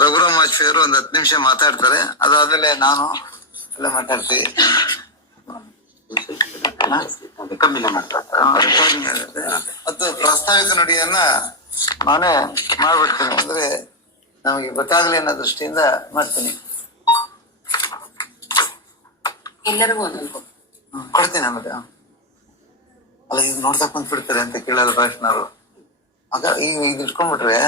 ರಘುರಾಮ್ ವಾಜಪೇಯಿ ಒಂದು 10 ನಿಮಿಷ ಮಾತಾಡ್ತಾರೆ. ಅದಾದ್ಮೇಲೆ ನಾನು ಎಲ್ಲ ಮಾತಾಡ್ತೀವಿ. ಮತ್ತು ಪ್ರಾಸ್ತಾವಿಕ ನುಡಿಯನ್ನ ನಾನೇ ಮಾಡ್ಬಿಡ್ತೀನಿ, ಅಂದ್ರೆ ನಮಗೆ ಗೊತ್ತಾಗ್ಲಿ ಅನ್ನೋ ದೃಷ್ಟಿಯಿಂದ ಮಾಡ್ತೀನಿ. ಎಲ್ಲರಿಗೂ ಕೊಡ್ತೀನಿ ಆಮೇಲೆ. ಅಲ್ಲ, ಇದು ನೋಡ್ತಾ ಕುಂತ್ಬಿಡ್ತಾರೆ ಅಂತ ಕೇಳಲ್ಲ ಭಾಷಣರು. ಆಗ ಈಗ ಇಟ್ಕೊಂಡ್ಬಿಟ್ರೆ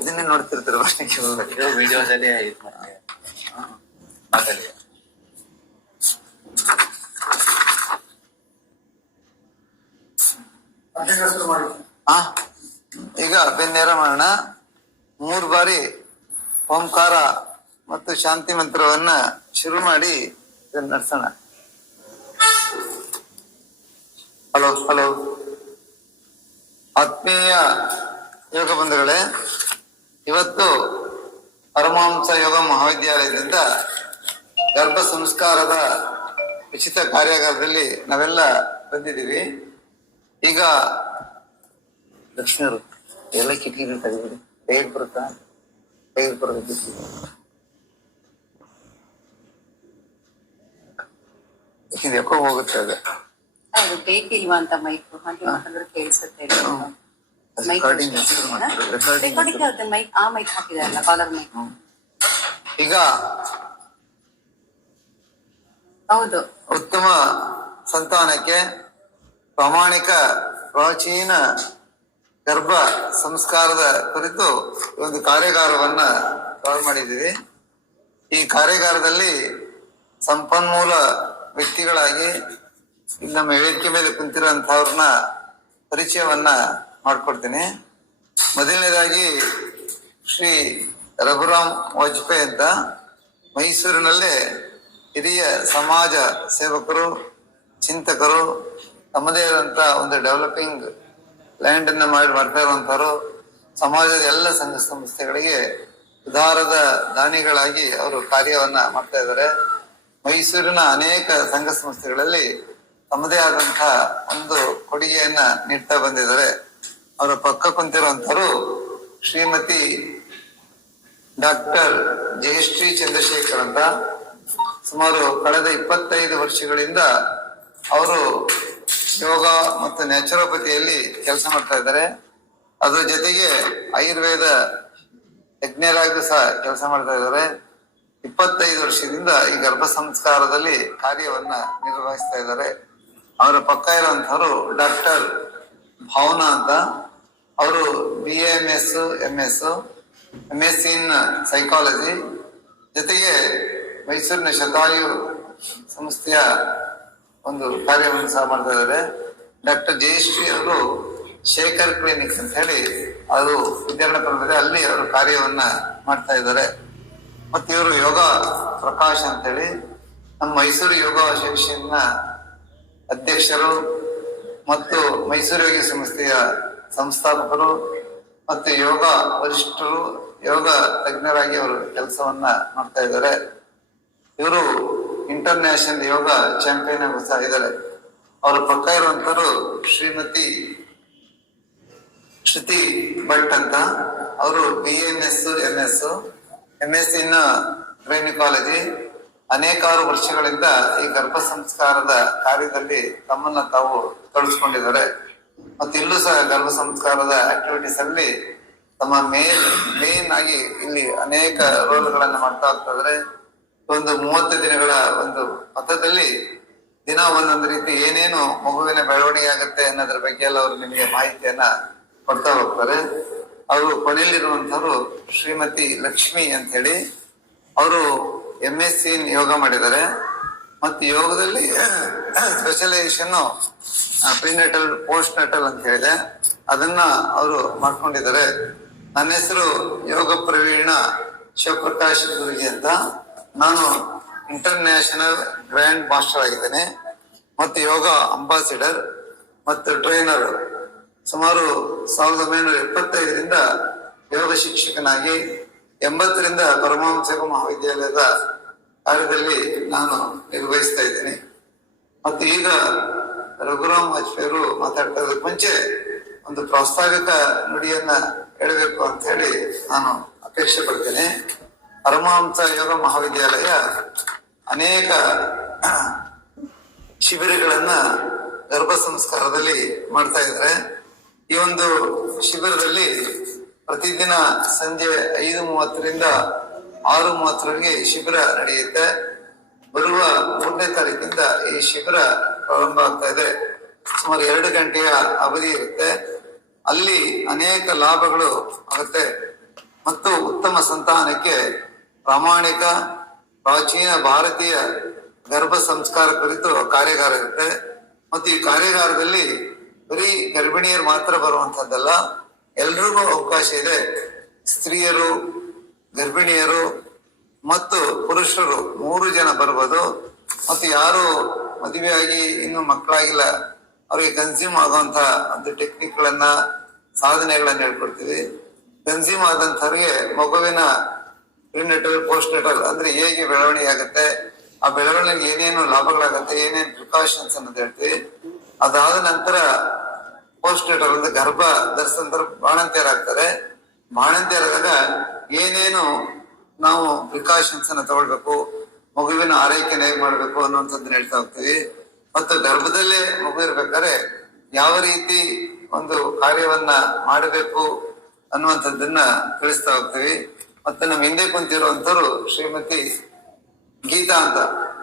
ಇದನ್ನೇ ನೋಡ್ತಿರ್ತಾರೆ ಭಾಷಣ ಕೇಳೋದು. ವಿಡಿಯೋದಲ್ಲಿ ಮಾತಾಡಿ. ಈಗ ಬೆನ್ನೇರ ಮಾಡೋಣ. 3 ಬಾರಿ ಓಂಕಾರ ಮತ್ತು ಶಾಂತಿ ಮಂತ್ರವನ್ನ ಶುರು ಮಾಡಿ ಇದನ್ನ ನಡೆಸೋಣ. Hello hello. ಆತ್ಮೀಯ ಯೋಗ ಬಂಧುಗಳೇ, ಇವತ್ತು ಪರಮಹಂಸ ಯೋಗ ಮಹಾವಿದ್ಯಾಲಯದಿಂದ ಗರ್ಭ ಸಂಸ್ಕಾರದ ಉಚಿತ ಕಾರ್ಯಾಗಾರದಲ್ಲಿ ನಾವೆಲ್ಲ ಬಂದಿದ್ದೀವಿ. ಈಗ ಲಕ್ಷ್ಮಿಯವರು ಎಲ್ಲ ಕಿಟಕಿಗಳು ತೆಗೆದಿದೆ. ಹೇಗೆ ಬರುತ್ತಾ ಹೇಗೆ ಬರೋದು? ಇದು ಯಾಕೋ ಹೋಗುತ್ತೆ. ಅದು ಬೇಕಿಲ್ವಾ ಅಂತ ಮೈಕ್ ಹಾಗೆ ಮಾತಾಡಿದ್ರೆ ಕೇಳಿಸುತ್ತೆ. ಮೈಕ್ ಆ ಮೈಕ್ ಹಾಕಿದಾರಲ್ಲ, ಕಾಲರ್ ಮೈಕ್. ಈಗ ಹೌದು, ಉತ್ತಮ ಸಂತಾನಕ್ಕೆ ಪ್ರಾಮಾಣಿಕ ಪ್ರಾಚೀನ ಗರ್ಭ ಸಂಸ್ಕಾರದ ಕುರಿತು ಒಂದು ಕಾರ್ಯಾಗಾರವನ್ನ ಮಾಡಿದ್ದೀವಿ. ಈ ಕಾರ್ಯಾಗಾರದಲ್ಲಿ ಸಂಪನ್ಮೂಲ ವ್ಯಕ್ತಿಗಳಾಗಿ ಇಲ್ಲಿ ನಮ್ಮ ವೇದಿಕೆ ಮೇಲೆ ಕುಂತಿರುವಂತಹವ್ರನ್ನ ಪರಿಚಯವನ್ನ ಮಾಡ್ಕೊಡ್ತೀನಿ. ಮೊದಲನೇದಾಗಿ ಶ್ರೀ ರಘುರಾಮ್ ವಾಜಪೇಯಿ ಅಂತ ಮೈಸೂರಿನಲ್ಲೇ ಹಿರಿಯ ಸಮಾಜ ಸೇವಕರು, ಚಿಂತಕರು, ತಮ್ಮದೇ ಆದಂತ ಒಂದು ಡೆವಲಪಿಂಗ್ ಲ್ಯಾಂಡ್ ಅನ್ನ ಮಾಡ್ತಾ ಇರುವಂತವರು, ಸಮಾಜದ ಎಲ್ಲ ಸಂಘ ಸಂಸ್ಥೆಗಳಿಗೆ ಉದಾರದ ದಾನಿಗಳಾಗಿ ಅವರು ಕಾರ್ಯವನ್ನ ಮಾಡ್ತಾ ಇದ್ದಾರೆ. ಮೈಸೂರಿನ ಅನೇಕ ಸಂಘ ಸಂಸ್ಥೆಗಳಲ್ಲಿ ತಮ್ಮದೇ ಆದಂತಹ ಒಂದು ಕೊಡುಗೆಯನ್ನ ನೀಡ್ತಾ ಬಂದಿದ್ದಾರೆ. ಅವರ ಪಕ್ಕ ಕುಂತಿರುವಂತವರು ಶ್ರೀಮತಿ ಡಾಕ್ಟರ್ ಜಯಶ್ರೀ ಚಂದ್ರಶೇಖರ್ ಅಂತ. ಸುಮಾರು ಕಳೆದ 25 ವರ್ಷಗಳಿಂದ ಅವರು ಯೋಗ ಮತ್ತು ನ್ಯಾಚುರೋಪತಿಯಲ್ಲಿ ಕೆಲಸ ಮಾಡ್ತಾ ಇದ್ದಾರೆ. ಅದ್ರ ಜೊತೆಗೆ ಆಯುರ್ವೇದ ತಜ್ಞರಾಗಿ ಸಹ ಕೆಲಸ ಮಾಡ್ತಾ ಇದ್ದಾರೆ. 25 ವರ್ಷದಿಂದ ಈ ಗರ್ಭ ಸಂಸ್ಕಾರದಲ್ಲಿ ಕಾರ್ಯವನ್ನ ನಿರ್ವಹಿಸ್ತಾ ಇದ್ದಾರೆ. ಅವರ ಪಕ್ಕ ಇರುವಂತವರು ಡಾಕ್ಟರ್ ಭಾವನಾ ಅಂತ. ಅವರು BAMS MSc ಇನ್ ಸೈಕಾಲಜಿ, ಜೊತೆಗೆ ಮೈಸೂರಿನ ಶತಾಯು ಸಂಸ್ಥೆಯ ಒಂದು ಕಾರ್ಯವನ್ನು ಸಹ ಮಾಡ್ತಾ ಇದ್ದಾರೆ. ಡಾಕ್ಟರ್ ಜಯಶ್ರೀ ಅವರು ಶೇಖರ್ ಕ್ಲಿನಿಕ್ಸ್ ಅಂತ ಹೇಳಿ ಅದು ವಿದ್ಯಾರ್ಥಿ ಅಲ್ಲಿ ಅವರು ಕಾರ್ಯವನ್ನ ಮಾಡ್ತಾ ಇದ್ದಾರೆ. ಮತ್ತೆ ಇವರು ಯೋಗ ಪ್ರಕಾಶ್ ಅಂತ ಹೇಳಿ ನಮ್ಮ ಮೈಸೂರು ಯೋಗ ಅಸೋಸಿಯೇಷನ್ ಅಧ್ಯಕ್ಷರು ಮತ್ತು ಮೈಸೂರು ಯೋಗ ಸಂಸ್ಥೆಯ ಸಂಸ್ಥಾಪಕರು ಮತ್ತು ಯೋಗ ವರಿಷ್ಠರು, ಯೋಗ ತಜ್ಞರಾಗಿ ಅವರು ಕೆಲಸವನ್ನ ಮಾಡ್ತಾ ಇದ್ದಾರೆ. ಇವರು ಇಂಟರ್ನ್ಯಾಷನಲ್ ಯೋಗ ಚಾಂಪಿಯನ್ ಆಗಿ ಸಹ ಇದ್ದಾರೆ. ಅವರ ಪಕ್ಕ ಇರುವಂತವರು ಶ್ರೀಮತಿ ಶ್ರುತಿ ಭಟ್ ಅಂತ. ಅವರು BAMS MSc ಇನ್ ಗೈನಕಾಲಜಿ. ಅನೇಕಾರು ವರ್ಷಗಳಿಂದ ಈ ಗರ್ಭ ಸಂಸ್ಕಾರದ ಕಾರ್ಯದಲ್ಲಿ ತಮ್ಮನ್ನ ತಾವು ತೊಡಗಿಸ್ಕೊಂಡಿದ್ದಾರೆ. ಮತ್ತೆ ಇಲ್ಲೂ ಸಹ ಗರ್ಭ ಸಂಸ್ಕಾರದ ಆಕ್ಟಿವಿಟೀಸ್ ಅಲ್ಲಿ ತಮ್ಮ ಮೇನ್ ಆಗಿ ಇಲ್ಲಿ ಅನೇಕ ರೋಲ್ಗಳನ್ನ ಮಾಡ್ತಾ ಹೋಗ್ತಾ. ಒಂದು 30 ದಿನಗಳ ಒಂದು ಪಥದಲ್ಲಿ ದಿನ ಒಂದೊಂದು ರೀತಿ ಏನೇನು ಮಗುವಿನ ಬೆಳವಣಿಗೆ ಆಗುತ್ತೆ ಅನ್ನೋದ್ರ ಬಗ್ಗೆ ಎಲ್ಲ ಅವರು ನಿಮಗೆ ಮಾಹಿತಿಯನ್ನ ಕೊಡ್ತಾ ಹೋಗ್ತಾರೆ. ಅವರು ಕೊನೆಯಲ್ಲಿರುವಂತವರು ಶ್ರೀಮತಿ ಲಕ್ಷ್ಮಿ ಅಂತ ಹೇಳಿ. ಅವರು MSc ಇನ್ ಯೋಗ ಮಾಡಿದ್ದಾರೆ. ಮತ್ತು ಯೋಗದಲ್ಲಿ ಸ್ಪೆಷಲೈಸೇಷನ್ ಪ್ರಿನೆಟಲ್, ಪೋಸ್ಟ್ ನಟಲ್ ಅಂತ ಹೇಳಿದೆ, ಅದನ್ನ ಅವರು ಮಾಡ್ಕೊಂಡಿದ್ದಾರೆ. ನನ್ನ ಹೆಸರು ಯೋಗ ಪ್ರವೀಣ ಶಿವಪ್ರಕಾಶ್ ಗುರುಜಿ ಅಂತ. ನಾನು ಇಂಟರ್ನ್ಯಾಷನಲ್ ಗ್ರ್ಯಾಂಡ್ ಮಾಸ್ಟರ್ ಆಗಿದ್ದೇನೆ ಮತ್ತು ಯೋಗ ಅಂಬಾಸಿಡರ್ ಮತ್ತು ಟ್ರೈನರ್. ಸುಮಾರು 1975ರಿಂದ ಯೋಗ ಶಿಕ್ಷಕನಾಗಿ 80ರಿಂದ ಪರಮಹಂಸ ಯೋಗ ಮಹಾವಿದ್ಯಾಲಯದ ಕಾರ್ಯದಲ್ಲಿ ನಾನು ನಿರ್ವಹಿಸ್ತಾ ಇದ್ದೇನೆ. ಮತ್ತು ಈಗ ರಘುರಾಮ್ ವಾಜಪೇಯಿ ಮಾತಾಡ್ತಾ ಮುಂಚೆ ಒಂದು ಪ್ರಾಸ್ತಾವಿಕ ನುಡಿಯನ್ನ ಹೇಳಬೇಕು ಅಂತ ಹೇಳಿ ನಾನು ಅಪೇಕ್ಷೆ ಪಡ್ತೇನೆ. ಪರಮಹಂಸ ಯೋಗ ಮಹಾವಿದ್ಯಾಲಯ ಅನೇಕ ಶಿಬಿರಗಳನ್ನ ಗರ್ಭ ಸಂಸ್ಕಾರದಲ್ಲಿ ಮಾಡ್ತಾ ಇದ್ದಾರೆ. ಈ ಒಂದು ಶಿಬಿರದಲ್ಲಿ ಪ್ರತಿದಿನ ಸಂಜೆ 5:30ರಿಂದ 6:30ವರೆಗೆ ಶಿಬಿರ ನಡೆಯುತ್ತೆ. ಬರುವ 3ನೇ ತಾರೀಕಿಂದ ಈ ಶಿಬಿರ ಪ್ರಾರಂಭ ಆಗ್ತಾ ಇದೆ. ಸುಮಾರು 2 ಗಂಟೆಯ ಅವಧಿ ಇರುತ್ತೆ. ಅಲ್ಲಿ ಅನೇಕ ಲಾಭಗಳು ಆಗುತ್ತೆ ಮತ್ತು ಉತ್ತಮ ಸಂತಾನಕ್ಕೆ ಪ್ರಾಮಾಣಿಕ ಪ್ರಾಚೀನ ಭಾರತೀಯ ಗರ್ಭ ಸಂಸ್ಕಾರ ಕುರಿತು ಕಾರ್ಯಾಗಾರ ಇರುತ್ತೆ. ಮತ್ತು ಈ ಕಾರ್ಯಾಗಾರದಲ್ಲಿ ಬರೀ ಗರ್ಭಿಣಿಯರು ಮಾತ್ರ ಬರುವಂತದ್ದಲ್ಲ, ಎಲ್ರಿಗೂ ಅವಕಾಶ ಇದೆ. ಸ್ತ್ರೀಯರು, ಗರ್ಭಿಣಿಯರು ಮತ್ತು ಪುರುಷರು 3 ಜನ ಬರ್ಬೋದು. ಮತ್ತು ಯಾರು ಮದುವೆಯಾಗಿ ಇನ್ನು ಮಕ್ಕಳಾಗಿಲ್ಲ ಅವರಿಗೆ ಕನ್ಸ್ಯೂಮ್ ಆಗುವಂತ ಒಂದು ಟೆಕ್ನಿಕ್ಗಳನ್ನ, ಸಾಧನೆಗಳನ್ನ ಹೇಳ್ಕೊಡ್ತೀವಿ. ಕನ್ಸ್ಯೂಮ್ ಆದಂತವ್ರಿಗೆ ಮಗುವಿನ ಪ್ರಿನೆಟಲ್, ಪೋಸ್ಟ್ ನೆಟಲ್ ಅಂದ್ರೆ ಹೇಗೆ ಬೆಳವಣಿಗೆ ಆಗುತ್ತೆ, ಆ ಬೆಳವಣಿಗೆ ಏನೇನು ಲಾಭಗಳಾಗತ್ತೆ, ಏನೇನು ಪ್ರಿಕಾಷನ್ಸ್ ಅನ್ನೋದು ಹೇಳ್ತೀವಿ. ಅದಾದ ನಂತರ ಪೋಸ್ಟ್ ನೆಟಲ್ ಅಂದ್ರೆ ಗರ್ಭ ಧರಿಸಿದ ಬಾಣಂತಿಯರಾಗ್ತಾರೆ. ಬಾಣಂತಿಯರಾದಾಗ ಏನೇನು ನಾವು ಪ್ರಿಕಾಷನ್ಸ್ ಅನ್ನ ತಗೊಳ್ಬೇಕು, ಮಗುವಿನ ಆರೈಕೆನ ಹೇಗೆ ಮಾಡ್ಬೇಕು ಅನ್ನುವಂಥದ್ದನ್ನ ಹೇಳ್ತಾ ಹೋಗ್ತೀವಿ. ಮತ್ತು ಗರ್ಭದಲ್ಲೇ ಮಗು ಇರ್ಬೇಕಾದ್ರೆ ಯಾವ ರೀತಿ ಒಂದು ಕಾರ್ಯವನ್ನ ಮಾಡಬೇಕು ಅನ್ನುವಂಥದ್ದನ್ನ ತಿಳಿಸ್ತಾ ಹೋಗ್ತೀವಿ. ಮತ್ತೆ ನಮ್ಮ ಹಿಂದೆ ಕುಂತಿರುವಂತವ್ರು ಶ್ರೀಮತಿ ಗೀತಾ ಅಂತ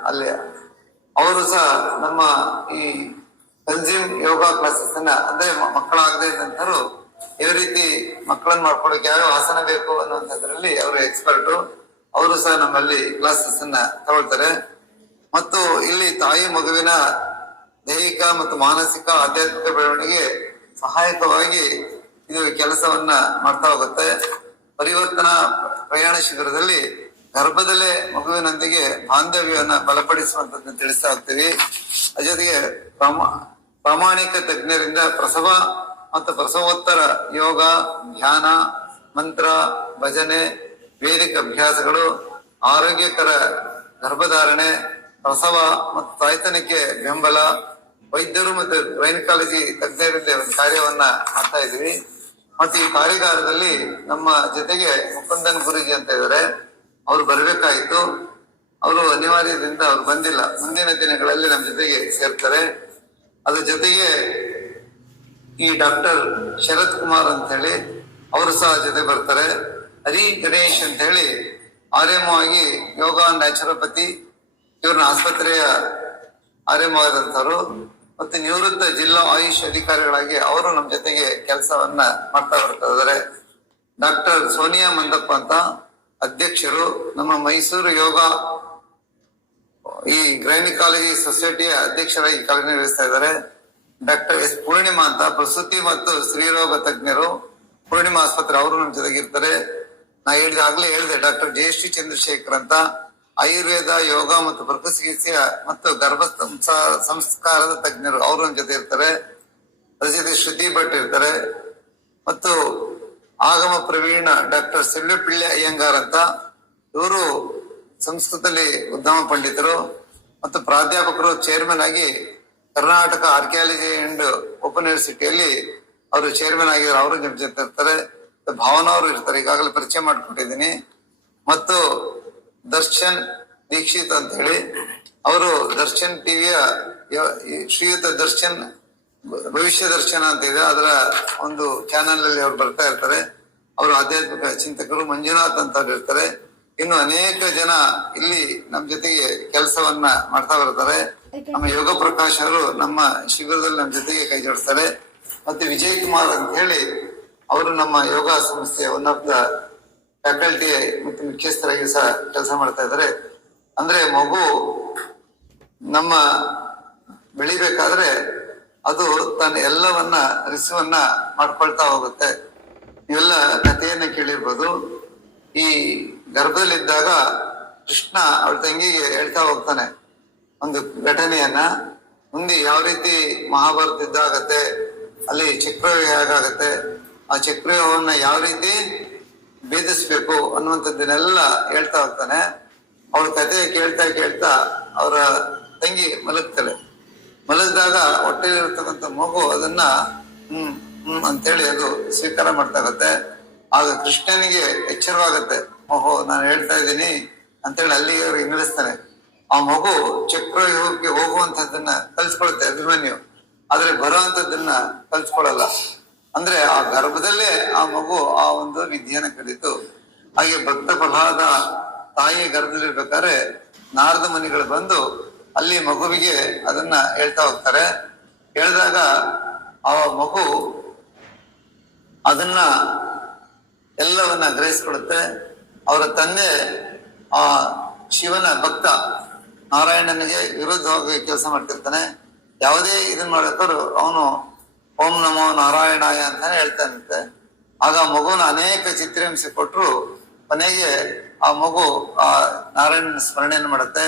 ಅಲ್ಲಿ, ಅವರು ಸಹ ನಮ್ಮ ಈ ಕನ್ಸ್ಯೂಮ್ ಯೋಗ ಕ್ಲಾಸಸ್ ಅನ್ನ ಅಂದ್ರೆ ಮಕ್ಕಳಾಗದೇ ಇದ್ದಂತರು ಯಾವ ರೀತಿ ಮಕ್ಕಳನ್ನ ಮಾಡ್ಕೊಳಕ್ಕೆ ಯಾವ ಆಸನ ಬೇಕು ಅನ್ನುವಂಥದ್ರಲ್ಲಿ ಅವರು ಎಕ್ಸ್ಪರ್ಟು. ಅವರು ಸಹ ನಮ್ಮಲ್ಲಿ ಕ್ಲಾಸಸ್ ಅನ್ನ ತಗೊಳ್ತಾರೆ. ಮತ್ತು ಇಲ್ಲಿ ತಾಯಿ ಮಗುವಿನ ದೈಹಿಕ ಮತ್ತು ಮಾನಸಿಕ ಆಧ್ಯಾತ್ಮಿಕ ಬೆಳವಣಿಗೆ ಸಹಾಯಕವಾಗಿ ಇದು ಕೆಲಸವನ್ನ ಮಾಡ್ತಾ ಹೋಗುತ್ತೆ. ಪರಿವರ್ತನಾ ಪ್ರಯಾಣ ಶಿಬಿರದಲ್ಲಿ ಗರ್ಭದಲ್ಲೇ ಮಗುವಿನೊಂದಿಗೆ ಬಾಂಧವ್ಯವನ್ನ ಬಲಪಡಿಸುವಂತದ್ದನ್ನು ತಿಳಿಸ್ತಾ ಹೋಗ್ತೀವಿ. ಅದ್ರ ಜೊತೆಗೆ ಪ್ರಾಮಾಣಿಕ ತಜ್ಞರಿಂದ ಪ್ರಸವ ಮತ್ತು ಪ್ರಸವೋತ್ತರ ಯೋಗ, ಧ್ಯಾನ, ಮಂತ್ರ, ಭಜನೆ, ವೇದಿಕ ಅಭ್ಯಾಸಗಳು, ಆರೋಗ್ಯಕರ ಗರ್ಭಧಾರಣೆ, ಪ್ರಸವ ಮತ್ತು ತಾಯ್ತನಕ್ಕೆ ಬೆಂಬಲ, ವೈದ್ಯರು ಮತ್ತು ಗೈನಕಾಲಜಿ ತಜ್ಞರಿಂದ ಒಂದು ಕಾರ್ಯವನ್ನ ಮಾಡ್ತಾ ಇದೀವಿ. ಮತ್ತು ಈ ಕಾರ್ಯಾಗಾರದಲ್ಲಿ ನಮ್ಮ ಜೊತೆಗೆ ಮುಕುಂದನ್ ಗುರೂಜಿ ಅಂತ ಇದ್ದಾರೆ. ಅವರು ಬರಬೇಕಾಯಿತು, ಅವರು ಅನಿವಾರ್ಯದಿಂದ ಅವ್ರು ಬಂದಿಲ್ಲ. ಮುಂದಿನ ದಿನಗಳಲ್ಲಿ ನಮ್ಮ ಜೊತೆಗೆ ಸೇರ್ತಾರೆ. ಅದ್ರ ಜೊತೆಗೆ ಈ ಡಾಕ್ಟರ್ ಶರತ್ ಕುಮಾರ್ ಅಂತ ಹೇಳಿ ಅವರು ಸಹ ಜೊತೆ ಬರ್ತಾರೆ. ಹರಿ ಗಣೇಶ್ ಅಂತ ಹೇಳಿ RMO ಆಗಿ ಯೋಗ ನ್ಯಾಚುರೋಪತಿ ಇವ್ರನ್ನ ಆಸ್ಪತ್ರೆಯ RMO ಆದಂತವ್ರು. ಮತ್ತೆ ನಿವೃತ್ತ ಜಿಲ್ಲಾ ಆಯುಷ್ ಅಧಿಕಾರಿಗಳಾಗಿ ಅವರು ನಮ್ಮ ಜೊತೆಗೆ ಕೆಲಸವನ್ನ ಮಾಡ್ತಾ ಬರ್ತಾ ಇದ್ದಾರೆ. ಡಾಕ್ಟರ್ ಸೋನಿಯಾ ಮಂದಪ್ಪ ಅಂತ ಅಧ್ಯಕ್ಷರು, ನಮ್ಮ ಮೈಸೂರು ಯೋಗ ಈ ಗೈನಕಾಲಜಿ ಸೊಸೈಟಿಯ ಅಧ್ಯಕ್ಷರಾಗಿ ಕಾರ್ಯನಿರ್ವಹಿಸ್ತಾ ಇದ್ದಾರೆ. ಡಾಕ್ಟರ್ S ಪೂರ್ಣಿಮಾ ಅಂತ ಪ್ರಸೂತಿ ಮತ್ತು ಸ್ತ್ರೀರೋಗ ತಜ್ಞರು, ಪೂರ್ಣಿಮಾ ಆಸ್ಪತ್ರೆ, ಅವರು ನಮ್ಮ ಜೊತೆಗೆ ಇರ್ತಾರೆ. ನಾ ಆಗ್ಲೇ ಹೇಳಿದೆ ಡಾಕ್ಟರ್ ಜಯಶ್ರೀ ಚಂದ್ರಶೇಖರ್ ಅಂತ ಆಯುರ್ವೇದ, ಯೋಗ ಮತ್ತು ಪ್ರಕೃತಿ ಚಿಕಿತ್ಸೆಯ ಮತ್ತು ಗರ್ಭ ಸಂಸ್ಕಾರದ ತಜ್ಞರು, ಅವರು ನಮ್ಮ ಜೊತೆ ಇರ್ತಾರೆ. ಅದ್ರ ಜೊತೆ ಶ್ರುತಿ ಭಟ್ ಇರ್ತಾರೆ. ಮತ್ತು ಆಗಮ ಪ್ರವೀಣ ಡಾಕ್ಟರ್ ಸೆಲ್ವೆಪಿಳ್ಳೆ ಅಯ್ಯಂಗಾರ್ ಅಂತ, ಇವರು ಸಂಸ್ಕೃತದಲ್ಲಿ ಉದ್ಯಮ ಪಂಡಿತರು ಮತ್ತು ಪ್ರಾಧ್ಯಾಪಕರು, ಚೇರ್ಮನ್ ಆಗಿ ಕರ್ನಾಟಕ ಆರ್ಕಿಯಾಲಜಿ ಅಂಡ್ ಓಪನ್ ಯೂನಿವರ್ಸಿಟಿಯಲ್ಲಿ ಅವರು ಚೇರ್ಮನ್ ಆಗಿದ್ದಾರೆ. ಅವರು ನಮ್ಮ ಜೊತೆ ಇರ್ತಾರೆ. ಭಾವನಾ ಅವರು ಇರ್ತಾರೆ, ಈಗಾಗಲೇ ಪರಿಚಯ ಮಾಡ್ಕೊಟ್ಟಿದ್ದೀನಿ. ಮತ್ತು ದರ್ಶನ್ ದೀಕ್ಷಿತ್ ಅಂತ ಹೇಳಿ, ಅವರು ದರ್ಶನ್ ಟಿವಿಯ ಶ್ರೀಯುತ ದರ್ಶನ್ ಭವಿಷ್ಯ ದರ್ಶನ ಅಂತ ಇದೆ, ಅದರ ಒಂದು ಚಾನೆಲ್ ಅಲ್ಲಿ ಅವ್ರು ಬರ್ತಾ ಇರ್ತಾರೆ. ಅವರು ಆಧ್ಯಾತ್ಮಿಕ ಚಿಂತಕರು. ಮಂಜುನಾಥ್ ಅಂತ ಅವ್ರು ಇರ್ತಾರೆ. ಇನ್ನು ಅನೇಕ ಜನ ಇಲ್ಲಿ ನಮ್ಮ ಜೊತೆಗೆ ಕೆಲಸವನ್ನ ಮಾಡ್ತಾ ಬರ್ತಾರೆ. ನಮ್ಮ ಯೋಗ ಪ್ರಕಾಶ್ ಅವರು ನಮ್ಮ ಶಿಬಿರದಲ್ಲಿ ನಮ್ಮ ಜೊತೆಗೆ ಕೈ ಜೋಡಿಸ್ತಾರೆ. ಮತ್ತೆ ವಿಜಯ್ ಕುಮಾರ್ ಅಂತ ಹೇಳಿ ಅವರು ನಮ್ಮ ಯೋಗ ಸಂಸ್ಥೆಯ ಒನ್ ಆಫ್ ದ ಫ್ಯಾಕಲ್ಟಿ ಮತ್ತು ಮುಖ್ಯಸ್ಥರಾಗಿ ಸಹ ಕೆಲಸ ಮಾಡ್ತಾ ಇದ್ದಾರೆ. ಅಂದ್ರೆ ಮಗು ನಮ್ಮ ಬೆಳಿಬೇಕಾದ್ರೆ ಅದು ತನ್ನ ಎಲ್ಲವನ್ನ ರಿಸೀವನ್ನ ಮಾಡ್ಕೊಳ್ತಾ ಹೋಗುತ್ತೆ. ಇವೆಲ್ಲ ಕಥೆಯನ್ನ ಕೇಳಿರ್ಬೋದು. ಈ ಗರ್ಭದಲ್ಲಿದ್ದಾಗ ಕೃಷ್ಣ ಅವಳ ತಂಗಿಗೆ ಹೇಳ್ತಾ ಹೋಗ್ತಾನೆ ಒಂದು ಘಟನೆಯನ್ನ. ಮುಂದೆ ಯಾವ ರೀತಿ ಮಹಾಭಾರತ ಯುದ್ಧ ಆಗತ್ತೆ, ಅಲ್ಲಿ ಚಕ್ರವ್ಯೂಹ ಹೇಗಾಗತ್ತೆ, ಆ ಚಕ್ರವ್ಯೂಹವನ್ನ ಯಾವ ರೀತಿ ಭೇದಿಸ್ಬೇಕು ಅನ್ನುವಂಥದ್ದನ್ನೆಲ್ಲ ಹೇಳ್ತಾ ಹೋಗ್ತಾನೆ. ಅವಳ ಕತೆ ಕೇಳ್ತಾ ಕೇಳ್ತಾ ಅವರ ತಂಗಿ ಮಲಗ್ತಾಳೆ. ಮಲಗಿದಾಗ ಹೊಟ್ಟೆಲಿರ್ತಕ್ಕಂಥ ಮಗು ಅದನ್ನ ಅಂತೇಳಿ ಅದು ಸ್ವೀಕಾರ ಮಾಡ್ತಾ ಇರತ್ತೆ. ಆಗ ಕೃಷ್ಣನಿಗೆ ಎಚ್ಚರವಾಗತ್ತೆ, ಓಹೋ ನಾನು ಹೇಳ್ತಾ ಇದ್ದೀನಿ ಅಂತೇಳಿ ಅಲ್ಲಿಗೆ ಅವ್ರಿಗೆ ಇಂಗಿಳಿಸ್ತಾನೆ. ಆ ಮಗು ಚಕ್ರವ್ಯೂಹಕ್ಕೆ ಹೋಗುವಂತದ್ದನ್ನ ಕಲ್ಸ್ಕೊಳುತ್ತೆ ಅಭಿಮನ್ಯು, ಆದ್ರೆ ಬರುವಂತದ್ದನ್ನ ಕಲ್ಸ್ಕೊಳಲ್ಲ. ಅಂದ್ರೆ ಆ ಗರ್ಭದಲ್ಲೇ ಆ ಮಗು ಆ ಒಂದು ವಿದ್ಯೆಯನ್ನ ಕಲಿತು. ಹಾಗೆ ಭಕ್ತ ಪ್ರಹ್ಲಾದ ತಾಯಿಯ ಗರ್ಭದಲ್ಲಿರ್ಬೇಕಾದ್ರೆ ನಾರದ ಮುನಿಗಳು ಬಂದು ಅಲ್ಲಿ ಮಗುವಿಗೆ ಅದನ್ನ ಹೇಳ್ತಾ ಹೋಗ್ತಾರೆ. ಹೇಳಿದಾಗ ಆ ಮಗು ಅದನ್ನ ಎಲ್ಲವನ್ನ ಗ್ರಹಿಸ್ಕೊಡುತ್ತೆ. ಅವರ ತಂದೆ ಆ ಶಿವನ ಭಕ್ತ ನಾರಾಯಣನಿಗೆ ವಿರುದ್ಧವಾಗಿ ಕೆಲಸ ಮಾಡ್ತಿರ್ತಾನೆ. ಯಾವುದೇ ಇದನ್ನ ಮಾಡ್ಬೇಕಾದ್ರು ಅವನು ಓಂ ನಮೋ ನಾರಾಯಣಾಯ ಅಂತಾನೆ ಹೇಳ್ತಾನಂತೆ. ಆಗ ಮಗುನ ಅನೇಕ ಚಿತ್ರಹಿಂಸೆ ಕೊಟ್ಟರು ಕೊನೆಗೆ ಆ ಮಗು ಆ ನಾರಾಯಣನ ಸ್ಮರಣೆಯನ್ನು ಮಾಡುತ್ತೆ.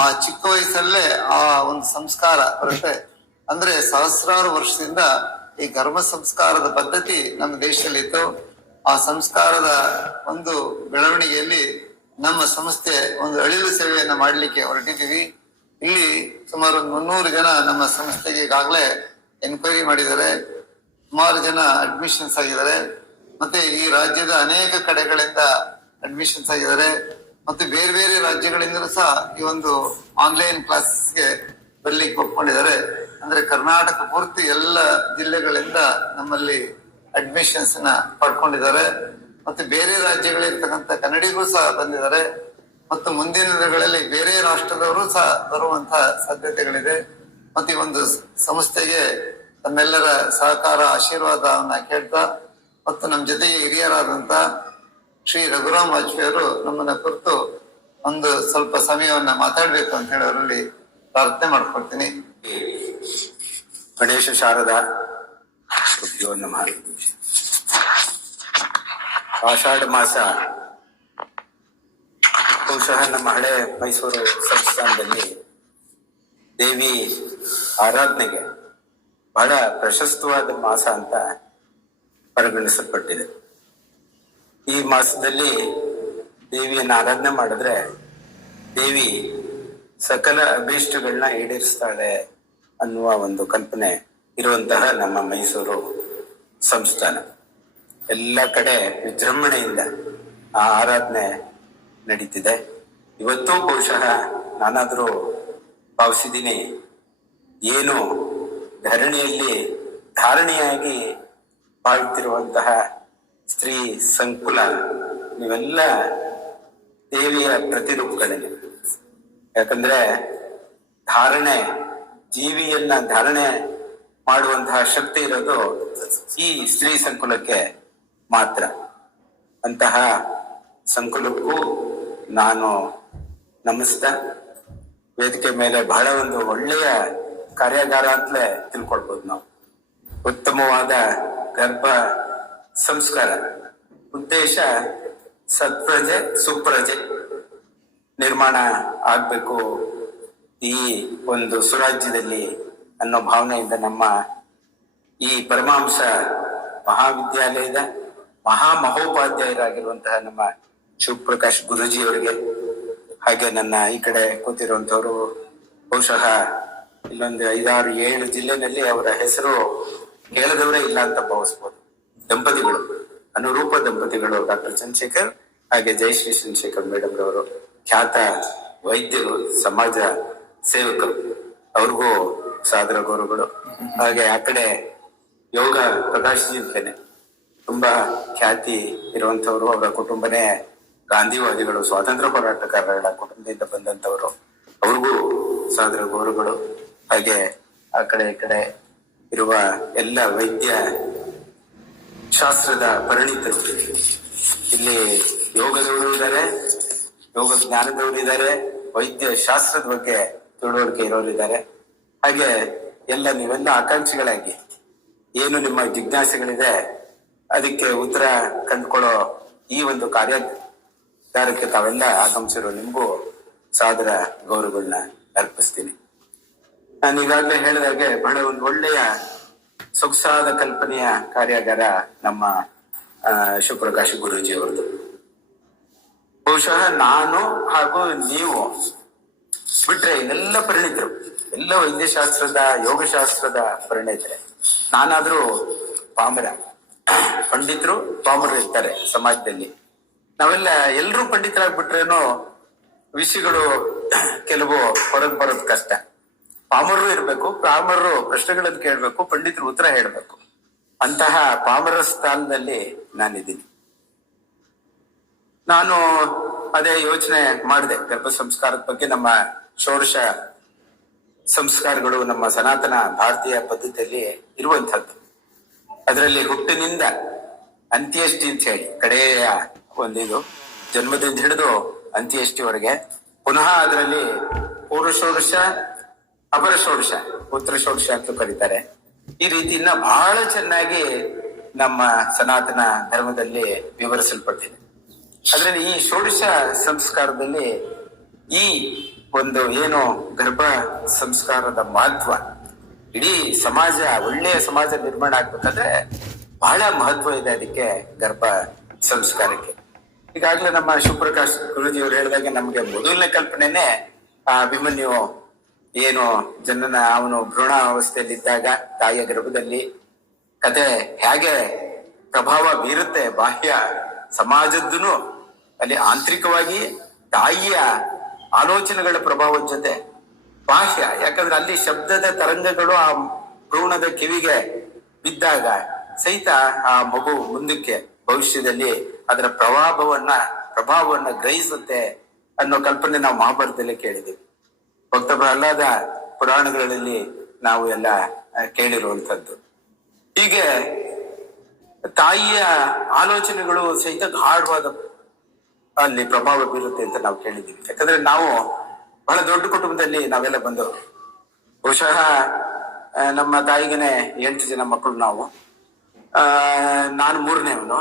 ಆ ಚಿಕ್ಕ ವಯಸ್ಸಲ್ಲೇ ಆ ಒಂದು ಸಂಸ್ಕಾರ ಬರುತ್ತೆ. ಅಂದ್ರೆ ಸಹಸ್ರಾರು ವರ್ಷದಿಂದ ಈ ಗರ್ಭ ಸಂಸ್ಕಾರದ ಪದ್ಧತಿ ನಮ್ಮ ದೇಶದಲ್ಲಿ ಇತ್ತು. ಆ ಸಂಸ್ಕಾರದ ಒಂದು ಬೆಳವಣಿಗೆಯಲ್ಲಿ ನಮ್ಮ ಸಂಸ್ಥೆ ಒಂದು ಅಳಿಲು ಸೇವೆಯನ್ನ ಮಾಡ್ಲಿಕ್ಕೆ ಹೊರಟಿದ್ದೀವಿ. ಇಲ್ಲಿ ಸುಮಾರು 300 ಜನ ನಮ್ಮ ಸಂಸ್ಥೆಗೆ ಈಗಾಗಲೇ ಎನ್ಕ್ವೈರಿ ಮಾಡಿದ್ದಾರೆ. ಸುಮಾರು ಜನ ಅಡ್ಮಿಷನ್ಸ್ ಆಗಿದ್ದಾರೆ. ಮತ್ತೆ ಈ ರಾಜ್ಯದ ಅನೇಕ ಕಡೆಗಳಿಂದ ಅಡ್ಮಿಷನ್ಸ್ ಆಗಿದ್ದಾರೆ. ಮತ್ತೆ ಬೇರೆ ಬೇರೆ ರಾಜ್ಯಗಳಿಂದಲೂ ಸಹ ಈ ಒಂದು ಆನ್ಲೈನ್ ಕ್ಲಾಸಸ್ಗೆ ಬರ್ಲಿಕ್ಕೆ ಒಪ್ಕೊಂಡಿದ್ದಾರೆ. ಅಂದ್ರೆ ಕರ್ನಾಟಕ ಪೂರ್ತಿ ಎಲ್ಲ ಜಿಲ್ಲೆಗಳಿಂದ ನಮ್ಮಲ್ಲಿ ಅಡ್ಮಿಷನ್ಸ್ ನ ಪಡ್ಕೊಂಡಿದ್ದಾರೆ. ಮತ್ತೆ ಬೇರೆ ರಾಜ್ಯಗಳಿರ್ತಕ್ಕಂಥ ಕನ್ನಡಿಗರು ಸಹ ಬಂದಿದ್ದಾರೆ. ಮತ್ತು ಮುಂದಿನ ದಿನಗಳಲ್ಲಿ ಬೇರೆ ರಾಷ್ಟ್ರದವರು ಸಹ ಬರುವಂತಹ ಸಾಧ್ಯತೆಗಳಿದೆ. ಮತ್ತೆ ಈ ಒಂದು ಸಂಸ್ಥೆಗೆ ತಮ್ಮೆಲ್ಲರ ಸಹಕಾರ ಆಶೀರ್ವಾದವನ್ನ ಕೇಳ್ತಾ, ಮತ್ತು ನಮ್ಮ ಜೊತೆಗೆ ಹಿರಿಯರಾದಂತ ಶ್ರೀ ರಘುರಾಮ್ ವಾಜಪೇಯಿ ಅವರು ನಮ್ಮನ್ನ ಕುರಿತು ಒಂದು ಸ್ವಲ್ಪ ಸಮಯವನ್ನ ಮಾತಾಡ್ಬೇಕು ಅಂತ ಹೇಳಿ ಅವರಲ್ಲಿ ಪ್ರಾರ್ಥನೆ ಮಾಡ್ಕೊಳ್ತೀನಿ. ಗಣೇಶ ಶಾರದಾ ನಮಃ. ಆಷಾಢ ಮಾಸ ಬಹುಶಃ ನಮ್ಮ ಹಳೆ ಮೈಸೂರು ಸಂಸ್ಥಾನದಲ್ಲಿ ದೇವಿ ಆರಾಧನೆಗೆ ಬಹಳ ಪ್ರಶಸ್ತವಾದ ಮಾಸ ಅಂತ ಪರಿಗಣಿಸಲ್ಪಟ್ಟಿದೆ. ಈ ಮಾಸದಲ್ಲಿ ದೇವಿಯನ್ನು ಆರಾಧನೆ ಮಾಡಿದ್ರೆ ದೇವಿ ಸಕಲ ಅಭೀಷ್ಟಗಳನ್ನ ಈಡೇರಿಸ್ತಾಳೆ ಅನ್ನುವ ಒಂದು ಕಲ್ಪನೆ ಇರುವಂತಹ ನಮ್ಮ ಮೈಸೂರು ಸಂಸ್ಥಾನ. ಎಲ್ಲ ಕಡೆ ವಿಜೃಂಭಣೆಯಿಂದ ಆ ಆರಾಧನೆ ನಡೀತಿದೆ. ಇವತ್ತು ಬಹುಶಃ ನಾನಾದರೂ ಭಾವಿಸಿದ್ದೀನಿ, ಏನು ಧರಣಿಯಲ್ಲಿ ಧಾರಣೆಯಾಗಿ ಬಾಳ್ತಿರುವಂತಹ ಸ್ತ್ರೀ ಸಂಕುಲ ನೀವೆಲ್ಲ ದೇವಿಯ ಪ್ರತಿರೂಪಗಳಲ್ಲಿ. ಯಾಕಂದ್ರೆ ಧಾರಣೆ, ಜೀವಿಯನ್ನ ಧಾರಣೆ ಮಾಡುವಂತಹ ಶಕ್ತಿ ಇರೋದು ಈ ಸ್ತ್ರೀ ಸಂಕುಲಕ್ಕೆ ಮಾತ್ರ. ಅಂತಹ ಸಂಕುಲಕ್ಕೂ ನಾನು ನಮಿಸ್ತಾ, ವೇದಿಕೆ ಮೇಲೆ ಬಹಳ ಒಂದು ಒಳ್ಳೆಯ ಕಾರ್ಯಾಗಾರ ಅಂತಲೇ ತಿಳ್ಕೊಳ್ಬೋದು ನಾವು. ಉತ್ತಮವಾದ ಗರ್ಭ ಸಂಸ್ಕಾರ ಉದ್ದೇಶ ಸತ್ಪ್ರಜೆ ಸುಪ್ರಜೆ ನಿರ್ಮಾಣ ಆಗ್ಬೇಕು ಈ ಒಂದು ಸುರಾಜ್ಯದಲ್ಲಿ ಅನ್ನೋ ಭಾವನೆಯಿಂದ ನಮ್ಮ ಈ ಪರಮಹಂಸ ಮಹಾವಿದ್ಯಾಲಯದ ಮಹೋಪಾಧ್ಯಾಯರಾಗಿರುವಂತಹ ನಮ್ಮ ಶಿವಪ್ರಕಾಶ್ ಗುರುಜಿಯವರಿಗೆ, ಹಾಗೆ ನನ್ನ ಈ ಕಡೆ ಕೂತಿರುವಂತವರು ಬಹುಶಃ ಇಲ್ಲೊಂದು 5-6-7 ಜಿಲ್ಲೆನಲ್ಲಿ ಅವರ ಹೆಸರು ಕೇಳದವರೇ ಇಲ್ಲ ಅಂತ ಭಾವಿಸ್ಬೋದು. ದಂಪತಿಗಳು, ಅನುರೂಪ ದಂಪತಿಗಳು, ಡಾಕ್ಟರ್ ಚಂದ್ರಶೇಖರ್ ಹಾಗೆ ಜಯಶ್ರೀ ಚಂದ್ರಶೇಖರ್ ಮೇಡಮ್ ರವರು, ಖ್ಯಾತ ವೈದ್ಯರು, ಸಮಾಜ ಸೇವಕರು, ಅವ್ರಿಗೂ ಸಾದರ ಗೌರವಗಳು. ಹಾಗೆ ಆ ಕಡೆ ಯೋಗ ಪ್ರಕಾಶ್ ಜಿ ಅಂತೇನೆ ತುಂಬಾ ಖ್ಯಾತಿ ಇರುವಂತವ್ರು, ಅವರ ಕುಟುಂಬನೇ ಗಾಂಧಿವಾದಿಗಳು, ಸ್ವಾತಂತ್ರ್ಯ ಹೋರಾಟಗಾರರ ಕುಟುಂಬದಿಂದ ಬಂದಂತವರು, ಅವ್ರಿಗೂ ಸಾದರ ಗೌರವಗಳು. ಹಾಗೆ ಆ ಕಡೆ ಈ ಕಡೆ ಇರುವ ಎಲ್ಲ ವೈದ್ಯ ಶಾಸ್ತ್ರದ ಪರಿಣಿತರು, ಇಲ್ಲಿ ಯೋಗದವರು ಇದ್ದಾರೆ, ಯೋಗ ಜ್ಞಾನದವರು ಇದ್ದಾರೆ, ವೈದ್ಯ ಶಾಸ್ತ್ರದ ಬಗ್ಗೆ ತಿಳುವಳಿಕೆ ಇರೋರು ಇದ್ದಾರೆ. ಹಾಗೆ ಎಲ್ಲ ನೀವೆಲ್ಲ ಆಕಾಂಕ್ಷಿಗಳಾಗಿ ಏನು ನಿಮ್ಮ ಜಿಜ್ಞಾಸೆಗಳಿದೆ ಅದಕ್ಕೆ ಉತ್ತರ ಕಂಡುಕೊಳ್ಳೋ ಈ ಒಂದು ಕಾರ್ಯ ಕಾರ್ಯಕ್ಕೆ ತಾವೆಲ್ಲ ಆಗಮಿಸಿರೋ ನಿಮಗೂ ಸಾದರ ಗೌರವಗಳನ್ನ ಅರ್ಪಿಸ್ತೀನಿ. ನಾನು ಈಗಾಗಲೇ ಹೇಳಿದಾಗೆ ಬಹಳ ಒಂದು ಒಳ್ಳೆಯ ಸೊಗಸಾದ ಕಲ್ಪನೆಯ ಕಾರ್ಯಾಗಾರ ನಮ್ಮ ಶಿವಪ್ರಕಾಶ್ ಗುರೂಜಿ ಅವರದು. ಬಹುಶಃ ನಾನು ಹಾಗೂ ನೀವು ಬಿಟ್ರೆ ಇದೆಲ್ಲ ಪರಿಣಿತರು, ಎಲ್ಲ ವೈದ್ಯಶಾಸ್ತ್ರದ ಯೋಗಶಾಸ್ತ್ರದ ಪರಿಣಿತರೆ. ನಾನಾದ್ರೂ ಪಾಮರ, ಪಂಡಿತರು ಪಾಮರರು ಇರ್ತಾರೆ ಸಮಾಜದಲ್ಲಿ. ನಾವೆಲ್ಲ ಎಲ್ಲರೂ ಪಂಡಿತರಾಗ್ಬಿಟ್ರೇನೋ ವಿಷಯಗಳು ಕೆಲವು ಹೊರಗೆ ಬರೋದು ಕಷ್ಟ. ಪಾಮರರು ಇರ್ಬೇಕು, ಪಾಮರರು ಪ್ರಶ್ನೆಗಳನ್ನು ಕೇಳಬೇಕು, ಪಂಡಿತರು ಉತ್ತರ ಹೇಳಬೇಕು. ಅಂತಹ ಪಾಮರ ಸ್ಥಾನದಲ್ಲಿ ನಾನಿದ್ದೀನಿ. ನಾನು ಅದೇ ಯೋಚನೆ ಮಾಡಿದೆ ಗರ್ಭ ಸಂಸ್ಕಾರದ ಬಗ್ಗೆ. ನಮ್ಮ ಷೋಡಶ ಸಂಸ್ಕಾರಗಳು ನಮ್ಮ ಸನಾತನ ಭಾರತೀಯ ಪದ್ಧತಿಯಲ್ಲಿ ಇರುವಂತಹದ್ದು. ಅದರಲ್ಲಿ ಹುಟ್ಟಿನಿಂದ ಅಂತ್ಯಷ್ಟಿ ಅಂತ ಹೇಳಿ ಕಡೆಯ ಒಂದಿದು, ಜನ್ಮದಿಂದ ಹಿಡಿದು ಅಂತ್ಯಷ್ಟಿವರೆಗೆ. ಪುನಃ ಅದರಲ್ಲಿ ಪೂರ್ವ ಷೋಡಶ, ಅಪರ ಷೋಡಶ, ಉತ್ತರ ಷೋಡಶ ಅಂತ ಕರೀತಾರೆ. ಈ ರೀತಿಯನ್ನ ಬಹಳ ಚೆನ್ನಾಗಿ ನಮ್ಮ ಸನಾತನ ಧರ್ಮದಲ್ಲಿ ವಿವರಿಸಲ್ಪಟ್ಟಿದೆ. ಅದರಲ್ಲಿ ಈ ಷೋಡಶ ಸಂಸ್ಕಾರದಲ್ಲಿ ಈ ಒಂದು ಏನು ಗರ್ಭ ಸಂಸ್ಕಾರದ ಮಹತ್ವ, ಇಡೀ ಸಮಾಜ, ಒಳ್ಳೆಯ ಸಮಾಜ ನಿರ್ಮಾಣ ಆಗ್ಬೇಕಾದ್ರೆ ಬಹಳ ಮಹತ್ವ ಇದೆ ಅದಕ್ಕೆ, ಗರ್ಭ ಸಂಸ್ಕಾರಕ್ಕೆ. ಈಗಾಗಲೇ ನಮ್ಮ ಶಿವಪ್ರಕಾಶ್ ಗುರೂಜಿ ಅವರು ಹೇಳಿದಾಗೆ ನಮ್ಗೆ ಮೊದಲನೇ ಕಲ್ಪನೆನೇ ಅಭಿಮನ್ಯು ಏನು ಜನನ ಅವನು ಭ್ರೂಣಾವಸ್ಥೆಯಲ್ಲಿದ್ದಾಗ ತಾಯಿಯ ಗರ್ಭದಲ್ಲಿ ಕತೆ ಹೇಗೆ ಪ್ರಭಾವ ಬೀರುತ್ತೆ ಬಾಹ್ಯ ಸಮಾಜದ್ದೂ ಅಲ್ಲಿ ಆಂತರಿಕವಾಗಿ ತಾಯಿಯ ಆಲೋಚನೆಗಳ ಪ್ರಭಾವದ ಜೊತೆ ಬಾಹ್ಯ, ಯಾಕಂದ್ರೆ ಅಲ್ಲಿ ಶಬ್ದದ ತರಂಗಗಳು ಆ ಭ್ರೂಣದ ಕಿವಿಗೆ ಬಿದ್ದಾಗ ಸಹಿತ ಆ ಮಗು ಮುಂದಕ್ಕೆ ಭವಿಷ್ಯದಲ್ಲಿ ಅದರ ಪ್ರಭಾವವನ್ನ ಗ್ರಹಿಸುತ್ತೆ ಅನ್ನೋ ಕಲ್ಪನೆ ನಾವು ಮಹಾಭಾರತದಲ್ಲಿ ಕೇಳಿದ್ದೀವಿ. ಭಕ್ತ ಪ್ರಹ್ಲಾದ ಪುರಾಣಗಳಲ್ಲಿ ನಾವು ಎಲ್ಲ ಕೇಳಿರುವಂತದ್ದು. ಹೀಗೆ ತಾಯಿಯ ಆಲೋಚನೆಗಳು ಸಹಿತ ಗಾಢವಾದ ಅಲ್ಲಿ ಪ್ರಭಾವ ಬೀರುತ್ತೆ ಅಂತ ನಾವು ಕೇಳಿದ್ದೀವಿ. ಯಾಕಂದ್ರೆ ನಾವು ಬಹಳ ದೊಡ್ಡ ಕುಟುಂಬದಲ್ಲಿ ನಾವೆಲ್ಲ ಬಂದವರು. ಬಹುಶಃ ನಮ್ಮ ತಾಯಿಗೆನೆ 8 ಜನ ಮಕ್ಕಳು ನಾವು. ನಾನು 3ನೇವನು.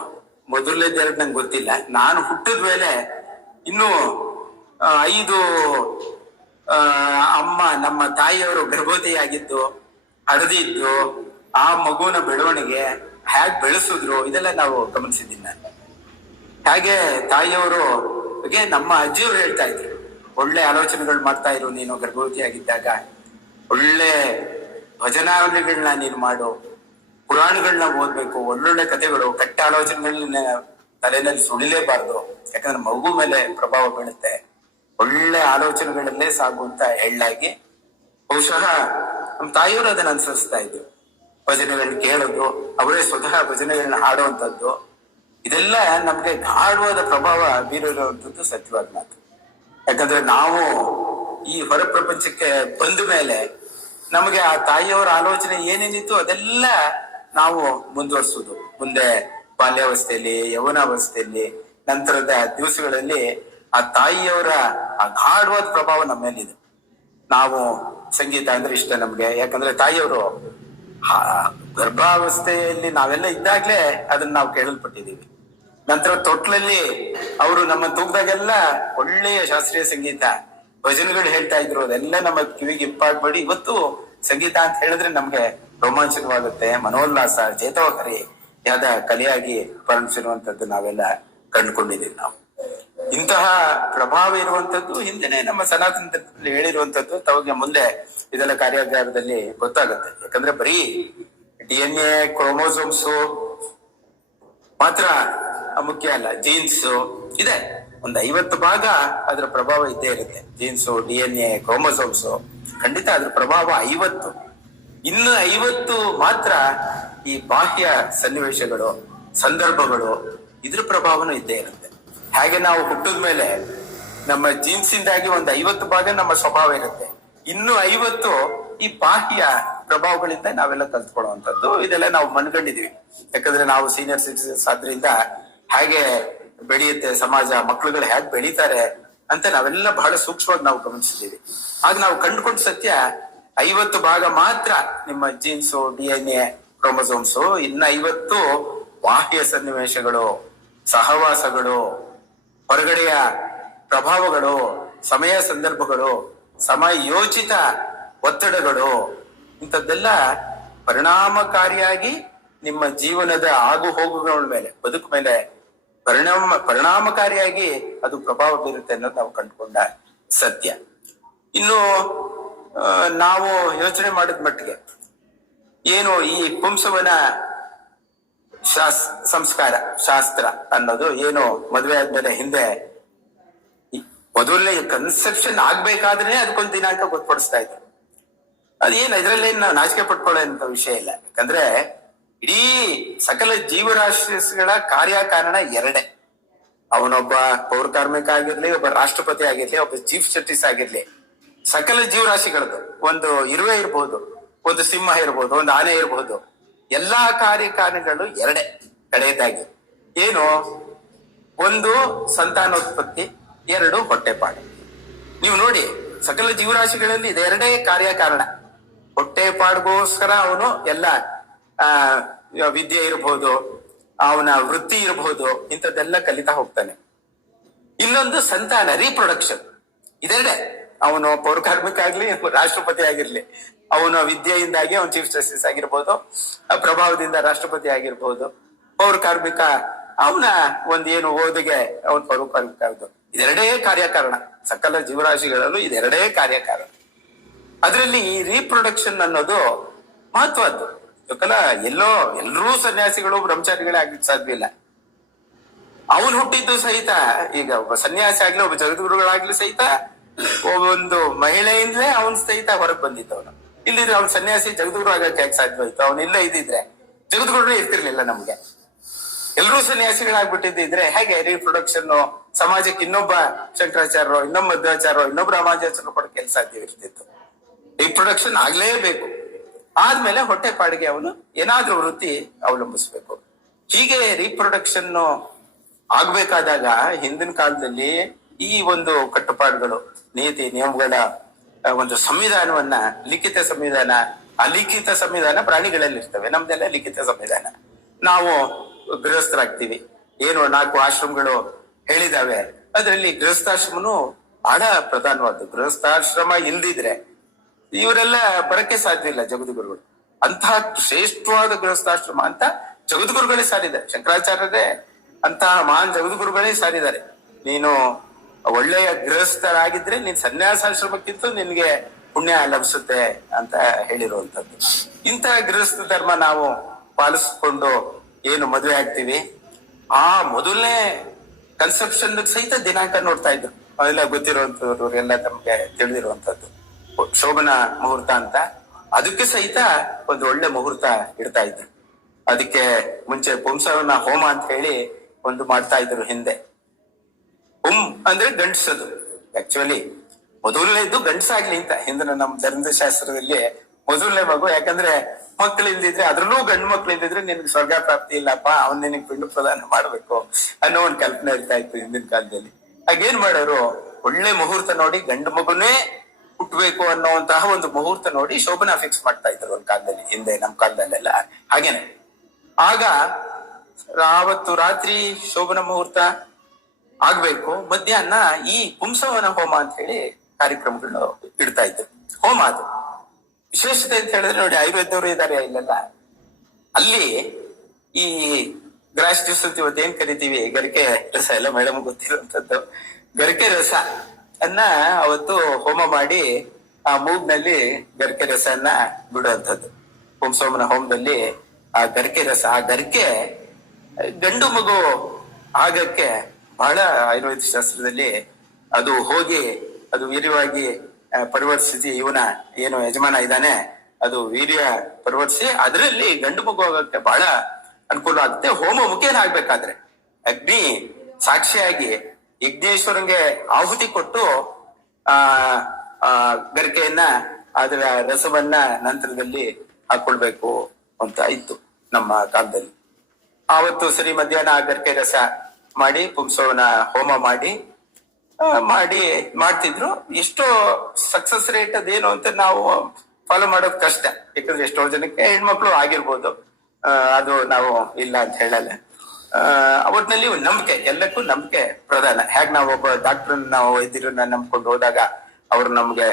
ಮೊದಲನೇದೆರಡು ನಂಗೆ ಗೊತ್ತಿಲ್ಲ. ನಾನು ಹುಟ್ಟಿದ ಮೇಲೆ ಇನ್ನೂ 5 ಅಮ್ಮ ನಮ್ಮ ತಾಯಿಯವರು ಗರ್ಭವತಿಯಾಗಿದ್ದು, ಹರಿದಿದ್ದು, ಆ ಮಗುವಿನ ಬೆಳವಣಿಗೆ ಹೇಗ್ ಬೆಳೆಸಿದ್ರು ಇದೆಲ್ಲ ನಾವು ಗಮನಿಸಿದ್ದೀನಿ ನಾನು. ಹಾಗೆ ತಾಯಿಯವರು ನಮ್ಮ ಅಜ್ಜಿಯವರು ಹೇಳ್ತಾ ಇದ್ರು, ಒಳ್ಳೆ ಆಲೋಚನೆಗಳು ಮಾಡ್ತಾ ಇರು ನೀನು ಗರ್ಭವತಿಯಾಗಿದ್ದಾಗ, ಒಳ್ಳೆ ಭಜನಾವಳಿಗಳನ್ನ ನೀನು ಮಾಡು, ಪುರಾಣಗಳನ್ನ ಓದ್ಬೇಕು, ಒಳ್ಳೊಳ್ಳೆ ಕಥೆಗಳು, ಕೆಟ್ಟ ಆಲೋಚನೆಗಳನ್ನ ತಲೆಯಲ್ಲಿ ಸುಳಿಲೇಬಾರ್ದು, ಯಾಕಂದ್ರೆ ಮಗು ಮೇಲೆ ಪ್ರಭಾವ ಬೀಳುತ್ತೆ, ಒಳ್ಳೆ ಆಲೋಚನೆಗಳಲ್ಲೇ ಸಾಗುವಂತ ಹೇಳಲಾಗಿ ಬಹುಶಃ ನಮ್ಮ ತಾಯಿಯವರು ಅದನ್ನ ಅನುಸರಿಸ್ತಾ ಇದ್ರು. ಭಜನೆಗಳನ್ನ ಕೇಳೋದು, ಅವರೇ ಸ್ವತಃ ಭಜನೆಗಳನ್ನ ಹಾಡುವಂಥದ್ದು, ಇದೆಲ್ಲ ನಮ್ಗೆ ಗಾಢವಾದ ಪ್ರಭಾವ ಬೀರಿರುವಂಥದ್ದು ಸತ್ಯವಾದ ಮಾತು. ಯಾಕಂದ್ರೆ ನಾವು ಈ ಹೊರ ಪ್ರಪಂಚಕ್ಕೆ ಬಂದ ಮೇಲೆ ನಮಗೆ ಆ ತಾಯಿಯವರ ಆಲೋಚನೆ ಏನೇನಿತ್ತು ಅದೆಲ್ಲ ನಾವು ಮುಂದುವರ್ಸುದು. ಮುಂದೆ ಬಾಲ್ಯಾವಸ್ಥೆಯಲ್ಲಿ, ಯೌವನಾವಸ್ಥೆಯಲ್ಲಿ, ನಂತರದ ದಿವಸಗಳಲ್ಲಿ ಆ ತಾಯಿಯವರ ಆ ಗಾಢವಾದ ಪ್ರಭಾವ ನಮ್ಮ ಮೇಲಿದೆ. ನಾವು ಸಂಗೀತ ಅಂದ್ರೆ ಇಷ್ಟ ನಮ್ಗೆ, ಯಾಕಂದ್ರೆ ತಾಯಿಯವರು ಗರ್ಭಾವಸ್ಥೆಯಲ್ಲಿ ನಾವೆಲ್ಲ ಇದ್ದಾಗ್ಲೇ ಅದನ್ನ ನಾವು ಕೇಳಲ್ಪಟ್ಟಿದ್ದೀವಿ. ನಂತರ ತೊಟ್ಲಲ್ಲಿ ಅವರು ನಮ್ಮ ತೂಗದಾಗೆಲ್ಲ ಒಳ್ಳೆಯ ಶಾಸ್ತ್ರೀಯ ಸಂಗೀತ ಭಜನೆಗಳು ಹೇಳ್ತಾ ಇದ್ರು, ಅದೆಲ್ಲ ನಮ್ಮ ಕಿವಿಗೆ ಇಂಪಾಗ್ಬೇಡಿ. ಇವತ್ತು ಸಂಗೀತ ಅಂತ ಹೇಳಿದ್ರೆ ನಮ್ಗೆ ರೋಮಾಂಚನವಾಗುತ್ತೆ, ಮನೋಲ್ಲಾಸ, ಚೇತೋಹರಿ ಯಾದ ಕಲೆಯಾಗಿ ಪರಿಣಿಸಿರುವಂತದ್ದು ನಾವೆಲ್ಲ ಕಂಡುಕೊಂಡಿದ್ದೀವಿ. ನಾವು ಇಂತಹ ಪ್ರಭಾವ ಇರುವಂತದ್ದು ಹಿಂದೆನೆ ನಮ್ಮ ಸನಾತನದಲ್ಲಿ ಹೇಳಿರುವಂತದ್ದು ತಮಗೆ ಮುಂದೆ ಇದೆಲ್ಲ ಕಾರ್ಯಾಗಾರದಲ್ಲಿ ಗೊತ್ತಾಗುತ್ತೆ. ಯಾಕಂದ್ರೆ ಬರೀ DNA ಕ್ರೋಮೋಸೋಮ್ಸ್ ಮಾತ್ರ ಮುಖ್ಯ ಅಲ್ಲ, ಜೀನ್ಸ್ ಇದೆ. ಒಂದು 50 ಭಾಗ ಅದರ ಪ್ರಭಾವ ಇದ್ದೇ ಇರುತ್ತೆ. ಜೀನ್ಸ್, DNA, ಕ್ರೋಮೋಸೋಮ್ಸ್, ಖಂಡಿತ ಅದ್ರ ಪ್ರಭಾವ 50. ಇನ್ನು 50 ಮಾತ್ರ ಈ ಬಾಹ್ಯ ಸನ್ನಿವೇಶಗಳು, ಸಂದರ್ಭಗಳು, ಇದ್ರ ಪ್ರಭಾವನೂ ಇದ್ದೇ ಇರುತ್ತೆ. ಹಾಗೆ ನಾವು ಹುಟ್ಟಿದ ಮೇಲೆ ನಮ್ಮ ಜೀನ್ಸ್ ಇಂದಾಗಿ ಒಂದು 50 ಭಾಗ ನಮ್ಮ ಸ್ವಭಾವ ಇರುತ್ತೆ, ಇನ್ನು 50 ಈ ಬಾಹ್ಯ ಪ್ರಭಾವಗಳಿಂದ ನಾವೆಲ್ಲ ಕಲ್ತ್ಕೊಳ್ಳುವಂಥದ್ದು. ಇದೆಲ್ಲ ನಾವು ಮನ್ಕೊಂಡಿದೀವಿ. ಯಾಕಂದ್ರೆ ನಾವು ಸೀನಿಯರ್ ಸಿಟಿಸನ್ಸ್ ಆದ್ರಿಂದ ಹೇಗೆ ಬೆಳೆಯುತ್ತೆ ಸಮಾಜ, ಮಕ್ಳುಗಳು ಹೇಗೆ ಬೆಳೀತಾರೆ ಅಂತ ನಾವೆಲ್ಲ ಬಹಳ ಸೂಕ್ಷ್ಮವಾಗಿ ನಾವು ಗಮನಿಸಿದೀವಿ. ಆಗ ನಾವು ಕಂಡುಕೊಂಡ ಸತ್ಯ 50 ಭಾಗ ಮಾತ್ರ ನಿಮ್ಮ ಜೀನ್ಸು, DNA, ಕ್ರೋಮೋಸೋಮ್ಸ್, ಇನ್ನ 50 ಬಾಹ್ಯ ಸನ್ನಿವೇಶಗಳು, ಸಹವಾಸಗಳು, ಹೊರಗಡೆಯ ಪ್ರಭಾವಗಳು, ಸಮಯ ಸಂದರ್ಭಗಳು, ಸಮಯೋಚಿತ ಒತ್ತಡಗಳು, ಇಂಥದ್ದೆಲ್ಲ ಪರಿಣಾಮಕಾರಿಯಾಗಿ ನಿಮ್ಮ ಜೀವನದ ಆಗು ಹೋಗುಗಳ ಮೇಲೆ, ಬದುಕು ಮೇಲೆ ಪರಿಣಾಮಕಾರಿಯಾಗಿ ಅದು ಪ್ರಭಾವ ಬೀರುತ್ತೆ ಅನ್ನೋದು ನಾವು ಕಂಡುಕೊಂಡ ಸತ್ಯ. ಇನ್ನು ನಾವು ಯೋಚನೆ ಮಾಡಿದ ಮಟ್ಟಿಗೆ ಏನು ಈ ಪುಂಸವನ ಸಂಸ್ಕಾರ ಶಾಸ್ತ್ರ ಅನ್ನೋದು ಏನು ಮದುವೆ ಆದ್ಮೇಲೆ ಹಿಂದೆ ಮೊದಲನೇ ಕನ್ಸೆಪ್ಷನ್ ಆಗ್ಬೇಕಾದ್ರೆ ಅದಕ್ಕೊಂದು ದಿನಾಂಕ ಗೊತ್ತುಪಡಿಸ್ತಾ ಇದ್ರು. ಅದೇನು ಇದರಲ್ಲೇನು ನಾವು ನಾಚಿಕೆ ಪಟ್ಕೊಳ್ಳೋ ವಿಷಯ ಇಲ್ಲ. ಯಾಕಂದ್ರೆ ಇಡೀ ಸಕಲ ಜೀವರಾಶಿಗಳ ಕಾರ್ಯಕಾರಣ ಎರಡೇ. ಅವನೊಬ್ಬ ಪೌರ ಕಾರ್ಮಿಕ ಆಗಿರ್ಲಿ, ಒಬ್ಬ ರಾಷ್ಟ್ರಪತಿ ಆಗಿರ್ಲಿ, ಒಬ್ಬ ಚೀಫ್ ಜಸ್ಟಿಸ್ ಆಗಿರ್ಲಿ, ಸಕಲ ಜೀವರಾಶಿಗಳದ್ದು ಒಂದು ಇರುವೆ ಇರ್ಬೋದು, ಒಂದು ಸಿಂಹ ಇರ್ಬೋದು, ಒಂದು ಆನೆ ಇರ್ಬೋದು, ಎಲ್ಲಾ ಕಾರ್ಯಕಾರಣಗಳು ಎರಡೇ. ಕಡೆಯದಾಗಿ ಏನು, ಒಂದು ಸಂತಾನೋತ್ಪತ್ತಿ, ಎರಡು ಹೊಟ್ಟೆಪಾಡು. ನೀವು ನೋಡಿ ಸಕಲ ಜೀವರಾಶಿಗಳಲ್ಲಿ ಇದೆರಡೇ ಕಾರ್ಯಕಾರಣ. ಹೊಟ್ಟೆಪಾಡ್ಗೋಸ್ಕರ ಅವನು ಎಲ್ಲ ವಿದ್ಯೆ ಇರಬಹುದು, ಅವನ ವೃತ್ತಿ ಇರಬಹುದು, ಇಂಥದ್ದೆಲ್ಲ ಕಲಿತಾ ಹೋಗ್ತಾನೆ. ಇನ್ನೊಂದು ಸಂತಾನ, ರೀಪ್ರೊಡಕ್ಷನ್. ಇದೆರಡೇ. ಅವನು ಪೌರ ಕಾರ್ಮಿಕ ಆಗ್ಲಿ, ರಾಷ್ಟ್ರಪತಿ ಆಗಿರ್ಲಿ, ಅವನ ವಿದ್ಯೆಯಿಂದಾಗಿ ಅವನು ಚೀಫ್ ಜಸ್ಟಿಸ್ ಆಗಿರ್ಬೋದು, ಪ್ರಭಾವದಿಂದ ರಾಷ್ಟ್ರಪತಿ ಆಗಿರ್ಬೋದು, ಪೌರ ಕಾರ್ಮಿಕ ಅವನ ಒಂದೇನು ಓದಿಗೆ ಅವನು ಪೌರ ಕಾರ್ಮಿಕ ಆಗುದು. ಇದೆರಡೇ ಕಾರ್ಯಕಾರಣ. ಸಕಲ ಜೀವರಾಶಿಗಳಲ್ಲೂ ಇದೆರಡೇ ಕಾರ್ಯಕಾರಣ. ಅದರಲ್ಲಿ ಈ ರೀಪ್ರೊಡಕ್ಷನ್ ಅನ್ನೋದು ಮಹತ್ವದ್ದು. ಎಲ್ಲರೂ ಸನ್ಯಾಸಿಗಳು ಬ್ರಹ್ಮಚಾರಿಗಳೇ ಆಗ್ಲಿಕ್ಕೆ ಸಾಧ್ಯ ಇಲ್ಲ. ಅವನು ಹುಟ್ಟಿದ್ದು ಸಹಿತ, ಈಗ ಒಬ್ಬ ಸನ್ಯಾಸಿ ಆಗ್ಲಿ, ಒಬ್ಬ ಜಗದ್ಗುರುಗಳಾಗ್ಲಿ ಸಹಿತ ಒಂದು ಮಹಿಳೆಯಿಂದಲೇ ಅವನ್ ಸಹಿತ ಹೊರಗೆ ಬಂದಿದ್ದವನು. ಇಲ್ಲಿದ್ರೆ ಅವ್ನ ಸನ್ಯಾಸಿ ಜಗದ್ಗುರು ಆಗಕ್ಕೆ ಯಾಕೆ ಸಾಧ್ಯವಾಯ್ತು? ಅವನಿಲ್ಲ ಇದ್ದಿದ್ರೆ ಜಗದ್ಗುರು ಇರ್ತಿರ್ಲಿಲ್ಲ. ನಮ್ಗೆ ಎಲ್ಲರೂ ಸನ್ಯಾಸಿಗಳಾಗ್ಬಿಟ್ಟಿದ್ರೆ ಹೇಗೆ ರೀಪ್ರೊಡಕ್ಷನ್ ಸಮಾಜಕ್ಕೆ ಇನ್ನೊಬ್ಬ ಶಂಕರಾಚಾರ್ಯರು, ಇನ್ನೊಬ್ಬ ಮಧ್ವಾಚಾರ್ಯರು, ಇನ್ನೊಬ್ಬ ರಾಮಾಚಾರ್ಯರು ಕೊಡಕ್ಕೆ ಸಾಧ್ಯ ಇರ್ತಿತ್ತು. ರೀಪ್ರೊಡಕ್ಷನ್ ಆಗ್ಲೇಬೇಕು. ಆದ್ಮೇಲೆ ಹೊಟ್ಟೆಪಾಡಿಗೆ ಅವನು ಏನಾದ್ರೂ ವೃತ್ತಿ ಅವಲಂಬಿಸ್ಬೇಕು. ಹೀಗೆ ರೀಪ್ರೊಡಕ್ಷನ್ ಆಗ್ಬೇಕಾದಾಗ ಹಿಂದಿನ ಕಾಲದಲ್ಲಿ ಈ ಒಂದು ಕಟ್ಟುಪಾಡುಗಳು, ನೀತಿ ನಿಯಮಗಳ ಒಂದು ಸಂವಿಧಾನವನ್ನ, ಲಿಖಿತ ಸಂವಿಧಾನ, ಅಲಿಖಿತ ಸಂವಿಧಾನ ಪ್ರಾಣಿಗಳಲ್ಲಿ ಇರ್ತವೆ. ನಮ್ದೆಲ್ಲ ಲಿಖಿತ ಸಂವಿಧಾನ. ನಾವು ಗೃಹಸ್ಥರಾಗ್ತೀವಿ. ಏನು 4 ಆಶ್ರಮಗಳು ಹೇಳಿದಾವೆ, ಅದರಲ್ಲಿ ಗೃಹಸ್ಥಾಶ್ರಮನು ಬಹಳ ಪ್ರಧಾನವಾದ್ದು. ಗೃಹಸ್ಥಾಶ್ರಮ ಇಲ್ದಿದ್ರೆ ಇವರೆಲ್ಲ ಬರಕ್ಕೆ ಸಾಧ್ಯ ಇಲ್ಲ. ಜಗದ್ಗುರುಗಳು ಅಂತಹ ಶ್ರೇಷ್ಠವಾದ ಗೃಹಸ್ಥಾಶ್ರಮ ಅಂತ ಜಗದ್ಗುರುಗಳೇ ಸಾರಿದ್ದಾರೆ. ಶಂಕರಾಚಾರ್ಯರೇ ಅಂತಹ ಮಹಾನ್ ಜಗದ್ಗುರುಗಳೇ ಸಾರಿದ್ದಾರೆ. ನೀನು ಒಳ್ಳೆಯ ಗೃಹಸ್ಥರಾಗಿದ್ರೆ ನೀನ್ ಸನ್ಯಾಸಾಶ್ರಮಕ್ಕಿಂತ ನಿನ್ಗೆ ಪುಣ್ಯ ಲಭಿಸುತ್ತೆ ಅಂತ ಹೇಳಿರುವಂತದ್ದು. ಇಂತಹ ಗೃಹಸ್ಥ ಧರ್ಮ ನಾವು ಪಾಲಿಸ್ಕೊಂಡು ಏನು ಮದುವೆ ಆಗ್ತೀವಿ, ಆ ಮೊದಲನೇ ಕನ್ಸೆಪ್ಷನ್ ಸಹಿತ ದಿನಾಂಕ ನೋಡ್ತಾ ಇದ್ರು. ಅದೆಲ್ಲ ಗೊತ್ತಿರುವಂತವ್ರು ಎಲ್ಲ ನಮ್ಗೆ ತಿಳಿದಿರುವಂತದ್ದು. ಶೋಭನ ಮುಹೂರ್ತ ಅಂತ, ಅದಕ್ಕೆ ಸಹಿತ ಒಂದು ಒಳ್ಳೆ ಮುಹೂರ್ತ ಇಡ್ತಾ ಇದ್ರು. ಅದಕ್ಕೆ ಮುಂಚೆ ಪುಂಸವನ ಹೋಮ ಅಂತ ಹೇಳಿ ಒಂದು ಮಾಡ್ತಾ ಇದ್ರು ಹಿಂದೆ. ಅಂದ್ರೆ ಗಂಡಸದು. ಆಕ್ಚುಲಿ ಮೊದಲನೇದು ಗಂಡಸಾಗ್ಲಿ ಅಂತ ಹಿಂದಿನ ನಮ್ಮ ಧರ್ಮಶಾಸ್ತ್ರದಲ್ಲಿ ಮೊದಲನೇ ಮಗು. ಯಾಕಂದ್ರೆ ಮಕ್ಳು ಇಲ್ದಿದ್ರೆ, ಅದ್ರಲ್ಲೂ ಗಂಡು ಮಕ್ಳು ಇಲ್ದಿದ್ರೆ ನಿನ್ಗೆ ಸ್ವರ್ಗ ಪ್ರಾಪ್ತಿ ಇಲ್ಲಪ್ಪ, ಅವನ್ ನಿನಗ್ ಪಿಂಡ ಪ್ರದಾನ ಮಾಡ್ಬೇಕು ಅನ್ನೋ ಒಂದು ಕಲ್ಪನೆ ಇರ್ತಾ ಇತ್ತು ಹಿಂದಿನ ಕಾಲದಲ್ಲಿ. ಹಾಗೇನ್ ಮಾಡೋರು, ಒಳ್ಳೆ ಮುಹೂರ್ತ ನೋಡಿ ಗಂಡು ಮಗುನೇ ಹುಟ್ಬೇಕು ಅನ್ನೋಂತಹ ಒಂದು ಮುಹೂರ್ತ ನೋಡಿ ಶೋಭನ ಫಿಕ್ಸ್ ಮಾಡ್ತಾ ಇದ್ರು ಒಂದ್ ಕಾಲದಲ್ಲಿ, ಹಿಂದೆ ನಮ್ಮ ಕಾಲದಲ್ಲೆಲ್ಲ ಹಾಗೇನೆ. ಆಗ ಆವತ್ತು ರಾತ್ರಿ ಶೋಭನ ಮುಹೂರ್ತ ಆಗ್ಬೇಕು, ಮಧ್ಯಾಹ್ನ ಈ ಪುಂಸವನ ಹೋಮ ಅಂತ ಹೇಳಿ ಕಾರ್ಯಕ್ರಮಗಳು ಇಡ್ತಾ ಇದ್ರು. ಹೋಮ ಅದು ವಿಶೇಷತೆ ಅಂತ ಹೇಳಿದ್ರೆ ನೋಡಿ, ಆಯುರ್ವೇದವರು ಇದ್ದಾರೆ ಇಲ್ಲೆಲ್ಲ. ಅಲ್ಲಿ ಈ ಗ್ರಾಸ್ ಇವತ್ತು ಏನ್ ಕರಿತೀವಿ, ಗರಿಕೆ ರಸ, ಎಲ್ಲ ಮೇಡಮ್ ಗೊತ್ತಿರುವಂತದ್ದು. ಗರಿಕೆ ರಸ ಅನ್ನ ಅವತ್ತು ಹೋಮ ಮಾಡಿ ಆ ಮೂಗ್ನಲ್ಲಿ ಗರಿಕೆ ರಸನ್ನ ಬಿಡುವಂಥದ್ದು. ಪುಂಸೋಮನ ಹೋಮದಲ್ಲಿ ಆ ಗರಿಕೆ ರಸ, ಆ ಗರಿಕೆ ಗಂಡು ಮಗು ಆಗಕ್ಕೆ ಬಹಳ ಆಯುರ್ವೇದ ಶಾಸ್ತ್ರದಲ್ಲಿ ಅದು ಹೋಗಿ ಅದು ವೀರ್ಯವಾಗಿ ಪರಿವರ್ತಿಸಿ, ಇವನ ಏನು ಯಜಮಾನ ಇದ್ದಾನೆ ಅದು ವೀರ್ಯ ಪರಿವರ್ತಿಸಿ ಅದರಲ್ಲಿ ಗಂಡು ಮಗು ಆಗೋಕ್ಕೆ ಬಹಳ ಅನುಕೂಲ ಆಗುತ್ತೆ. ಹೋಮ ಮುಖೇನ ಆಗ್ಬೇಕಾದ್ರೆ ಅಗ್ನಿ ಸಾಕ್ಷಿಯಾಗಿ ಯಜ್ಞೇಶ್ವರಂಗೆ ಆಹುತಿ ಕೊಟ್ಟು ಗರಿಕೆಯನ್ನ, ಅದರ ರಸವನ್ನ ನಂತರದಲ್ಲಿ ಹಾಕೊಳ್ಬೇಕು ಅಂತ ಇತ್ತು ನಮ್ಮ ಕಾಲದಲ್ಲಿ. ಆವತ್ತು ಸರಿ ಮಧ್ಯಾಹ್ನ ಆ ಗರಿಕೆ ರಸ ಮಾಡಿ ಪುಂಸವನ ಹೋಮ ಮಾಡ್ತಿದ್ರು. ಎಷ್ಟೋ ಸಕ್ಸಸ್ ರೇಟ್ ಅದೇನು ಅಂತ ನಾವು ಫಾಲೋ ಮಾಡೋದು ಕಷ್ಟ. ಯಾಕಂದ್ರೆ ಎಷ್ಟೋ ಜನಕ್ಕೆ ಹೆಣ್ಮಕ್ಳು ಆಗಿರ್ಬೋದು, ಅದು ನಾವು ಇಲ್ಲ ಅಂತ ಹೇಳಲ್ಲ. ಒಟ್ಟಿನಲ್ಲಿ ಒಂದು ನಂಬಿಕೆ, ಎಲ್ಲಕ್ಕೂ ನಂಬಿಕೆ ಪ್ರಧಾನ. ಹೇಗ್ ನಾವು ಒಬ್ಬ ಡಾಕ್ಟರ್ ನಾವು ವೈದ್ಯರನ್ನ ನಂಬ್ಕೊಂಡು ಹೋದಾಗ ಅವ್ರು ನಮ್ಗೆ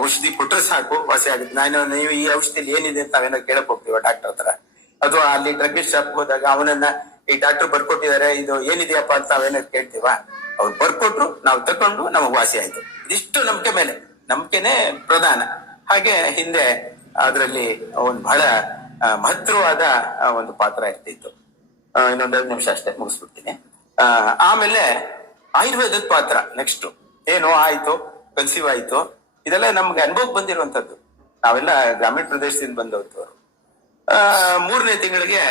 ಔಷಧಿ ಕೊಟ್ರೆ ಸಾಕು ವಾಸಿ ಆಗುತ್ತೆ. ನೀವು ಈ ಔಷಧಿಯಲ್ಲಿ ಏನಿದೆ ಅಂತ ನಾವೇನೋ ಕೇಳಕ್ ಹೋಗ್ತೀವ ಡಾಕ್ಟರ್ ಹತ್ರ, ಅಥವಾ ಅಲ್ಲಿ ಡ್ರಗ್ ಶಾಪ್ ಹೋದಾಗ ಅವನನ್ನ ಈ ಡಾಕ್ಟರ್ ಬರ್ಕೊಟ್ಟಿದ್ದಾರೆ ಇದು ಏನಿದೆಯಪ್ಪ ಅಂತ ನಾವೇನೋ ಕೇಳ್ತೀವ, ಅವ್ರು ಬರ್ಕೊಟ್ರು ನಾವು ತಕೊಂಡು ನಮಗ್ ವಾಸಿ ಆಯ್ತು. ಇದಿಷ್ಟು ನಂಬಿಕೆ ಮೇಲೆ, ನಂಬಿಕೆನೆ ಪ್ರಧಾನ. ಹಾಗೆ ಹಿಂದೆ ಅದರಲ್ಲಿ ಒಂದು ಬಹಳ ಮಹತ್ತರವಾದ ಒಂದು ಪಾತ್ರ ಇರ್ತಿತ್ತು. ಇನ್ನೊಂದೆರಡು ನಿಮಿಷ ಅಷ್ಟೇ ಮುಗಿಸ್ಬಿಡ್ತೀನಿ. ಆಮೇಲೆ ಆಯುರ್ವೇದದ ಪಾತ್ರ ನೆಕ್ಸ್ಟ್ ಏನು ಆಯ್ತು, ಕನ್ಸೀವ್ ಆಯ್ತು, ಇದೆಲ್ಲ ನಮ್ಗೆ ಅನುಭವಕ್ಕೆ ಬಂದಿರುವಂತದ್ದು. ನಾವೆಲ್ಲ ಗ್ರಾಮೀಣ ಪ್ರದೇಶದಿಂದ ಬಂದವರು. 3ನೇ ತಿಂಗಳಿಗೆ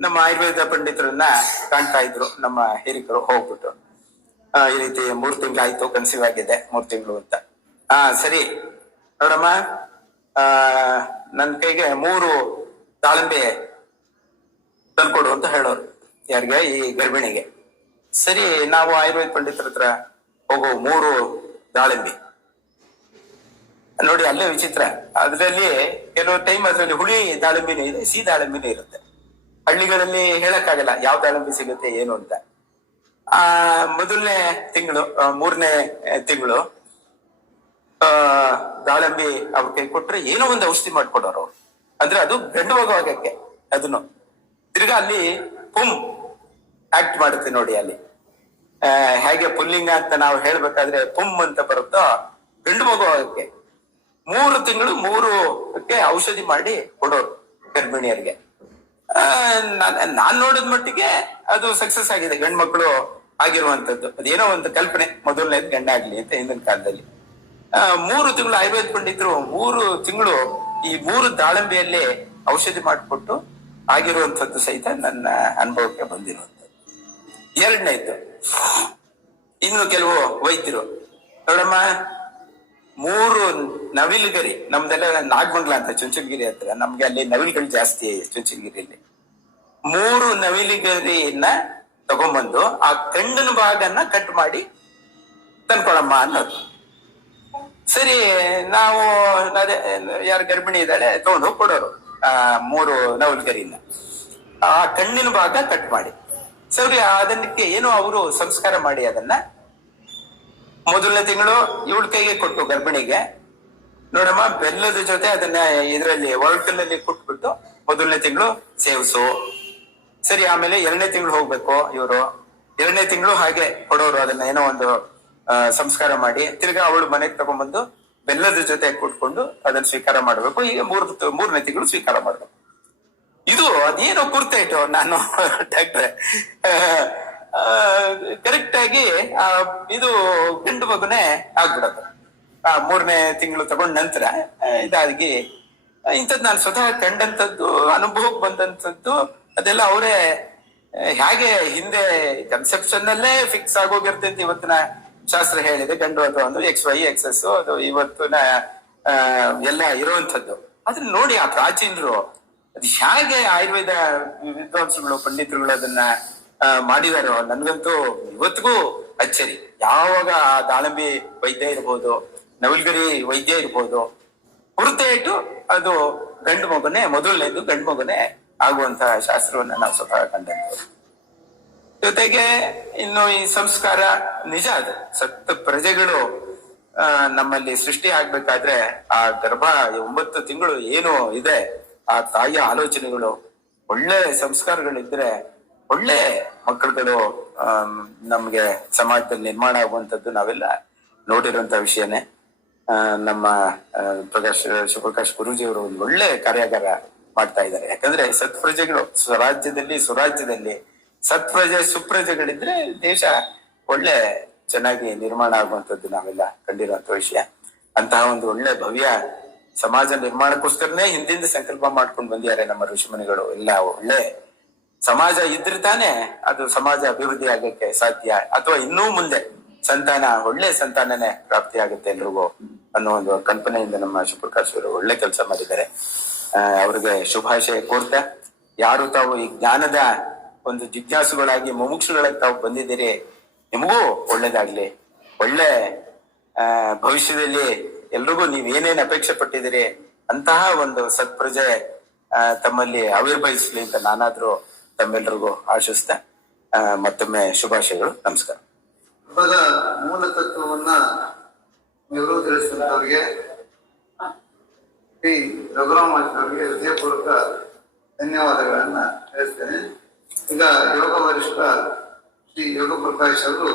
ನಮ್ಮ ಆಯುರ್ವೇದ ಪಂಡಿತರನ್ನ ಕಾಣ್ತಾ ಇದ್ರು ನಮ್ಮ ಹಿರಿಕರು. ಹೋಗ್ಬಿಟ್ಟು ಈ ರೀತಿ 3 ತಿಂಗಳಾಯ್ತು, ಕನ್ಸೀವ್ ಆಗಿದೆ, 3 ತಿಂಗಳು ಅಂತ. ಸರಿ ನೋಡಮ್ಮ, ನನ್ನ ಕೈಗೆ 3 ದಾಳಿಂಬೆ ತಂದ್ಕೊಡು ಅಂತ ಹೇಳೋರು. ಯಾರಿಗೆ? ಈ ಗರ್ಭಿಣಿಗೆ. ಸರಿ, ನಾವು ಆಯುರ್ವೇದ ಪಂಡಿತರ ಹತ್ರ ಹೋಗೋ 3 ದಾಳಿಂಬೆ ನೋಡಿ, ಅಲ್ಲೇ ವಿಚಿತ್ರ. ಅದ್ರಲ್ಲಿ ಕೆಲವು ಟೈಮ್ ಅದ್ರಲ್ಲಿ ಹುಳಿ ದಾಳಿಂಬಿನೂ ಇದೆ, ಸಿಹಿ ದಾಳಿಂಬಿನೂ ಇರುತ್ತೆ. ಹಳ್ಳಿಗಳಲ್ಲಿ ಹೇಳಕ್ಕಾಗಲ್ಲ ಯಾವ ದಾಳಿಂಬೆ ಸಿಗುತ್ತೆ ಏನು ಅಂತ. ಮೊದಲನೇ ತಿಂಗಳು, 3ನೇ ತಿಂಗಳು ದಾಳಿಂಬೆ ಅವ್ರ ಕೈ ಕೊಟ್ರೆ ಏನೋ ಒಂದು ಔಷಧಿ ಮಾಡ್ಕೊಡೋರು ಅವ್ರು. ಅಂದ್ರೆ ಅದು ಗಂಡು ಮಗುವಾಗಕ್ಕೆ. ಅದನ್ನು ತಿರ್ಗಾ ಅಲ್ಲಿ ಪುಮ್ ಆಕ್ಟ್ ಮಾಡುತ್ತೆ ನೋಡಿ. ಅಲ್ಲಿ ಹೇಗೆ ಪುಲ್ಲಿಂಗ ಅಂತ ನಾವು ಹೇಳ್ಬೇಕಾದ್ರೆ ಪುಮ್ ಅಂತ ಬರುತ್ತೋ, ಗಂಡು ಮಗುವಾಗಕ್ಕೆ 3 ತಿಂಗಳು 3ಕ್ಕೆ ಔಷಧಿ ಮಾಡಿ ಕೊಡೋರು ಗರ್ಭಿಣಿಯರಿಗೆ. ನಾನ್ ನೋಡಿದ ಮಟ್ಟಿಗೆ ಅದು ಸಕ್ಸಸ್ ಆಗಿದೆ, ಗಂಡು ಮಕ್ಕಳು ಆಗಿರುವಂತದ್ದು. ಅದೇನೋ ಒಂದು ಕಲ್ಪನೆ, ಮೊದಲನೇದು ಗಂಡ ಆಗ್ಲಿ ಅಂತ ಹಿಂದಿನ ಕಾಲದಲ್ಲಿ. 3 ತಿಂಗಳು ಆಯುರ್ವೇದ ಪಂಡಿತರು 3 ತಿಂಗಳು ಈ 3 ದಾಳಿಂಬೆಯಲ್ಲಿ ಔಷಧಿ ಮಾಡಿಕೊಟ್ಟು ಆಗಿರುವಂತದ್ದು ಸಹಿತ ನನ್ನ ಅನುಭವಕ್ಕೆ ಬಂದಿರುವಂತದ್ದು. 2ನೇದ್ದು, ಇನ್ನು ಕೆಲವು ವೈದ್ಯರು ನೋಡಮ್ಮ, 3 ನವಿಲುಗರಿ, ನಮ್ದೆಲ್ಲ ನಾಗಮಂಗ್ಲ ಅಂತ ಚುಂಚನಗಿರಿ ಹತ್ರ, ನಮ್ಗೆ ಅಲ್ಲಿ ನವಿಲುಗಳು ಜಾಸ್ತಿ ಚುಂಚನಗಿರಿಯಲ್ಲಿ. 3 ನವಿಲುಗರಿಯನ್ನ ತಗೊಂಡ್ಬಂದು ಆ ಕಣ್ಣಿನ ಭಾಗನ ಕಟ್ ಮಾಡಿ ತಂದ್ಕೊಳಮ್ಮ ಅನ್ನೋದು. ಸರಿ, ನಾವು ಅದೇ ಯಾರು ಗರ್ಭಿಣಿ ಇದ್ದಾಳೆ ತಗೊಂಡು ಕೊಡೋರು 3 ನವಿಲುಗರಿನ ಆ ಕಣ್ಣಿನ ಭಾಗ ಕಟ್ ಮಾಡಿ. ಸರಿ, ಅದಕ್ಕೆ ಏನೋ ಅವರು ಸಂಸ್ಕಾರ ಮಾಡಿ ಅದನ್ನ 1ನೇ ತಿಂಗಳು ಇವಳ ಕೈಗೆ ಕೊಟ್ಟು ಗರ್ಭಿಣಿಗೆ, ನೋಡಮ್ಮ ಬೆಲ್ಲದ ಜೊತೆ ಅದನ್ನ ಇದರಲ್ಲಿ ಒರಟಲ್ಲಿ ಕುಟ್ಬಿಟ್ಟು 1ನೇ ತಿಂಗಳು ಸೇವಿಸು. ಸರಿ, ಆಮೇಲೆ 2ನೇ ತಿಂಗಳು ಹೋಗ್ಬೇಕು ಇವರು. 2ನೇ ತಿಂಗಳು ಹಾಗೆ ಕೊಡೋರು ಅದನ್ನ ಏನೋ ಒಂದು ಸಂಸ್ಕಾರ ಮಾಡಿ, ತಿರ್ಗಾ ಅವಳು ಮನೆಗೆ ತಗೊಂಡ್ಬಂದು ಬೆಲ್ಲದ ಜೊತೆ ಕುಟ್ಕೊಂಡು ಅದನ್ನ ಸ್ವೀಕಾರ ಮಾಡ್ಬೇಕು. ಈಗ 3ನೇ ತಿಂಗಳು ಸ್ವೀಕಾರ ಮಾಡ್ಬೇಕು. ಇದು ಅದೇನೋ ಕುರ್ತಾಯ್ತು. ನಾನು ಡಾಕ್ಟ್ರೆ ಕರೆಕ್ಟ್ ಆಗಿ ಇದು ಗಂಡು ಮಗುನೇ ಆಗ್ಬಿಡೋದು. 3ನೇ ತಿಂಗಳು ತಗೊಂಡ ನಂತರ ಇದಾಗಿ ಇಂಥದ್ದು ನಾನು ಸ್ವತಃ ಕಂಡಂಥದ್ದು, ಅನುಭವಕ್ಕೆ ಬಂದಂಥದ್ದು. ಅದೆಲ್ಲ ಅವರೇ ಹೇಗೆ ಹಿಂದೆ ಕನ್ಸೆಪ್ಷನ್ ಅಲ್ಲೇ ಫಿಕ್ಸ್ ಆಗೋಗಿರ್ತೈತಿ. ಇವತ್ತಿನ ಶಾಸ್ತ್ರ ಹೇಳಿದೆ ಗಂಡು ಅಥವಾ ಒಂದು XY XS ಅದು ಇವತ್ತಿನ ಎಲ್ಲ ಇರುವಂತದ್ದು. ಅದನ್ನ ನೋಡಿ ಆ ಪ್ರಾಚೀನರು ಅದು ಹೇಗೆ ಆಯುರ್ವೇದ ವಿದ್ವಾಂಸಗಳು ಪಂಡಿತರುಗಳು ಅದನ್ನ ಮಾಡಿದಾರೋ ನನ್ಗಂತೂ ಇವತ್ತಿಗೂ ಅಚ್ಚರಿ. ಯಾವಾಗ ಆ ದಾಳಿಂಬೆ ವೈದ್ಯ ಇರ್ಬೋದು, ನವಿಲ್ಗರಿ ವೈದ್ಯ ಇರ್ಬೋದು, ಹುರ್ತೆ ಇಟ್ಟು ಅದು ಗಂಡು ಮಗುನೇ, ಮೊದಲನೇದು ಗಂಡು ಮಗುನೇ ಆಗುವಂತಹ ಶಾಸ್ತ್ರವನ್ನ ನಾವು ಸ್ವತಃ ಕಂಡಂತ. ಜೊತೆಗೆ ಇನ್ನು ಈ ಸಂಸ್ಕಾರ ನಿಜ, ಅದು ಸತ್ತ ಪ್ರಜೆಗಳು ನಮ್ಮಲ್ಲಿ ಸೃಷ್ಟಿ ಆಗ್ಬೇಕಾದ್ರೆ ಆ ಗರ್ಭ 9 ತಿಂಗಳು ಏನು ಇದೆ, ಆ ತಾಯಿಯ ಆಲೋಚನೆಗಳು, ಒಳ್ಳೆ ಸಂಸ್ಕಾರಗಳಿದ್ರೆ ಒಳ್ಳೆ ಮಕ್ಕಳುಗಳು ನಮ್ಗೆ ಸಮಾಜದಲ್ಲಿ ನಿರ್ಮಾಣ ಆಗುವಂತದ್ದು ನಾವೆಲ್ಲ ನೋಡಿರುವಂತ ವಿಷಯನೇ. ನಮ್ಮ ಶಿವಪ್ರಕಾಶ್ ಗುರೂಜಿಯವರು ಒಂದು ಒಳ್ಳೆ ಕಾರ್ಯಾಗಾರ ಮಾಡ್ತಾ ಇದ್ದಾರೆ. ಯಾಕಂದ್ರೆ ಸತ್ಪ್ರಜೆಗಳು ಸುರಾಜ್ಯದಲ್ಲಿ ಸತ್ಪ್ರಜೆ ಸುಪ್ರಜೆಗಳಿದ್ರೆ ದೇಶ ಒಳ್ಳೆ ಚೆನ್ನಾಗಿ ನಿರ್ಮಾಣ ಆಗುವಂತದ್ದು ನಾವೆಲ್ಲ ಕಂಡಿರುವಂತ ವಿಷಯ. ಅಂತಹ ಒಂದು ಒಳ್ಳೆ ಭವ್ಯ ಸಮಾಜ ನಿರ್ಮಾಣಕ್ಕೋಸ್ಕರನೇ ಹಿಂದಿಂದ ಸಂಕಲ್ಪ ಮಾಡ್ಕೊಂಡು ಬಂದಿದ್ದಾರೆ ನಮ್ಮ ಋಷಿಮುನಿಗಳು. ಎಲ್ಲ ಒಳ್ಳೆ ಸಮಾಜ ಇದ್ರೆ ತಾನೇ ಅದು ಸಮಾಜ ಅಭಿವೃದ್ಧಿ ಆಗಕ್ಕೆ ಸಾಧ್ಯ, ಅಥವಾ ಇನ್ನೂ ಮುಂದೆ ಒಳ್ಳೆ ಸಂತಾನನೇ ಪ್ರಾಪ್ತಿ ಆಗುತ್ತೆ ಎಲ್ರಿಗೂ ಅನ್ನೋ ಒಂದು ಕಲ್ಪನೆಯಿಂದ ನಮ್ಮ ಶಿವಪ್ರಕಾಶ್ ಅವರು ಒಳ್ಳೆ ಕೆಲಸ ಮಾಡಿದ್ದಾರೆ. ಅವ್ರಿಗೆ ಶುಭಾಶಯ ಕೋರ್ತಾ, ಯಾರು ತಾವು ಈ ಜ್ಞಾನದ ಒಂದು ಜಿಜ್ಞಾಸುಗಳಾಗಿ ಮುಮುಕ್ಷುಗಳಾಗಿ ತಾವು ಬಂದಿದ್ದೀರಿ, ನಿಮಗೂ ಒಳ್ಳೇದಾಗ್ಲಿ. ಒಳ್ಳೆ ಭವಿಷ್ಯದಲ್ಲಿ ಎಲ್ರಿಗೂ ನೀವೇನೇನ್ ಅಪೇಕ್ಷೆ ಪಟ್ಟಿದ್ದೀರಿ ಅಂತಹ ಒಂದು ಸತ್ಪ್ರಜೆ ತಮ್ಮಲ್ಲಿ ಆವಿರ್ಭವಿಸ್ಲಿ ಅಂತ ನಾನಾದ್ರೂ ತಮ್ಮೆಲ್ಲರಿಗೂ ಆಶಿಸ್ತಾ ಮತ್ತೊಮ್ಮೆ ಶುಭಾಶಯಗಳು. ನಮಸ್ಕಾರ. ಹಬ್ಬದ ಮೂಲ ತತ್ವವನ್ನ ಇವರು ತಿಳಿಸಿದವರಿಗೆ ಶ್ರೀ ರಘುರಾಮಾಚಾರ್ಯ ಅವರಿಗೆ ಹೃದಯಪೂರ್ವಕ ಧನ್ಯವಾದಗಳನ್ನ ಹೇಳ್ತೇನೆ. ಈಗ ಯೋಗ ವರಿಷ್ಠ ಶ್ರೀ ಯೋಗ ಪ್ರಕಾಶ್ ಅವರು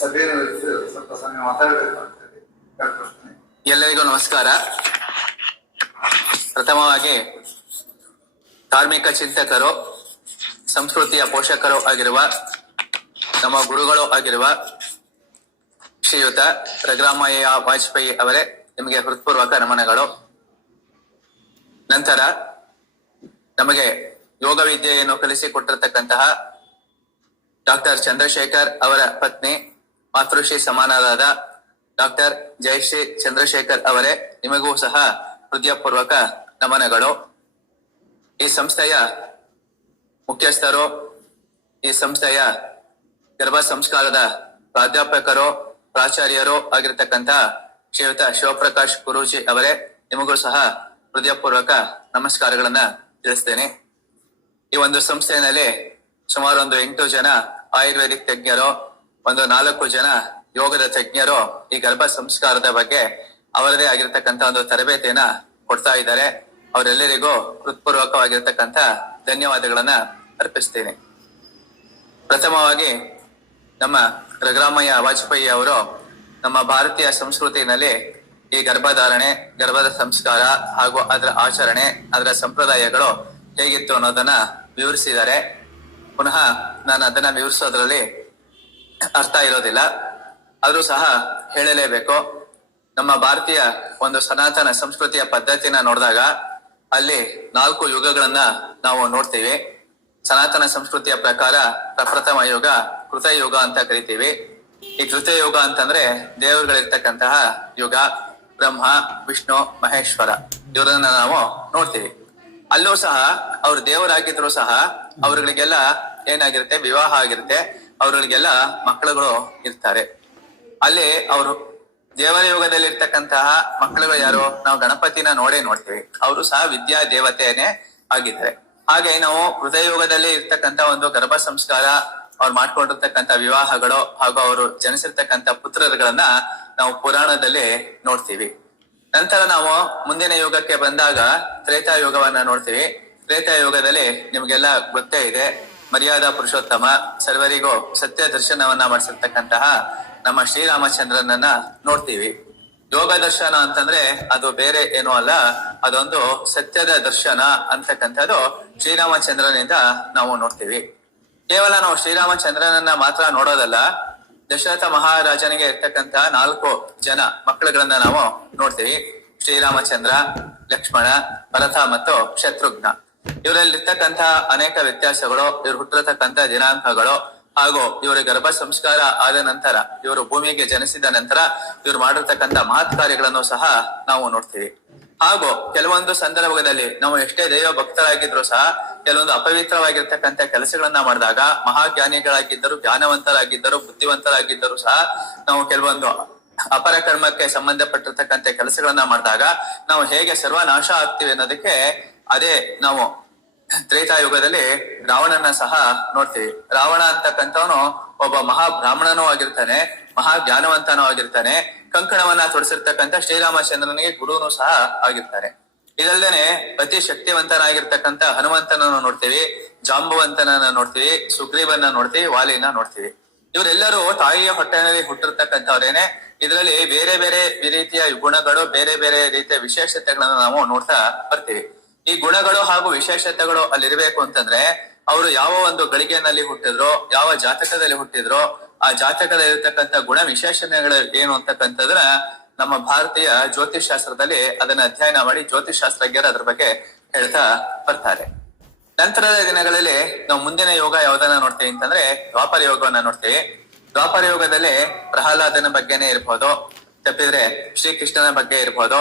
ಸಭೆಯನ್ನು ವಹಿಸಿ ಸ್ವಲ್ಪ ಸಮಯ ಮಾತಾಡಬೇಕು ಅಂತ ಹೇಳಿ ಕೇಳ್ಕೊಳ್ತೇನೆ. ಎಲ್ಲರಿಗೂ ನಮಸ್ಕಾರ. ಪ್ರಥಮವಾಗಿ ಧಾರ್ಮಿಕ ಚಿಂತಕರು, ಸಂಸ್ಕೃತಿಯ ಪೋಷಕರು ಆಗಿರುವ ನಮ್ಮ ಗುರುಗಳು ಆಗಿರುವ ಶ್ರೀಯುತ ರಘುರಾಮಯ್ಯ ವಾಜಪೇಯಿ ಅವರೇ, ನಿಮಗೆ ಹೃತ್ಪೂರ್ವಕ ನಮನಗಳು. ನಂತರ ನಮಗೆ ಯೋಗ ವಿದ್ಯೆಯನ್ನು ಕಲಿಸಿಕೊಟ್ಟಿರ್ತಕ್ಕಂತಹ ಡಾಕ್ಟರ್ ಚಂದ್ರಶೇಖರ್ ಅವರ ಪತ್ನಿ, ಮಾತೃಶ್ರೀ ಸಮಾನರಾದ ಡಾಕ್ಟರ್ ಜಯಶ್ರೀ ಚಂದ್ರಶೇಖರ್ ಅವರೇ, ನಿಮಗೂ ಸಹ ಹೃದಯಪೂರ್ವಕ ನಮನಗಳು. ಈ ಸಂಸ್ಥೆಯ ಮುಖ್ಯಸ್ಥರು, ಈ ಸಂಸ್ಥೆಯ ಗರ್ಭ ಸಂಸ್ಕಾರದ ಪ್ರಾಧ್ಯಾಪಕರು, ಪ್ರಾಚಾರ್ಯರು ಆಗಿರ್ತಕ್ಕಂಥ ಶ್ರೀಯುತ ಶಿವಪ್ರಕಾಶ್ ಗುರೂಜಿ ಅವರೇ, ನಿಮಗೂ ಸಹ ಹೃದಯಪೂರ್ವಕ ನಮಸ್ಕಾರಗಳನ್ನ ತಿಳಿಸ್ತೇನೆ. ಈ ಒಂದು ಸಂಸ್ಥೆಯಲ್ಲಿ ಸುಮಾರು 8 ಜನ ಆಯುರ್ವೇದಿಕ್ ತಜ್ಞರು, 4 ಜನ ಯೋಗದ ತಜ್ಞರು ಈ ಗರ್ಭ ಸಂಸ್ಕಾರದ ಬಗ್ಗೆ ಅವರದೇ ಆಗಿರ್ತಕ್ಕಂಥ ಒಂದು ತರಬೇತಿಯನ್ನ ಕೊಡ್ತಾ ಇದ್ದಾರೆ. ಅವರೆಲ್ಲರಿಗೂ ಹೃತ್ಪೂರ್ವಕವಾಗಿರ್ತಕ್ಕಂಥ ಧನ್ಯವಾದಗಳನ್ನ ಅರ್ಪಿಸ್ತೇನೆ. ಪ್ರಥಮವಾಗಿ ನಮ್ಮ ರಘುರಾಮಯ್ಯ ವಾಜಪೇಯಿ ಅವರು ನಮ್ಮ ಭಾರತೀಯ ಸಂಸ್ಕೃತಿನಲ್ಲಿ ಈ ಗರ್ಭಧಾರಣೆ, ಗರ್ಭದ ಸಂಸ್ಕಾರ ಹಾಗೂ ಅದರ ಆಚರಣೆ, ಅದರ ಸಂಪ್ರದಾಯಗಳು ಹೇಗಿತ್ತು ಅನ್ನೋದನ್ನ ವಿವರಿಸಿದ್ದಾರೆ. ಪುನಃ ನಾನು ಅದನ್ನ ವಿವರಿಸೋದ್ರಲ್ಲಿ ಅರ್ಥ ಇರೋದಿಲ್ಲ, ಆದ್ರೂ ಸಹ ಹೇಳಲೇಬೇಕು. ನಮ್ಮ ಭಾರತೀಯ ಒಂದು ಸನಾತನ ಸಂಸ್ಕೃತಿಯ ಪದ್ಧತಿನ ನೋಡಿದಾಗ ಅಲ್ಲಿ 4 ಯುಗಗಳನ್ನ ನಾವು ನೋಡ್ತೀವಿ. ಸನಾತನ ಸಂಸ್ಕೃತಿಯ ಪ್ರಕಾರ ಪ್ರಪ್ರಥಮ ಯುಗ ಕೃತಯುಗ ಅಂತ ಕರಿತೀವಿ. ಈ ಕೃತಯುಗ ಅಂತಂದ್ರೆ ದೇವರುಗಳಿರ್ತಕ್ಕಂತಹ ಯುಗ. ಬ್ರಹ್ಮ, ವಿಷ್ಣು, ಮಹೇಶ್ವರ ಇವರನ್ನ ನಾವು ನೋಡ್ತೀವಿ. ಅಲ್ಲೂ ಸಹ ಅವ್ರು ದೇವರಾಗಿದ್ರು ಸಹ ಅವ್ರಗಳಿಗೆಲ್ಲ ಏನಾಗಿರುತ್ತೆ, ವಿವಾಹ ಆಗಿರುತ್ತೆ, ಅವ್ರಗಳಿಗೆಲ್ಲ ಮಕ್ಕಳುಗಳು ಇರ್ತಾರೆ. ಅಲ್ಲಿ ಅವರು ದೇವರ ಯುಗದಲ್ಲಿ ಇರ್ತಕ್ಕಂತಹ ಮಕ್ಕಳುಗಳು ಯಾರು, ನಾವು ಗಣಪತಿನ ನೋಡ್ತೀವಿ. ಅವರು ಸಹ ವಿದ್ಯಾ ದೇವತೆಯೇ ಆಗಿದ್ದಾರೆ. ಹಾಗೆ ನಾವು ಹೃದಯಯುಗದಲ್ಲಿ ಇರ್ತಕ್ಕಂಥ ಒಂದು ಗರ್ಭ ಸಂಸ್ಕಾರ, ಅವ್ರು ಮಾಡ್ಕೊಂಡಿರ್ತಕ್ಕಂಥ ವಿವಾಹಗಳು ಹಾಗೂ ಅವರು ಜನಿಸಿರ್ತಕ್ಕಂಥ ಪುತ್ರರುಗಳನ್ನ ನಾವು ಪುರಾಣದಲ್ಲಿ ನೋಡ್ತೀವಿ. ನಂತರ ನಾವು ಮುಂದಿನ ಯುಗಕ್ಕೆ ಬಂದಾಗ ತ್ರೇತಾಯುಗವನ್ನ ನೋಡ್ತೀವಿ. ತ್ರೇತಾಯುಗದಲ್ಲಿ ನಿಮ್ಗೆಲ್ಲ ಗೊತ್ತೇ ಇದೆ, ಮರ್ಯಾದಾ ಪುರುಷೋತ್ತಮ, ಸರ್ವರಿಗೂ ಸತ್ಯ ದರ್ಶನವನ್ನ ಮಾಡಿಸಿರ್ತಕ್ಕಂತಹ ನಮ್ಮ ಶ್ರೀರಾಮಚಂದ್ರನನ್ನ ನೋಡ್ತೀವಿ. ಯೋಗ ದರ್ಶನ ಅಂತಂದ್ರೆ ಅದು ಬೇರೆ ಏನೂ ಅಲ್ಲ, ಅದೊಂದು ಸತ್ಯದ ದರ್ಶನ ಅಂತಕ್ಕಂಥದ್ದು ಶ್ರೀರಾಮಚಂದ್ರನಿಂದ ನಾವು ನೋಡ್ತೀವಿ. ಕೇವಲ ನಾವು ಶ್ರೀರಾಮಚಂದ್ರನನ್ನ ಮಾತ್ರ ನೋಡೋದಲ್ಲ, ದಶರಥ ಮಹಾರಾಜನಿಗೆ ಇರ್ತಕ್ಕಂಥ 4 ಜನ ಮಕ್ಕಳುಗಳನ್ನ ನಾವು ನೋಡ್ತೀವಿ. ಶ್ರೀರಾಮಚಂದ್ರ, ಲಕ್ಷ್ಮಣ, ಭರತ ಮತ್ತು ಶತ್ರುಘ್ನ. ಇವರಲ್ಲಿರ್ತಕ್ಕಂಥ ಅನೇಕ ವ್ಯತ್ಯಾಸಗಳು, ಇವ್ರು ಹುಟ್ಟಿರತಕ್ಕಂಥ ದಿನಾಂಕಗಳು ಹಾಗೂ ಇವರ ಗರ್ಭ ಸಂಸ್ಕಾರ ಆದ ನಂತರ, ಇವರು ಭೂಮಿಗೆ ಜನಿಸಿದ ನಂತರ ಇವ್ರು ಮಾಡಿರ್ತಕ್ಕಂಥ ಮಹತ್ ಕಾರ್ಯಗಳನ್ನು ಸಹ ನಾವು ನೋಡ್ತೀವಿ. ಹಾಗೂ ಕೆಲವೊಂದು ಸಂದರ್ಭದಲ್ಲಿ ನಾವು ಎಷ್ಟೇ ದೈವ ಭಕ್ತರಾಗಿದ್ರು ಸಹ ಕೆಲವೊಂದು ಅಪವಿತ್ರವಾಗಿರ್ತಕ್ಕಂಥ ಕೆಲಸಗಳನ್ನ ಮಾಡಿದಾಗ, ಮಹಾಜ್ಞಾನಿಗಳಾಗಿದ್ದರು, ಜ್ಞಾನವಂತರಾಗಿದ್ದರು, ಬುದ್ಧಿವಂತರಾಗಿದ್ದರು ಸಹ ನಾವು ಕೆಲವೊಂದು ಅಪರ ಕರ್ಮಕ್ಕೆ ಸಂಬಂಧಪಟ್ಟಿರ್ತಕ್ಕಂಥ ಕೆಲಸಗಳನ್ನ ಮಾಡಿದಾಗ ನಾವು ಹೇಗೆ ಸರ್ವನಾಶ ಆಗ್ತೀವಿ ಅನ್ನೋದಕ್ಕೆ ಅದೇ ನಾವು ತ್ರೇತಾಯುಗದಲ್ಲಿ ರಾವಣನ ಸಹ ನೋಡ್ತೀವಿ. ರಾವಣ ಅಂತಕ್ಕಂಥವನು ಒಬ್ಬ ಮಹಾ ಬ್ರಾಹ್ಮಣನೂ ಆಗಿರ್ತಾನೆ, ಮಹಾ ಜ್ಞಾನವಂತನೂ ಆಗಿರ್ತಾನೆ, ಕಂಕಣವನ್ನ ತೊಡಿಸಿರ್ತಕ್ಕಂಥ ಶ್ರೀರಾಮಚಂದ್ರನಿಗೆ ಗುರುನು ಸಹ ಆಗಿರ್ತಾನೆ. ಇದಲ್ಲದೆ ಅತಿ ಶಕ್ತಿವಂತನಾಗಿರ್ತಕ್ಕಂಥ ಹನುಮಂತನನ್ನು ನೋಡ್ತೀವಿ, ಜಾಂಬವಂತನನ್ನ ನೋಡ್ತೀವಿ, ಸುಗ್ರೀವನ್ನ ನೋಡ್ತೀವಿ, ವಾಲಿನ ನೋಡ್ತೀವಿ. ಇವರೆಲ್ಲರೂ ತಾಯಿಯ ಹೊಟ್ಟೆನಲ್ಲಿ ಹುಟ್ಟಿರ್ತಕ್ಕಂಥವ್ರೇನೆ. ಇದರಲ್ಲಿ ಬೇರೆ ಬೇರೆ ರೀತಿಯ ಗುಣಗಳು, ಬೇರೆ ಬೇರೆ ರೀತಿಯ ವಿಶೇಷತೆಗಳನ್ನ ನಾವು ನೋಡ್ತಾ ಬರ್ತೀವಿ. ಈ ಗುಣಗಳು ಹಾಗೂ ವಿಶೇಷತೆಗಳು ಅಲ್ಲಿರ್ಬೇಕು ಅಂತಂದ್ರೆ ಅವರು ಯಾವ ಒಂದು ಗಳಿಗೆನಲ್ಲಿ ಹುಟ್ಟಿದ್ರು, ಯಾವ ಜಾತಕದಲ್ಲಿ ಹುಟ್ಟಿದ್ರು, ಆ ಜಾತಕದಲ್ಲಿ ಇರ್ತಕ್ಕಂಥ ಗುಣ ವಿಶೇಷಣೆಗಳು ಏನು ಅಂತಕ್ಕಂಥದ್ರ ನಮ್ಮ ಭಾರತೀಯ ಜ್ಯೋತಿಷ್ ಶಾಸ್ತ್ರದಲ್ಲಿ ಅದನ್ನ ಅಧ್ಯಯನ ಮಾಡಿ ಜ್ಯೋತಿಷ್ ಅದ್ರ ಬಗ್ಗೆ ಹೇಳ್ತಾ ಬರ್ತಾರೆ. ನಂತರದ ದಿನಗಳಲ್ಲಿ ನಾವು ಮುಂದಿನ ಯೋಗ ಯಾವ್ದನ್ನ ನೋಡ್ತೀವಿ ಅಂತಂದ್ರೆ ದ್ವಾಪರ ಯೋಗವನ್ನ ನೋಡ್ತೀವಿ. ದ್ವಾಪರ ಯೋಗದಲ್ಲಿ ಪ್ರಹ್ಲಾದನ ಬಗ್ಗೆನೇ ಇರ್ಬೋದು, ತಪ್ಪಿದ್ರೆ ಶ್ರೀಕೃಷ್ಣನ ಬಗ್ಗೆ ಇರ್ಬೋದು,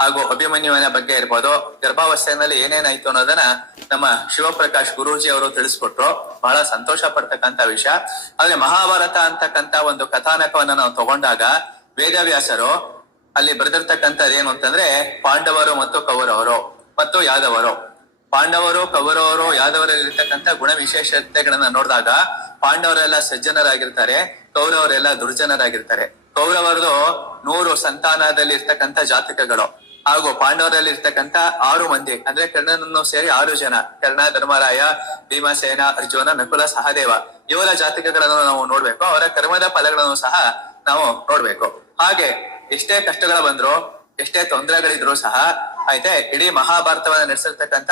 ಹಾಗೂ ಅಭಿಮನ್ಯುವಿನ ಬಗ್ಗೆ ಇರ್ಬೋದು. ಗರ್ಭಾವಸ್ಥೆಯಲ್ಲಿ ಏನೇನಾಯ್ತು ಅನ್ನೋದನ್ನ ನಮ್ಮ ಶಿವಪ್ರಕಾಶ್ ಗುರೂಜಿ ಅವರು ತಿಳಿಸ್ಕೊಟ್ರು. ಬಹಳ ಸಂತೋಷ ಪಡ್ತಕ್ಕಂಥ ವಿಷಯ. ಆದ್ರೆ ಮಹಾಭಾರತ ಅಂತಕ್ಕಂಥ ಒಂದು ಕಥಾನಕವನ್ನ ನಾವು ತಗೊಂಡಾಗ ವೇದವ್ಯಾಸರು ಅಲ್ಲಿ ಬರೆದಿರ್ತಕ್ಕಂಥದ್ದು ಏನು ಅಂತಂದ್ರೆ ಪಾಂಡವರು ಮತ್ತು ಕೌರವರು ಮತ್ತು ಯಾದವರು ಪಾಂಡವರು ಕೌರವರು ಯಾದವರಲ್ಲಿರ್ತಕ್ಕಂಥ ಗುಣ ವಿಶೇಷತೆಗಳನ್ನ ನೋಡಿದಾಗ ಪಾಂಡವರೆಲ್ಲ ಸಜ್ಜನರಾಗಿರ್ತಾರೆ, ಕೌರವರೆಲ್ಲ ದುರ್ಜನರಾಗಿರ್ತಾರೆ. ಕೌರವರದು 100 ಸಂತಾನದಲ್ಲಿ ಇರ್ತಕ್ಕಂಥ ಜಾತಕಗಳು ಹಾಗೂ ಪಾಂಡವರಲ್ಲಿ ಇರ್ತಕ್ಕಂಥ 6 ಮಂದಿ ಅಂದ್ರೆ ಕರ್ಣನನ್ನು ಸೇರಿ 6 ಜನ, ಕರ್ಣ, ಧರ್ಮರಾಯ, ಭೀಮಸೇನ, ಅರ್ಜುನ, ನಕುಲ, ಸಹದೇವ ಇವರ ಜಾತಕಗಳನ್ನು ನಾವು ನೋಡ್ಬೇಕು. ಅವರ ಕರ್ಮದ ಫಲಗಳನ್ನು ಸಹ ನಾವು ನೋಡ್ಬೇಕು. ಹಾಗೆ ಎಷ್ಟೇ ಕಷ್ಟಗಳು ಬಂದ್ರು, ಎಷ್ಟೇ ತೊಂದರೆಗಳಿದ್ರು ಸಹ ಆಯ್ತೆ ಇಡೀ ಮಹಾಭಾರತವನ್ನ ನಡೆಸಿರ್ತಕ್ಕಂಥ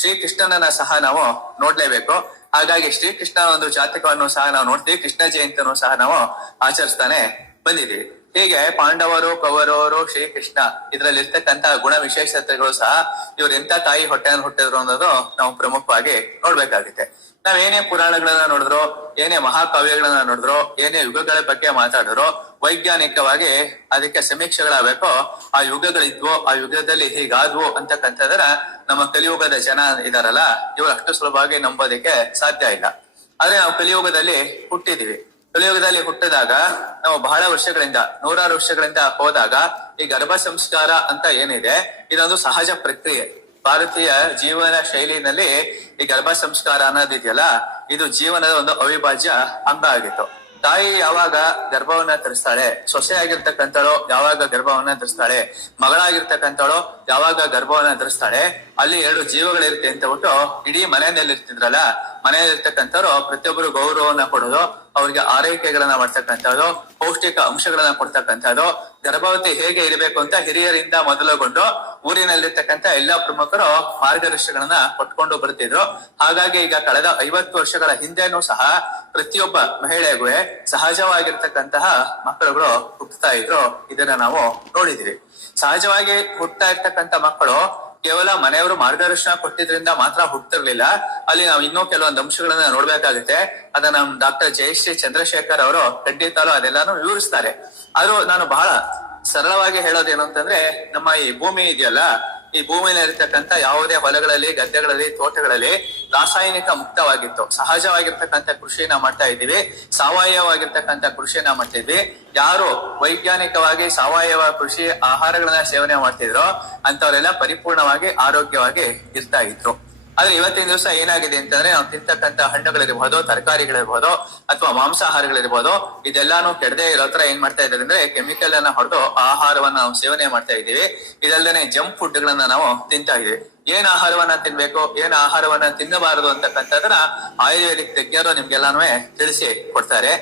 ಶ್ರೀಕೃಷ್ಣನನ್ನ ಸಹ ನಾವು ನೋಡ್ಲೇಬೇಕು. ಹಾಗಾಗಿ ಶ್ರೀಕೃಷ್ಣ ಒಂದು ಜಾತಕವನ್ನು ಸಹ ನಾವು ನೋಡ್ತೀವಿ. ಕೃಷ್ಣ ಜಯಂತಿಯನ್ನು ಸಹ ನಾವು ಆಚರಿಸ್ತಾನೆ ಬಂದಿದ್ದೀವಿ. ಹೀಗೆ ಪಾಂಡವರು, ಕೌರವರು, ಶ್ರೀಕೃಷ್ಣ ಇದ್ರಲ್ಲಿ ಇರ್ತಕ್ಕಂತ ಗುಣ ವಿಶೇಷತೆಗಳು ಸಹ ಇವ್ರು ಎಂತ ತಾಯಿ ಹೊಟ್ಟೆಯನ್ನು ಹುಟ್ಟಿದ್ರು ಅನ್ನೋದು ನಾವು ಪ್ರಮುಖವಾಗಿ ನೋಡ್ಬೇಕಾಗುತ್ತೆ. ನಾವ್ ಏನೇ ಪುರಾಣಗಳನ್ನ ನೋಡಿದ್ರು, ಏನೇ ಮಹಾಕಾವ್ಯಗಳನ್ನ ನೋಡಿದ್ರು, ಏನೇ ಯುಗಗಳ ಬಗ್ಗೆ ಮಾತಾಡಿದ್ರು, ವೈಜ್ಞಾನಿಕವಾಗಿ ಅದಕ್ಕೆ ಸಮೀಕ್ಷೆಗಳಾಗಬೇಕು. ಆ ಯುಗಗಳಿದ್ವು, ಆ ಯುಗದಲ್ಲಿ ಹೀಗಾದ್ವು ಅಂತಕ್ಕಂಥದ್ರ ನಮ್ಮ ಕಲಿಯುಗದ ಜನ ಇದಾರಲ್ಲ, ಇವ್ರು ಅಷ್ಟು ಸುಲಭವಾಗಿ ನಂಬೋದಕ್ಕೆ ಸಾಧ್ಯ ಇಲ್ಲ. ಆದ್ರೆ ನಾವು ಕಲಿಯುಗದಲ್ಲಿ ಹುಟ್ಟಿದೀವಿ. ಕಲಿಯುಗದಲ್ಲಿ ಹುಟ್ಟಿದಾಗ ನಾವು ಬಹಳ ವರ್ಷಗಳಿಂದ, 100 ವರ್ಷಗಳಿಂದ ಹೋದಾಗ ಈ ಗರ್ಭ ಸಂಸ್ಕಾರ ಅಂತ ಏನಿದೆ ಇದೊಂದು ಸಹಜ ಪ್ರಕ್ರಿಯೆ. ಭಾರತೀಯ ಜೀವನ ಶೈಲಿನಲ್ಲಿ ಈ ಗರ್ಭ ಸಂಸ್ಕಾರ ಅನ್ನೋದಿದೆಯಲ್ಲ, ಇದು ಜೀವನದ ಒಂದು ಅವಿಭಾಜ್ಯ ಅಂಗ ಆಗಿತ್ತು. ತಾಯಿ ಯಾವಾಗ ಗರ್ಭವನ್ನ ಧರಿಸ್ತಾಳೆ, ಸೊಸೆ ಆಗಿರ್ತಕ್ಕಂಥಳು ಯಾವಾಗ ಗರ್ಭವನ್ನ ಧರಿಸ್ತಾಳೆ, ಮಗಳಾಗಿರ್ತಕ್ಕಂಥಳು ಯಾವಾಗ ಗರ್ಭವನ್ನ ಧರಿಸ್ತಾಳೆ, ಅಲ್ಲಿ 2 ಜೀವಗಳಿರುತ್ತೆ ಅಂತ ಬಿಟ್ಟು ಇಡೀ ಮನೆಯಲ್ಲಿ ಇರ್ತಿದ್ರಲ್ಲ, ಮನೆಯಲ್ಲಿರ್ತಕ್ಕಂಥವ್ರು ಪ್ರತಿಯೊಬ್ಬರು ಗೌರವವನ್ನ ಕೊಡೋದು, ಅವ್ರಿಗೆ ಆರೈಕೆಗಳನ್ನ ಮಾಡ್ತಕ್ಕಂಥದ್ದು, ಪೌಷ್ಟಿಕ ಅಂಶಗಳನ್ನ ಕೊಡ್ತಕ್ಕಂಥದ್ದು, ಗರ್ಭವತಿ ಹೇಗೆ ಇರಬೇಕು ಅಂತ ಹಿರಿಯರಿಂದ ಮೊದಲುಗೊಂಡು ಊರಿನಲ್ಲಿರ್ತಕ್ಕಂಥ ಎಲ್ಲಾ ಪ್ರಮುಖರು ಮಾರ್ಗದರ್ಶನಗಳನ್ನ ಕೊಟ್ಕೊಂಡು ಬರ್ತಿದ್ರು. ಹಾಗಾಗಿ ಈಗ ಕಳೆದ 50 ವರ್ಷಗಳ ಹಿಂದೆನೂ ಸಹ ಪ್ರತಿಯೊಬ್ಬ ಮಹಿಳೆಗೂ ಸಹಜವಾಗಿರ್ತಕ್ಕಂತಹ ಮಕ್ಕಳುಗಳು ಹುಟ್ಟುತ್ತಾ ಇದ್ರು. ಇದನ್ನ ನಾವು ನೋಡಿದೀವಿ. ಸಹಜವಾಗಿ ಹುಟ್ಟತಾ ಇರ್ತಕ್ಕಂಥ ಮಕ್ಕಳು ಕೇವಲ ಮನೆಯವರು ಮಾರ್ಗದರ್ಶನ ಕೊಟ್ಟಿದ್ರಿಂದ ಮಾತ್ರ ಹುಟ್ಟಿರ್ಲಿಲ್ಲ. ಅಲ್ಲಿ ನಾವು ಇನ್ನೂ ಕೆಲವೊಂದು ಅಂಶಗಳನ್ನ ನೋಡ್ಬೇಕಾಗುತ್ತೆ. ಅದನ್ನ ನಮ್ ಡಾಕ್ಟರ್ ಜಯಶ್ರೀ ಚಂದ್ರಶೇಖರ್ ಅವರು ಖಂಡಿತಲೂ ಅದೆಲ್ಲಾನು ವಿವರಿಸ್ತಾರೆ. ಆದ್ರೂ ನಾನು ಬಹಳ ಸರಳವಾಗಿ ಹೇಳೋದೇನು ಅಂತಂದ್ರೆ, ನಮ್ಮ ಈ ಭೂಮಿ ಇದೆಯಲ್ಲ, ಈ ಭೂಮಿಯಲ್ಲಿರ್ತಕ್ಕಂಥ ಯಾವುದೇ ಹೊಲಗಳಲ್ಲಿ, ಗದ್ದೆಗಳಲ್ಲಿ, ತೋಟಗಳಲ್ಲಿ ರಾಸಾಯನಿಕ ಮುಕ್ತವಾಗಿತ್ತು. ಸಹಜವಾಗಿರ್ತಕ್ಕಂಥ ಕೃಷಿನ ಮಾಡ್ತಾ ಇದ್ದೀವಿ, ಸಾವಯವವಾಗಿರ್ತಕ್ಕಂಥ ಕೃಷಿನ ಮಾಡ್ತಿದ್ವಿ. ಯಾರು ವೈಜ್ಞಾನಿಕವಾಗಿ ಸಾವಯವ ಕೃಷಿ ಆಹಾರಗಳನ್ನ ಸೇವನೆ ಮಾಡ್ತಿದ್ರು ಅಂತವರೆಲ್ಲ ಪರಿಪೂರ್ಣವಾಗಿ ಆರೋಗ್ಯವಾಗಿ ಇರ್ತಾ ಇದ್ರು. ಆದ್ರೆ ಇವತ್ತಿನ ದಿವಸ ಏನಾಗಿದೆ ಅಂತಂದ್ರೆ, ನಾವು ತಿಂತಕ್ಕಂಥ ಹಣ್ಣುಗಳಿರ್ಬಹುದು, ತರಕಾರಿಗಳಿರ್ಬಹುದು, ಅಥವಾ ಮಾಂಸಾಹಾರಗಳಿರ್ಬಹುದು, ಇದೆಲ್ಲಾನು ಕೆಡದೆ ಇರೋ ತರ ಏನ್ ಮಾಡ್ತಾ ಇದ್ದಾರೆ ಅಂದ್ರೆ ಕೆಮಿಕಲ್ ಅನ್ನ ಹೊಡೆದು ಆಹಾರವನ್ನ ನಾವು ಸೇವನೆ ಮಾಡ್ತಾ ಇದ್ದೀವಿ. ಇದಲ್ದೇನೆ ಜಂಕ್ ಫುಡ್ ಗಳನ್ನ ನಾವು ತಿಂತಾ ಇದೀವಿ. ಏನ್ ಆಹಾರವನ್ನ ತಿನ್ಬೇಕು, ಏನ್ ಆಹಾರವನ್ನ ತಿನ್ನಬಾರದು ಅಂತಕ್ಕಂಥದನ್ನ ಆಯುರ್ವೇದಿಕ್ ತಜ್ಞರು ನಿಮ್ಗೆಲ್ಲಾನು ತಿಳಿಸಿ ಕೊಡ್ತಾರೆ.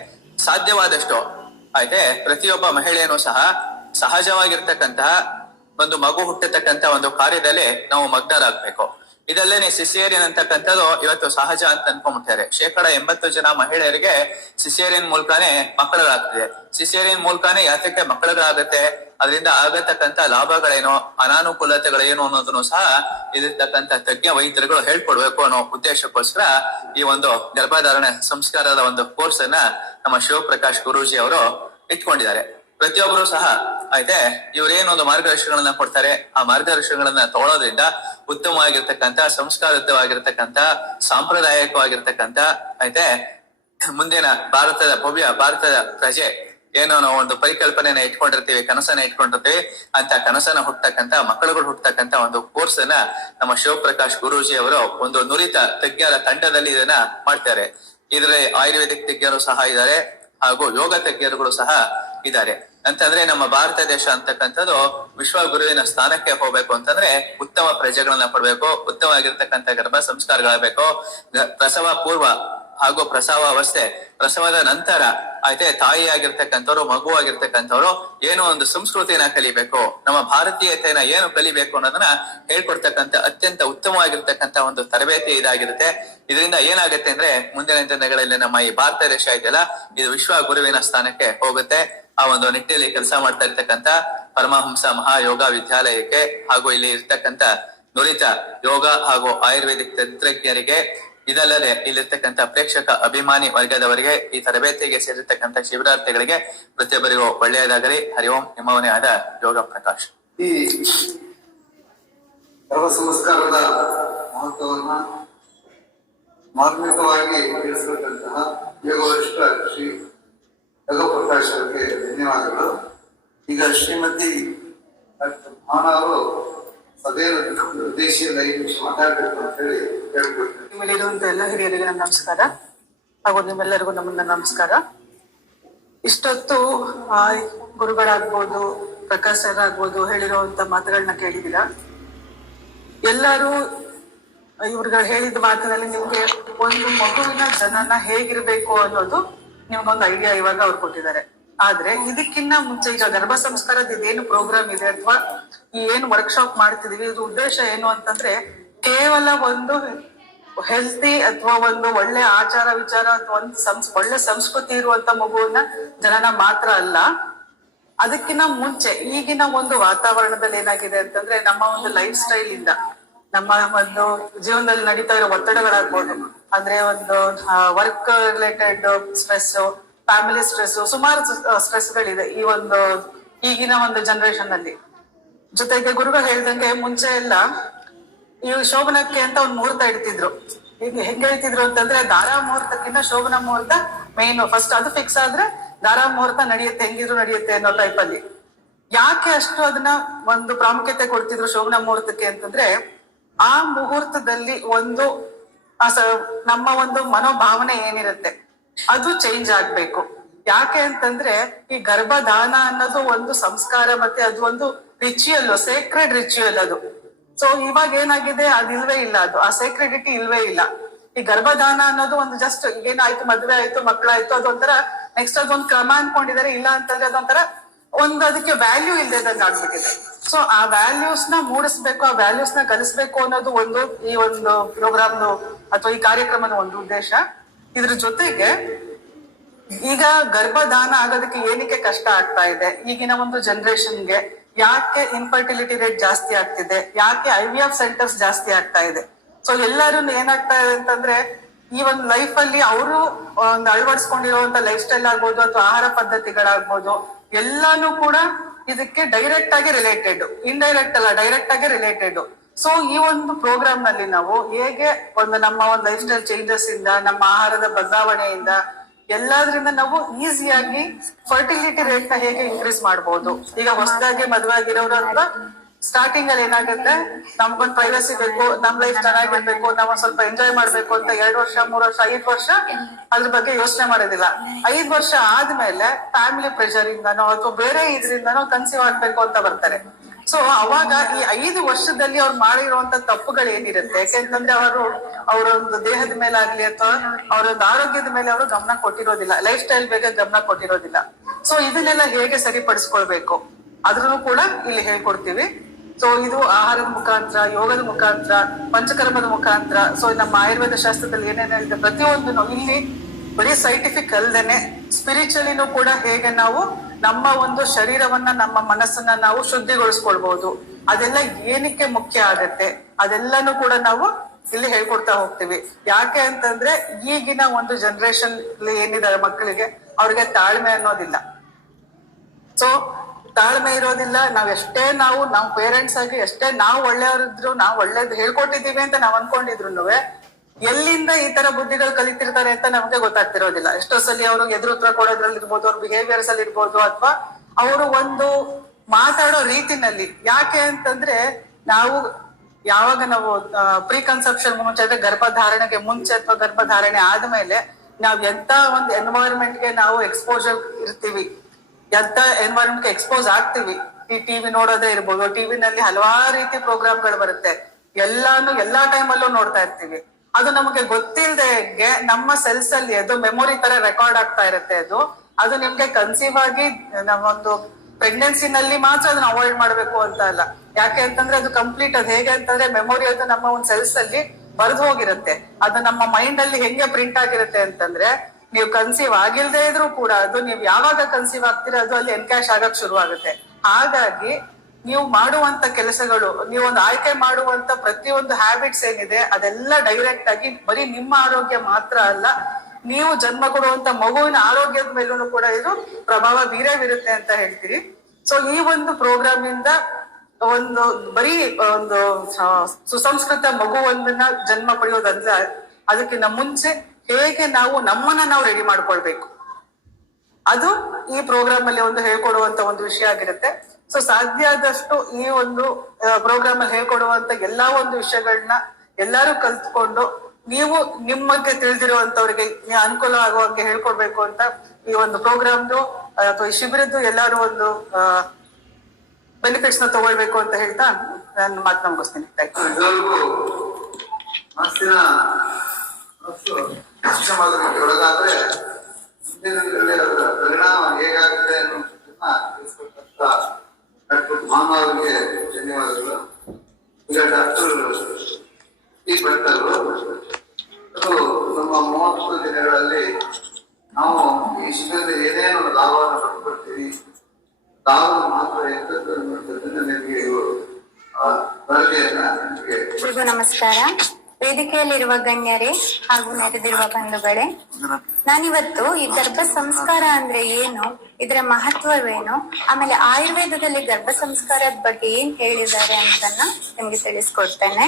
ಸಾಧ್ಯವಾದಷ್ಟು ಆಯ್ತೆ ಪ್ರತಿಯೊಬ್ಬ ಮಹಿಳೆಯೂ ಸಹ ಸಹಜವಾಗಿರ್ತಕ್ಕಂತಹ ಒಂದು ಮಗು ಹುಟ್ಟತಕ್ಕಂತ ಒಂದು ಕಾರ್ಯದಲ್ಲಿ ನಾವು ಮಗ್ನರಾಗ್ಬೇಕು. ಇದಲ್ಲೇನೆ ಸಿಸೇರಿಯನ್ ಅಂತಕ್ಕಂಥದ್ದು ಇವತ್ತು ಸಹಜ ಅಂತ ಅನ್ಕೊಂಡ್ಬಿಡ್ತಾರೆ. 80% ಜನ ಮಹಿಳೆಯರಿಗೆ ಸಿಸೇರಿಯನ್ ಮೂಲಕನೇ ಮಕ್ಕಳುಗಳಾಗ್ತಿದೆ. ಸಿಸೇರಿಯನ್ ಮೂಲಕನೇ ಯಾತಕ್ಕೆ ಮಕ್ಕಳುಗಳಾಗತ್ತೆ, ಅದರಿಂದ ಆಗತಕ್ಕಂತ ಲಾಭಗಳೇನು, ಅನಾನುಕೂಲತೆಗಳೇನು ಅನ್ನೋದನ್ನು ಸಹ ಇದಿರ್ತಕ್ಕಂಥ ತಜ್ಞ ವೈದ್ಯರುಗಳು ಹೇಳ್ಕೊಡ್ಬೇಕು ಅನ್ನೋ ಉದ್ದೇಶಕ್ಕೋಸ್ಕರ ಈ ಒಂದು ಗರ್ಭಧಾರಣೆ ಸಂಸ್ಕಾರದ ಒಂದು ಕೋರ್ಸ್ ಅನ್ನ ನಮ್ಮ ಶಿವಪ್ರಕಾಶ್ ಗುರೂಜಿ ಅವರು ಇಟ್ಕೊಂಡಿದ್ದಾರೆ. ಪ್ರತಿಯೊಬ್ಬರು ಸಹ ಆಯ್ತೆ ಇವ್ರೇನೊಂದು ಮಾರ್ಗದರ್ಶನಗಳನ್ನ ಕೊಡ್ತಾರೆ, ಆ ಮಾರ್ಗದರ್ಶನಗಳನ್ನ ತಗೊಳ್ಳೋದ್ರಿಂದ ಉತ್ತಮವಾಗಿರ್ತಕ್ಕಂಥ, ಸಂಸ್ಕಾರಯುತವಾಗಿರ್ತಕ್ಕಂಥ, ಸಾಂಪ್ರದಾಯಿಕವಾಗಿರ್ತಕ್ಕಂಥ ಆಯ್ತೆ ಮುಂದಿನ ಭಾರತದ ಪ್ರಜೆ ಏನೋ ನಾವು ಒಂದು ಪರಿಕಲ್ಪನೆಯನ್ನ ಇಟ್ಕೊಂಡಿರ್ತೀವಿ, ಕನಸನ್ನ ಇಟ್ಕೊಂಡಿರ್ತೀವಿ, ಅಂತ ಕನಸನ್ನ ಹುಟ್ಟತಕ್ಕಂಥ ಮಕ್ಕಳುಗಳು ಹುಟ್ಟತಕ್ಕಂಥ ಒಂದು ಕೋರ್ಸ್ ಅನ್ನ ನಮ್ಮ ಶಿವಪ್ರಕಾಶ್ ಗುರೂಜಿ ಅವರು ಒಂದು ನುರಿತ ತಜ್ಞರ ತಂಡದಲ್ಲಿ ಇದನ್ನ ಮಾಡ್ತಾರೆ. ಇದ್ರಲ್ಲಿ ಆಯುರ್ವೇದಿಕ್ ತಜ್ಞರು ಸಹ ಇದ್ದಾರೆ ಹಾಗೂ ಯೋಗ ತಜ್ಞರುಗಳು ಸಹ ಇದ್ದಾರೆ. ಅಂತಂದ್ರೆ ನಮ್ಮ ಭಾರತ ದೇಶ ಅಂತಕ್ಕಂಥದ್ದು ವಿಶ್ವ ಗುರುವಿನ ಸ್ಥಾನಕ್ಕೆ ಹೋಗ್ಬೇಕು ಅಂತಂದ್ರೆ ಉತ್ತಮ ಪ್ರಜೆಗಳನ್ನ ಪಡ್ಬೇಕು, ಉತ್ತಮವಾಗಿರ್ತಕ್ಕಂಥ ಗರ್ಭ ಸಂಸ್ಕಾರಗಳಾಗಬೇಕು. ಪ್ರಸವ ಪೂರ್ವ ಹಾಗೂ ಪ್ರಸವ ಅವಸ್ಥೆ, ಪ್ರಸವದ ನಂತರ ಆಯ್ತೆ ತಾಯಿ ಆಗಿರ್ತಕ್ಕಂಥವ್ರು, ಮಗು ಆಗಿರ್ತಕ್ಕಂಥವ್ರು ಏನೋ ಒಂದು ಸಂಸ್ಕೃತಿಯನ್ನ ಕಲಿಬೇಕು, ನಮ್ಮ ಭಾರತೀಯತೆಯನ್ನ ಏನು ಕಲಿಬೇಕು ಅನ್ನೋದನ್ನ ಹೇಳ್ಕೊಡ್ತಕ್ಕಂಥ ಅತ್ಯಂತ ಉತ್ತಮವಾಗಿರ್ತಕ್ಕಂಥ ಒಂದು ತರಬೇತಿ ಇದಾಗಿರುತ್ತೆ. ಇದರಿಂದ ಏನಾಗುತ್ತೆ ಅಂದ್ರೆ ಮುಂದಿನ ದಿನಗಳಲ್ಲಿ ನಮ್ಮ ಈ ಭಾರತ ದೇಶ ಇದೆಯಲ್ಲ, ಇದು ವಿಶ್ವ ಗುರುವಿನ ಸ್ಥಾನಕ್ಕೆ ಹೋಗುತ್ತೆ. ಆ ಒಂದು ನಿಟ್ಟಿನಲ್ಲಿ ಕೆಲಸ ಮಾಡ್ತಾ ಇರ್ತಕ್ಕಂಥ ಪರಮಹಂಸ ಮಹಾಯೋಗ ವಿದ್ಯಾಲಯಕ್ಕೆ ಹಾಗೂ ಇಲ್ಲಿ ಇರ್ತಕ್ಕಂಥ ನುರಿತ ಯೋಗ ಹಾಗೂ ಆಯುರ್ವೇದಿಕ್ ತಂತ್ರಜ್ಞರಿಗೆ, ಇದಲ್ಲದೆ ಇಲ್ಲಿರ್ತಕ್ಕಂಥ ಪ್ರೇಕ್ಷಕ ಅಭಿಮಾನಿ ವರ್ಗದವರಿಗೆ, ಈ ತರಬೇತಿಗೆ ಸೇರಿರ್ತಕ್ಕಂಥ ಶಿಬಿರಾರ್ಥಿಗಳಿಗೆ ಪ್ರತಿಯೊಬ್ಬರಿಗೂ ಒಳ್ಳೆಯದಾಗಲಿ. ಹರಿ ಓಂ. ನಿಮ್ಮವನೇ ಆದ ಯೋಗ ಪ್ರಕಾಶ್. ಈ ಗರ್ಭ ಸಂಸ್ಕಾರದ ಮಹತ್ವವನ್ನ ಮಾರ್ಮಿಕವಾಗಿ ತಿಳಿಸತಕ್ಕಂತಹ ಯೋಗವರಿಷ್ಠ ಶ್ರೀ ಯೋಗ ಪ್ರಕಾಶ್ ಅವರಿಗೆ ಧನ್ಯವಾದಗಳು. ಈಗ ಶ್ರೀಮತಿ ಡಾಕ್ಟರ್ ಭಾವನಾ ಅವರು ಸದೈವ ಉದ್ದೇಶದಿಂದ 5 ನಿಮಿಷ ಮಾತಾಡಬೇಕು ಅಂತ ಹೇಳಿ ಹೇಳ್ಕೊಡ್ತೀನಿ. ನಿಮ್ಮಲ್ಲಿರುವಂತ ಎಲ್ಲ ಹಿರಿಯರಿಗೆ ನನ್ನ ನಮಸ್ಕಾರ ಹಾಗೂ ನಿಮ್ಮೆಲ್ಲರಿಗೂ ನನ್ನ ನಮಸ್ಕಾರ. ಇಷ್ಟೊತ್ತು ಗುರುಗಳಾಗ್ಬೋದು, ಪ್ರಕಾಶ್ ಸರ್ ಆಗ್ಬೋದು ಹೇಳಿರುವಂತ ಮಾತುಗಳನ್ನ ಕೇಳಿದಿರ. ಎಲ್ಲರೂ ಇವ್ರುಗಳು ಹೇಳಿದ ಮಾತಿನಲ್ಲಿ ನಿಮ್ಗೆ ಒಂದು ಮಗುವಿನ ಜನನ ಹೇಗಿರ್ಬೇಕು ಅನ್ನೋದು ನಿಮ್ಗೊಂದು ಐಡಿಯಾ ಇವಾಗ ಅವ್ರು ಕೊಟ್ಟಿದ್ದಾರೆ. ಆದ್ರೆ ಇದಕ್ಕಿನ್ನ ಮುಂಚೆ ಈಗ ಗರ್ಭ ಸಂಸ್ಕಾರದ ಇದೇನು ಪ್ರೋಗ್ರಾಮ್ ಇದೆ ಅಥವಾ ಈ ಏನು ವರ್ಕ್ಶಾಪ್ ಮಾಡ್ತಿದೀವಿ, ಇದ್ರ ಉದ್ದೇಶ ಏನು ಅಂತಂದ್ರೆ ಕೇವಲ ಒಂದು ಹೆಲ್ತಿ ಅಥವಾ ಒಂದು ಒಳ್ಳೆ ಆಚಾರ ವಿಚಾರ ಅಥವಾ ಒಂದು ಒಳ್ಳೆ ಸಂಸ್ಕೃತಿ ಇರುವಂತ ಮಗುವನ್ನ ಜನನ ಮಾತ್ರ ಅಲ್ಲ, ಅದಕ್ಕಿಂತ ಮುಂಚೆ ಈಗಿನ ಒಂದು ವಾತಾವರಣದಲ್ಲಿ ಏನಾಗಿದೆ ಅಂತಂದ್ರೆ ನಮ್ಮ ಒಂದು ಲೈಫ್ ಸ್ಟೈಲ್ ಇಂದ ನಮ್ಮ ಒಂದು ಜೀವನದಲ್ಲಿ ನಡೀತಾ ಇರೋ ಒತ್ತಡಗಳಾಗ್ಬೋದು, ಅಂದ್ರೆ ಒಂದು work related stress, family stress, ಸುಮಾರು ಸ್ಟ್ರೆಸ್ ಗಳಿದೆ ಈ ಒಂದು ಈಗಿನ ಒಂದು ಜನರೇಷನ್ ಅಲ್ಲಿ. ಜೊತೆಗೆ ಗುರುಗಳು ಹೇಳ್ದಂಗೆ ಮುಂಚೆ ಎಲ್ಲ ಈ ಶೋಭನಕ್ಕೆ ಅಂತ ಒಂದು ಮುಹೂರ್ತ ಇಡ್ತಿದ್ರು. ಈಗ ಹೆಂಗ್ ಹೇಳ್ತಿದ್ರು ಅಂತಂದ್ರೆ ದಾರಾ ಮುಹೂರ್ತಕ್ಕಿಂತ ಶೋಭನ ಮುಹೂರ್ತ ಮೇನ್, ಫಸ್ಟ್ ಅದು ಫಿಕ್ಸ್ ಆದ್ರೆ ದಾರಾ ಮುಹೂರ್ತ ನಡೆಯುತ್ತೆ, ಹೆಂಗಿದ್ರು ನಡೆಯುತ್ತೆ ಅನ್ನೋ ಟೈಪ್ ಅಲ್ಲಿ. ಯಾಕೆ ಅಷ್ಟು ಅದನ್ನ ಒಂದು ಪ್ರಾಮುಖ್ಯತೆ ಕೊಡ್ತಿದ್ರು ಶೋಭನ ಮುಹೂರ್ತಕ್ಕೆ ಅಂತಂದ್ರೆ ಆ ಮುಹೂರ್ತದಲ್ಲಿ ಒಂದು ನಮ್ಮ ಒಂದು ಮನೋಭಾವನೆ ಏನಿರುತ್ತೆ ಅದು ಚೇಂಜ್ ಆಗ್ಬೇಕು. ಯಾಕೆ ಅಂತಂದ್ರೆ ಈ ಗರ್ಭದಾನ ಅನ್ನೋದು ಒಂದು ಸಂಸ್ಕಾರ, ಮತ್ತೆ ಅದು ಒಂದು ರಿಚುವಲ್, ಸೇಕ್ರೆಡ್ ರಿಚುವಲ್ ಅದು. ಸೊ ಇವಾಗ ಏನಾಗಿದೆ, ಅದಿಲ್ವೇ ಇಲ್ಲ, ಅದು ಆ ಸೇಕ್ರೆಡಿಟಿ ಇಲ್ವೇ ಇಲ್ಲ. ಈ ಗರ್ಭದಾನ ಅನ್ನೋದು ಒಂದು ಜಸ್ಟ್ ಏನಾಯ್ತು, ಮದ್ವೆ ಆಯ್ತು, ಮಕ್ಕಳಾಯ್ತು, ಅದೊಂಥರ ನೆಕ್ಸ್ಟ್ ಅದೊಂದು ಕ್ರಮ ಅನ್ಕೊಂಡಿದ್ದಾರೆ. ಇಲ್ಲ ಅಂತಂದ್ರೆ ಅದೊಂಥರ ಒಂದು ಅದಕ್ಕೆ ವ್ಯಾಲ್ಯೂ ಇಲ್ದೇದಂಗ ಆಗ್ಬಿಟ್ಟಿದೆ. ಸೊ ಆ ವ್ಯಾಲ್ಯೂಸ್ ನ ಮೂಡಿಸ್ಬೇಕು, ಆ ವ್ಯಾಲ್ಯೂಸ್ ನ ಕಲಿಸ್ಬೇಕು ಅನ್ನೋದು ಒಂದು ಈ ಒಂದು ಪ್ರೋಗ್ರಾಮ್ದು ಅಥವಾ ಈ ಕಾರ್ಯಕ್ರಮದ ಒಂದು ಉದ್ದೇಶ. ಇದ್ರ ಜೊತೆಗೆ ಈಗ ಗರ್ಭದಾನ ಆಗೋದಕ್ಕೆ ಏನಕ್ಕೆ ಕಷ್ಟ ಆಗ್ತಾ ಇದೆ ಈಗಿನ ಒಂದು ಜನರೇಷನ್ಗೆ, ಯಾಕೆ ಇನ್ಫರ್ಟಿಲಿಟಿ ರೇಟ್ ಜಾಸ್ತಿ ಆಗ್ತಿದೆ, ಯಾಕೆ IVF ಸೆಂಟರ್ಸ್ ಜಾಸ್ತಿ ಆಗ್ತಾ ಇದೆ. ಸೊ ಎಲ್ಲರೂ ಏನಾಗ್ತಾ ಇದೆ ಅಂತಂದ್ರೆ ಈ ಒಂದು ಲೈಫ್ ಅಲ್ಲಿ ಅವರು ಒಂದು ಅಳವಡಿಸ್ಕೊಂಡಿರುವಂತ ಲೈಫ್ ಸ್ಟೈಲ್ ಆಗ್ಬೋದು ಅಥವಾ ಆಹಾರ ಪದ್ಧತಿಗಳಾಗ್ಬೋದು ಎಲ್ಲಾನು ಕೂಡ ಇದಕ್ಕೆ ಡೈರೆಕ್ಟ್ ಆಗಿ ರಿಲೇಟೆಡ್, ಇಂಡೈರೆಕ್ಟ್ ಅಲ್ಲ ಡೈರೆಕ್ಟ್ ಆಗಿ ರಿಲೇಟೆಡ್. ಸೊ ಈ ಒಂದು ಪ್ರೋಗ್ರಾಮ್ ನಲ್ಲಿ ನಾವು ಹೇಗೆ ಒಂದು ನಮ್ಮ ಒಂದು ಲೈಫ್ ಸ್ಟೈಲ್ ಚೇಂಜಸ್ ಇಂದ, ನಮ್ಮ ಆಹಾರದ ಬದಲಾವಣೆಯಿಂದ ಎಲ್ಲಾದ್ರಿಂದ ನಾವು ಈಸಿಯಾಗಿ ಫರ್ಟಿಲಿಟಿ ರೇಟ್ ನ ಹೇಗೆ ಇನ್ಕ್ರೀಸ್ ಮಾಡಬಹುದು. ಈಗ ಹೊಸದಾಗಿ ಮದುವೆ ಆಗಿರೋರು ಅಥವಾ ಸ್ಟಾರ್ಟಿಂಗ್ ಅಲ್ಲಿ ಏನಾಗುತ್ತೆ, ನಮ್ಗೊಂದು ಪ್ರೈವಸಿ ಬೇಕು, ನಮ್ ಲೈಫ್ ಚೆನ್ನಾಗಿರ್ಬೇಕು, ನಾವ್ ಒಂದ್ ಸ್ವಲ್ಪ ಎಂಜಾಯ್ ಮಾಡ್ಬೇಕು ಅಂತ 2 ವರ್ಷ 3 ವರ್ಷ 5 ವರ್ಷ ಅದ್ರ ಬಗ್ಗೆ ಯೋಚನೆ ಮಾಡೋದಿಲ್ಲ. 5 ವರ್ಷ ಆದ್ಮೇಲೆ ಫ್ಯಾಮಿಲಿ ಪ್ರೆಷರ್ ಇಂದನೋ ಅಥವಾ ಬೇರೆ ಇದ್ರಿಂದನೋ ಕನ್ಸೀವ್ ಆಗ್ಬೇಕು ಅಂತ ಬರ್ತಾರೆ. ಸೊ ಅವಾಗ ಈ 5 ವರ್ಷದಲ್ಲಿ ಅವ್ರು ಮಾಡಿರುವಂತ ತಪ್ಪುಗಳು ಏನಿರುತ್ತೆ, ಯಾಕೆಂತಂದ್ರೆ ಅವರ ಒಂದು ದೇಹದ ಮೇಲೆ ಆಗ್ಲಿ ಅಥವಾ ಅವರೊಂದು ಆರೋಗ್ಯದ ಮೇಲೆ ಅವರು ಗಮನ ಕೊಟ್ಟಿರೋದಿಲ್ಲ, ಲೈಫ್ ಸ್ಟೈಲ್ ಬಗ್ಗೆ ಗಮನ ಕೊಟ್ಟಿರೋದಿಲ್ಲ. ಸೊ ಇದನ್ನೆಲ್ಲ ಹೇಗೆ ಸರಿಪಡಿಸ್ಕೊಳ್ಬೇಕು ಅದ್ರೂ ಕೂಡ ಇಲ್ಲಿ ಹೇಳ್ಕೊಡ್ತೀವಿ. ಸೊ ಇದು ಆಹಾರದ ಮುಖಾಂತರ, ಯೋಗದ ಮುಖಾಂತರ, ಪಂಚಕರ್ಮದ ಮುಖಾಂತರ, ಸೊ ನಮ್ಮ ಆಯುರ್ವೇದ ಶಾಸ್ತ್ರದಲ್ಲಿ ಏನೇನಿದೆ ಪ್ರತಿಯೊಂದನ್ನು ಇಲ್ಲಿ ಬರೀ ಸೈಂಟಿಫಿಕ್ ಅಲ್ದೇನೆ ಸ್ಪಿರಿಚುವಲಿನೂ ಕೂಡ ಹೇಗೆ ನಾವು ನಮ್ಮ ಒಂದು ಶರೀರವನ್ನ, ನಮ್ಮ ಮನಸ್ಸನ್ನ ನಾವು ಶುದ್ಧಿಗೊಳಿಸ್ಕೊಳ್ಬಹುದು, ಅದೆಲ್ಲ ಏನಕ್ಕೆ ಮುಖ್ಯ ಆಗತ್ತೆ ಅದೆಲ್ಲಾನು ಕೂಡ ನಾವು ಇಲ್ಲಿ ಹೇಳ್ಕೊಡ್ತಾ ಹೋಗ್ತೀವಿ. ಯಾಕೆ ಅಂತಂದ್ರೆ ಈಗಿನ ಒಂದು ಜನರೇಷನ್ ಏನಿದ್ದಾರೆ ಮಕ್ಕಳಿಗೆ, ಅವ್ರಿಗೆ ತಾಳ್ಮೆ ಅನ್ನೋದಿಲ್ಲ. ಸೊ ತಾಳ್ಮೆ ಇರೋದಿಲ್ಲ. ನಾವು ನಮ್ಮ ಪೇರೆಂಟ್ಸ್ ಆಗಿ ಎಷ್ಟೇ ನಾವು ಒಳ್ಳೆಯವರಿದ್ರು, ನಾವು ಒಳ್ಳೇದು ಹೇಳ್ಕೊಟ್ಟಿದೀವಿ ಅಂತ ನಾವ್ ಅನ್ಕೊಂಡಿದ್ರು ಎಲ್ಲಿಂದ ಈ ತರ ಬುದ್ಧಿಗಳು ಕಲಿತಿರ್ತಾರೆ ಅಂತ ನಮ್ಗೆ ಗೊತ್ತಾಗ್ತಿರೋದಿಲ್ಲ. ಎಷ್ಟೋ ಸಲ ಅವರು ಎದುರು ಉತ್ತರ ಕೊಡೋದ್ರಲ್ಲಿ ಇರ್ಬೋದು, ಅವ್ರ ಬಿಹೇವಿಯರ್ಸ್ ಅಲ್ಲಿ ಇರ್ಬೋದು, ಅಥವಾ ಅವರು ಒಂದು ಮಾತಾಡೋ ರೀತಿನಲ್ಲಿ. ಯಾಕೆ ಅಂತಂದ್ರೆ ನಾವು ಯಾವಾಗ ನಾವು ಪ್ರೀ ಕನ್ಸೆಪ್ಷನ್ ಮುಂಚೆ ಅಂದ್ರೆ ಗರ್ಭಧಾರಣೆಗೆ ಮುಂಚೆ ಅಥವಾ ಗರ್ಭಧಾರಣೆ ಆದ್ಮೇಲೆ ನಾವ್ ಎಂತ ಒಂದು ಎನ್ವೈರನ್ಮೆಂಟ್ಗೆ ನಾವು ಎಕ್ಸ್ಪೋಜರ್ ಇರ್ತೀವಿ, ಎಂತ ಎನ್ವೈರನ್ಮೆಂಟ್ಗೆ ಎಕ್ಸ್ಪೋಸ್ ಆಗ್ತೀವಿ. ಈ ಟಿವಿ ನೋಡೋದೇ ಇರ್ಬೋದು, ಟಿವಿನಲ್ಲಿ ಹಲವಾರು ರೀತಿ ಪ್ರೋಗ್ರಾಮ್ಗಳು ಬರುತ್ತೆ, ಎಲ್ಲಾ ಟೈಮಲ್ಲೂ ನೋಡ್ತಾ ಇರ್ತೀವಿ. ಅದು ನಮಗೆ ಗೊತ್ತಿಲ್ಲದೆ ನಮ್ಮ ಸೆಲ್ಸ್ ಅಲ್ಲಿ ಅದು ಮೆಮೊರಿ ತರ ರೆಕಾರ್ಡ್ ಆಗ್ತಾ ಇರುತ್ತೆ. ಅದು ನಿಮ್ಗೆ ಕನ್ಸೀವ್ ಆಗಿ ನಮ್ಮೊಂದು ಪ್ರೆಗ್ನೆನ್ಸಿನಲ್ಲಿ ಮಾತ್ರ ಅದನ್ನ ಅವಾಯ್ಡ್ ಮಾಡ್ಬೇಕು ಅಂತ ಅಲ್ಲ. ಯಾಕೆ ಅಂತಂದ್ರೆ ಅದು ಕಂಪ್ಲೀಟ್, ಅದು ಹೇಗೆ ಅಂತಂದ್ರೆ ಮೆಮೊರಿ ಅದು ನಮ್ಮ ಒಂದು ಸೆಲ್ಸ್ ಅಲ್ಲಿ ಬರೆದು ಹೋಗಿರುತ್ತೆ. ಅದು ನಮ್ಮ ಮೈಂಡ್ ಅಲ್ಲಿ ಹೆಂಗೆ ಪ್ರಿಂಟ್ ಆಗಿರುತ್ತೆ ಅಂತಂದ್ರೆ ನೀವು ಕನ್ಸೀವ್ ಆಗಿಲ್ದೇ ಇದ್ರು ಕೂಡ ಅದು ನೀವು ಯಾವಾಗ ಕನ್ಸೀವ್ ಆಗ್ತೀರಾ ಅದು ಅಲ್ಲಿ ಎನ್ಕ್ಯಾಶ್ ಆಗಕ್ ಶುರು ಆಗುತ್ತೆ. ಹಾಗಾಗಿ ನೀವು ಮಾಡುವಂತ ಕೆಲಸಗಳು, ನೀವೊಂದು ಆಯ್ಕೆ ಮಾಡುವಂತ ಪ್ರತಿಯೊಂದು ಹ್ಯಾಬಿಟ್ಸ್ ಏನಿದೆ ಅದೆಲ್ಲ ಡೈರೆಕ್ಟ್ ಆಗಿ ಬರೀ ನಿಮ್ಮ ಆರೋಗ್ಯ ಮಾತ್ರ ಅಲ್ಲ, ನೀವು ಜನ್ಮ ಕೊಡುವಂತ ಮಗುವಿನ ಆರೋಗ್ಯದ ಮೇಲೂ ಕೂಡ ಇದು ಪ್ರಭಾವ ಬೀರವಿರುತ್ತೆ ಅಂತ ಹೇಳ್ತೀರಿ. ಸೊ ಈ ಒಂದು ಪ್ರೋಗ್ರಾಮ್ ಇಂದ ಒಂದು ಬರೀ ಒಂದು ಸುಸಂಸ್ಕೃತ ಮಗುವೊಂದನ್ನ ಜನ್ಮ ಪಡೆಯೋದಂದ್ರೆ ಅದಕ್ಕಿಂತ ಮುಂಚೆ ಹೇಗೆ ನಾವು ನಮ್ಮನ್ನ ನಾವು ರೆಡಿ ಮಾಡ್ಕೊಳ್ಬೇಕು, ಅದು ಈ ಪ್ರೋಗ್ರಾಮ್ ಅಲ್ಲಿ ಒಂದು ಹೇಳ್ಕೊಡುವಂತ ಒಂದು ವಿಷಯ ಆಗಿರುತ್ತೆ. ಸೊ ಸಾಧ್ಯ ಆದಷ್ಟು ಈ ಒಂದು ಪ್ರೋಗ್ರಾಮ್ ಅಲ್ಲಿ ಹೇಳ್ಕೊಡುವಂತ ಎಲ್ಲಾ ಒಂದು ವಿಷಯಗಳನ್ನ ಎಲ್ಲಾರು ಕಲ್ತ್ಕೊಂಡು ನೀವು ನಿಮಗೆ ತಿಳಿದಿರುವಂತವ್ರಿಗೆ ಅನುಕೂಲ ಆಗುವಂಗೆ ಹೇಳ್ಕೊಡ್ಬೇಕು ಅಂತ ಈ ಒಂದು ಪ್ರೋಗ್ರಾಮ್ದು ಅಥವಾ ಈ ಶಿಬಿರದ್ದು ಎಲ್ಲಾರು ಒಂದು ಬೆನಿಫಿಟ್ಸ್ ನ ತಗೊಳ್ಬೇಕು ಅಂತ ಹೇಳ್ತಾ ನಾನು ಮಾತನ್ನ ಮುಗಿಸ್ತೀನಿ. ಎಲ್ಲರಿಗೂ ಮನಸ್ಸಿನ ಮನಸ್ಸು ಒಳಗಾದ್ರೆ ಮುಂದಿನ ದಿನಗಳಲ್ಲಿ ಅದರ ಪರಿಣಾಮ ಹೇಗಾಗುತ್ತೆ ಅನ್ನೋದನ್ನ ತಿಳಿಸ್ಕೊಟ್ಟಂತ ಡಾಕ್ಟರ್ ಮಾಮ ಅವರಿಗೆ ಧನ್ಯವಾದಗಳು. ಈಗ ಡಾಕ್ಟರ್ ಈ ಭಟ್ಟರು ಅದು ನಮ್ಮ 30 ದಿನಗಳಲ್ಲಿ ನಾವು ಈ ಶಿಬಿರದ ಏನೇನು ಲಾಭವನ್ನು ಪಡ್ಕೊಳ್ತೀವಿ, ಲಾಭ ಮಾತ್ರ ಎಂತದ್ದು ಅನ್ನುವಂಥದ್ದನ್ನ ನಿಮಗೆ ವರದಿಯನ್ನ ನಿಮಗೆ. ಎಲ್ರಿಗೂ ನಮಸ್ಕಾರ. ವೇದಿಕೆಯಲ್ಲಿರುವ ಗಣ್ಯರೇ ಹಾಗೂ ನೆರೆದಿರುವ ಬಂಧುಗಳೇ, ನಾನಿವತ್ತು ಈ ಗರ್ಭ ಸಂಸ್ಕಾರ ಅಂದ್ರೆ ಏನು, ಇದರ ಮಹತ್ವವೇನು, ಆಮೇಲೆ ಆಯುರ್ವೇದದಲ್ಲಿ ಗರ್ಭ ಸಂಸ್ಕಾರದ ಬಗ್ಗೆ ಏನ್ ಹೇಳಿದ್ದಾರೆ ಅಂತನ್ನ ನಿಮ್ಗೆ ತಿಳಿಸ್ಕೊಡ್ತೇನೆ.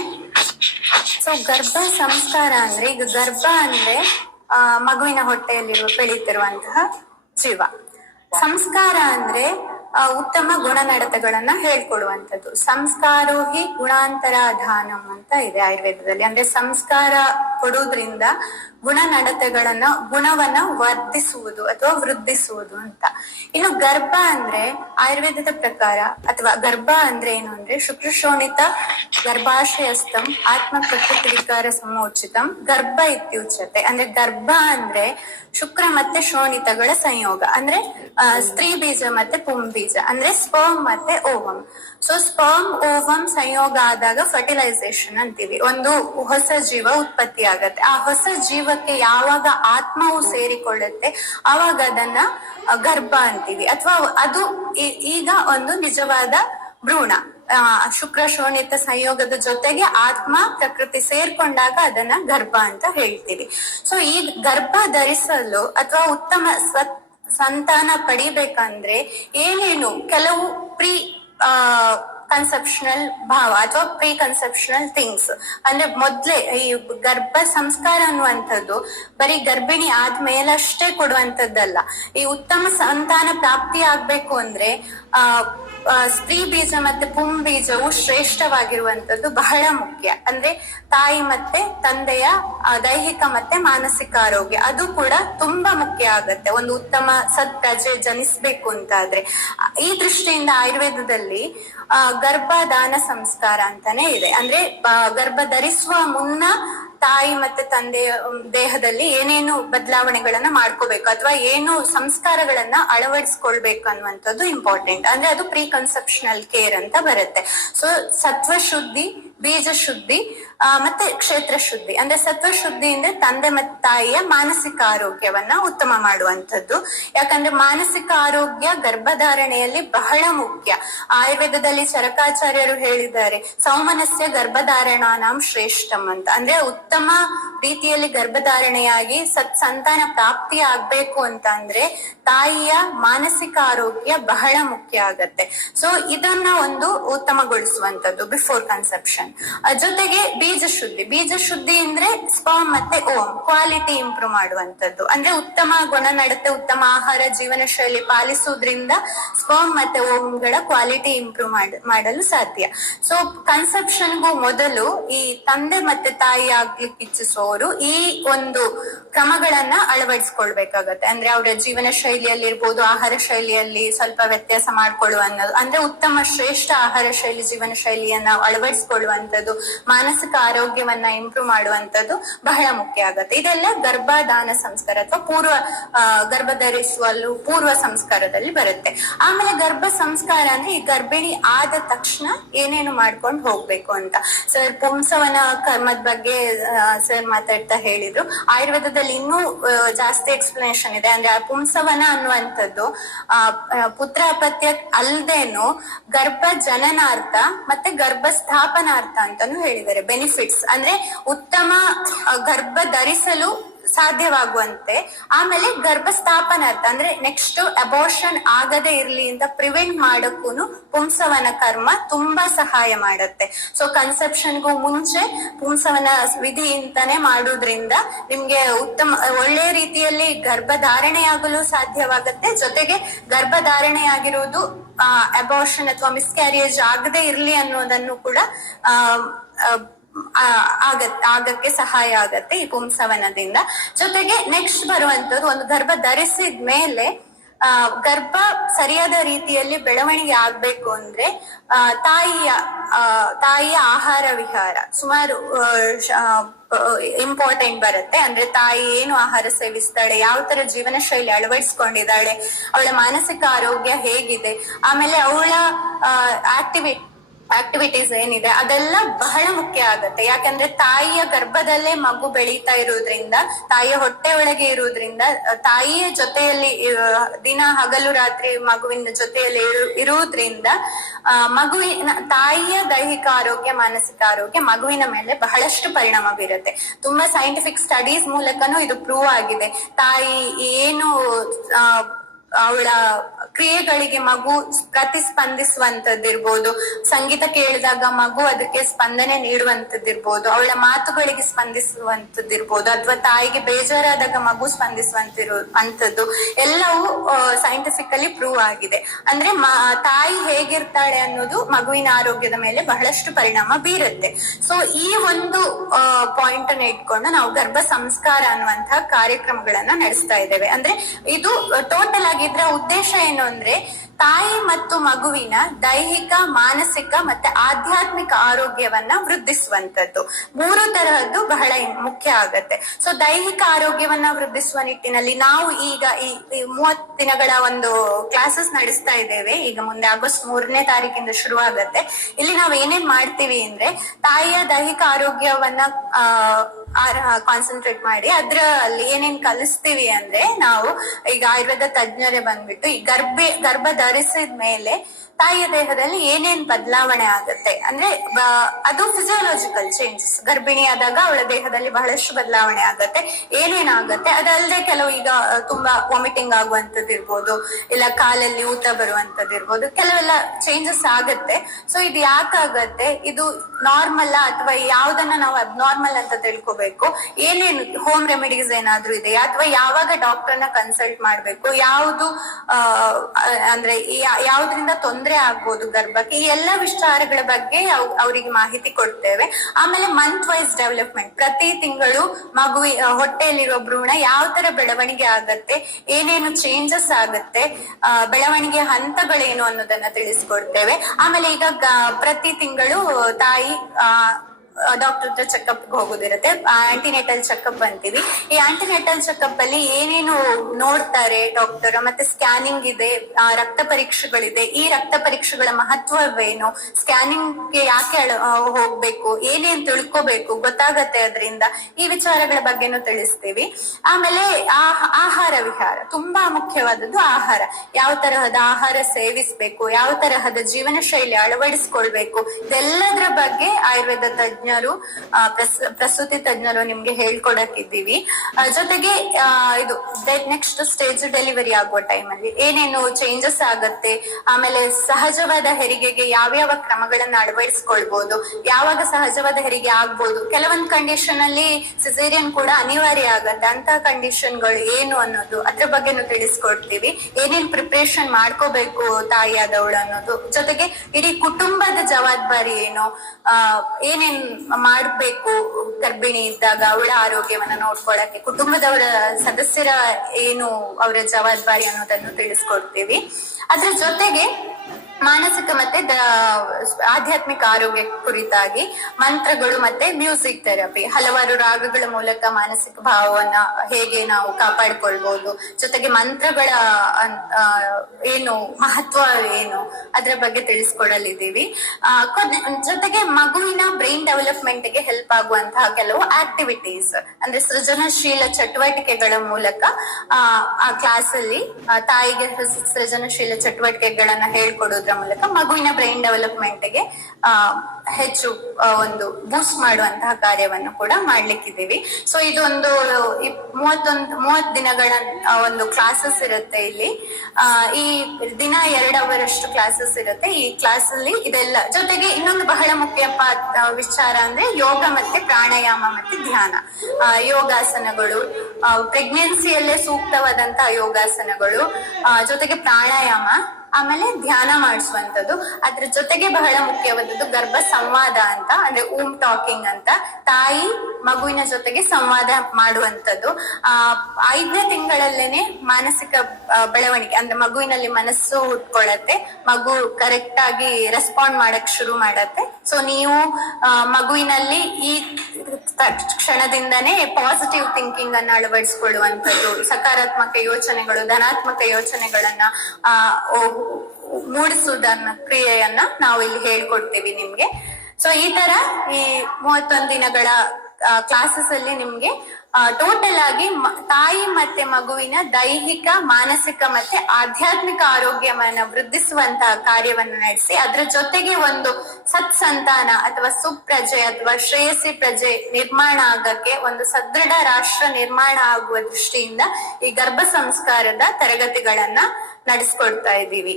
ಸೊ ಗರ್ಭ ಸಂಸ್ಕಾರ ಅಂದ್ರೆ, ಈಗ ಗರ್ಭ ಅಂದ್ರೆ ಮಗುವಿನ ಹೊಟ್ಟೆಯಲ್ಲಿರುವ ಬೆಳೀತಿರುವಂತಹ ಜೀವ. ಸಂಸ್ಕಾರ ಅಂದ್ರೆ ಉತ್ತಮ ಗುಣನಡತೆಗಳನ್ನ ಹೇಳ್ಕೊಡುವಂಥದ್ದು. ಸಂಸ್ಕಾರೋ ಹಿ ಗುಣಾಂತರಾಧಾನಂ ಅಂತ ಇದೆ ಆಯುರ್ವೇದದಲ್ಲಿ. ಅಂದ್ರೆ ಸಂಸ್ಕಾರ ಕೊಡುವುದ್ರಿಂದ ಗುಣವನ್ನ ವರ್ಧಿಸುವುದು ಅಥವಾ ವೃದ್ಧಿಸುವುದು ಅಂತ. ಇನ್ನು ಗರ್ಭ ಅಂದ್ರೆ ಆಯುರ್ವೇದದ ಪ್ರಕಾರ, ಅಥವಾ ಗರ್ಭ ಅಂದ್ರೆ ಏನು ಅಂದ್ರೆ ಶುಕ್ರಶೋಣಿತ ಗರ್ಭಾಶಯಸ್ಥಂ ಆತ್ಮ ಪ್ರಕೃತಿ ವಿಕಾರ ಸಮೋಚಿತಂ ಗರ್ಭ ಇತ್ಯುಚ್ಯತೆ. ಅಂದ್ರೆ ಗರ್ಭ ಅಂದ್ರೆ ಶುಕ್ರ ಮತ್ತೆ ಶೋಣಿತಗಳ ಸಂಯೋಗ, ಅಂದ್ರೆ ಸ್ತ್ರೀ ಬೀಜ ಮತ್ತೆ ಪುಂಬೀಜ, ಅಂದ್ರೆ ಸ್ಪರ್ಮ್ ಮತ್ತೆ ಓವಮ್. ಸೊ ಸ್ಪರ್ಮ್ ಓವಮ್ ಸಂಯೋಗ ಆದಾಗ ಫರ್ಟಿಲೈಸೇಷನ್ ಅಂತೀವಿ. ಒಂದು ಹೊಸ ಜೀವ ಉತ್ಪತ್ತಿ ಆಗತ್ತೆ. ಆ ಹೊಸ ಜೀವಕ್ಕೆ ಯಾವಾಗ ಆತ್ಮವು ಸೇರಿಕೊಳ್ಳುತ್ತೆ ಆವಾಗ ಅದನ್ನ ಗರ್ಭ ಅಂತೀವಿ. ಅಥವಾ ಅದು ಈಗ ಒಂದು ನಿಜವಾದ ಭ್ರೂಣ. ಶುಕ್ರ ಶೋಣಿತ ಸಂಯೋಗದ ಜೊತೆಗೆ ಆತ್ಮ ಪ್ರಕೃತಿ ಸೇರ್ಕೊಂಡಾಗ ಅದನ್ನ ಗರ್ಭ ಅಂತ ಹೇಳ್ತೀವಿ. ಸೊ ಈ ಗರ್ಭ ಧರಿಸಲು ಅಥವಾ ಉತ್ತಮ ಸಂತಾನ ಪಡಿಬೇಕಂದ್ರೆ ಏನೇನು ಕೆಲವು ಕನ್ಸೆಪ್ಷನಲ್ ಭಾವ ಅಥವಾ ಪ್ರೀ ಕನ್ಸೆಪ್ಷನಲ್ ಥಿಂಗ್ಸ್ ಅಂದ್ರೆ ಮೊದ್ಲೇ ಈ ಗರ್ಭ ಸಂಸ್ಕಾರ ಅನ್ನುವಂಥದ್ದು ಬರೀ ಗರ್ಭಿಣಿ ಆದ್ಮೇಲಷ್ಟೇ ಕೊಡುವಂಥದ್ದಲ್ಲ. ಈ ಉತ್ತಮ ಸಂತಾನ ಪ್ರಾಪ್ತಿ ಆಗ್ಬೇಕು ಅಂದ್ರೆ ಸ್ತ್ರೀ ಬೀಜ ಮತ್ತೆ ಪುಂಬೀಜವು ಶ್ರೇಷ್ಠವಾಗಿರುವಂತದ್ದು ಬಹಳ ಮುಖ್ಯ. ಅಂದ್ರೆ ತಾಯಿ ಮತ್ತೆ ತಂದೆಯ ದೈಹಿಕ ಮತ್ತೆ ಮಾನಸಿಕ ಆರೋಗ್ಯ ಅದು ಕೂಡ ತುಂಬಾ ಮುಖ್ಯ ಆಗತ್ತೆ ಒಂದು ಉತ್ತಮ ಸತ್ಪ್ರಜೆ ಜನಿಸ್ಬೇಕು ಅಂತ ಆದ್ರೆ. ಈ ದೃಷ್ಟಿಯಿಂದ ಆಯುರ್ವೇದದಲ್ಲಿ ಗರ್ಭದಾನ ಸಂಸ್ಕಾರ ಅಂತಾನೆ ಇದೆ. ಅಂದ್ರೆ ಗರ್ಭ ಧರಿಸುವ ಮುನ್ನ ತಾಯಿ ಮತ್ತೆ ತಂದೆಯ ದೇಹದಲ್ಲಿ ಏನೇನು ಬದಲಾವಣೆಗಳನ್ನ ಮಾಡ್ಕೋಬೇಕು ಅಥವಾ ಏನು ಸಂಸ್ಕಾರಗಳನ್ನ ಅಳವಡಿಸ್ಕೊಳ್ಬೇಕು ಅನ್ನುವಂಥದ್ದು ಇಂಪಾರ್ಟೆಂಟ್. ಅಂದ್ರೆ ಅದು ಪ್ರೀ ಕನ್ಸೆಪ್ಷನಲ್ ಕೇರ್ ಅಂತ ಬರುತ್ತೆ. ಸೊ ಸತ್ವ ಶುದ್ಧಿ, ಬೀಜ ಶುದ್ಧಿ ಮತ್ತೆ ಕ್ಷೇತ್ರ ಶುದ್ಧಿ. ಅಂದ್ರೆ ಸತ್ವ ಶುದ್ಧಿ ಅಂದ್ರೆ ತಂದೆ ಮತ್ತೆ ತಾಯಿಯ ಮಾನಸಿಕ ಆರೋಗ್ಯವನ್ನ ಉತ್ತಮ ಮಾಡುವಂಥದ್ದು. ಯಾಕಂದ್ರೆ ಮಾನಸಿಕ ಆರೋಗ್ಯ ಗರ್ಭಧಾರಣೆಯಲ್ಲಿ ಬಹಳ ಮುಖ್ಯ. ಆಯುರ್ವೇದದಲ್ಲಿ ಚರಕಾಚಾರ್ಯರು ಹೇಳಿದ್ದಾರೆ, ಸೌಮನಸ್ಯ ಗರ್ಭಧಾರಣಾನಾಂ ಶ್ರೇಷ್ಠಂ ಅಂತ. ಅಂದ್ರೆ ಉತ್ತಮ ರೀತಿಯಲ್ಲಿ ಗರ್ಭಧಾರಣೆಯಾಗಿ ಸಂತಾನ ಪ್ರಾಪ್ತಿ ಆಗ್ಬೇಕು ಅಂತ ಅಂದ್ರೆ ತಾಯಿಯ ಮಾನಸಿಕ ಆರೋಗ್ಯ ಬಹಳ ಮುಖ್ಯ ಆಗತ್ತೆ. ಸೊ ಇದನ್ನ ಒಂದು ಉತ್ತಮಗೊಳಿಸುವಂತದ್ದು ಬಿಫೋರ್ ಕನ್ಸೆಪ್ಷನ್. ಜೊತೆಗೆ ಬೀಜ ಶುದ್ಧಿ ಅಂದ್ರೆ ಸ್ಪರ್ಮ್ ಮತ್ತೆ ಓಮ್ ಕ್ವಾಲಿಟಿ ಇಂಪ್ರೂವ್ ಮಾಡುವಂತದ್ದು. ಅಂದ್ರೆ ಉತ್ತಮ ಗುಣನಡತೆ, ಉತ್ತಮ ಆಹಾರ ಜೀವನ ಶೈಲಿ ಪಾಲಿಸುವುದ್ರಿಂದ ಸ್ಪರ್ಮ್ ಮತ್ತೆ ಓಮ್ಗಳ ಕ್ವಾಲಿಟಿ ಇಂಪ್ರೂವ್ ಮಾಡಲು ಸಾಧ್ಯ. ಸೊ ಕನ್ಸೆಪ್ಷನ್ಗೂ ಮೊದಲು ಈ ತಂದೆ ಮತ್ತೆ ತಾಯಿ ಆಗ್ಲಿಕ್ಕೆ ಇಚ್ಛಿಸುವವರು ಈ ಒಂದು ಕ್ರಮಗಳನ್ನ ಅಳವಡಿಸ್ಕೊಳ್ಬೇಕಾಗತ್ತೆ. ಅಂದ್ರೆ ಅವರ ಜೀವನ ಶೈಲಿಯಲ್ಲಿ ಇರ್ಬೋದು, ಆಹಾರ ಶೈಲಿಯಲ್ಲಿ ಸ್ವಲ್ಪ ವ್ಯತ್ಯಾಸ ಮಾಡ್ಕೊಳ್ಳುವ ಅನ್ನೋದು, ಅಂದ್ರೆ ಉತ್ತಮ ಶ್ರೇಷ್ಠ ಆಹಾರ ಶೈಲಿ ಜೀವನ ಶೈಲಿಯನ್ನ ಅಳವಡಿಸ್ಕೊಳ್ಳುವಂಥದ್ದು, ಮಾನಸಿಕ ಆರೋಗ್ಯವನ್ನ ಇಂಪ್ರೂವ್ ಮಾಡುವಂಥದ್ದು ಬಹಳ ಮುಖ್ಯ ಆಗತ್ತೆ. ಇದೆಲ್ಲ ಗರ್ಭದಾನ ಸಂಸ್ಕಾರ ಅಥವಾ ಗರ್ಭ ಧರಿಸುವಲ್ಲೂ ಪೂರ್ವ ಸಂಸ್ಕಾರದಲ್ಲಿ ಬರುತ್ತೆ. ಆಮೇಲೆ ಗರ್ಭ ಸಂಸ್ಕಾರ ಅಂದ್ರೆ ಈ ಗರ್ಭಿಣಿ ಆದ ತಕ್ಷಣ ಏನೇನು ಮಾಡ್ಕೊಂಡು ಹೋಗ್ಬೇಕು ಅಂತ. ಸರ್ ಪುಂಸವನ ಕರ್ಮದ ಬಗ್ಗೆ ಸರ್ ಮಾತಾಡ್ತಾ ಹೇಳಿದ್ರು. ಆಯುರ್ವೇದದಲ್ಲಿ ಇನ್ನೂ ಜಾಸ್ತಿ ಎಕ್ಸ್ಪ್ಲನೇಷನ್ ಇದೆ. ಅಂದ್ರೆ ಆ ಪುಂಸವನ ಅನ್ನುವಂಥದ್ದು ಪುತ್ರ ಅಪತ್ಯ ಅಲ್ದೇನು ಗರ್ಭ ಜನನಾರ್ಥ ಮತ್ತೆ ಗರ್ಭ ಸ್ಥಾಪನಾರ್ಥ ಅಂತಾನು ಹೇಳಿದ್ದಾರೆ. ಬೆನಿಫಿಟ್ಸ್ ಅಂದ್ರೆ ಉತ್ತಮ ಗರ್ಭ ಧರಿಸಲು ಸಾಧ್ಯವಾಗುವಂತೆ, ಆಮೇಲೆ ಗರ್ಭ ಸ್ಥಾಪನಾರ್ಥ ಅಂದ್ರೆ ನೆಕ್ಸ್ಟ್ ಅಬೋರ್ಷನ್ ಆಗದೆ ಇರ್ಲಿ ಅಂತ ಪ್ರಿವೆಂಟ್ ಮಾಡಕ್ಕೂ ಪುಂಸವನ ಕರ್ಮ ತುಂಬಾ ಸಹಾಯ ಮಾಡುತ್ತೆ. ಸೊ ಕನ್ಸೆಪ್ಷನ್ಗೂ ಮುಂಚೆ ಪುಂಸವನ ವಿಧಿ ಅಂತಾನೆ ಮಾಡೋದ್ರಿಂದ ನಿಮ್ಗೆ ಒಳ್ಳೆ ರೀತಿಯಲ್ಲಿ ಗರ್ಭಧಾರಣೆಯಾಗಲು ಸಾಧ್ಯವಾಗತ್ತೆ. ಜೊತೆಗೆ ಗರ್ಭಧಾರಣೆಯಾಗಿರುವುದು ಅಬಾರ್ಷನ್ ಅಥವಾ ಮಿಸ್ಕ್ಯಾರಿಯೇಜ್ ಆಗದೆ ಇರ್ಲಿ ಅನ್ನೋದನ್ನು ಕೂಡ ಆಗಕ್ಕೆ ಸಹಾಯ ಆಗತ್ತೆ ಈ ಪುಂಸವನದಿಂದ. ಜೊತೆಗೆ ನೆಕ್ಸ್ಟ್ ಬರುವಂತದ್ದು, ಒಂದು ಗರ್ಭ ಧರಿಸಿದ ಮೇಲೆ ಗರ್ಭ ಸರಿಯಾದ ರೀತಿಯಲ್ಲಿ ಬೆಳವಣಿಗೆ ಆಗ್ಬೇಕು ಅಂದ್ರೆ ತಾಯಿಯ ಆಹಾರ ವಿಹಾರ ಸುಮಾರು ಇಂಪಾರ್ಟೆಂಟ್ ಬರುತ್ತೆ. ಅಂದ್ರೆ ತಾಯಿ ಏನು ಆಹಾರ ಸೇವಿಸ್ತಾಳೆ, ಯಾವ ತರ ಜೀವನ ಶೈಲಿ ಅಳವಡಿಸ್ಕೊಂಡಿದ್ದಾಳೆ, ಅವಳ ಮಾನಸಿಕ ಆರೋಗ್ಯ ಹೇಗಿದೆ, ಆಮೇಲೆ ಅವಳ ಆಕ್ಟಿವಿಟೀಸ್ ಏನಿದೆ ಅದೆಲ್ಲ ಬಹಳ ಮುಖ್ಯ ಆಗತ್ತೆ. ಯಾಕಂದ್ರೆ ತಾಯಿಯ ಗರ್ಭದಲ್ಲೇ ಮಗು ಬೆಳೀತಾ ಇರೋದ್ರಿಂದ, ತಾಯಿಯ ಹೊಟ್ಟೆ ಒಳಗೆ ಇರೋದ್ರಿಂದ, ತಾಯಿಯ ಜೊತೆಯಲ್ಲಿ ದಿನ ಹಗಲು ರಾತ್ರಿ ಮಗುವಿನ ಜೊತೆಯಲ್ಲಿ ಇರುವುದ್ರಿಂದ ತಾಯಿಯ ದೈಹಿಕ ಆರೋಗ್ಯ, ಮಾನಸಿಕ ಆರೋಗ್ಯ ಮಗುವಿನ ಮೇಲೆ ಬಹಳಷ್ಟು ಪರಿಣಾಮ ಬೀರುತ್ತೆ. ತುಂಬಾ ಸೈಂಟಿಫಿಕ್ ಸ್ಟಡೀಸ್ ಮೂಲಕನೂ ಇದು ಪ್ರೂವ್ ಆಗಿದೆ. ತಾಯಿ ಏನು ಅವಳ ಕ್ರಿಯೆಗಳಿಗೆ ಮಗು ಪ್ರತಿಸ್ಪಂದಿಸುವಂತದ್ದಿರ್ಬೋದು, ಸಂಗೀತ ಕೇಳಿದಾಗ ಮಗು ಅದಕ್ಕೆ ಸ್ಪಂದನೆ ನೀಡುವಂತದ್ದಿರ್ಬೋದು, ಅವಳ ಮಾತುಗಳಿಗೆ ಸ್ಪಂದಿಸುವಂತದ್ದಿರ್ಬೋದು, ಅಥವಾ ತಾಯಿಗೆ ಬೇಜಾರಾದಾಗ ಮಗು ಸ್ಪಂದಿಸುವಂತದ್ದು ಎಲ್ಲವೂ ಸೈಂಟಿಫಿಕಲಿ ಪ್ರೂವ್ ಆಗಿದೆ. ಅಂದ್ರೆ ತಾಯಿ ಹೇಗಿರ್ತಾಳೆ ಅನ್ನೋದು ಮಗುವಿನ ಆರೋಗ್ಯದ ಮೇಲೆ ಬಹಳಷ್ಟು ಪರಿಣಾಮ ಬೀರುತ್ತೆ. ಸೊ ಈ ಒಂದು ಪಾಯಿಂಟ್ ಅನ್ನ ಇಟ್ಕೊಂಡು ನಾವು ಗರ್ಭ ಸಂಸ್ಕಾರ ಅನ್ನುವಂತಹ ಕಾರ್ಯಕ್ರಮಗಳನ್ನ ನಡೆಸ್ತಾ ಇದ್ದೇವೆ. ಅಂದ್ರೆ ಇದು ಟೋಟಲ್ ಆಗಿ ಇದ್ರ ಉದ್ದೇಶ ಏನು ಅಂದ್ರೆ ತಾಯಿ ಮತ್ತು ಮಗುವಿನ ದೈಹಿಕ, ಮಾನಸಿಕ ಮತ್ತೆ ಆಧ್ಯಾತ್ಮಿಕ ಆರೋಗ್ಯವನ್ನ ವೃದ್ಧಿಸುವಂತದ್ದು. 3 ತರಹದ್ದು ಬಹಳ ಮುಖ್ಯ ಆಗತ್ತೆ. ಸೊ ದೈಹಿಕ ಆರೋಗ್ಯವನ್ನ ವೃದ್ಧಿಸುವ ನಿಟ್ಟಿನಲ್ಲಿ ನಾವು ಈಗ ಈ 30 ದಿನಗಳ ಒಂದು ಕ್ಲಾಸಸ್ ನಡೆಸ್ತಾ ಇದ್ದೇವೆ. ಈಗ ಮುಂದೆ ಆಗಸ್ಟ್ 3ನೇ ತಾರೀಕಿಂದ ಶುರು ಆಗತ್ತೆ. ಇಲ್ಲಿ ನಾವು ಏನೇನ್ ಮಾಡ್ತೀವಿ ಅಂದ್ರೆ ತಾಯಿಯ ದೈಹಿಕ ಆರೋಗ್ಯವನ್ನ ಕಾನ್ಸಂಟ್ರೇಟ್ ಮಾಡಿ ಅದ್ರಲ್ಲಿ ಏನೇನ್ ಕಲಿಸ್ತೀವಿ ಅಂದ್ರೆ, ನಾವು ಈಗ ಆಯುರ್ವೇದ ತಜ್ಞರೇ ಬಂದ್ಬಿಟ್ಟು ಈ ಗರ್ಭ ಧರಿಸಿದ ಮೇಲೆ ತಾಯಿಯ ದೇಹದಲ್ಲಿ ಏನೇನ್ ಬದಲಾವಣೆ ಆಗತ್ತೆ ಅಂದ್ರೆ ಅದು ಫಿಸಿಯಾಲಜಿಕಲ್ ಚೇಂಜಸ್. ಗರ್ಭಿಣಿ ಆದಾಗ ಅವಳ ದೇಹದಲ್ಲಿ ಬಹಳಷ್ಟು ಬದಲಾವಣೆ ಆಗತ್ತೆ. ಏನೇನಾಗತ್ತೆ ಅದಲ್ಲದೆ ಕೆಲವು ಈಗ ತುಂಬಾ ವಾಮಿಟಿಂಗ್ ಆಗುವಂತದ್ದು ಇರ್ಬೋದು, ಇಲ್ಲ ಕಾಲಲ್ಲಿ ಊತ ಬರುವಂತದ್ದು ಇರ್ಬೋದು, ಕೆಲವೆಲ್ಲ ಚೇಂಜಸ್ ಆಗತ್ತೆ. ಸೊ ಇದು ಯಾಕಾಗತ್ತೆ, ಇದು ನಾರ್ಮಲ್ ಅಥವಾ ಯಾವ್ದನ್ನ ನಾವು ಅಬ್ನಾರ್ಮಲ್ ಅಂತ ತಿಳ್ಕೊಬೇಕು, ಏನೇನು ಹೋಮ್ ರೆಮಿಡೀಸ್ ಏನಾದ್ರೂ ಇದೆಯಾ, ಅಥವಾ ಯಾವಾಗ ಡಾಕ್ಟರ್ನ ಕನ್ಸಲ್ಟ್ ಮಾಡ್ಬೇಕು, ಯಾವ್ದು ಅಂದ್ರೆ ಯಾವ್ದ್ರಿಂದ ತೊಂದರೆ ಆಗ್ಬೋದು ಗರ್ಭಕ್ಕೆ, ಈ ಎಲ್ಲ ವಿಚಾರಗಳ ಬಗ್ಗೆ ಅವರಿಗೆ ಮಾಹಿತಿ ಕೊಡ್ತೇವೆ. ಆಮೇಲೆ ಮಂತ್ ವೈಸ್ ಡೆವಲಪ್ಮೆಂಟ್, ಪ್ರತಿ ತಿಂಗಳು ಹೊಟ್ಟೆಯಲ್ಲಿರುವ ಭ್ರೂಣ ಯಾವ ತರ ಬೆಳವಣಿಗೆ ಆಗತ್ತೆ, ಏನೇನು ಚೇಂಜಸ್ ಆಗತ್ತೆ, ಬೆಳವಣಿಗೆ ಹಂತಗಳೇನು ಅನ್ನೋದನ್ನ ತಿಳಿಸ್ಕೊಡ್ತೇವೆ. ಆಮೇಲೆ ಈಗ ಪ್ರತಿ ತಿಂಗಳು ತಾಯಿ ಡಾಕ್ಟರ್ ಹತ್ರ ಚೆಕಪ್ ಹೋಗೋದಿರುತ್ತೆ. ಆಂಟಿನೇಟಲ್ ಚೆಕಪ್ ಅಂತೀವಿ. ಈ ಆಂಟಿನೇಟಲ್ ಚೆಕಪ್ ಅಲ್ಲಿ ಏನೇನು ನೋಡ್ತಾರೆ ಡಾಕ್ಟರ್, ಮತ್ತೆ ಸ್ಕ್ಯಾನಿಂಗ್ ಇದೆ, ರಕ್ತ ಪರೀಕ್ಷೆಗಳಿದೆ. ಈ ರಕ್ತ ಪರೀಕ್ಷೆಗಳ ಮಹತ್ವವೇನು, ಸ್ಕ್ಯಾನಿಂಗ್ಗೆ ಯಾಕೆ ಹೋಗ್ಬೇಕು, ಏನೇನ್ ತಿಳ್ಕೋಬೇಕು ಗೊತ್ತಾಗತ್ತೆ ಅದರಿಂದ, ಈ ವಿಚಾರಗಳ ಬಗ್ಗೆನೂ ತಿಳಿಸ್ತೀವಿ. ಆಮೇಲೆ ಆಹಾರ ವಿಹಾರ ತುಂಬಾ ಮುಖ್ಯವಾದದ್ದು. ಆಹಾರ, ಯಾವ ತರಹದ ಆಹಾರ ಸೇವಿಸ್ಬೇಕು, ಯಾವ ತರಹದ ಜೀವನ ಶೈಲಿ ಅಳವಡಿಸ್ಕೊಳ್ಬೇಕು, ಇದೆಲ್ಲದರ ಬಗ್ಗೆ ಆಯುರ್ವೇದ ತಜ್ಞರು, ಪ್ರಸೂತಿ ತಜ್ಞರು ನಿಮ್ಗೆ ಹೇಳ್ಕೊಡಕ್ಕಿದ್ದೀವಿ. ಜೊತೆಗೆ ಇದು ನೆಕ್ಸ್ಟ್ ಸ್ಟೇಜ್ ಡೆಲಿವರಿ ಆಗುವ ಟೈಮಲ್ಲಿ ಏನೇನು ಚೇಂಜಸ್ ಆಗತ್ತೆ, ಆಮೇಲೆ ಸಹಜವಾದ ಹೆರಿಗೆಗೆ ಯಾವ್ಯಾವ ಕ್ರಮಗಳನ್ನ ಅಳವಡಿಸ್ಕೊಳ್ಬಹುದು, ಯಾವಾಗ ಸಹಜವಾದ ಹೆರಿಗೆ ಆಗ್ಬೋದು, ಕೆಲವೊಂದು ಕಂಡೀಷನ್ ಅಲ್ಲಿ ಸಿಸೇರಿಯನ್ ಕೂಡ ಅನಿವಾರ್ಯ ಆಗತ್ತೆ, ಅಂತ ಕಂಡೀಷನ್ಗಳು ಏನು ಅನ್ನೋದು ಅದ್ರ ಬಗ್ಗೆನು ತಿಳಿಸ್ಕೊಡ್ತೀವಿ. ಏನೇನ್ ಪ್ರಿಪರೇಷನ್ ಮಾಡ್ಕೋಬೇಕು ತಾಯಿಯಾದವಳು ಅನ್ನೋದು, ಜೊತೆಗೆ ಇಡೀ ಕುಟುಂಬದ ಜವಾಬ್ದಾರಿ ಏನು, ಏನೇನ್ ಮಾಡ್ಬೇಕು ಗರ್ಭಿಣಿ ಇದ್ದಾಗ ಅವಳ ಆರೋಗ್ಯವನ್ನ ನೋಡ್ಕೊಳಕ್ಕೆ, ಕುಟುಂಬದವರ ಸದಸ್ಯರ ಏನು ಅವರ ಜವಾಬ್ದಾರಿ ಅನ್ನೋದನ್ನು ತಿಳಿಸ್ಕೊಡ್ತೀವಿ. ಅದ್ರ ಜೊತೆಗೆ ಮಾನಸಿಕ ಮತ್ತೆ ಆಧ್ಯಾತ್ಮಿಕ ಆರೋಗ್ಯ ಕುರಿತಾಗಿ ಮಂತ್ರಗಳು ಮತ್ತೆ ಮ್ಯೂಸಿಕ್ ಥೆರಪಿ, ಹಲವಾರು ರಾಗಗಳ ಮೂಲಕ ಮಾನಸಿಕ ಭಾವವನ್ನ ಹೇಗೆ ನಾವು ಕಾಪಾಡ್ಕೊಳ್ಬಹುದು, ಜೊತೆಗೆ ಮಂತ್ರಗಳ ಏನು ಮಹತ್ವ ಏನು ಅದ್ರ ಬಗ್ಗೆ ತಿಳಿಸ್ಕೊಡಲಿದ್ದೀವಿ. ಜೊತೆಗೆ ಮಗುವಿನ ಬ್ರೈನ್ ಡೆವಲಪ್ಮೆಂಟ್ ಗೆ ಹೆಲ್ಪ್ ಆಗುವಂತಹ ಕೆಲವು ಆಕ್ಟಿವಿಟೀಸ್, ಅಂದ್ರೆ ಸೃಜನಶೀಲ ಚಟುವಟಿಕೆಗಳ ಮೂಲಕ ಆ ಕ್ಲಾಸ್ ಅಲ್ಲಿ ತಾಯಿಗೆ ಸೃಜನಶೀಲ ಚಟುವಟಿಕೆಗಳನ್ನ ಹೇಳ್ಕೊಡೋದು ಮೂಲಕ ಮಗುವಿನ ಬ್ರೈನ್ ಡೆವಲಪ್ಮೆಂಟ್ ಗೆ ಹೆಚ್ಚು ಒಂದು ಬೂಸ್ಟ್ ಮಾಡುವಂತಹ ಕಾರ್ಯವನ್ನು ಕೂಡ ಮಾಡ್ಲಿಕ್ಕಿದ್ದೀವಿ. ಸೊ ಇದೊಂದು 30 ದಿನಗಳ ಒಂದು ಕ್ಲಾಸಸ್ ಇರುತ್ತೆ ಇಲ್ಲಿ. ಈ ದಿನ 2 ಅವರಷ್ಟು ಕ್ಲಾಸಸ್ ಇರುತ್ತೆ. ಈ ಕ್ಲಾಸ್ ಅಲ್ಲಿ ಇದೆಲ್ಲ ಜೊತೆಗೆ ಇನ್ನೊಂದು ಬಹಳ ಮುಖ್ಯ ವಿಚಾರ ಅಂದ್ರೆ ಯೋಗ ಮತ್ತೆ ಪ್ರಾಣಾಯಾಮ ಮತ್ತೆ ಧ್ಯಾನ, ಯೋಗಾಸನಗಳು, ಪ್ರೆಗ್ನೆನ್ಸಿಯಲ್ಲೇ ಸೂಕ್ತವಾದಂತಹ ಯೋಗಾಸನಗಳು, ಜೊತೆಗೆ ಪ್ರಾಣಾಯಾಮ, ಆಮೇಲೆ ಧ್ಯಾನ ಮಾಡಿಸುವಂಥದ್ದು. ಅದ್ರ ಜೊತೆಗೆ ಬಹಳ ಮುಖ್ಯವಾದದ್ದು ಗರ್ಭ ಸಂವಾದ ಅಂತ, ಅಂದ್ರೆ ಟಾಕಿಂಗ್ ಅಂತ, ತಾಯಿ ಮಗುವಿನ ಜೊತೆಗೆ ಸಂವಾದ ಮಾಡುವಂಥದ್ದು. 5ನೇ ತಿಂಗಳಲ್ಲೇನೆ ಮಾನಸಿಕ ಬೆಳವಣಿಗೆ, ಅಂದ್ರೆ ಮಗುವಿನಲ್ಲಿ ಮನಸ್ಸು ಹುಟ್ಕೊಳ್ಳತ್ತೆ, ಮಗು ಕರೆಕ್ಟ್ ಆಗಿ ರೆಸ್ಪಾಂಡ್ ಮಾಡಕ್ ಶುರು ಮಾಡತ್ತೆ. ಸೊ ನೀವು ಮಗುವಿನಲ್ಲಿ ಈ ಕ್ಷಣದಿಂದನೇ ಪಾಸಿಟಿವ್ ಥಿಂಕಿಂಗ್ ಅನ್ನ ಅಳವಡಿಸಿಕೊಳ್ಳುವಂಥದ್ದು, ಸಕಾರಾತ್ಮಕ ಯೋಚನೆಗಳು, ಧನಾತ್ಮಕ ಯೋಚನೆಗಳನ್ನ ಮೂಡಿಸುವುದನ್ನ ಕ್ರಿಯೆಯನ್ನ ನಾವು ಇಲ್ಲಿ ಹೇಳ್ಕೊಡ್ತೀವಿ ನಿಮ್ಗೆ. ಸೊ ಈ ತರ ಈ 31 ದಿನಗಳ ಕ್ಲಾಸಸ್ ಅಲ್ಲಿ ನಿಮ್ಗೆ ಟೋಟಲ್ ಆಗಿ ತಾಯಿ ಮತ್ತೆ ಮಗುವಿನ ದೈಹಿಕ, ಮಾನಸಿಕ ಮತ್ತೆ ಆಧ್ಯಾತ್ಮಿಕ ಆರೋಗ್ಯವನ್ನ ವೃದ್ಧಿಸುವಂತಹ ಕಾರ್ಯವನ್ನು ನಡೆಸಿ, ಅದ್ರ ಜೊತೆಗೆ ಒಂದು ಸತ್ಸಂತಾನ ಅಥವಾ ಸುಪ್ರಜೆ ಅಥವಾ ಶ್ರೇಯಸಿ ಪ್ರಜೆ ನಿರ್ಮಾಣ ಆಗಕ್ಕೆ, ಒಂದು ಸದೃಢ ರಾಷ್ಟ್ರ ನಿರ್ಮಾಣ ಆಗುವ ದೃಷ್ಟಿಯಿಂದ ಈ ಗರ್ಭ ಸಂಸ್ಕಾರದ ತರಗತಿಗಳನ್ನ ನಡೆಸ್ಕೊಡ್ತಾ ಇದ್ದೀವಿ.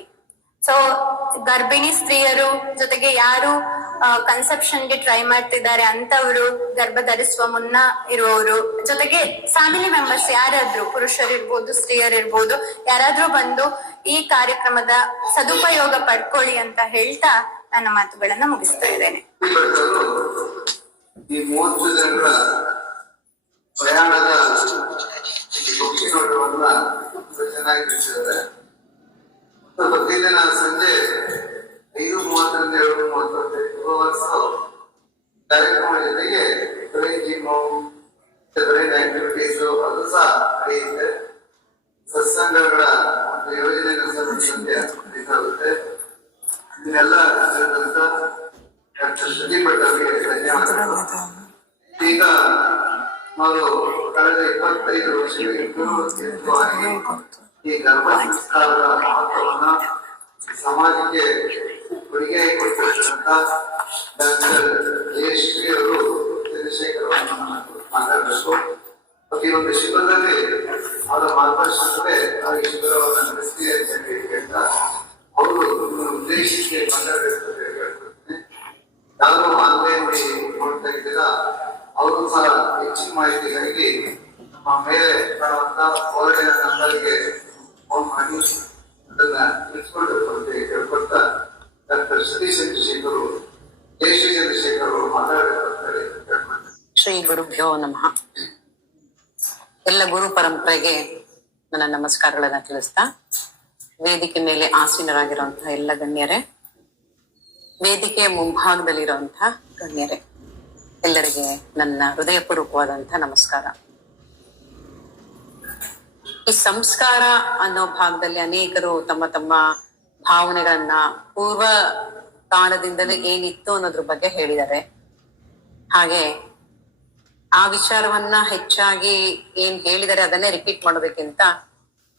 ಸೊ ಗರ್ಭಿಣಿ ಸ್ತ್ರೀಯರು ಜೊತೆಗೆ ಯಾರು ಕನ್ಸೆಪ್ಷನ್ಗೆ ಟ್ರೈ ಮಾಡ್ತಿದ್ದಾರೆ ಅಂತವರು, ಗರ್ಭ ಧರಿಸುವ ಮುನ್ನ ಇರುವವರು, ಜೊತೆಗೆ ಫ್ಯಾಮಿಲಿ ಮೆಂಬರ್ಸ್ ಯಾರಾದ್ರೂ, ಪುರುಷರಿರ್ಬೋದು ಸ್ತ್ರೀಯರಿರ್ಬೋದು, ಯಾರಾದ್ರೂ ಬಂದು ಈ ಕಾರ್ಯಕ್ರಮದ ಸದುಪಯೋಗ ಪಡ್ಕೊಳ್ಳಿ ಅಂತ ಹೇಳ್ತಾ ನನ್ನ ಮಾತುಗಳನ್ನ ಮುಗಿಸ್ತಾ ಇದ್ದೇನೆ. ಈ 30 ಜನರ ಪ್ರಯಾಣದ ಚೆನ್ನಾಗಿ ತಿಳಿಸಿದ್ದಾರೆ. ಪ್ರತಿದಿನ ಸಂಜೆ 5:30 7:30 ಕಾರ್ಯಕ್ರಮ ಜೊತೆಗೆ ಬ್ರೈನ್ ಜಿಮ್ಮು, ಬ್ರೈನ್ ಆಕ್ಟಿವಿಟೀಸ್ ಅದು ಸಹ ನಡೆಯುತ್ತೆ. ಸತ್ಸಂಗಗಳ ಒಂದು ಯೋಜನೆಯನ್ನು ನಡೆಸಲಾಗುತ್ತೆ. ಇದನ್ನೆಲ್ಲ ಡಾಕ್ಟರ್ ಶ್ರುತಿ ಭಟ್ ಅವರಿಗೆ ಧನ್ಯವಾದಗಳು. ಈಗ ನಾವು ಕಳೆದ 25 ವರ್ಷಗಳಿಂದ ಈ ಗರ್ಭ ಸಂಸ್ಕಾರದ ಮಹತ್ವವನ್ನ ಸಮಾಜಕ್ಕೆ ಕೊಡುಗೆ ಕೊಟ್ಟಿರ್ತಕ್ಕಂಥ ಡಾಕ್ಟರ್ ಜಯಶ್ರೀ ಅವರು ಚಂದ್ರಶೇಖರ್ ಮಾತಾಡಬೇಕು. ಈ ಒಂದು ಶಿಬಿರದಲ್ಲಿ ಅವರ ಮಾರ್ಗದರ್ಶನವೇ ಈ ಶಿಬಿರವನ್ನು ನಡೆಸಿ ಅಂತ ಹೇಳ್ತಾ ಅವರು ಉದ್ದೇಶಿಸಿ ಮಾತಾಡಬೇಕು ಅಂತ ಹೇಳ್ಕೊಡ್ತೀನಿ. ಯಾರು ಆನ್ಲೈನ್ ನೋಡ್ತಾ ಇದ್ದೀರಾ ಅವರು ಸಹ ಹೆಚ್ಚಿನ ಮಾಹಿತಿಗಾಗಿ ನಮ್ಮ ಮೇಲೆ ಕಾಣುವಂತ ಹೊರಡಿನ ನಂಬರ್ಗೆ ಫೋನ್ ಮಾಡಿ ಅದನ್ನ ತಿಳಿಸ್ಕೊಳ್ಬೇಕು ಅಂತ ಹೇಳ್ಕೊಡ್ತಾ ಡಾಕ್ಟರ್ ಶ್ರೀ ಚಂದ್ರಶೇಖರ್ ಜಯಶ್ರೀ ಚಂದ್ರಶೇಖರ್ ಅವರು ಮಾತಾಡಬೇಕು ಅಂತ ಹೇಳಿ ಹೇಳ್ಕೊಡ್ತಾರೆ. ಶ್ರೀ ಗುರುಭ್ಯೋ ನಮಃ. ಎಲ್ಲ ಗುರು ಪರಂಪರೆಗೆ ನನ್ನ ನಮಸ್ಕಾರಗಳನ್ನ ತಿಳಿಸ್ತಾ, ವೇದಿಕೆ ಮೇಲೆ ಆಸೀನರಾಗಿರುವಂತಹ ಎಲ್ಲ ಗಣ್ಯರೇ, ವೇದಿಕೆಯ ಮುಂಭಾಗದಲ್ಲಿರುವಂತಹ ಗಣ್ಯರೇ, ಎಲ್ಲರಿಗೆ ನನ್ನ ಹೃದಯಪೂರ್ವಕವಾದಂತಹ ನಮಸ್ಕಾರ. ಈ ಸಂಸ್ಕಾರ ಅನ್ನೋ ಭಾಗದಲ್ಲಿ ಅನೇಕರು ತಮ್ಮ ತಮ್ಮ ಭಾವನೆಗಳನ್ನ ಪೂರ್ವ ಕಾಲದಿಂದಲೇ ಏನಿತ್ತು ಅನ್ನೋದ್ರ ಬಗ್ಗೆ ಹೇಳಿದ್ದಾರೆ. ಹಾಗೆ ಆ ವಿಚಾರವನ್ನ ಹೆಚ್ಚಾಗಿ ಏನ್ ಹೇಳಿದರೆ ಅದನ್ನೇ ರಿಪೀಟ್ ಮಾಡೋದಕ್ಕಿಂತ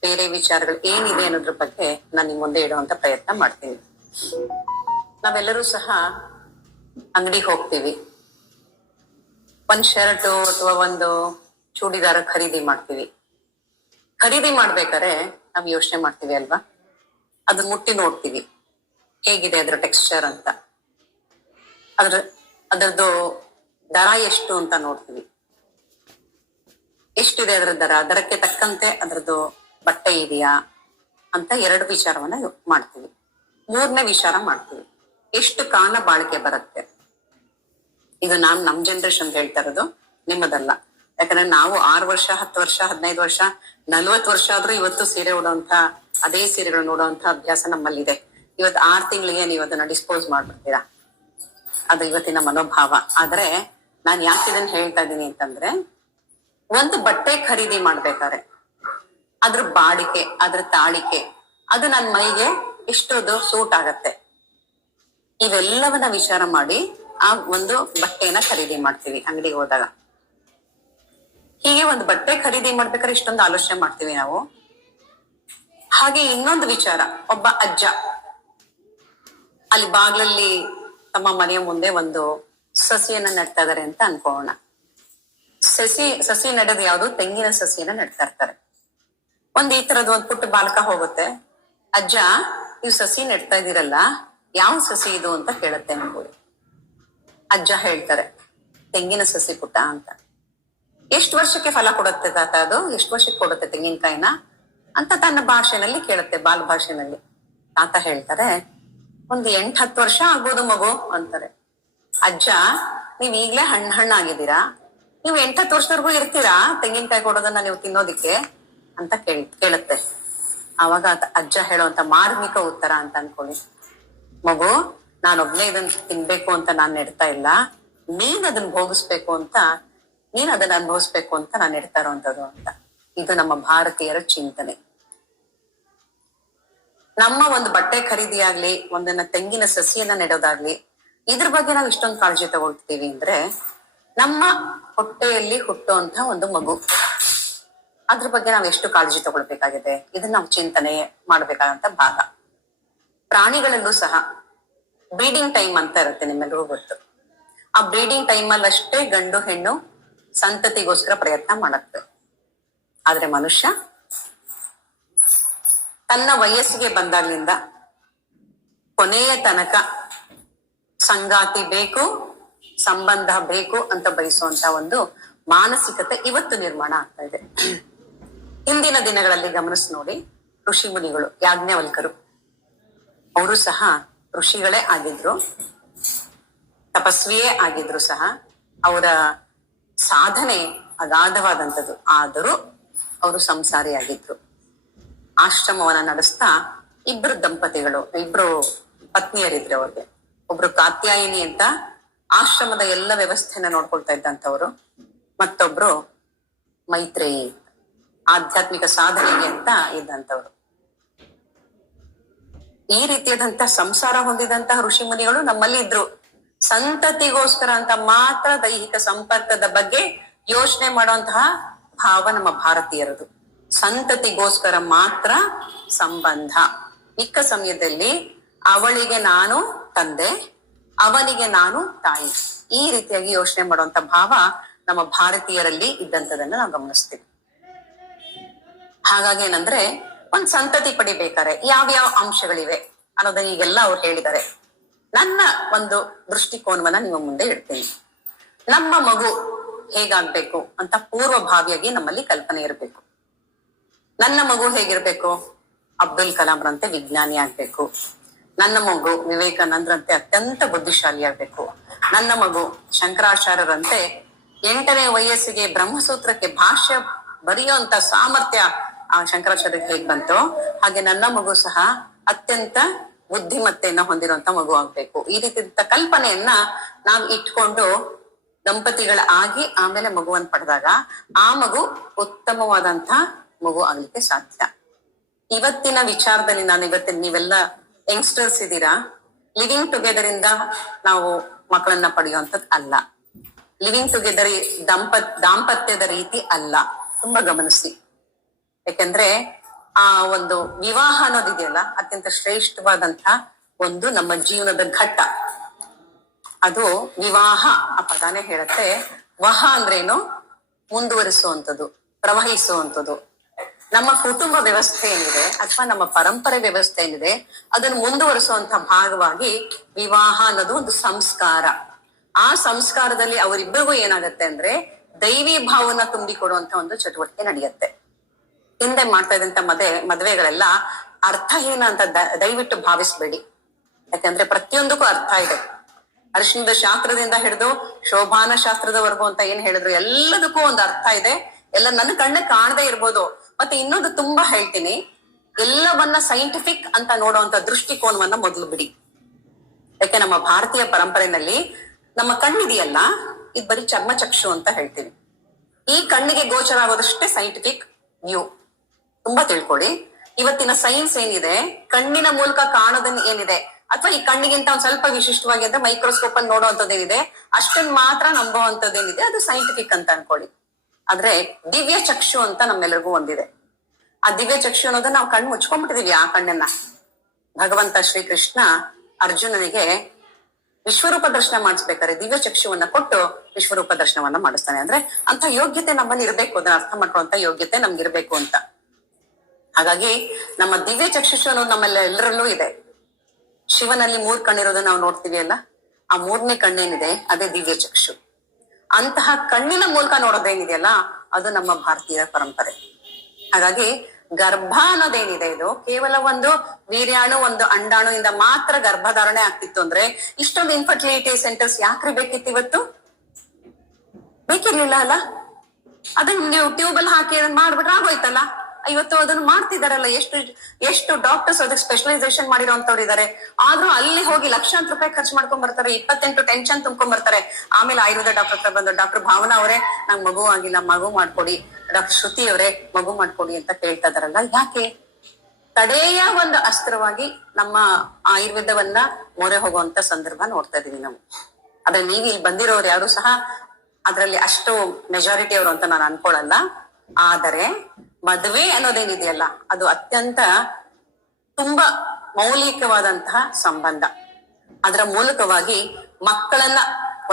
ಬೇರೆ ವಿಚಾರಗಳು ಏನಿದೆ ಅನ್ನೋದ್ರ ಬಗ್ಗೆ ನಾನು ನಿಮ್ ಮುಂದೆ ಇಡುವಂತ ಪ್ರಯತ್ನ ಮಾಡ್ತೀನಿ. ನಾವೆಲ್ಲರೂ ಸಹ ಅಂಗಡಿಗೆ ಹೋಗ್ತೀವಿ, ಒಂದ್ ಶರ್ಟು ಅಥವಾ ಒಂದು ಚೂಡಿದಾರ ಖರೀದಿ ಮಾಡ್ತೀವಿ. ಖರೀದಿ ಮಾಡ್ಬೇಕಾದ್ರೆ ನಾವ್ ಯೋಚನೆ ಮಾಡ್ತೀವಿ ಅಲ್ವಾ, ಅದನ್ನ ಮುಟ್ಟಿ ನೋಡ್ತೀವಿ ಹೇಗಿದೆ ಅದ್ರ ಟೆಕ್ಸ್ಚರ್ ಅಂತ, ಅದರದ್ದು ದರ ಎಷ್ಟು ಅಂತ ನೋಡ್ತೀವಿ. ಎಷ್ಟಿದೆ ಅದರ ದರಕ್ಕೆ ತಕ್ಕಂತೆ ಅದರದ್ದು ಬಟ್ಟೆ ಇದೆಯಾ ಅಂತ 2 ವಿಚಾರವನ್ನ ಮಾಡ್ತೀವಿ. 3ನೇ ವಿಚಾರ ಮಾಡ್ತೀವಿ, ಎಷ್ಟು ಕಾಲ ಬಾಳಿಕೆ ಬರುತ್ತೆ. ಇದು ನಾನು ನಮ್ ಜನರೇಷನ್ ಹೇಳ್ತಾ ಇರೋದು, ನಿಮ್ಮದಲ್ಲ. ಯಾಕಂದ್ರೆ ನಾವು 6 ವರ್ಷ 10 ವರ್ಷ 15 ವರ್ಷ 40 ವರ್ಷ ಆದ್ರೂ ಇವತ್ತು ಸೀರೆ ಉಡುವಂತ, ಅದೇ ಸೀರೆಗಳು ನೋಡುವಂತ ಅಭ್ಯಾಸ ನಮ್ಮಲ್ಲಿದೆ. ಇವತ್ತು 6 ತಿಂಗಳಿಗೆ ನೀವು ಅದನ್ನ ಡಿಸ್ಪೋಸ್ ಮಾಡ್ಬಿಡ್ತೀರಾ, ಅದು ಇವತ್ತಿನ ಮನೋಭಾವ. ಆದ್ರೆ ನಾನ್ ಯಾಕೆ ಇದನ್ನ ಹೇಳ್ತಾ ಇದ್ದೀನಿ ಅಂತಂದ್ರೆ, ಒಂದು ಬಟ್ಟೆ ಖರೀದಿ ಮಾಡ್ಬೇಕಾದ್ರೆ ಅದ್ರ ಬಾಳಿಕೆ, ಅದ್ರ ತಾಳಿಕೆ, ಅದು ನನ್ನ ಮೈಗೆ ಎಷ್ಟೊಂದು ಸೂಟ್ ಆಗತ್ತೆ, ಇವೆಲ್ಲವನ್ನ ವಿಚಾರ ಮಾಡಿ ಆ ಒಂದು ಬಟ್ಟೆನ ಖರೀದಿ ಮಾಡ್ತೀವಿ ಅಂಗಡಿಗೆ ಹೋದಾಗ. ಹೀಗೆ ಒಂದು ಬಟ್ಟೆ ಖರೀದಿ ಮಾಡ್ಬೇಕಾದ್ರೆ ಇಷ್ಟೊಂದು ಆಲೋಚನೆ ಮಾಡ್ತೀವಿ ನಾವು. ಹಾಗೆ ಇನ್ನೊಂದು ವಿಚಾರ, ಒಬ್ಬ ಅಜ್ಜ ಅಲ್ಲಿ ಬಾಗ್ಲಲ್ಲಿ ತಮ್ಮ ಮನೆಯ ಮುಂದೆ ಒಂದು ಸಸಿಯನ್ನ ನೆಡ್ತಾ ಇದಾರೆ ಅಂತ ಅನ್ಕೋಣ. ಸಸಿ ನಡೆದು ಯಾವುದು, ತೆಂಗಿನ ಸಸಿಯನ್ನ ನೆಡ್ತಾ ಇರ್ತಾರೆ. ಒಂದ್ ಈ ತರದ್ ಒಂದ್ ಪುಟ್ಟ ಬಾಲಕ ಹೋಗುತ್ತೆ, ಅಜ್ಜ ನೀವು ಸಸಿ ನೆಡ್ತಾ ಇದೀರಲ್ಲ, ಯಾವ ಸಸಿ ಇದು ಅಂತ ಕೇಳುತ್ತೆ ಅನ್ಕೊಳ್ಳಿ. ಅಜ್ಜ ಹೇಳ್ತಾರೆ, ತೆಂಗಿನ ಸಸಿ ಪುಟ್ಟ ಅಂತ. ಎಷ್ಟು ವರ್ಷಕ್ಕೆ ಫಲ ಕೊಡುತ್ತೆ ತಾತ ಅದು, ಎಷ್ಟು ವರ್ಷಕ್ಕೆ ಕೊಡುತ್ತೆ ತೆಂಗಿನಕಾಯಿನ ಅಂತ ತನ್ನ ಭಾಷೆನಲ್ಲಿ ಕೇಳುತ್ತೆ, ಬಾಲ ಭಾಷೆನಲ್ಲಿ. ತಾತ ಹೇಳ್ತಾರೆ, ಒಂದ್ 8-10 ವರ್ಷ ಆಗ್ಬೋದು ಮಗು ಅಂತಾರೆ. ಅಜ್ಜ, ನೀವ್ ಈಗ್ಲೇ ಹಣ್ಣಾಗಿದ್ದೀರಾ, ನೀವ್ 8-10 ವರ್ಷದವರೆಗೂ ಇರ್ತೀರಾ ತೆಂಗಿನಕಾಯಿ ಕೊಡೋದನ್ನ ನೀವು ತಿನ್ನೋದಿಕ್ಕೆ ಅಂತ ಕೇಳುತ್ತೆ. ಆವಾಗ ಅಜ್ಜ ಹೇಳುವಂತ ಮಾರ್ಮಿಕ ಉತ್ತರ ಅಂತ ಅನ್ಕೊಳ್ಳಿ, ಮಗು, ನಾನೊಬ್ನೇ ಇದನ್ನ ತಿನ್ಬೇಕು ಅಂತ ನಾನ್ ನೆಡ್ತಾ ಇಲ್ಲ, ನೀನ್ ಅದನ್ನ ಭೋಗಿಸ್ಬೇಕು ಅಂತ, ನೀನ್ ಅದನ್ನ ಅನುಭವಿಸ್ಬೇಕು ಅಂತ ನಾನು ನೆಡ್ತಾ ಇರೋವಂಥದ್ದು ಅಂತ. ಇದು ನಮ್ಮ ಭಾರತೀಯರ ಚಿಂತನೆ. ನಮ್ಮ ಒಂದು ಬಟ್ಟೆ ಖರೀದಿ ಆಗ್ಲಿ, ಒಂದನ್ನ ತೆಂಗಿನ ಸಸಿಯನ್ನ ನೆಡೋದಾಗ್ಲಿ, ಇದ್ರ ಬಗ್ಗೆ ನಾವು ಇಷ್ಟೊಂದು ಕಾಳಜಿ ತಗೊಳ್ತೀವಿ ಅಂದ್ರೆ, ನಮ್ಮ ಹೊಟ್ಟೆಯಲ್ಲಿ ಹುಟ್ಟುವಂತ ಒಂದು ಮಗು, ಅದ್ರ ಬಗ್ಗೆ ನಾವು ಎಷ್ಟು ಕಾಳಜಿ ತಗೊಳ್ಬೇಕಾಗಿದೆ, ಇದನ್ನ ನಾವು ಚಿಂತನೆ ಮಾಡ್ಬೇಕಾದಂತ ಭಾಗ. ಪ್ರಾಣಿಗಳಲ್ಲೂ ಸಹ ಬ್ರೀಡಿಂಗ್ ಟೈಮ್ ಅಂತ ಇರುತ್ತೆ, ನಿಮ್ಮೆಲ್ಲರಿಗೂ ಗೊತ್ತು. ಆ ಬ್ರೀಡಿಂಗ್ ಟೈಮ್ ಅಲ್ಲಿ ಅಷ್ಟೇ ಗಂಡು ಹೆಣ್ಣು ಸಂತತಿಗೋಸ್ಕರ ಪ್ರಯತ್ನ ಮಾಡುತ್ತೆ. ಆದ್ರೆ ಮನುಷ್ಯ ತನ್ನ ವಯಸ್ಸಿಗೆ ಬಂದಾಗ್ಲಿಂದ ಕೊನೆಯ ತನಕ ಸಂಗಾತಿ ಬೇಕು, ಸಂಬಂಧ ಬೇಕು ಅಂತ ಬಯಸುವಂತ ಒಂದು ಮಾನಸಿಕತೆ ಇವತ್ತು ನಿರ್ಮಾಣ ಆಗ್ತಾ ಇದೆ. ಹಿಂದಿನ ದಿನಗಳಲ್ಲಿ ಗಮನಿಸಿ ನೋಡಿ, ಋಷಿ ಮುನಿಗಳು, ಯಾಜ್ಞವಲ್ಕರು, ಅವರು ಸಹ ಋಷಿಗಳೇ ಆಗಿದ್ರು, ತಪಸ್ವಿಯೇ ಆಗಿದ್ರು ಸಹ. ಅವರ ಸಾಧನೆ ಅಗಾಧವಾದಂಥದ್ದು. ಆದರೂ ಅವರು ಸಂಸಾರಿಯಾಗಿದ್ರು. ಆಶ್ರಮವನ್ನ ನಡೆಸ್ತಾ ಇಬ್ರು ಪತ್ನಿಯರಿದ್ರು ಅವ್ರಿಗೆ. ಒಬ್ರು ಕಾತ್ಯಾಯಿನಿ ಅಂತ ಆಶ್ರಮದ ಎಲ್ಲ ವ್ಯವಸ್ಥೆನ ನೋಡ್ಕೊಳ್ತಾ ಇದ್ದಂಥವ್ರು, ಮತ್ತೊಬ್ರು ಮೈತ್ರೇಯಿ, ಆಧ್ಯಾತ್ಮಿಕ ಸಾಧನೆಗೆ ಅಂತ ಇದ್ದಂಥವ್ರು. ಈ ರೀತಿಯಾದಂತಹ ಸಂಸಾರ ಹೊಂದಿದಂತಹ ಋಷಿ ಮುನಿಗಳು ನಮ್ಮಲ್ಲಿ ಇದ್ರು. ಸಂತತಿಗೋಸ್ಕರ ಅಂತ ಮಾತ್ರ ದೈಹಿಕ ಸಂಪರ್ಕದ ಬಗ್ಗೆ ಯೋಚನೆ ಮಾಡುವಂತಹ ಭಾವ ನಮ್ಮ ಭಾರತೀಯರದು. ಸಂತತಿಗೋಸ್ಕರ ಮಾತ್ರ ಸಂಬಂಧ. ಮಿಕ್ಕ ಸಮಯದಲ್ಲಿ ಅವಳಿಗೆ ನಾನು ತಂದೆ, ಅವನಿಗೆ ನಾನು ತಾಯಿ, ಈ ರೀತಿಯಾಗಿ ಯೋಚನೆ ಮಾಡುವಂತ ಭಾವ ನಮ್ಮ ಭಾರತೀಯರಲ್ಲಿ ಇದ್ದಂಥದನ್ನ ನಾವು ಗಮನಿಸ್ತೀವಿ. ಹಾಗಾಗಿ ಏನಂದ್ರೆ, ಒಂದ್ ಸಂತತಿ ಪಡಿಬೇಕಾದ್ರೆ ಯಾವ್ಯಾವ ಅಂಶಗಳಿವೆ ಅನ್ನೋದನ್ನ ಈಗೆಲ್ಲ ಅವ್ರು ಹೇಳಿದ್ದಾರೆ. ನನ್ನ ಒಂದು ದೃಷ್ಟಿಕೋನವನ್ನ ನಿಮ್ಮ ಮುಂದೆ ಇಡ್ತೀನಿ. ನಮ್ಮ ಮಗು ಹೇಗಾಗ್ಬೇಕು ಅಂತ ಪೂರ್ವಭಾವಿಯಾಗಿ ನಮ್ಮಲ್ಲಿ ಕಲ್ಪನೆ ಇರಬೇಕು. ನನ್ನ ಮಗು ಹೇಗಿರ್ಬೇಕು? ಅಬ್ದುಲ್ ಕಲಾಂರಂತೆ ವಿಜ್ಞಾನಿ ಆಗ್ಬೇಕು. ನನ್ನ ಮಗು ವಿವೇಕಾನಂದರಂತೆ ಅತ್ಯಂತ ಬುದ್ಧಿಶಾಲಿ ಆಗ್ಬೇಕು. ನನ್ನ ಮಗು ಶಂಕರಾಚಾರ್ಯರಂತೆ 8ನೇ ವಯಸ್ಸಿಗೆ ಬ್ರಹ್ಮಸೂತ್ರಕ್ಕೆ ಭಾಷ್ಯ ಬರೆಯುವಂತ ಸಾಮರ್ಥ್ಯ ಆ ಶಂಕರಾಚಾರ್ಯರಿಗೆ ಹೇಗ್ ಬಂತೋ ಹಾಗೆ ನನ್ನ ಮಗು ಸಹ ಅತ್ಯಂತ ಬುದ್ಧಿಮತ್ತೆಯನ್ನ ಹೊಂದಿರುವಂತ ಮಗು ಆಗ್ಬೇಕು. ಈ ರೀತಿ ಕಲ್ಪನೆಯನ್ನ ನಾವು ಇಟ್ಕೊಂಡು ದಂಪತಿಗಳ ಆಗಿ ಆಮೇಲೆ ಮಗುವನ್ನು ಪಡೆದಾಗ ಆ ಮಗು ಉತ್ತಮವಾದಂತ ಮಗು ಆಗ್ಲಿಕ್ಕೆ ಸಾಧ್ಯ. ಇವತ್ತಿನ ವಿಚಾರದಲ್ಲಿ ನೀವೆಲ್ಲ ಯಂಗ್ಸ್ಟರ್ಸ್ ಇದ್ದೀರಾ, ಲಿವಿಂಗ್ ಟುಗೆದರ್ ಇಂದ ನಾವು ಮಕ್ಕಳನ್ನ ಪಡೆಯುವಂಥದ್ದು ಅಲ್ಲ. ಲಿವಿಂಗ್ ಟುಗೆದರ್ ದಾಂಪತ್ಯದ ರೀತಿ ಅಲ್ಲ. ತುಂಬಾ ಗಮನಿಸಿ. ಯಾಕೆಂದ್ರೆ ಆ ಒಂದು ವಿವಾಹ ಅನ್ನೋದಿದೆಯಲ್ಲ, ಅತ್ಯಂತ ಶ್ರೇಷ್ಠವಾದಂತ ಒಂದು ನಮ್ಮ ಜೀವನದ ಘಟ್ಟ. ಅದು ವಿವಾಹ ಆ ಪದಾನೇ ಹೇಳುತ್ತೆ. ವಹ ಅಂದ್ರೇನು? ಮುಂದುವರಿಸುವಂಥದ್ದು, ಪ್ರವಹಿಸುವಂಥದ್ದು. ನಮ್ಮ ಕುಟುಂಬ ವ್ಯವಸ್ಥೆ ಏನಿದೆ ಅಥವಾ ನಮ್ಮ ಪರಂಪರೆ ವ್ಯವಸ್ಥೆ ಏನಿದೆ ಅದನ್ನು ಮುಂದುವರಿಸುವಂತ ಭಾಗವಾಗಿ ವಿವಾಹ ಅನ್ನೋದು ಒಂದು ಸಂಸ್ಕಾರ. ಆ ಸಂಸ್ಕಾರದಲ್ಲಿ ಅವರಿಬ್ಬರಿಗೂ ಏನಾಗತ್ತೆ ಅಂದ್ರೆ ದೈವಿ ಭಾವನ ತುಂಬಿಕೊಡುವಂತ ಒಂದು ಚಟುವಟಿಕೆ ನಡೆಯುತ್ತೆ. ಹಿಂದೆ ಮಾಡ್ತಾ ಇದ್ದಂತ ಮದುವೆಗಳೆಲ್ಲ ಅರ್ಥಹೀನ ಅಂತ ದಯವಿಟ್ಟು ಭಾವಿಸ್ಬೇಡಿ. ಯಾಕಂದ್ರೆ ಪ್ರತಿಯೊಂದಕ್ಕೂ ಅರ್ಥ ಇದೆ. ಅರಿಶಿಣದ ಶಾಸ್ತ್ರದಿಂದ ಹಿಡಿದು ಶೋಭಾನ ಶಾಸ್ತ್ರದವರೆಗೂ ಅಂತ ಏನ್ ಹೇಳಿದ್ರು ಎಲ್ಲದಕ್ಕೂ ಒಂದು ಅರ್ಥ ಇದೆ. ಎಲ್ಲ ನನ್ನ ಕಣ್ಣೆ ಕಾಣದೇ ಇರ್ಬೋದು. ಮತ್ತೆ ಇನ್ನೊಂದು ತುಂಬಾ ಹೇಳ್ತೀನಿ, ಎಲ್ಲವನ್ನ ಸೈಂಟಿಫಿಕ್ ಅಂತ ನೋಡುವಂತ ದೃಷ್ಟಿಕೋನವನ್ನ ಮೊದಲು ಬಿಡಿ. ಯಾಕೆ ನಮ್ಮ ಭಾರತೀಯ ಪರಂಪರೆಯಲ್ಲಿ ನಮ್ಮ ಕಣ್ಣಿದೆಯಲ್ಲ, ಇದು ಬರೀ ಚರ್ಮಚಕ್ಷು ಅಂತ ಹೇಳ್ತೀವಿ. ಈ ಕಣ್ಣಿಗೆ ಗೋಚರ ಆಗೋದಷ್ಟೇ ಸೈಂಟಿಫಿಕ್ ವ್ಯೂ. ತುಂಬಾ ತಿಳ್ಕೊಳ್ಳಿ. ಇವತ್ತಿನ ಸೈನ್ಸ್ ಏನಿದೆ, ಕಣ್ಣಿನ ಮೂಲಕ ಕಾಣೋದನ್ನ ಏನಿದೆ ಅಥವಾ ಈ ಕಣ್ಣಿಗಿಂತ ಒಂದ್ ಸ್ವಲ್ಪ ವಿಶಿಷ್ಟವಾಗಿ ಅಂದ್ರೆ ಮೈಕ್ರೋಸ್ಕೋಪ್ ಅಲ್ಲಿ ನೋಡುವಂತದ್ದೇನಿದೆ ಅಷ್ಟನ್ನ ಮಾತ್ರ ನಂಬುವಂತದ್ದೇನಿದೆ ಅದು ಸೈಂಟಿಫಿಕ್ ಅಂತ ಅನ್ಕೊಳ್ಳಿ. ಆದ್ರೆ ದಿವ್ಯ ಚಕ್ಷು ಅಂತ ನಮ್ಮೆಲ್ಲರಿಗೂ ಒಂದಿದೆ. ಆ ದಿವ್ಯ ಚಕ್ಷು ಅನ್ನೋದನ್ನ ನಾವು ಕಣ್ಣು ಮುಚ್ಕೊಂಡ್ಬಿಟ್ಟಿದೀವಿ. ಆ ಕಣ್ಣನ್ನ ಭಗವಂತ ಶ್ರೀಕೃಷ್ಣ ಅರ್ಜುನನಿಗೆ ವಿಶ್ವರೂಪ ದರ್ಶನ ಮಾಡಿಸ್ಬೇಕಾದ್ರೆ ದಿವ್ಯ ಚಕ್ಷುವನ್ನ ಕೊಟ್ಟು ವಿಶ್ವರೂಪ ದರ್ಶನವನ್ನ ಮಾಡಿಸ್ತಾನೆ. ಅಂದ್ರೆ ಅಂತ ಯೋಗ್ಯತೆ ನಮ್ಮಲ್ಲಿ ಇರ್ಬೇಕು, ಅದನ್ನ ಅರ್ಥ ಮಾಡ್ಕೊಳ್ಳುವಂತ ಯೋಗ್ಯತೆ ನಮ್ಗಿರ್ಬೇಕು ಅಂತ. ಹಾಗಾಗಿ ನಮ್ಮ ದಿವ್ಯ ಚಕ್ಷುಷು ಅನ್ನೋದು ನಮ್ಮೆಲ್ಲ ಎಲ್ಲರಲ್ಲೂ ಇದೆ. ಶಿವನಲ್ಲಿ 3 ಕಣ್ಣಿರೋದು ನಾವು ನೋಡ್ತೀವಿ ಅಲ್ಲ, ಆ 3ನೇ ಕಣ್ಣೇನಿದೆ ಅದೇ ದಿವ್ಯ ಚಕ್ಷು. ಅಂತಹ ಕಣ್ಣಿನ ಮೂಲಕ ನೋಡೋದೇನಿದೆಯಲ್ಲ ಅದು ನಮ್ಮ ಭಾರತೀಯ ಪರಂಪರೆ. ಹಾಗಾಗಿ ಗರ್ಭ ಅನ್ನೋದೇನಿದೆ ಇದು ಕೇವಲ ಒಂದು ವೀರ್ಯಾಣು ಒಂದು ಅಂಡಾಣು ಇಂದ ಮಾತ್ರ ಗರ್ಭಧಾರಣೆ ಆಗ್ತಿತ್ತು ಅಂದ್ರೆ ಇಷ್ಟೊಂದು ಇನ್ಫರ್ಟಿಲಿಟಿ ಸೆಂಟರ್ಸ್ ಯಾಕ್ರಿ ಬೇಕಿತ್ತು ಇವತ್ತು? ಬೇಕಿರ್ಲಿಲ್ಲ ಅಲ್ಲ. ಅದನ್ನ ನೀವು ಟ್ಯೂಬ್ ಅಲ್ಲಿ ಹಾಕಿ ಅದನ್ನ ಮಾಡ್ಬಿಟ್ರೆ ಆಗೋಯ್ತಲ್ಲ. ಇವತ್ತು ಅದನ್ನ ಮಾಡ್ತಿದಾರಲ್ಲ, ಎಷ್ಟು ಡಾಕ್ಟರ್ಸ್ ಅದಕ್ಕೆ ಸ್ಪೆಷಲೈಸೇಷನ್ ಮಾಡಿರೋಂಥವ್ರು ಇದಾರೆ. ಆದ್ರೂ ಅಲ್ಲಿ ಹೋಗಿ ಲಕ್ಷಾಂತರ ರೂಪಾಯಿ ಖರ್ಚು ಮಾಡ್ಕೊಂಡ್ ಬರ್ತಾರೆ, 28 ಟೆನ್ಷನ್ ತುಂಬ್ಕೊಂಡ್ ಬರ್ತಾರೆ. ಆಮೇಲೆ ಆಯುರ್ವೇದ ಡಾಕ್ಟರ್ ಹತ್ರ ಬಂದು, ಡಾಕ್ಟರ್ ಭಾವನಾ ಅವರೇ ನಂಗೆ ಮಗು ಆಗಿಲ್ಲ, ಮಗು ಮಾಡ್ಕೊಡಿ. ಡಾಕ್ಟರ್ ಶ್ರುತಿ ಅವರೇ ಮಗು ಮಾಡ್ಕೊಡಿ ಅಂತ ಕೇಳ್ತಾ ಇದಾರಲ್ಲ. ಯಾಕೆ? ತಡೆಯ ಒಂದು ಅಸ್ತ್ರವಾಗಿ ನಮ್ಮ ಆಯುರ್ವೇದವನ್ನ ಮೊರೆ ಹೋಗುವಂತ ಸಂದರ್ಭ ನೋಡ್ತಾ ಇದೀವಿ ನಾವು. ಆದ್ರೆ ನೀವು ಇಲ್ಲಿ ಬಂದಿರೋರು ಯಾರು ಸಹ ಅದ್ರಲ್ಲಿ ಅಷ್ಟು ಮೆಜಾರಿಟಿ ಅವರು ಅಂತ ನಾನು ಅನ್ಕೊಳಲ್ಲ. ಆದರೆ ಮದುವೆ ಅನ್ನೋದೇನಿದೆಯಲ್ಲ ಅದು ಅತ್ಯಂತ ತುಂಬಾ ಮೌಲಿಕವಾದಂತಹ ಸಂಬಂಧ. ಅದರ ಮೂಲಕವಾಗಿ ಮಕ್ಕಳನ್ನ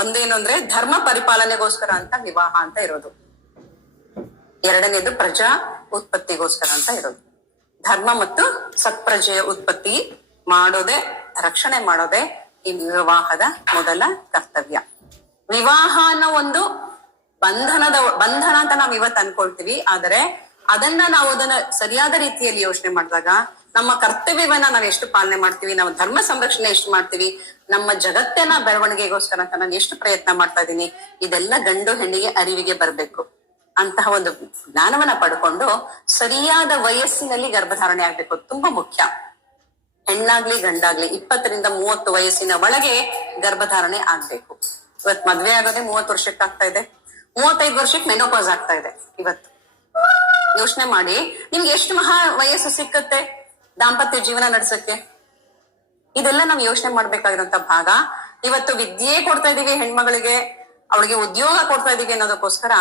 ಒಂದೇನು ಅಂದ್ರೆ ಧರ್ಮ ಪರಿಪಾಲನೆಗೋಸ್ಕರ ಅಂತ ವಿವಾಹ ಅಂತ ಇರೋದು. ಎರಡನೇದು ಪ್ರಜಾ ಉತ್ಪತ್ತಿಗೋಸ್ಕರ ಅಂತ ಇರೋದು. ಧರ್ಮ ಮತ್ತು ಸತ್ಪ್ರಜೆಯ ಉತ್ಪತ್ತಿ ಮಾಡೋದೇ, ರಕ್ಷಣೆ ಮಾಡೋದೇ ಈ ವಿವಾಹದ ಮೊದಲ ಕರ್ತವ್ಯ. ವಿವಾಹ ಅನ್ನೋ ಒಂದು ಬಂಧನ ಅಂತ ನಾವ್ ಇವತ್ತು ಅನ್ಕೊಳ್ತೀವಿ. ಆದರೆ ಅದನ್ನ ಸರಿಯಾದ ರೀತಿಯಲ್ಲಿ ಯೋಚನೆ ಮಾಡಿದಾಗ ನಮ್ಮ ಕರ್ತವ್ಯವನ್ನ ನಾವು ಎಷ್ಟು ಪಾಲನೆ ಮಾಡ್ತೀವಿ, ನಾವು ಧರ್ಮ ಸಂರಕ್ಷಣೆ ಎಷ್ಟು ಮಾಡ್ತೀವಿ, ನಮ್ಮ ಜಗತ್ತಿನ ಬೆಳವಣಿಗೆಗೋಸ್ಕರ ಅಂತ ನಾನು ಎಷ್ಟು ಪ್ರಯತ್ನ ಮಾಡ್ತಾ ಇದ್ದೀನಿ, ಇದೆಲ್ಲ ಗಂಡು ಹೆಣ್ಣಿಗೆ ಅರಿವಿಗೆ ಬರ್ಬೇಕು. ಅಂತಹ ಒಂದು ಜ್ಞಾನವನ್ನ ಪಡ್ಕೊಂಡು ಸರಿಯಾದ ವಯಸ್ಸಿನಲ್ಲಿ ಗರ್ಭಧಾರಣೆ ಆಗ್ಬೇಕು, ತುಂಬಾ ಮುಖ್ಯ. ಹೆಣ್ಣಾಗ್ಲಿ ಗಂಡಾಗ್ಲಿ 20 ರಿಂದ 30 ವಯಸ್ಸಿನ ಒಳಗೆ ಗರ್ಭಧಾರಣೆ ಆಗ್ಬೇಕು. ಇವತ್ ಮದ್ವೆ ಆಗೋದೇ 30 ವರ್ಷಕ್ಕೆ ಆಗ್ತಾ ಇದೆ, 35 ವರ್ಷಕ್ಕೆ ಮೆನೋಪಾಸ್ ಆಗ್ತಾ ಇದೆ. ಇವತ್ತು ಯೋಚನೆ ಮಾಡಿ, ನಿಮ್ಗೆ ಎಷ್ಟು ವಯಸ್ಸು ಸಿಕ್ಕತ್ತೆ ದಾಂಪತ್ಯ ಜೀವನ ನಡೆಸಕ್ಕೆ? ಇದೆಲ್ಲ ನಾವು ಯೋಚನೆ ಮಾಡ್ಬೇಕಾಗಿರುವಂತ ಭಾಗ. ಇವತ್ತು ವಿದ್ಯೆ ಕೊಡ್ತಾ ಇದೀವಿ ಹೆಣ್ಮಗಳಿಗೆ, ಅವಳಿಗೆ ಉದ್ಯೋಗ ಕೊಡ್ತಾ ಇದೀವಿ ಅನ್ನೋದಕ್ಕೋಸ್ಕರ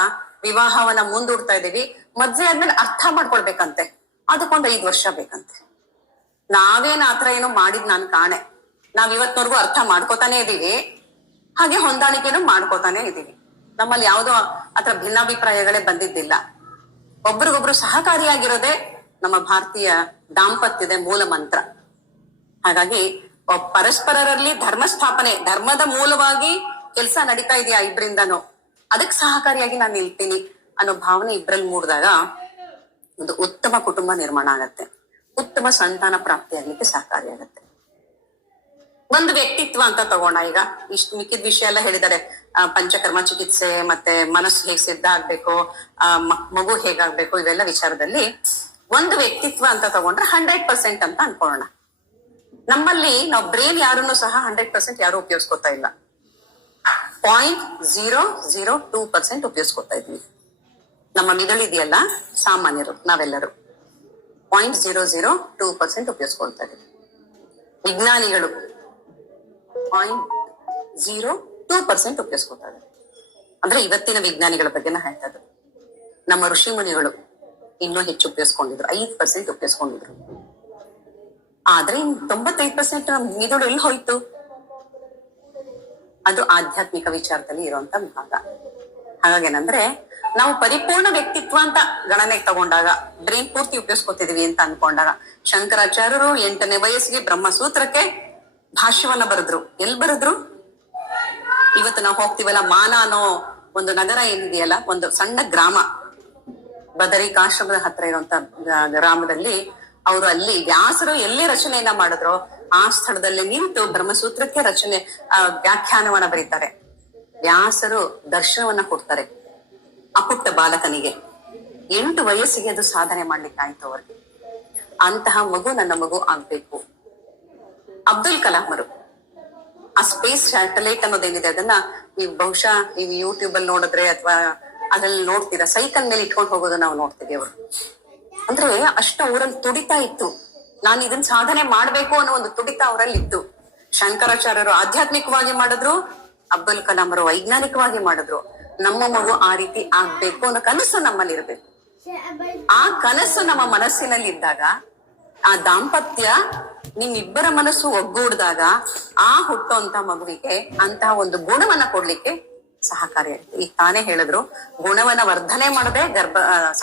ವಿವಾಹವನ್ನ ಮುಂದೂಡ್ತಾ ಇದೀವಿ. ಮದ್ವೆ ಆದ್ಮೇಲೆ ಅರ್ಥ ಮಾಡ್ಕೊಳ್ಬೇಕಂತೆ, ಅದಕ್ಕೊಂದು 5 ವರ್ಷ ಬೇಕಂತೆ. ನಾವೇನ್ ಆತರ ಏನೋ ಮಾಡಿದ್ ನಾನ್ ಕಾಣೆ. ನಾವ್ ಇವತ್ವರೆಗೂ ಅರ್ಥ ಮಾಡ್ಕೋತಾನೆ ಇದೀವಿ, ಹಾಗೆ ಹೊಂದಾಣಿಕೆನೂ ಮಾಡ್ಕೋತಾನೆ ಇದೀವಿ. ನಮ್ಮಲ್ಲಿ ಯಾವುದೋ ಆತರ ಭಿನ್ನಾಭಿಪ್ರಾಯಗಳೇ ಬಂದಿದ್ದಿಲ್ಲ. ಒಬ್ರಿಗೊಬ್ರು ಸಹಕಾರಿಯಾಗಿರೋದೇ ನಮ್ಮ ಭಾರತೀಯ ದಾಂಪತ್ಯದ ಮೂಲ ಮಂತ್ರ. ಹಾಗಾಗಿ ಪರಸ್ಪರರಲ್ಲಿ ಧರ್ಮ ಸ್ಥಾಪನೆ, ಧರ್ಮದ ಮೂಲವಾಗಿ ಕೆಲಸ ನಡೀತಾ ಇದೆಯಾ ಇಬ್ರಿಂದನೂ, ಅದಕ್ಕೆ ಸಹಕಾರಿಯಾಗಿ ನಾನು ನಿಲ್ತೀನಿ ಅನ್ನೋ ಭಾವನೆ ಇಬ್ರಲ್ಲಿ ಮೂಡಿದಾಗ ಒಂದು ಉತ್ತಮ ಕುಟುಂಬ ನಿರ್ಮಾಣ ಆಗತ್ತೆ, ಉತ್ತಮ ಸಂತಾನ ಪ್ರಾಪ್ತಿಯಾಗ್ಲಿಕ್ಕೆ ಸಹಕಾರಿಯಾಗತ್ತೆ. ಒಂದು ವ್ಯಕ್ತಿತ್ವ ಅಂತ ತಗೋಣ. ಈಗ ಇಷ್ಟು ಮಿಕ್ಕಿದ ವಿಷಯ ಎಲ್ಲ ಹೇಳಿದ್ದಾರೆ, ಪಂಚಕರ್ಮ ಚಿಕಿತ್ಸೆ ಮತ್ತೆ ಮನಸ್ಸು ಹೇಗ್ ಸಿದ್ಧ ಆಗ್ಬೇಕು, ಮಗು ಹೇಗಾಗ್ಬೇಕು, ಇವೆಲ್ಲ ವಿಚಾರದಲ್ಲಿ ಒಂದು ವ್ಯಕ್ತಿತ್ವ ಅಂತ ತಗೊಂಡ್ರೆ 100% ಅಂತ ಅನ್ಕೊಳ್ಳೋಣ. ನಮ್ಮಲ್ಲಿ ನಾವು ಬ್ರೈನ್ ಯಾರನ್ನು ಸಹ 100% ಯಾರು ಉಪಯೋಗಿಸ್ಕೊತಾ ಇಲ್ಲ, 0.002% ಉಪಯೋಗಿಸ್ಕೊತಾ ಇದ್ವಿ. ನಮ್ಮ ಮಿಗಳಿದೆಯಲ್ಲ ಸಾಮಾನ್ಯರು ನಾವೆಲ್ಲರೂ 0.002% ಉಪಯೋಗಿಸ್ಕೊಳ್ತಾ ಇದ್ವಿ. ವಿಜ್ಞಾನಿಗಳು 0.02% ಉಪಯೋಗಿಸ್ಕೊತಾ ಇದ್ದಾರೆ. ಅಂದ್ರೆ ಇವತ್ತಿನ ವಿಜ್ಞಾನಿಗಳ ಬಗ್ಗೆ ನಾ ಹೇಳ್ತಾ ಇದ್ರು. ನಮ್ಮ ಋಷಿ ಮುನಿಗಳು ಇನ್ನೂ ಹೆಚ್ಚು ಉಪಯೋಗಿಸ್ಕೊಂಡಿದ್ರು, 5% ಉಪಯೋಗಿಸ್ಕೊಂಡಿದ್ರು. ಆದ್ರೆ 95% ಮಿದುಳು ಎಲ್ಲಿ ಹೋಯ್ತು? ಅದು ಆಧ್ಯಾತ್ಮಿಕ ವಿಚಾರದಲ್ಲಿ ಇರುವಂತ ವಿಭಾಗ. ಹಾಗಾಗೇನಂದ್ರೆ ನಾವು ಪರಿಪೂರ್ಣ ವ್ಯಕ್ತಿತ್ವ ಅಂತ ಗಣನೆಗೆ ತಗೊಂಡಾಗ ಬ್ರೈನ್ ಪೂರ್ತಿ ಉಪಯೋಗಿಸ್ಕೊತಿದೀವಿ ಅಂತ ಅನ್ಕೊಂಡಾಗ, ಶಂಕರಾಚಾರ್ಯರು 8ನೇ ವಯಸ್ಸಿಗೆ ಬ್ರಹ್ಮಸೂತ್ರಕ್ಕೆ ಭಾಷ್ಯವನ್ನ ಬರೆದ್ರು. ಎಲ್ಲಿ ಬರೆದ್ರು? ಇವತ್ತು ನಾವು ಹೋಗ್ತೀವಲ್ಲ ಮಾನ ಅನ್ನೋ ಒಂದು ನಗರ ಏನಿದೆಯಲ್ಲ, ಒಂದು ಸಣ್ಣ ಗ್ರಾಮ, ಬದರಿಕಾಶ್ರಮದ ಹತ್ರ ಇರುವಂತ ಗ್ರಾಮದಲ್ಲಿ ಅವರು ಅಲ್ಲಿ ವ್ಯಾಸರು ಎಲ್ಲಿ ರಚನೆಯನ್ನ ಮಾಡಿದ್ರು ಆ ಸ್ಥಳದಲ್ಲಿ ನಿಂತು ಬ್ರಹ್ಮಸೂತ್ರಕ್ಕೆ ವ್ಯಾಖ್ಯಾನವನ್ನ ಬರೀತಾರೆ. ವ್ಯಾಸರು ದರ್ಶನವನ್ನ ಕೊಡ್ತಾರೆ ಅಪುಟ್ಟ ಬಾಲಕನಿಗೆ. 8 ವಯಸ್ಸಿಗೆ ಅದು ಸಾಧನೆ ಮಾಡ್ಲಿಕ್ಕೆ ಆಯ್ತು ಅವ್ರಿಗೆ. ಅಂತಹ ಮಗು ನನ್ನ ಮಗು ಆಗ್ಬೇಕು. ಅಬ್ದುಲ್ ಕಲಾಂ ಅವರು ಆ ಸ್ಪೇಸ್ ಸ್ಯಾಟಲೈಟ್ ಅನ್ನೋದೇನಿದೆ ಅದನ್ನ ನೀವು ಬಹುಶಃ ನೀವು ಯೂಟ್ಯೂಬ್ ಅಲ್ಲಿ ನೋಡಿದ್ರೆ ಅಥವಾ ಅದ್ರಲ್ಲಿ ನೋಡ್ತೀರಾ, ಸೈಕಲ್ ಮೇಲೆ ಇಟ್ಕೊಂಡು ಹೋಗೋದು ನಾವು ನೋಡ್ತೀವಿ. ಅವರು ಅಂದ್ರೆ ಅಷ್ಟು ಅವರಲ್ಲಿ ತುಡಿತಾ ಇತ್ತು, ನಾನು ಇದನ್ನ ಸಾಧನೆ ಮಾಡ್ಬೇಕು ಅನ್ನೋ ಒಂದು ತುಡಿತ ಅವರಲ್ಲಿ ಇತ್ತು. ಶಂಕರಾಚಾರ್ಯರು ಆಧ್ಯಾತ್ಮಿಕವಾಗಿ ಮಾಡಿದ್ರು, ಅಬ್ದುಲ್ ಕಲಾಂ ಅವರು ವೈಜ್ಞಾನಿಕವಾಗಿ ಮಾಡಿದ್ರು. ನಮ್ಮ ಮಗು ಆ ರೀತಿ ಆಗ್ಬೇಕು ಅನ್ನೋ ಕನಸು ನಮ್ಮಲ್ಲಿ ಇರ್ಬೇಕು. ಆ ಕನಸು ನಮ್ಮ ಮನಸ್ಸಿನಲ್ಲಿ ಇದ್ದಾಗ, ಆ ದಾಂಪತ್ಯ ನಿಮ್ಮಿಬ್ಬರ ಮನಸ್ಸು ಒಗ್ಗೂಡಿದಾಗ ಆ ಹುಟ್ಟುವಂತ ಮಗುವಿಗೆ ಅಂತಹ ಒಂದು ಗುಣವನ್ನ ಕೊಡ್ಲಿಕ್ಕೆ ಸಹಕಾರಿಯಾಗುತ್ತೆ. ಈಗ ತಾನೇ ಹೇಳಿದ್ರು, ಗುಣವನ್ನ ವರ್ಧನೆ ಮಾಡದೆ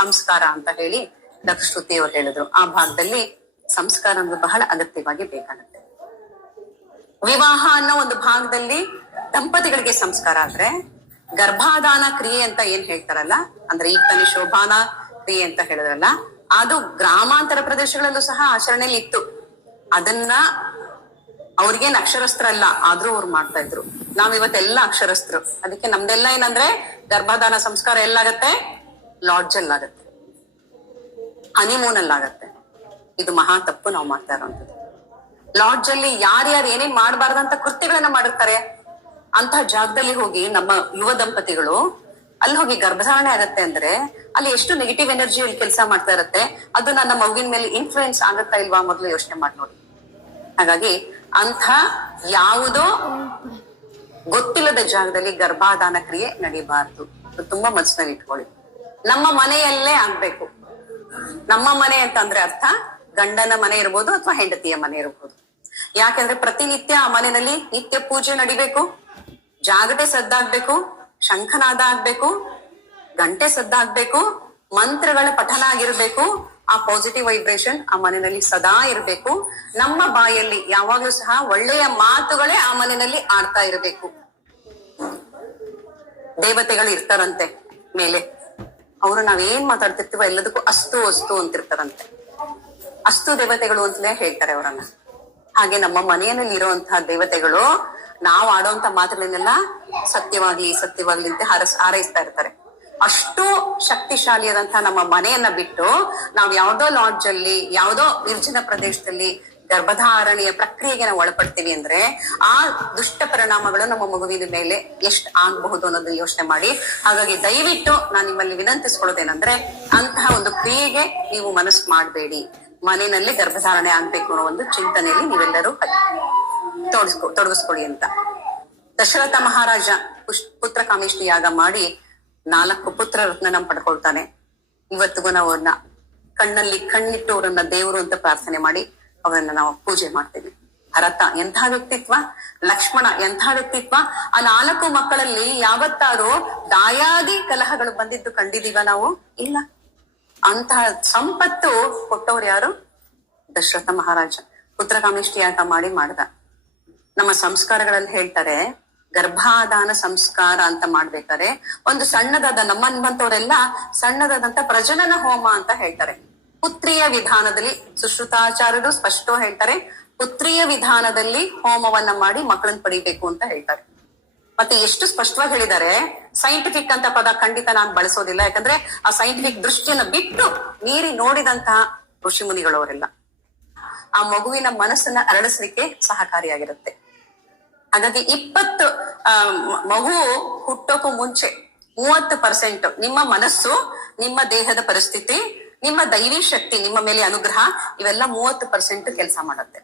ಸಂಸ್ಕಾರ ಅಂತ ಹೇಳಿ ಡಾಕ್ಟರ್ ಶ್ರುತಿ ಅವರು ಹೇಳಿದ್ರು. ಆ ಭಾಗದಲ್ಲಿ ಸಂಸ್ಕಾರ ಅನ್ನೋದು ಬಹಳ ಅಗತ್ಯವಾಗಿ ಬೇಕಾಗುತ್ತೆ. ವಿವಾಹ ಅನ್ನೋ ಒಂದು ಭಾಗದಲ್ಲಿ ದಂಪತಿಗಳಿಗೆ ಸಂಸ್ಕಾರ ಆದ್ರೆ, ಗರ್ಭಾಧಾನ ಕ್ರಿಯೆ ಅಂತ ಏನ್ ಹೇಳ್ತಾರಲ್ಲ, ಅಂದ್ರೆ ಈ ಶೋಭಾನ ಕ್ರಿಯೆ ಅಂತ ಹೇಳಿದ್ರಲ್ಲ, ಅದು ಗ್ರಾಮಾಂತರ ಪ್ರದೇಶಗಳಲ್ಲೂ ಸಹ ಆಚರಣೆಯಲ್ಲಿ ಇತ್ತು. ಅದನ್ನ ಅವ್ರಿಗೇನ್ ಅಕ್ಷರಸ್ತ್ರ ಅಲ್ಲ, ಆದ್ರೂ ಅವ್ರು ಮಾಡ್ತಾ ಇದ್ರು. ನಾವ್ ಇವತ್ತೆಲ್ಲ ಅಕ್ಷರಸ್ಥರು. ಅದಕ್ಕೆ ನಮ್ದೆಲ್ಲ ಏನಂದ್ರೆ ಗರ್ಭಧಾನ ಸಂಸ್ಕಾರ ಎಲ್ಲಾಗತ್ತೆ, ಲಾಡ್ಜ್ ಅಲ್ಲಿ ಆಗತ್ತೆ, ಹನಿಮೂನ್ ಅಲ್ಲಿ ಆಗತ್ತೆ. ಇದು ಮಹಾ ತಪ್ಪು ನಾವು ಮಾಡ್ತಾ ಇರೋಂಥದ್ದು. ಲಾಡ್ಜ್ ಅಲ್ಲಿ ಯಾರ್ಯಾರು ಏನೇನ್ ಮಾಡಬಾರ್ದಂತ ಕೃತ್ಯಗಳನ್ನ ಮಾಡಿರ್ತಾರೆ, ಅಂತಹ ಜಾಗದಲ್ಲಿ ಹೋಗಿ ನಮ್ಮ ಯುವ ದಂಪತಿಗಳು ಅಲ್ಲಿ ಹೋಗಿ ಗರ್ಭಧಾರಣೆ ಆಗತ್ತೆ ಅಂದ್ರೆ ಅಲ್ಲಿ ಎಷ್ಟು ನೆಗೆಟಿವ್ ಎನರ್ಜಿ ಅಲ್ಲಿ ಕೆಲಸ ಮಾಡ್ತಾ ಇರತ್ತೆ. ಅದು ನನ್ನ ಮಗುವಿನ ಮೇಲೆ ಇನ್ಫ್ಲೂಯೆನ್ಸ್ ಆಗತ್ತಾ ಇಲ್ವಾ ಮೊದಲು ಯೋಚನೆ ಮಾಡಿ ನೋಡಿ. ಹಾಗಾಗಿ ಅಂಥ ಯಾವುದೋ ಗೊತ್ತಿಲ್ಲದ ಜಾಗದಲ್ಲಿ ಗರ್ಭಾಧಾನ ಕ್ರಿಯೆ ನಡೀಬಾರ್ದು. ತುಂಬಾ ಮನಸ್ಸಿನಲ್ಲಿ ಇಟ್ಕೊಳ್ಳಿ. ನಮ್ಮ ಮನೆಯಲ್ಲೇ ಆಗ್ಬೇಕು. ನಮ್ಮ ಮನೆ ಅಂತಂದ್ರೆ ಅರ್ಥ ಗಂಡನ ಮನೆ ಇರ್ಬೋದು ಅಥವಾ ಹೆಂಡತಿಯ ಮನೆ ಇರ್ಬೋದು. ಯಾಕೆಂದ್ರೆ ಪ್ರತಿನಿತ್ಯ ಆ ಮನೆಯಲ್ಲಿ ನಿತ್ಯ ಪೂಜೆ ನಡಿಬೇಕು, ಜಾಗಟೆ ಸದ್ದಾಗ್ಬೇಕು, ಶಂಖನಾದ ಆಗ್ಬೇಕು, ಗಂಟೆ ಸದ್ದಾಗ್ಬೇಕು, ಮಂತ್ರಗಳ ಪಠನ ಆಗಿರ್ಬೇಕು. ಆ ಪಾಸಿಟಿವ್ ವೈಬ್ರೇಷನ್ ಆ ಮನೆಯಲ್ಲಿ ಸದಾ ಇರಬೇಕು. ನಮ್ಮ ಬಾಯಲ್ಲಿ ಯಾವಾಗ್ಲೂ ಸಹ ಒಳ್ಳೆಯ ಮಾತುಗಳೇ ಆ ಮನೆಯಲ್ಲಿ ಆಡ್ತಾ ಇರಬೇಕು. ದೇವತೆಗಳು ಇರ್ತಾರಂತೆ ಮೇಲೆ, ಅವರು ನಾವೇನ್ ಮಾತಾಡ್ತಿರ್ತೀವೋ ಎಲ್ಲದಕ್ಕೂ ಅಸ್ತು ಅಸ್ತು ಅಂತಿರ್ತಾರಂತೆ. ಅಸ್ತು ದೇವತೆಗಳು ಅಂತಲೇ ಹೇಳ್ತಾರೆ ಅವರನ್ನ. ಹಾಗೆ ನಮ್ಮ ಮನೆಯಲ್ಲಿ ಇರುವಂತಹ ದೇವತೆಗಳು ನಾವು ಆಡುವಂತ ಮಾತುಗಳನ್ನೆಲ್ಲ ಸತ್ಯವಾಗ್ಲಿ ಸತ್ಯವಾಗ್ಲಿ ಅಂತ ಹಾರೈಸ್ತಾ ಇರ್ತಾರೆ. ಅಷ್ಟು ಶಕ್ತಿಶಾಲಿಯಾದಂತಹ ನಮ್ಮ ಮನೆಯನ್ನ ಬಿಟ್ಟು ನಾವು ಯಾವ್ದೋ ಲಾಡ್ಜ್ ಅಲ್ಲಿ ಯಾವ್ದೋ ನಿರ್ಜನ ಪ್ರದೇಶದಲ್ಲಿ ಗರ್ಭಧಾರಣೆಯ ಪ್ರಕ್ರಿಯೆಗೆ ನಾವು ಒಳಪಡ್ತೀವಿ ಅಂದ್ರೆ ಆ ದುಷ್ಟ ಪರಿಣಾಮಗಳು ನಮ್ಮ ಮಗುವಿನ ಮೇಲೆ ಎಷ್ಟು ಆಗಬಹುದು ಅನ್ನೋದನ್ನ ಯೋಚನೆ ಮಾಡಿ. ಹಾಗಾಗಿ ದಯವಿಟ್ಟು ನಾನು ನಿಮ್ಮಲ್ಲಿ ವಿನಂತಿಸ್ಕೊಳ್ಳೋದೇನಂದ್ರೆ ಅಂತಹ ಒಂದು ಕ್ರಿಯೆಗೆ ನೀವು ಮನಸ್ಸು ಮಾಡಬೇಡಿ. ಮನೆಯಲ್ಲಿ ಗರ್ಭಧಾರಣೆ ಆಗ್ಬೇಕು ಅನ್ನೋ ಒಂದು ಚಿಂತನೆಯಲ್ಲಿ ನೀವೆಲ್ಲರೂ ತೊಡಗಿಸ್ಕೊಳ್ಳಿ ಅಂತ. ದಶರಥ ಮಹಾರಾಜ ಪುತ್ರ ಕಾಮೇಷ್ಟಿ ಯಾಗ ಮಾಡಿ 4 ಪುತ್ರ ರತ್ನ ಪಡ್ಕೊಳ್ತಾನೆ. ಇವತ್ತಿಗೂ ನಾವು ಅವ್ರನ್ನ ಕಣ್ಣಲ್ಲಿ ಕಣ್ಣಿಟ್ಟು ಅವರನ್ನ ದೇವರು ಅಂತ ಪ್ರಾರ್ಥನೆ ಮಾಡಿ ಅವರನ್ನ ನಾವು ಪೂಜೆ ಮಾಡ್ತೀವಿ. ಭರತ ಎಂಥ ವ್ಯಕ್ತಿತ್ವ, ಲಕ್ಷ್ಮಣ ಎಂಥ ವ್ಯಕ್ತಿತ್ವ. ಆ 4 ಮಕ್ಕಳಲ್ಲಿ ಯಾವತ್ತಾರು ದಾಯಾದಿ ಕಲಹಗಳು ಬಂದಿದ್ದು ಕಂಡಿದೀವ ನಾವು? ಇಲ್ಲ. ಅಂತಹ ಸಂಪತ್ತು ಕೊಟ್ಟವ್ರು ಯಾರು? ದಶರಥ ಮಹಾರಾಜ. ಪುತ್ರ ಕಾಮೇಷ್ಟಿ ಯಾಗ ಮಾಡಿ ಮಾಡ್ದ. ನಮ್ಮ ಸಂಸ್ಕಾರಗಳಲ್ಲಿ ಹೇಳ್ತಾರೆ ಗರ್ಭಾಧಾನ ಸಂಸ್ಕಾರ ಅಂತ ಮಾಡ್ಬೇಕಾದ್ರೆ ಒಂದು ಸಣ್ಣದಾದ ನಮ್ಮನ್ವಂತವರೆಲ್ಲ ಸಣ್ಣದಾದಂತ ಪ್ರಜನನ ಹೋಮ ಅಂತ ಹೇಳ್ತಾರೆ. ಪುತ್ರಿಯ ವಿಧಾನದಲ್ಲಿ ಸುಶ್ರುತಾಚಾರ್ಯರು ಸ್ಪಷ್ಟ ಹೇಳ್ತಾರೆ, ಪುತ್ರಿಯ ವಿಧಾನದಲ್ಲಿ ಹೋಮವನ್ನ ಮಾಡಿ ಮಕ್ಕಳನ್ನ ಪಡಿಬೇಕು ಅಂತ ಹೇಳ್ತಾರೆ. ಮತ್ತೆ ಎಷ್ಟು ಸ್ಪಷ್ಟವಾಗಿ ಹೇಳಿದ್ದಾರೆ. ಸೈಂಟಿಫಿಕ್ ಅಂತ ಪದ ಖಂಡಿತ ನಾನು ಬಳಸೋದಿಲ್ಲ, ಯಾಕಂದ್ರೆ ಆ ಸೈಂಟಿಫಿಕ್ ದೃಷ್ಟಿಯನ್ನ ಬಿಟ್ಟು ಮೀರಿ ನೋಡಿದಂತಹ ಋಷಿ ಮುನಿಗಳವರೆಲ್ಲ ಆ ಮಗುವಿನ ಮನಸ್ಸನ್ನ ಅರಳಿಸ್ಲಿಕ್ಕೆ ಸಹಕಾರಿಯಾಗಿರುತ್ತೆ. ಹಾಗಾಗಿ 20 ಮಗು ಹುಟ್ಟೋಕು ಮುಂಚೆ 30% ನಿಮ್ಮ ಮನಸ್ಸು, ನಿಮ್ಮ ದೇಹದ ಪರಿಸ್ಥಿತಿ, ನಿಮ್ಮ ದೈವಿ ಶಕ್ತಿ, ನಿಮ್ಮ ಮೇಲೆ ಅನುಗ್ರಹ, ಇವೆಲ್ಲ 30% ಕೆಲಸ ಮಾಡುತ್ತೆ.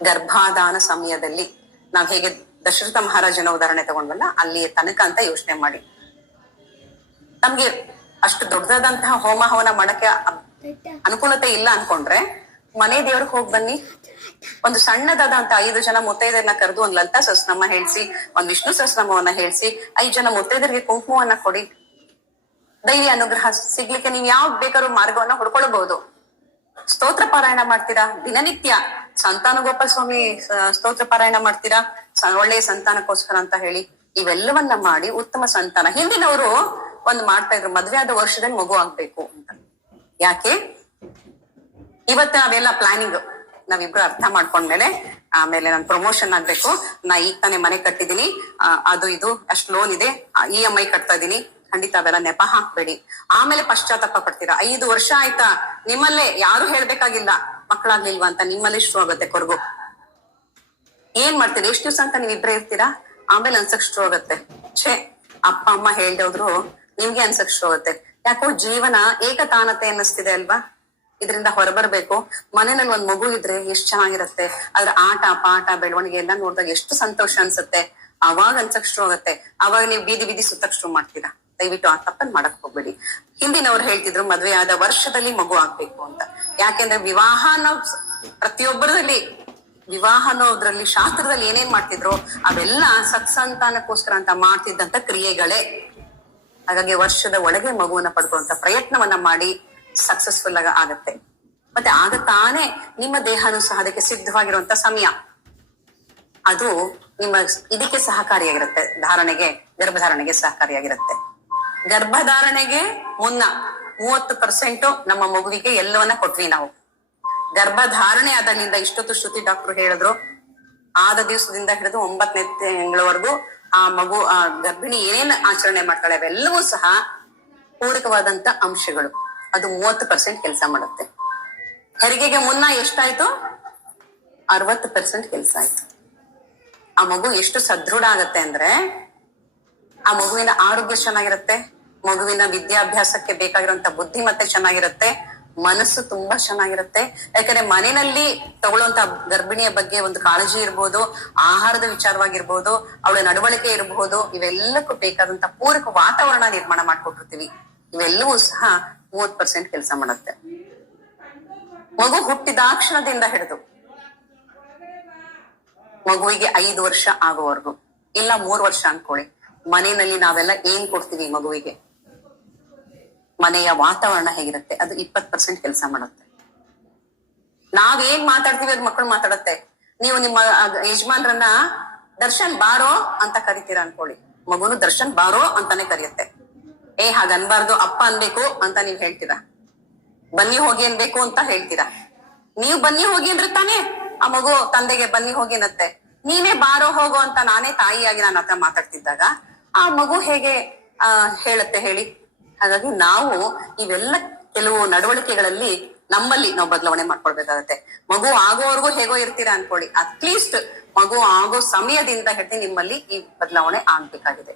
ಗರ್ಭಾಧಾನ ಸಮಯದಲ್ಲಿ ನಾವ್ ಹೇಗೆ ದಶರಥ ಮಹಾರಾಜನ ಉದಾಹರಣೆ ತಗೊಂಡ್ವಲ್ಲ, ಅಲ್ಲಿ ತನಕ ಅಂತ ಯೋಚನೆ ಮಾಡಿ. ನಮ್ಗೆ ಅಷ್ಟು ದೊಡ್ಡದಾದಂತಹ ಹೋಮ ಹವನ ಮಾಡಕ್ಕೆ ಅನುಕೂಲತೆ ಇಲ್ಲ ಅನ್ಕೊಂಡ್ರೆ ಮನೆ ದೇವ್ರಿಗೆ ಹೋಗಿ ಬನ್ನಿ. ಒಂದು ಸಣ್ಣದಾದಂತ 5 ಜನ ಮುತ್ತೈದರನ್ನ ಕರೆದು ಒಂದ್ ಲಲಿತಾ ಸಹಸ್ರನಾಮ ಹೇಳ್ಸಿ, ಒಂದ್ ವಿಷ್ಣು ಸಹಸ್ರನಾಮವನ್ನ ಹೇಳ್ಸಿ, 5 ಜನ ಮುತ್ತೈದರಿಗೆ ಕುಂಕುಮವನ್ನ ಕೊಡಿ. ದೈವಿ ಅನುಗ್ರಹ ಸಿಗ್ಲಿಕ್ಕೆ ನೀವ್ ಯಾವ್ದು ಬೇಕಾದ್ರೂ ಮಾರ್ಗವನ್ನ ಹುಡ್ಕೊಳ್ಬಹುದು. ಸ್ತೋತ್ರ ಪಾರಾಯಣ ಮಾಡ್ತೀರಾ ದಿನನಿತ್ಯ, ಸಂತಾನಗೋಪಾಲ ಸ್ವಾಮಿ ಸ್ತೋತ್ರ ಪಾರಾಯಣ ಮಾಡ್ತೀರಾ, ಒಳ್ಳೆಯ ಸಂತಾನಕ್ಕೋಸ್ಕರ ಅಂತ ಹೇಳಿ ಇವೆಲ್ಲವನ್ನ ಮಾಡಿ ಉತ್ತಮ ಸಂತಾನ. ಹಿಂದಿನವರು ಒಂದು ಮಾಡ್ತಾ ಇದ್ರು, ಮದ್ವೆ ಆದ ವರ್ಷದಲ್ಲಿ ಮಗು ಆಗ್ಬೇಕು ಅಂತ. ಯಾಕೆ? ಇವತ್ತು ನಾವೆಲ್ಲ ಪ್ಲಾನಿಂಗ್ ನಾವಿಬ್ರು ಅರ್ಥ ಮಾಡ್ಕೊಂಡ್ಮೇಲೆ ಆಮೇಲೆ ನಾನು ಪ್ರಮೋಷನ್ ಆಗ್ಬೇಕು, ನಾ ಈಗ ತಾನೇ ಮನೆ ಕಟ್ಟಿದೀನಿ, ಅದು ಇದು ಅಷ್ಟು ಲೋನ್ ಇದೆ, EMI ಕಟ್ತಾ ಇದೀನಿ. ಖಂಡಿತ ಅವೆಲ್ಲ ನೆಪ ಹಾಕ್ಬೇಡಿ. ಆಮೇಲೆ ಪಶ್ಚಾತ್ತಾಪ ಪಡ್ತೀರಾ. 5 ವರ್ಷ ಆಯ್ತಾ, ನಿಮ್ಮಲ್ಲೇ ಯಾರು ಹೇಳ್ಬೇಕಾಗಿಲ್ಲ ಮಕ್ಕಳಾಗ್ಲಿಲ್ವಾ ಅಂತ ನಿಮ್ಮಲ್ಲೇ ಶುರು ಆಗುತ್ತೆ ಕೊರಗು. ಏನ್ ಮಾಡ್ತೀರಿ? ಎಷ್ಟು ದಿವಸ ಅಂತ ನೀವಿಬ್ರೇ ಇರ್ತೀರಾ? ಆಮೇಲೆ ಅನ್ಸಕ್ ಶುರು ಆಗುತ್ತೆ, ಛೇ ಅಪ್ಪ ಅಮ್ಮ ಹೇಳ್ದೋದ್ರು ನಿಮ್ಗೆ ಅನ್ಸಕ್ ಶುರು ಆಗುತ್ತೆ. ಯಾಕೋ ಜೀವನ ಏಕತಾನತೆ ಅನ್ನಿಸ್ತಿದೆ ಅಲ್ವಾ? ಇದರಿಂದ ಹೊರಬರ್ಬೇಕು. ಮನೆಯಲ್ಲಿ ಒಂದ್ ಮಗು ಇದ್ರೆ ಎಷ್ಟ್ ಚೆನ್ನಾಗಿರುತ್ತೆ. ಅದ್ರ ಆಟ ಪಾಠ ಬೆಳವಣಿಗೆ ಎಲ್ಲ ನೋಡಿದಾಗ ಎಷ್ಟು ಸಂತೋಷ ಅನ್ಸುತ್ತೆ. ಅವಾಗ ಅನ್ಸಕ್ ಶುರು ಆಗುತ್ತೆ. ಅವಾಗ ನೀವು ಬೀದಿ ಸುತ್ತಕ್ ಶುರು ಮಾಡ್ತೀರಾ. ದಯವಿಟ್ಟು ಆ ತಪ್ಪನ್ ಮಾಡಕ್ ಹೋಗ್ಬೇಡಿ. ಹಿಂದಿನವ್ರು ಹೇಳ್ತಿದ್ರು ಮದ್ವೆ ಆದ ವರ್ಷದಲ್ಲಿ ಮಗು ಆಗ್ಬೇಕು ಅಂತ. ಯಾಕೆಂದ್ರೆ ವಿವಾಹ ಅನ್ನೋ ಪ್ರತಿಯೊಬ್ಬರಲ್ಲಿ, ವಿವಾಹ ಅನ್ನೋದ್ರಲ್ಲಿ ಶಾಸ್ತ್ರದಲ್ಲಿ ಏನೇನ್ ಮಾಡ್ತಿದ್ರು ಅವೆಲ್ಲ ಸತ್ಸಂತಾನಕ್ಕೋಸ್ಕರ ಅಂತ ಮಾಡ್ತಿದ್ದಂತ ಕ್ರಿಯೆಗಳೇ. ಹಾಗಾಗಿ ವರ್ಷದ ಒಳಗೆ ಮಗುವನ್ನ ಪಡ್ಕೊಳ್ಳುವಂತ ಪ್ರಯತ್ನವನ್ನ ಮಾಡಿ ಸಕ್ಸಸ್ಫುಲ್ ಆಗತ್ತೆ. ಮತ್ತೆ ಆಗ ತಾನೇ ನಿಮ್ಮ ದೇಹನೂ ಸಹ ಅದಕ್ಕೆ ಸಿದ್ಧವಾಗಿರುವಂತ ಸಮಯ. ಅದು ನಿಮ್ಮ ಇದಕ್ಕೆ ಸಹಕಾರಿಯಾಗಿರುತ್ತೆ, ಗರ್ಭಧಾರಣೆಗೆ ಸಹಕಾರಿಯಾಗಿರುತ್ತೆ. ಗರ್ಭಧಾರಣೆಗೆ ಮುನ್ನ 30% ನಮ್ಮ ಮಗುವಿಗೆ ಎಲ್ಲವನ್ನ ಕೊಟ್ವಿ ನಾವು. ಗರ್ಭಧಾರಣೆ ಆದಾಗಿಂದ ಇಷ್ಟೊತ್ತು ಶ್ರುತಿ ಡಾಕ್ಟರ್ ಹೇಳಿದ್ರು, ಆದ ದಿವಸದಿಂದ ಹಿಡಿದು 9ನೇ ತಿಂಗಳವರೆಗೂ ಆ ಮಗು ಆ ಗರ್ಭಿಣಿ ಏನೇನ್ ಆಚರಣೆ ಮಾಡ್ತಾಳೆ ಅವೆಲ್ಲವೂ ಸಹ ಪೂರಕವಾದಂತ ಅಂಶಗಳು. ಅದು 30% ಕೆಲಸ ಮಾಡುತ್ತೆ. ಹೆರಿಗೆಗೆ ಮುನ್ನ ಎಷ್ಟಾಯ್ತು? 60% ಕೆಲಸ ಆಯ್ತು. ಆ ಮಗು ಎಷ್ಟು ಸದೃಢ ಆಗತ್ತೆ ಅಂದ್ರೆ ಆ ಮಗುವಿನ ಆರೋಗ್ಯ ಚೆನ್ನಾಗಿರುತ್ತೆ, ಮಗುವಿನ ವಿದ್ಯಾಭ್ಯಾಸಕ್ಕೆ ಬೇಕಾಗಿರುವಂತ ಬುದ್ಧಿಮತ್ತೆ ಚೆನ್ನಾಗಿರುತ್ತೆ, ಮನಸ್ಸು ತುಂಬಾ ಚೆನ್ನಾಗಿರುತ್ತೆ. ಯಾಕಂದ್ರೆ ಮನೆಯಲ್ಲಿ ತಗೊಳ್ಳುವಂತ ಗರ್ಭಿಣಿಯ ಬಗ್ಗೆ ಒಂದು ಕಾಳಜಿ ಇರ್ಬೋದು, ಆಹಾರದ ವಿಚಾರವಾಗಿರ್ಬೋದು, ಅವಳ ನಡವಳಿಕೆ ಇರಬಹುದು, ಇವೆಲ್ಲಕ್ಕೂ ಬೇಕಾದಂತ ಪೂರಕ ವಾತಾವರಣ ನಿರ್ಮಾಣ ಮಾಡ್ಕೊಟ್ಟಿರ್ತೀವಿ. ಇವೆಲ್ಲವೂ ಸಹ 30% ಕೆಲಸ ಮಾಡುತ್ತೆ. ಮಗು ಹುಟ್ಟಿದಾಕ್ಷಣದಿಂದ ಹಿಡಿದು ಮಗುವಿಗೆ 5 ವರ್ಷ ಆಗುವವರೆಗೂ, ಇಲ್ಲ 3 ವರ್ಷ ಅನ್ಕೊಳ್ಳಿ, ಮನೆಯಲ್ಲಿ ನಾವೆಲ್ಲ ಏನ್ ಕೊಡ್ತೀವಿ ಮಗುವಿಗೆ, ಮನೆಯ ವಾತಾವರಣ ಹೇಗಿರುತ್ತೆ, ಅದು 20% ಕೆಲಸ ಮಾಡುತ್ತೆ. ನಾವೇನ್ ಮಾತಾಡ್ತೀವಿ ಅದು ಮಕ್ಕಳು ಮಾತಾಡುತ್ತೆ. ನೀವು ನಿಮ್ಮ ಯಜಮಾನ್ರನ್ನ ದರ್ಶನ್ ಬಾರೋ ಅಂತ ಕರಿತೀರಾ ಅನ್ಕೊಳ್ಳಿ, ಮಗುನು ದರ್ಶನ್ ಬಾರೋ ಅಂತಾನೆ ಕರೆಯುತ್ತೆ. ಹಾಗ ಅನ್ಬಾರ್ದು, ಅಪ್ಪ ಅನ್ಬೇಕು ಅಂತ ನೀವ್ ಹೇಳ್ತೀರಾ. ಬನ್ನಿ ಹೋಗಿ ಅನ್ಬೇಕು ಅಂತ ಹೇಳ್ತೀರಾ. ನೀವು ಬನ್ನಿ ಹೋಗಿ ಅಂದ್ರೆ ತಾನೇ ಆ ಮಗು ತಂದೆಗೆ ಬನ್ನಿ ಹೋಗಿ ಅನ್ನತ್ತೆ. ನೀವೇ ಬಾರೋ ಹೋಗೋ ಅಂತ ನಾನೇ ತಾಯಿಯಾಗಿ ನನ್ನ ಹತ್ರ ಮಾತಾಡ್ತಿದ್ದಾಗ ಆ ಮಗು ಹೇಗೆ ಹೇಳುತ್ತೆ ಹೇಳಿ? ಹಾಗಾಗಿ ನಾವು ಇವೆಲ್ಲ ಕೆಲವು ನಡವಳಿಕೆಗಳಲ್ಲಿ ನಮ್ಮಲ್ಲಿ ನಾವು ಬದಲಾವಣೆ ಮಾಡ್ಕೊಳ್ಬೇಕಾಗತ್ತೆ. ಮಗು ಆಗೋವರೆಗೂ ಹೇಗೋ ಇರ್ತೀರಾ ಅನ್ಕೊಳ್ಳಿ, ಅಟ್ಲೀಸ್ಟ್ ಮಗು ಆಗೋ ಸಮಯದಿಂದ ಹಿಡಿದು ನಿಮ್ಮಲ್ಲಿ ಈ ಬದಲಾವಣೆ ಆಗ್ಬೇಕಾಗಿದೆ.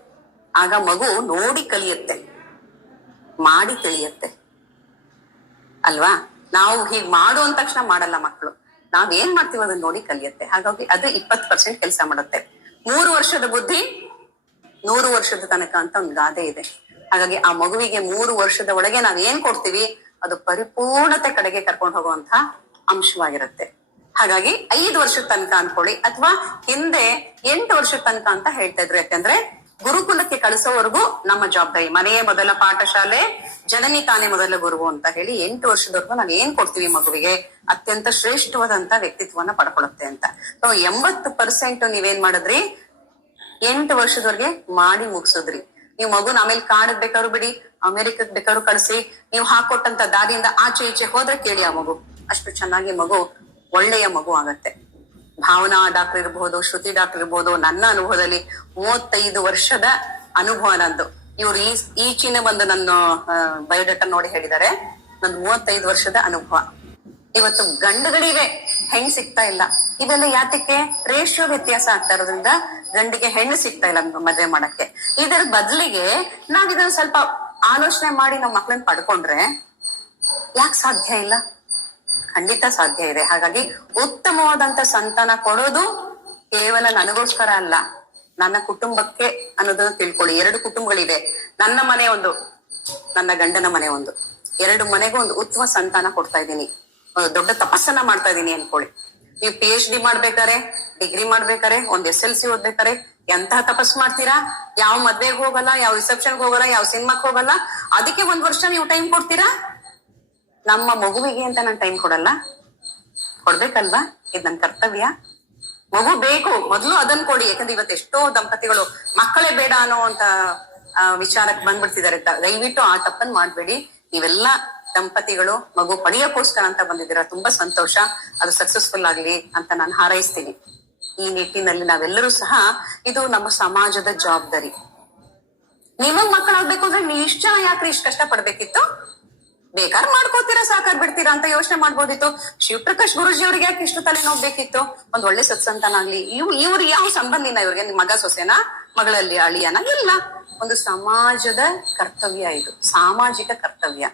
ಆಗ ಮಗು ನೋಡಿ ಕಲಿಯುತ್ತೆ, ಮಾಡಿ ತಿಳಿಯುತ್ತೆ ಅಲ್ವಾ? ನಾವು ಹೀಗ್ ಮಾಡು ಅಂದ ತಕ್ಷಣ ಮಾಡಲ್ಲ ಮಕ್ಕಳು, ನಾವ್ ಏನ್ ಮಾಡ್ತೀವಿ ಅದನ್ನ ನೋಡಿ ಕಲಿಯುತ್ತೆ. ಹಾಗಾಗಿ ಅದು 20% ಕೆಲಸ ಮಾಡುತ್ತೆ. 3 ವರ್ಷದ ಬುದ್ಧಿ 100 ವರ್ಷದ ತನಕ ಅಂತ ಒಂದು ಗಾದೆ ಇದೆ. ಹಾಗಾಗಿ ಆ ಮಗುವಿಗೆ 3 ವರ್ಷದ ಒಳಗೆ ನಾವ್ ಏನ್ ಕೊಡ್ತೀವಿ ಅದು ಪರಿಪೂರ್ಣತೆ ಕಡೆಗೆ ಕರ್ಕೊಂಡು ಹೋಗುವಂತ ಅಂಶವಾಗಿರುತ್ತೆ. ಹಾಗಾಗಿ 5 ವರ್ಷದ ತನಕ ಅನ್ಕೊಳ್ಳಿ, ಅಥವಾ ಹಿಂದೆ 8 ವರ್ಷದ ತನಕ ಅಂತ ಹೇಳ್ತಾ ಇದ್ರು. ಯಾಕಂದ್ರೆ ಗುರುಕುಲಕ್ಕೆ ಕಳಿಸೋವರೆಗೂ ನಮ್ಮ ಜವಾಬ್ದಾರಿ, ಮನೆಯೇ ಮೊದಲ ಪಾಠಶಾಲೆ, ಜನನಿ ತಾನೇ ಮೊದಲ ಗುರುವು ಅಂತ ಹೇಳಿ 8 ವರ್ಷದವರೆಗೂ ನಾವ್ ಏನ್ ಕೊಡ್ತೀವಿ ಮಗುವಿಗೆ ಅತ್ಯಂತ ಶ್ರೇಷ್ಠವಾದಂತ ವ್ಯಕ್ತಿತ್ವನ ಪಡ್ಕೊಳುತ್ತೆ ಅಂತ. ಸೊ 80% ನೀವೇನ್ ಮಾಡಿದ್ರಿ, 8 ವರ್ಷದವರೆಗೆ ಮಾಡಿ ಮುಗಿಸಿದ್ರಿ. ನೀವು ಮಗುನ ಆಮೇಲೆ ಕಾಡಕ್ ಬೇಕಾದ್ರು ಬಿಡಿ, ಅಮೆರಿಕಕ್ ಬೇಕಾದ್ರು ಕಳಿಸಿ, ನೀವು ಹಾಕೊಟ್ಟಂತ ದಾರಿಯಿಂದ ಆಚೆ ಈಚೆ ಹೋದ್ರೆ ಕೇಳಿ ಆ ಮಗು ಅಷ್ಟು ಚೆನ್ನಾಗಿ ಮಗು ಒಳ್ಳೆಯ ಮಗು ಆಗತ್ತೆ. ಭಾವನಾ ಡಾಕ್ಟರ್ ಇರ್ಬಹುದು, ಶ್ರುತಿ ಡಾಕ್ಟರ್ ಇರ್ಬಹುದು, ನನ್ನ ಅನುಭವದಲ್ಲಿ 35 ವರ್ಷದ ಅನುಭವ ನಂದು. ಇವ್ರು ಈಚಿನ ಬಂದು ನನ್ನ ಬಯೋಡೇಟಾ ನೋಡಿ ಹೇಳಿದ್ದಾರೆ, ನಂದು 35 ವರ್ಷದ ಅನುಭವ. ಇವತ್ತು ಗಂಡುಗಳಿವೆ, ಹೆಣ್ಣು ಸಿಗ್ತಾ ಇಲ್ಲ. ಇವೆಲ್ಲ ಯಾತಕ್ಕೆ? ರೇಷಿಯೋ ವ್ಯತ್ಯಾಸ ಆಗ್ತಾ ಇರೋದ್ರಿಂದ ಗಂಡಿಗೆ ಹೆಣ್ಣು ಸಿಗ್ತಾ ಇಲ್ಲ ಮದುವೆ ಮಾಡಕ್ಕೆ. ಇದರ ಬದಲಿಗೆ ನಾವ್ ಇದನ್ನ ಸ್ವಲ್ಪ ಆಲೋಚನೆ ಮಾಡಿ ನಾವು ಮಕ್ಕಳನ್ನ ಪಡ್ಕೊಂಡ್ರೆ ಯಾಕೆ ಸಾಧ್ಯ ಇಲ್ಲ? ಖಂಡಿತ ಸಾಧ್ಯ ಇದೆ. ಹಾಗಾಗಿ ಉತ್ತಮವಾದಂತ ಸಂತಾನ ಕೊಡೋದು ಕೇವಲ ನನಗೋಸ್ಕರ ಅಲ್ಲ, ನನ್ನ ಕುಟುಂಬಕ್ಕೆ ಅನ್ನೋದನ್ನ ತಿಳ್ಕೊಳ್ಳಿ. 2 ಕುಟುಂಬಗಳಿದೆ, ನನ್ನ ಮನೆ ಒಂದು, ನನ್ನ ಗಂಡನ ಮನೆ ಒಂದು. 2 ಮನೆಗೂ ಒಂದು ಉತ್ತಮ ಸಂತಾನ ಕೊಡ್ತಾ ಇದ್ದೀನಿ, ದೊಡ್ಡ ತಪಸ್ಸನ್ನ ಮಾಡ್ತಾ ಇದೀನಿ ಅನ್ಕೊಳ್ಳಿ. ನೀವು PhD ಮಾಡ್ಬೇಕಾರೆ, ಡಿಗ್ರಿ ಮಾಡ್ಬೇಕಾರೆ, ಒಂದ್ SLC ಓದ್ಬೇಕಾರೆ ಎಂತಹ ತಪಸ್ ಮಾಡ್ತೀರಾ? ಯಾವ ಮದ್ವೆಗೆ ಹೋಗಲ್ಲ, ಯಾವ ರಿಸೆಪ್ಷನ್ಗೆ ಹೋಗಲ್ಲ, ಯಾವ ಸಿನಿಮಾಕ್ ಹೋಗಲ್ಲ. ಅದಕ್ಕೆ 1 ವರ್ಷ ನೀವು ಟೈಮ್ ಕೊಡ್ತೀರಾ? ನಮ್ಮ ಮಗುವಿಗೆ ಅಂತ ನಾನು ಟೈಮ್ ಕೊಡಲ್ಲ? ಕೊಡ್ಬೇಕಲ್ವಾ? ಇದ್ ನನ್ ಕರ್ತವ್ಯ. ಮಗು ಬೇಕು, ಮೊದ್ಲು ಅದನ್ನ ಕೊಡಿ. ಯಾಕಂದ್ರೆ ಇವತ್ತು ಎಷ್ಟೋ ದಂಪತಿಗಳು ಮಕ್ಕಳೇ ಬೇಡ ಅನ್ನೋ ಅಂತ ವಿಚಾರಕ್ಕೆ ಬಂದ್ಬಿಡ್ತಿದ್ದಾರೆ. ದಯವಿಟ್ಟು ಆ ತಪ್ಪನ್ ಮಾಡ್ಬೇಡಿ. ನೀವೆಲ್ಲ ದಂಪತಿಗಳು ಮಗು ಪಡೆಯೋಕೋಸ್ಕರ ಅಂತ ಬಂದಿದ್ದೀರಾ, ತುಂಬಾ ಸಂತೋಷ. ಅದು ಸಕ್ಸಸ್ಫುಲ್ ಆಗ್ಲಿ ಅಂತ ನಾನು ಹಾರೈಸ್ತೀನಿ. ಈ ನಿಟ್ಟಿನಲ್ಲಿ ನಾವೆಲ್ಲರೂ ಸಹ, ಇದು ನಮ್ಮ ಸಮಾಜದ ಜವಾಬ್ದಾರಿ. ನಿಮಗ್ ಮಕ್ಕಳಾಗ್ಬೇಕು ಅಂದ್ರೆ ನೀವ್ ಇಷ್ಟ ಯಾಕ್ರಿ ಇಷ್ಟ ಕಷ್ಟ ಪಡ್ಬೇಕಿತ್ತು? ಬೇಕಾದ್ರೆ ಮಾಡ್ಕೋತೀರಾ, ಸಾಕಾಗ್ ಬಿಡ್ತೀರಾ ಅಂತ ಯೋಚನೆ ಮಾಡ್ಬೋದಿತ್ತು. ಶಿವಪ್ರಕಾಶ್ ಗುರೂಜಿ ಅವ್ರಿಗೆ ಯಾಕೆ ಇಷ್ಟು ತಲೆ ನೋಡ್ಬೇಕಿತ್ತು? ಒಂದ್ ಒಳ್ಳೆ ಸತ್ಸಂತಾನಾಗ್ಲಿ. ಇವ್ರು ಯಾವ ಸಂಬಂಧಿನ ಇವ್ರಿಗೆ? ನಿಮ್ ಮಗ ಸೊಸೆನ, ಮಗಳಲ್ಲಿ ಅಳಿಯನ? ಇಲ್ಲ. ಒಂದು ಸಮಾಜದ ಕರ್ತವ್ಯ ಇದು, ಸಾಮಾಜಿಕ ಕರ್ತವ್ಯ,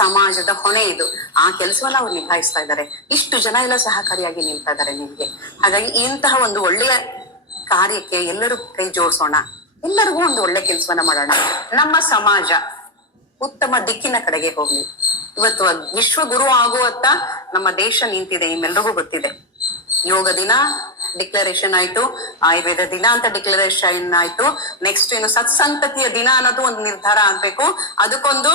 ಸಮಾಜದ ಹೊಣೆ ಇದು. ಆ ಕೆಲಸವನ್ನ ಅವ್ರು ನಿಭಾಯಿಸ್ತಾ ಇದ್ದಾರೆ. ಇಷ್ಟು ಜನ ಎಲ್ಲ ಸಹಕಾರಿಯಾಗಿ ನಿಲ್ತಾ ಇದ್ದಾರೆ ನಿಮ್ಗೆ. ಹಾಗಾಗಿ ಇಂತಹ ಒಂದು ಒಳ್ಳೆಯ ಕಾರ್ಯಕ್ಕೆ ಎಲ್ಲರೂ ಕೈ ಜೋಡಿಸೋಣ, ಎಲ್ಲರಿಗೂ ಒಂದು ಒಳ್ಳೆ ಕೆಲಸವನ್ನ ಮಾಡೋಣ. ನಮ್ಮ ಸಮಾಜ ಉತ್ತಮ ದಿಕ್ಕಿನ ಕಡೆಗೆ ಹೋಗ್ಲಿ. ಇವತ್ತು ವಿಶ್ವ ಗುರು ಆಗುವತ್ತ ನಮ್ಮ ದೇಶ ನಿಂತಿದೆ, ನಿಮ್ಮೆಲ್ರಿಗೂ ಗೊತ್ತಿದೆ. ಯೋಗ ದಿನ ಡಿಕ್ಲರೇಷನ್ ಆಯ್ತು, ಆಯುರ್ವೇದ ದಿನ ಅಂತ ಡಿಕ್ಲರೇಷನ್ ಆಯ್ತು. ನೆಕ್ಸ್ಟ್ ಇನ್ನು ಸತ್ಸಂತತಿಯ ದಿನ ಅನ್ನೋದು ಒಂದು ನಿರ್ಧಾರ ಆಗ್ಬೇಕು. ಅದಕ್ಕೊಂದು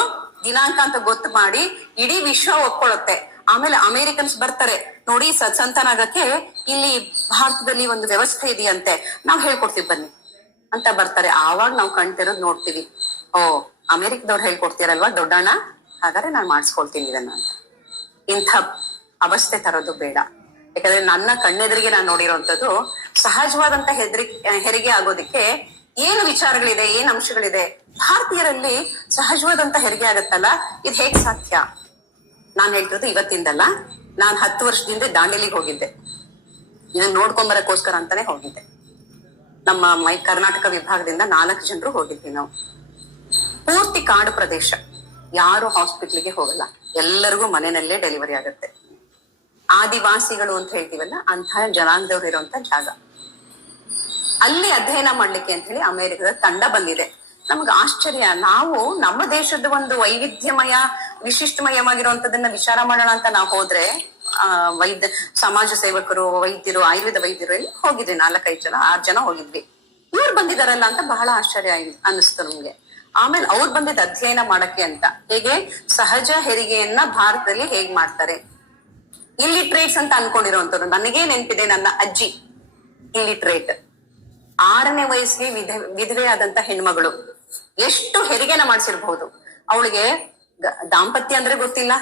ದಿನಾಂಕ ಅಂತ ಗೊತ್ತು ಮಾಡಿ ಇಡೀ ವಿಶ್ವ ಒಪ್ಕೊಳ್ಳುತ್ತೆ. ಆಮೇಲೆ ಅಮೆರಿಕನ್ಸ್ ಬರ್ತಾರೆ, ನೋಡಿ ಸತ್ಸಂತಾನಾಗಕ್ಕೆ ಇಲ್ಲಿ ಭಾರತದಲ್ಲಿ ಒಂದು ವ್ಯವಸ್ಥೆ ಇದೆಯಂತೆ, ನಾವ್ ಹೇಳ್ಕೊಡ್ತೀವಿ ಬನ್ನಿ ಅಂತ ಬರ್ತಾರೆ. ಆವಾಗ ನಾವು ಕಣ್ತಿರೋದ್ ನೋಡ್ತೀವಿ, ಓ ಅಮೆರಿಕದವ್ರು ಹೇಳ್ಕೊಡ್ತೀರಲ್ವಾ ದೊಡ್ಡಣ್ಣ ಹಾಗಾದ್ರೆ ನಾನು ಮಾಡಿಸ್ಕೊಳ್ತೀನಿ ಇದನ್ನ ಅಂತ. ಇಂಥ ಅವಸ್ಥೆ ತರೋದು ಬೇಡ. ಯಾಕಂದ್ರೆ ನನ್ನ ಕಣ್ಣೆದುರಿಗೆ ನಾನು ನೋಡಿರುವಂತದ್ದು ಸಹಜವಾದಂತ ಹೆರಿಗೆ ಆಗೋದಿಕ್ಕೆ ಏನು ವಿಚಾರಗಳಿದೆ, ಏನ್ ಅಂಶಗಳಿದೆ. ಭಾರತೀಯರಲ್ಲಿ ಸಹಜವಾದಂತ ಹೆರಿಗೆ ಆಗತ್ತಲ್ಲ, ಇದು ಹೇಗ್ ಸಾಧ್ಯ? ನಾನ್ ಹೇಳ್ತಿರೋದು ಇವತ್ತಿಂದಲ್ಲ, ನಾನ್ 10 ವರ್ಷದಿಂದ ದಾಂಡೇಲಿಗೆ ಹೋಗಿದ್ದೆ. ಇದನ್ನ ನೋಡ್ಕೊಂಬರಕ್ಕೋಸ್ಕರ ಅಂತಾನೆ ಹೋಗಿದ್ದೆ. ನಮ್ಮ ಕರ್ನಾಟಕ ವಿಭಾಗದಿಂದ 4 ಜನರು ಹೋಗಿದ್ವಿ ನಾವು. ಪೂರ್ತಿ ಕಾಡು ಪ್ರದೇಶ, ಯಾರು ಹಾಸ್ಪಿಟ್ಲಿಗೆ ಹೋಗಲ್ಲ, ಎಲ್ಲರಿಗೂ ಮನೆಯಲ್ಲೇ ಡೆಲಿವರಿ ಆಗುತ್ತೆ. ಆದಿವಾಸಿಗಳು ಅಂತ ಹೇಳ್ತೀವಲ್ಲ, ಅಂತಹ ಜನಾಂಗದವ್ರು ಇರುವಂತ ಜಾಗ. ಅಲ್ಲಿ ಅಧ್ಯಯನ ಮಾಡ್ಲಿಕ್ಕೆ ಅಂತ ಹೇಳಿ ಅಮೆರಿಕದ ತಂಡ ಬಂದಿದೆ. ನಮ್ಗೆ ಆಶ್ಚರ್ಯ, ನಾವು ನಮ್ಮ ದೇಶದ ಒಂದು ವೈವಿಧ್ಯಮಯ ವಿಶಿಷ್ಟಮಯವಾಗಿರುವಂತದನ್ನ ವಿಚಾರ ಮಾಡೋಣ ಅಂತ ನಾವು ಹೋದ್ರೆ ಸಮಾಜ ಸೇವಕರು, ವೈದ್ಯರು, ಆಯುರ್ವೇದ ವೈದ್ಯರು ಎಲ್ಲ ಹೋಗಿದ್ವಿ. 4-5 ಜನ 6 ಜನ ಹೋಗಿದ್ವಿ. ಇವ್ರು ಬಂದಿದಾರಲ್ಲ ಅಂತ ಬಹಳ ಆಶ್ಚರ್ಯ ಅನ್ನಿಸ್ತು ನಮ್ಗೆ. ಆಮೇಲೆ ಅವ್ರು ಬಂದಿದ್ದ ಅಧ್ಯಯನ ಮಾಡಕ್ಕೆ ಅಂತ, ಹೇಗೆ ಸಹಜ ಹೆರಿಗೆಯನ್ನ ಭಾರತದಲ್ಲಿ ಹೇಗ್ ಮಾಡ್ತಾರೆ. ಇಲ್ಲಿಟ್ರೇಟ್ಸ್ ಅಂತ ಅನ್ಕೊಂಡಿರುವಂತವ್ರು, ನನಗೇ ನೆನಪಿದೆ, ನನ್ನ ಅಜ್ಜಿ ಇಲ್ಲಿಟ್ರೇಟ್, 6ನೇ ವಯಸ್ಸಿಗೆ ವಿಧವೆ ಆದಂತ ಹೆಣ್ಮಗಳು. ಎಷ್ಟು ಹೆರಿಗೆನ ಮಾಡ್ಸಿರ್ಬಹುದು. ಅವಳಿಗೆ ದಾಂಪತ್ಯ ಅಂದ್ರೆ ಗೊತ್ತಿಲ್ಲ,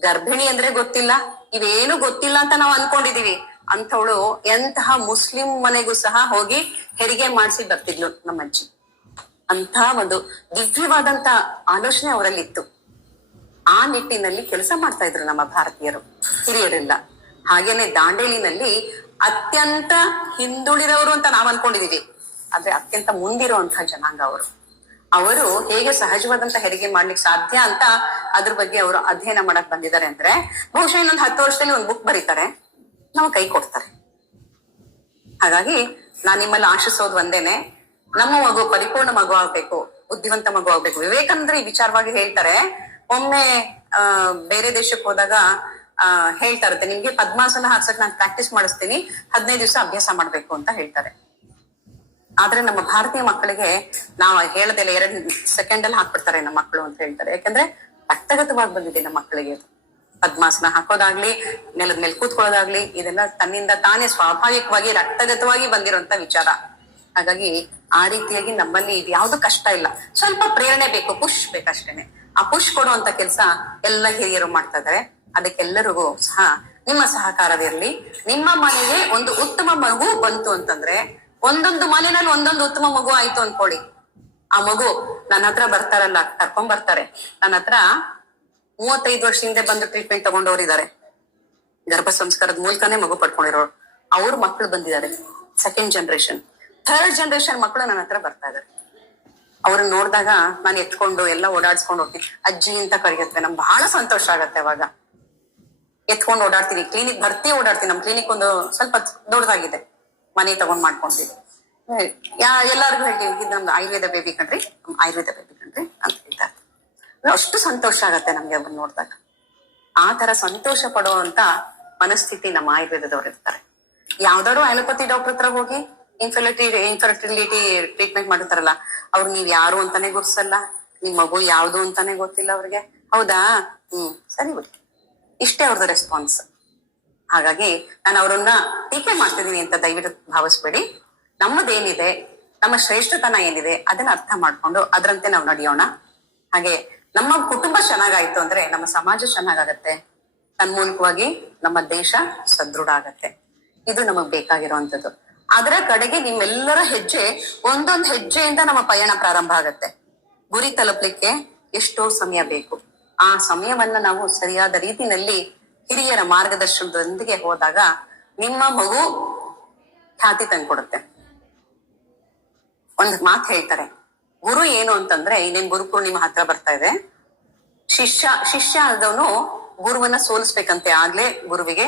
ಗರ್ಭಿಣಿ ಅಂದ್ರೆ ಗೊತ್ತಿಲ್ಲ, ಇವೇನು ಗೊತ್ತಿಲ್ಲ ಅಂತ ನಾವು ಅನ್ಕೊಂಡಿದೀವಿ. ಅಂಥವಳು ಎಂತಹ ಮುಸ್ಲಿಂ ಮನೆಗೂ ಸಹ ಹೋಗಿ ಹೆರಿಗೆ ಮಾಡಿಸಿ ಬರ್ತಿದ್ಲು ನಮ್ಮ ಅಜ್ಜಿ. ಅಂತ ಒಂದು ದಿವ್ಯವಾದಂತ ಆಲೋಚನೆ ಅವರಲ್ಲಿ ಇತ್ತು. ಆ ನಿಟ್ಟಿನಲ್ಲಿ ಕೆಲಸ ಮಾಡ್ತಾ ಇದ್ರು ನಮ್ಮ ಭಾರತೀಯರು, ಹಿರಿಯರೆಲ್ಲ. ಹಾಗೇನೆ ದಾಂಡೇಲಿನಲ್ಲಿ ಅತ್ಯಂತ ಹಿಂದುಳಿದವರು ಅಂತ ನಾವ್ ಅನ್ಕೊಂಡಿದೀವಿ, ಆದ್ರೆ ಅತ್ಯಂತ ಮುಂದಿರುವಂತಹ ಜನಾಂಗ ಅವರು ಹೇಗೆ ಸಹಜವಾದಂತ ಹೆರಿಗೆ ಮಾಡ್ಲಿಕ್ಕೆ ಸಾಧ್ಯ ಅಂತ ಅದ್ರ ಬಗ್ಗೆ ಅವರು ಅಧ್ಯಯನ ಮಾಡಕ್ ಬಂದಿದ್ದಾರೆ. ಅಂದ್ರೆ ಬಹುಶಃ ಇನ್ನೊಂದು 10 ವರ್ಷದಲ್ಲಿ ಒಂದು ಬುಕ್ ಬರೀತಾರೆ, ನಾವು ಕೈ ಕೊಡ್ತಾರೆ. ಹಾಗಾಗಿ ನಾನ್ ನಿಮ್ಮಲ್ಲಿ ಆಶಿಸೋದು ಒಂದೇನೆ, ನಮ್ಮ ಮಗು ಪರಿಪೂರ್ಣ ಮಗು ಆಗ್ಬೇಕು, ಬುದ್ಧಿವಂತ ಮಗು ಆಗ್ಬೇಕು. ವಿವೇಕಾನಂದರು ಈ ವಿಚಾರವಾಗಿ ಹೇಳ್ತಾರೆ. ಒಮ್ಮೆ ಬೇರೆ ದೇಶಕ್ಕೆ ಹೋದಾಗ ಹೇಳ್ತಾ ಇರುತ್ತೆ, ನಿಮ್ಗೆ ಪದ್ಮಾಸನ ಹಾಕ್ಸಕ್ ನಾನು ಪ್ರಾಕ್ಟೀಸ್ ಮಾಡಿಸ್ತೀನಿ, 15 ದಿವಸ ಅಭ್ಯಾಸ ಮಾಡ್ಬೇಕು ಅಂತ ಹೇಳ್ತಾರೆ. ಆದ್ರೆ ನಮ್ಮ ಭಾರತೀಯ ಮಕ್ಕಳಿಗೆ ನಾವು ಹೇಳದೆಲ್ಲ 2 ಸೆಕೆಂಡ್ ಅಲ್ಲಿ ಹಾಕ್ಬಿಡ್ತಾರೆ ನಮ್ಮ ಮಕ್ಕಳು ಅಂತ ಹೇಳ್ತಾರೆ. ಯಾಕಂದ್ರೆ ರಕ್ತಗತವಾಗಿ ಬಂದಿದೆ ನಮ್ಮ ಮಕ್ಕಳಿಗೆ. ಪದ್ಮಾಸನ ಹಾಕೋದಾಗ್ಲಿ, ನೆಲದ ಮೇಲೆ ಕೂತ್ಕೊಳ್ಳೋದಾಗ್ಲಿ, ಇದೆಲ್ಲ ತನ್ನಿಂದ ತಾನೇ ಸ್ವಾಭಾವಿಕವಾಗಿ ರಕ್ತಗತವಾಗಿ ಬಂದಿರುವಂತ ವಿಚಾರ. ಹಾಗಾಗಿ ಆ ರೀತಿಯಾಗಿ ನಮ್ಮಲ್ಲಿ ಇದು ಯಾವ್ದು ಕಷ್ಟ ಇಲ್ಲ, ಸ್ವಲ್ಪ ಪ್ರೇರಣೆ ಬೇಕು, ಪುಷ್ ಬೇಕಷ್ಟೇನೆ. ಆ ಪುಷ್ ಕೊಡುವಂತ ಕೆಲಸ ಎಲ್ಲ ಹಿರಿಯರು ಮಾಡ್ತಾ ಇದಾರೆ. ಅದಕ್ಕೆಲ್ಲರಿಗೂ ಸಹ ನಿಮ್ಮ ಸಹಕಾರವಿರ್ಲಿ. ನಿಮ್ಮ ಮನೆಗೆ ಒಂದು ಉತ್ತಮ ಮಗು ಬಂತು ಅಂತಂದ್ರೆ, ಒಂದೊಂದು ಮನೆಯಲ್ಲಿ ಒಂದೊಂದು ಉತ್ತಮ ಮಗು ಆಯ್ತು ಅನ್ಕೊಳ್ಳಿ, ಆ ಮಗು ನನ್ನ ಹತ್ರ ಬರ್ತಾರಲ್ಲ, ಕರ್ಕೊಂಡ್ ಬರ್ತಾರೆ. ನನ್ನ ಹತ್ರ 35 ವರ್ಷದಿಂದ ಬಂದು ಟ್ರೀಟ್ಮೆಂಟ್ ತಗೊಂಡವ್ರಿದ್ದಾರೆ. ಗರ್ಭ ಸಂಸ್ಕಾರದ ಮೂಲಕನೇ ಮಗು ಪಡ್ಕೊಂಡಿರೋರು. ಅವ್ರ ಮಕ್ಕಳು ಬಂದಿದ್ದಾರೆ, 2nd ಜನರೇಷನ್, 3rd ಜನರೇಷನ್ ಮಕ್ಕಳು ನನ್ನ ಹತ್ರ ಬರ್ತಾ ಇದಾರೆ. ಅವ್ರನ್ನ ನೋಡಿದಾಗ ನಾನು ಎತ್ಕೊಂಡು ಎಲ್ಲ ಓಡಾಡ್ಸ್ಕೊಂಡು ಹೋಗ್ತೀನಿ, ಅಜ್ಜಿ ಅಂತ ಕರೆಯುತ್ತೆ. ನಮ್ಗೆ ಬಹಳ ಸಂತೋಷ ಆಗತ್ತೆ. ಅವಾಗ ಎತ್ಕೊಂಡು ಓಡಾಡ್ತೀನಿ, ಕ್ಲಿನಿಕ್ ಭರ್ತಿ ಓಡಾಡ್ತೀನಿ. ನಮ್ ಕ್ಲಿನಿಕ್ ಒಂದು ಸ್ವಲ್ಪ ದೊಡ್ಡದಾಗಿದೆ, ಮನೆ ತಗೊಂಡ್ ಮಾಡ್ಕೊಂತೀವಿ. ಎಲ್ಲಾರ್ಗು ಹೇಳ್ತೀವಿ, ಇದು ನಮ್ದು ಆಯುರ್ವೇದ ಬೇಬಿ ಕಣ್ರಿ, ಆಯುರ್ವೇದ ಬೇಬಿ ಕಣ್ರಿ ಅಂತ ಹೇಳ್ತಾರೆ. ಅಷ್ಟು ಸಂತೋಷ ಆಗತ್ತೆ ನಮ್ಗೆ ಅವ್ರನ್ನ ನೋಡಿದಾಗ. ಆ ತರ ಸಂತೋಷ ಪಡುವಂತ ಮನಸ್ಥಿತಿ ನಮ್ಮ ಆಯುರ್ವೇದದವ್ರು ಇರ್ತಾರೆ. ಯಾವ್ದಾದ್ರು ಅಲೋಪತಿ ಡಾಕ್ಟರ್ ಹತ್ರ ಹೋಗಿ ಇನ್ಫರ್ಟಿಲಿಟಿ ಟ್ರೀಟ್ಮೆಂಟ್ ಮಾಡಿರ್ತಾರಲ್ಲ, ಅವ್ರು ನೀವ್ ಯಾರು ಅಂತಾನೆ ಗುರ್ಸಲ್ಲ, ನಿಮ್ ಮಗು ಯಾವ್ದು ಅಂತಾನೆ ಗೊತ್ತಿಲ್ಲ ಅವ್ರಿಗೆ. ಹೌದಾ, ಸರಿ ಬಿಡಿ, ಇಷ್ಟೇ ಅವ್ರದ್ದು ರೆಸ್ಪಾನ್ಸ್. ಹಾಗಾಗಿ ನಾನು ಅವ್ರನ್ನ ಟೀಕೆ ಮಾಡ್ತಿದೀನಿ ಅಂತ ದಯವಿಟ್ಟು ಭಾವಿಸ್ಬೇಡಿ. ನಮ್ಮದೇನಿದೆ, ನಮ್ಮ ಶ್ರೇಷ್ಠತನ ಏನಿದೆ ಅದನ್ನ ಅರ್ಥ ಮಾಡ್ಕೊಂಡು ಅದರಂತೆ ನಾವು ನಡೆಯೋಣ. ಹಾಗೆ ನಮ್ಮ ಕುಟುಂಬ ಚೆನ್ನಾಗಾಯ್ತು ಅಂದ್ರೆ ನಮ್ಮ ಸಮಾಜ ಚೆನ್ನಾಗಾಗತ್ತೆ, ತನ್ಮೂಲಕವಾಗಿ ನಮ್ಮ ದೇಶ ಸದೃಢ ಆಗತ್ತೆ. ಇದು ನಮಗ್ ಬೇಕಾಗಿರುವಂತದ್ದು. ಅದರ ಕಡೆಗೆ ನಿಮ್ಮೆಲ್ಲರ ಹೆಜ್ಜೆ, ಒಂದೊಂದು ಹೆಜ್ಜೆಯಿಂದ ನಮ್ಮ ಪಯಣ ಪ್ರಾರಂಭ ಆಗತ್ತೆ. ಗುರಿ ತಲುಪಲಿಕ್ಕೆ ಎಷ್ಟೋ ಸಮಯ ಬೇಕು. ಆ ಸಮಯವನ್ನ ನಾವು ಸರಿಯಾದ ರೀತಿನಲ್ಲಿ ಹಿರಿಯರ ಮಾರ್ಗದರ್ಶನದೊಂದಿಗೆ ಹೋದಾಗ ನಿಮ್ಮ ಮಗು ಖ್ಯಾತಿ ತಂದ್ಕೊಡುತ್ತೆ. ಒಂದ್ ಮಾತು ಹೇಳ್ತಾರೆ, ಗುರು ಏನು ಅಂತಂದ್ರೆ, ಇನ್ನೇನ್ ಗುರು ಪೂರ್ಣಿಮಾ ಹತ್ರ ಬರ್ತಾ ಇದೆ. ಶಿಷ್ಯ ಆದವನು ಗುರುವನ್ನ ಸೋಲಿಸ್ಬೇಕಂತೆ, ಆಗ್ಲೇ ಗುರುವಿಗೆ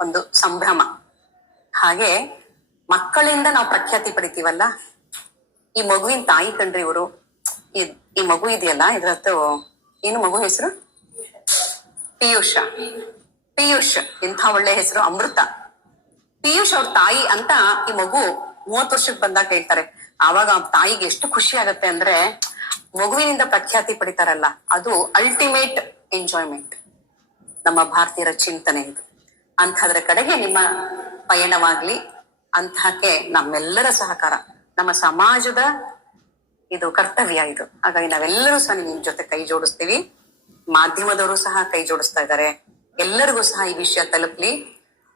ಒಂದು ಸಂಭ್ರಮ. ಹಾಗೆ ಮಕ್ಕಳಿಂದ ನಾವು ಪ್ರಖ್ಯಾತಿ ಪಡಿತೀವಲ್ಲ. ಈ ಮಗುವಿನ ತಾಯಿ ಕಣ್ರಿ ಇವರು. ಈ ಮಗು ಇದೆಯಲ್ಲ, ಇದ್ರದ್ದು ಏನು ಮಗು ಹೆಸರು? ಪಿಯೂಷ್. ಇಂಥ ಒಳ್ಳೆ ಹೆಸರು, ಅಮೃತ. ಪಿಯೂಷ್ ಅವ್ರ ತಾಯಿ ಅಂತ ಈ ಮಗು 30 ವರ್ಷಕ್ಕೆ ಬಂದಾಗ ಹೇಳ್ತಾರೆ. ಆವಾಗ ತಾಯಿಗೆ ಎಷ್ಟು ಖುಷಿ ಆಗತ್ತೆ ಅಂದ್ರೆ, ಮಗುವಿನಿಂದ ಪ್ರಖ್ಯಾತಿ ಪಡಿತಾರಲ್ಲ, ಅದು ಅಲ್ಟಿಮೇಟ್ ಎಂಜಾಯ್ಮೆಂಟ್. ನಮ್ಮ ಭಾರತೀಯರ ಚಿಂತನೆ ಇದು. ಅಂಥದ್ರ ಕಡೆಗೆ ನಿಮ್ಮ ಪಯಣವಾಗ್ಲಿ, ಅಂತಹಕ್ಕೆ ನಮ್ಮೆಲ್ಲರ ಸಹಕಾರ, ನಮ್ಮ ಸಮಾಜದ ಇದು ಕರ್ತವ್ಯ ಇದು. ಹಾಗಾಗಿ ನಾವೆಲ್ಲರೂ ಸಹ ನಿಮ್ ಜೊತೆ ಕೈ ಜೋಡಿಸ್ತೀವಿ. ಮಾಧ್ಯಮದವರು ಸಹ ಕೈ ಜೋಡಿಸ್ತಾ ಇದ್ದಾರೆ. ಎಲ್ಲರಿಗೂ ಸಹ ಈ ವಿಷಯ ತಲುಪಲಿ.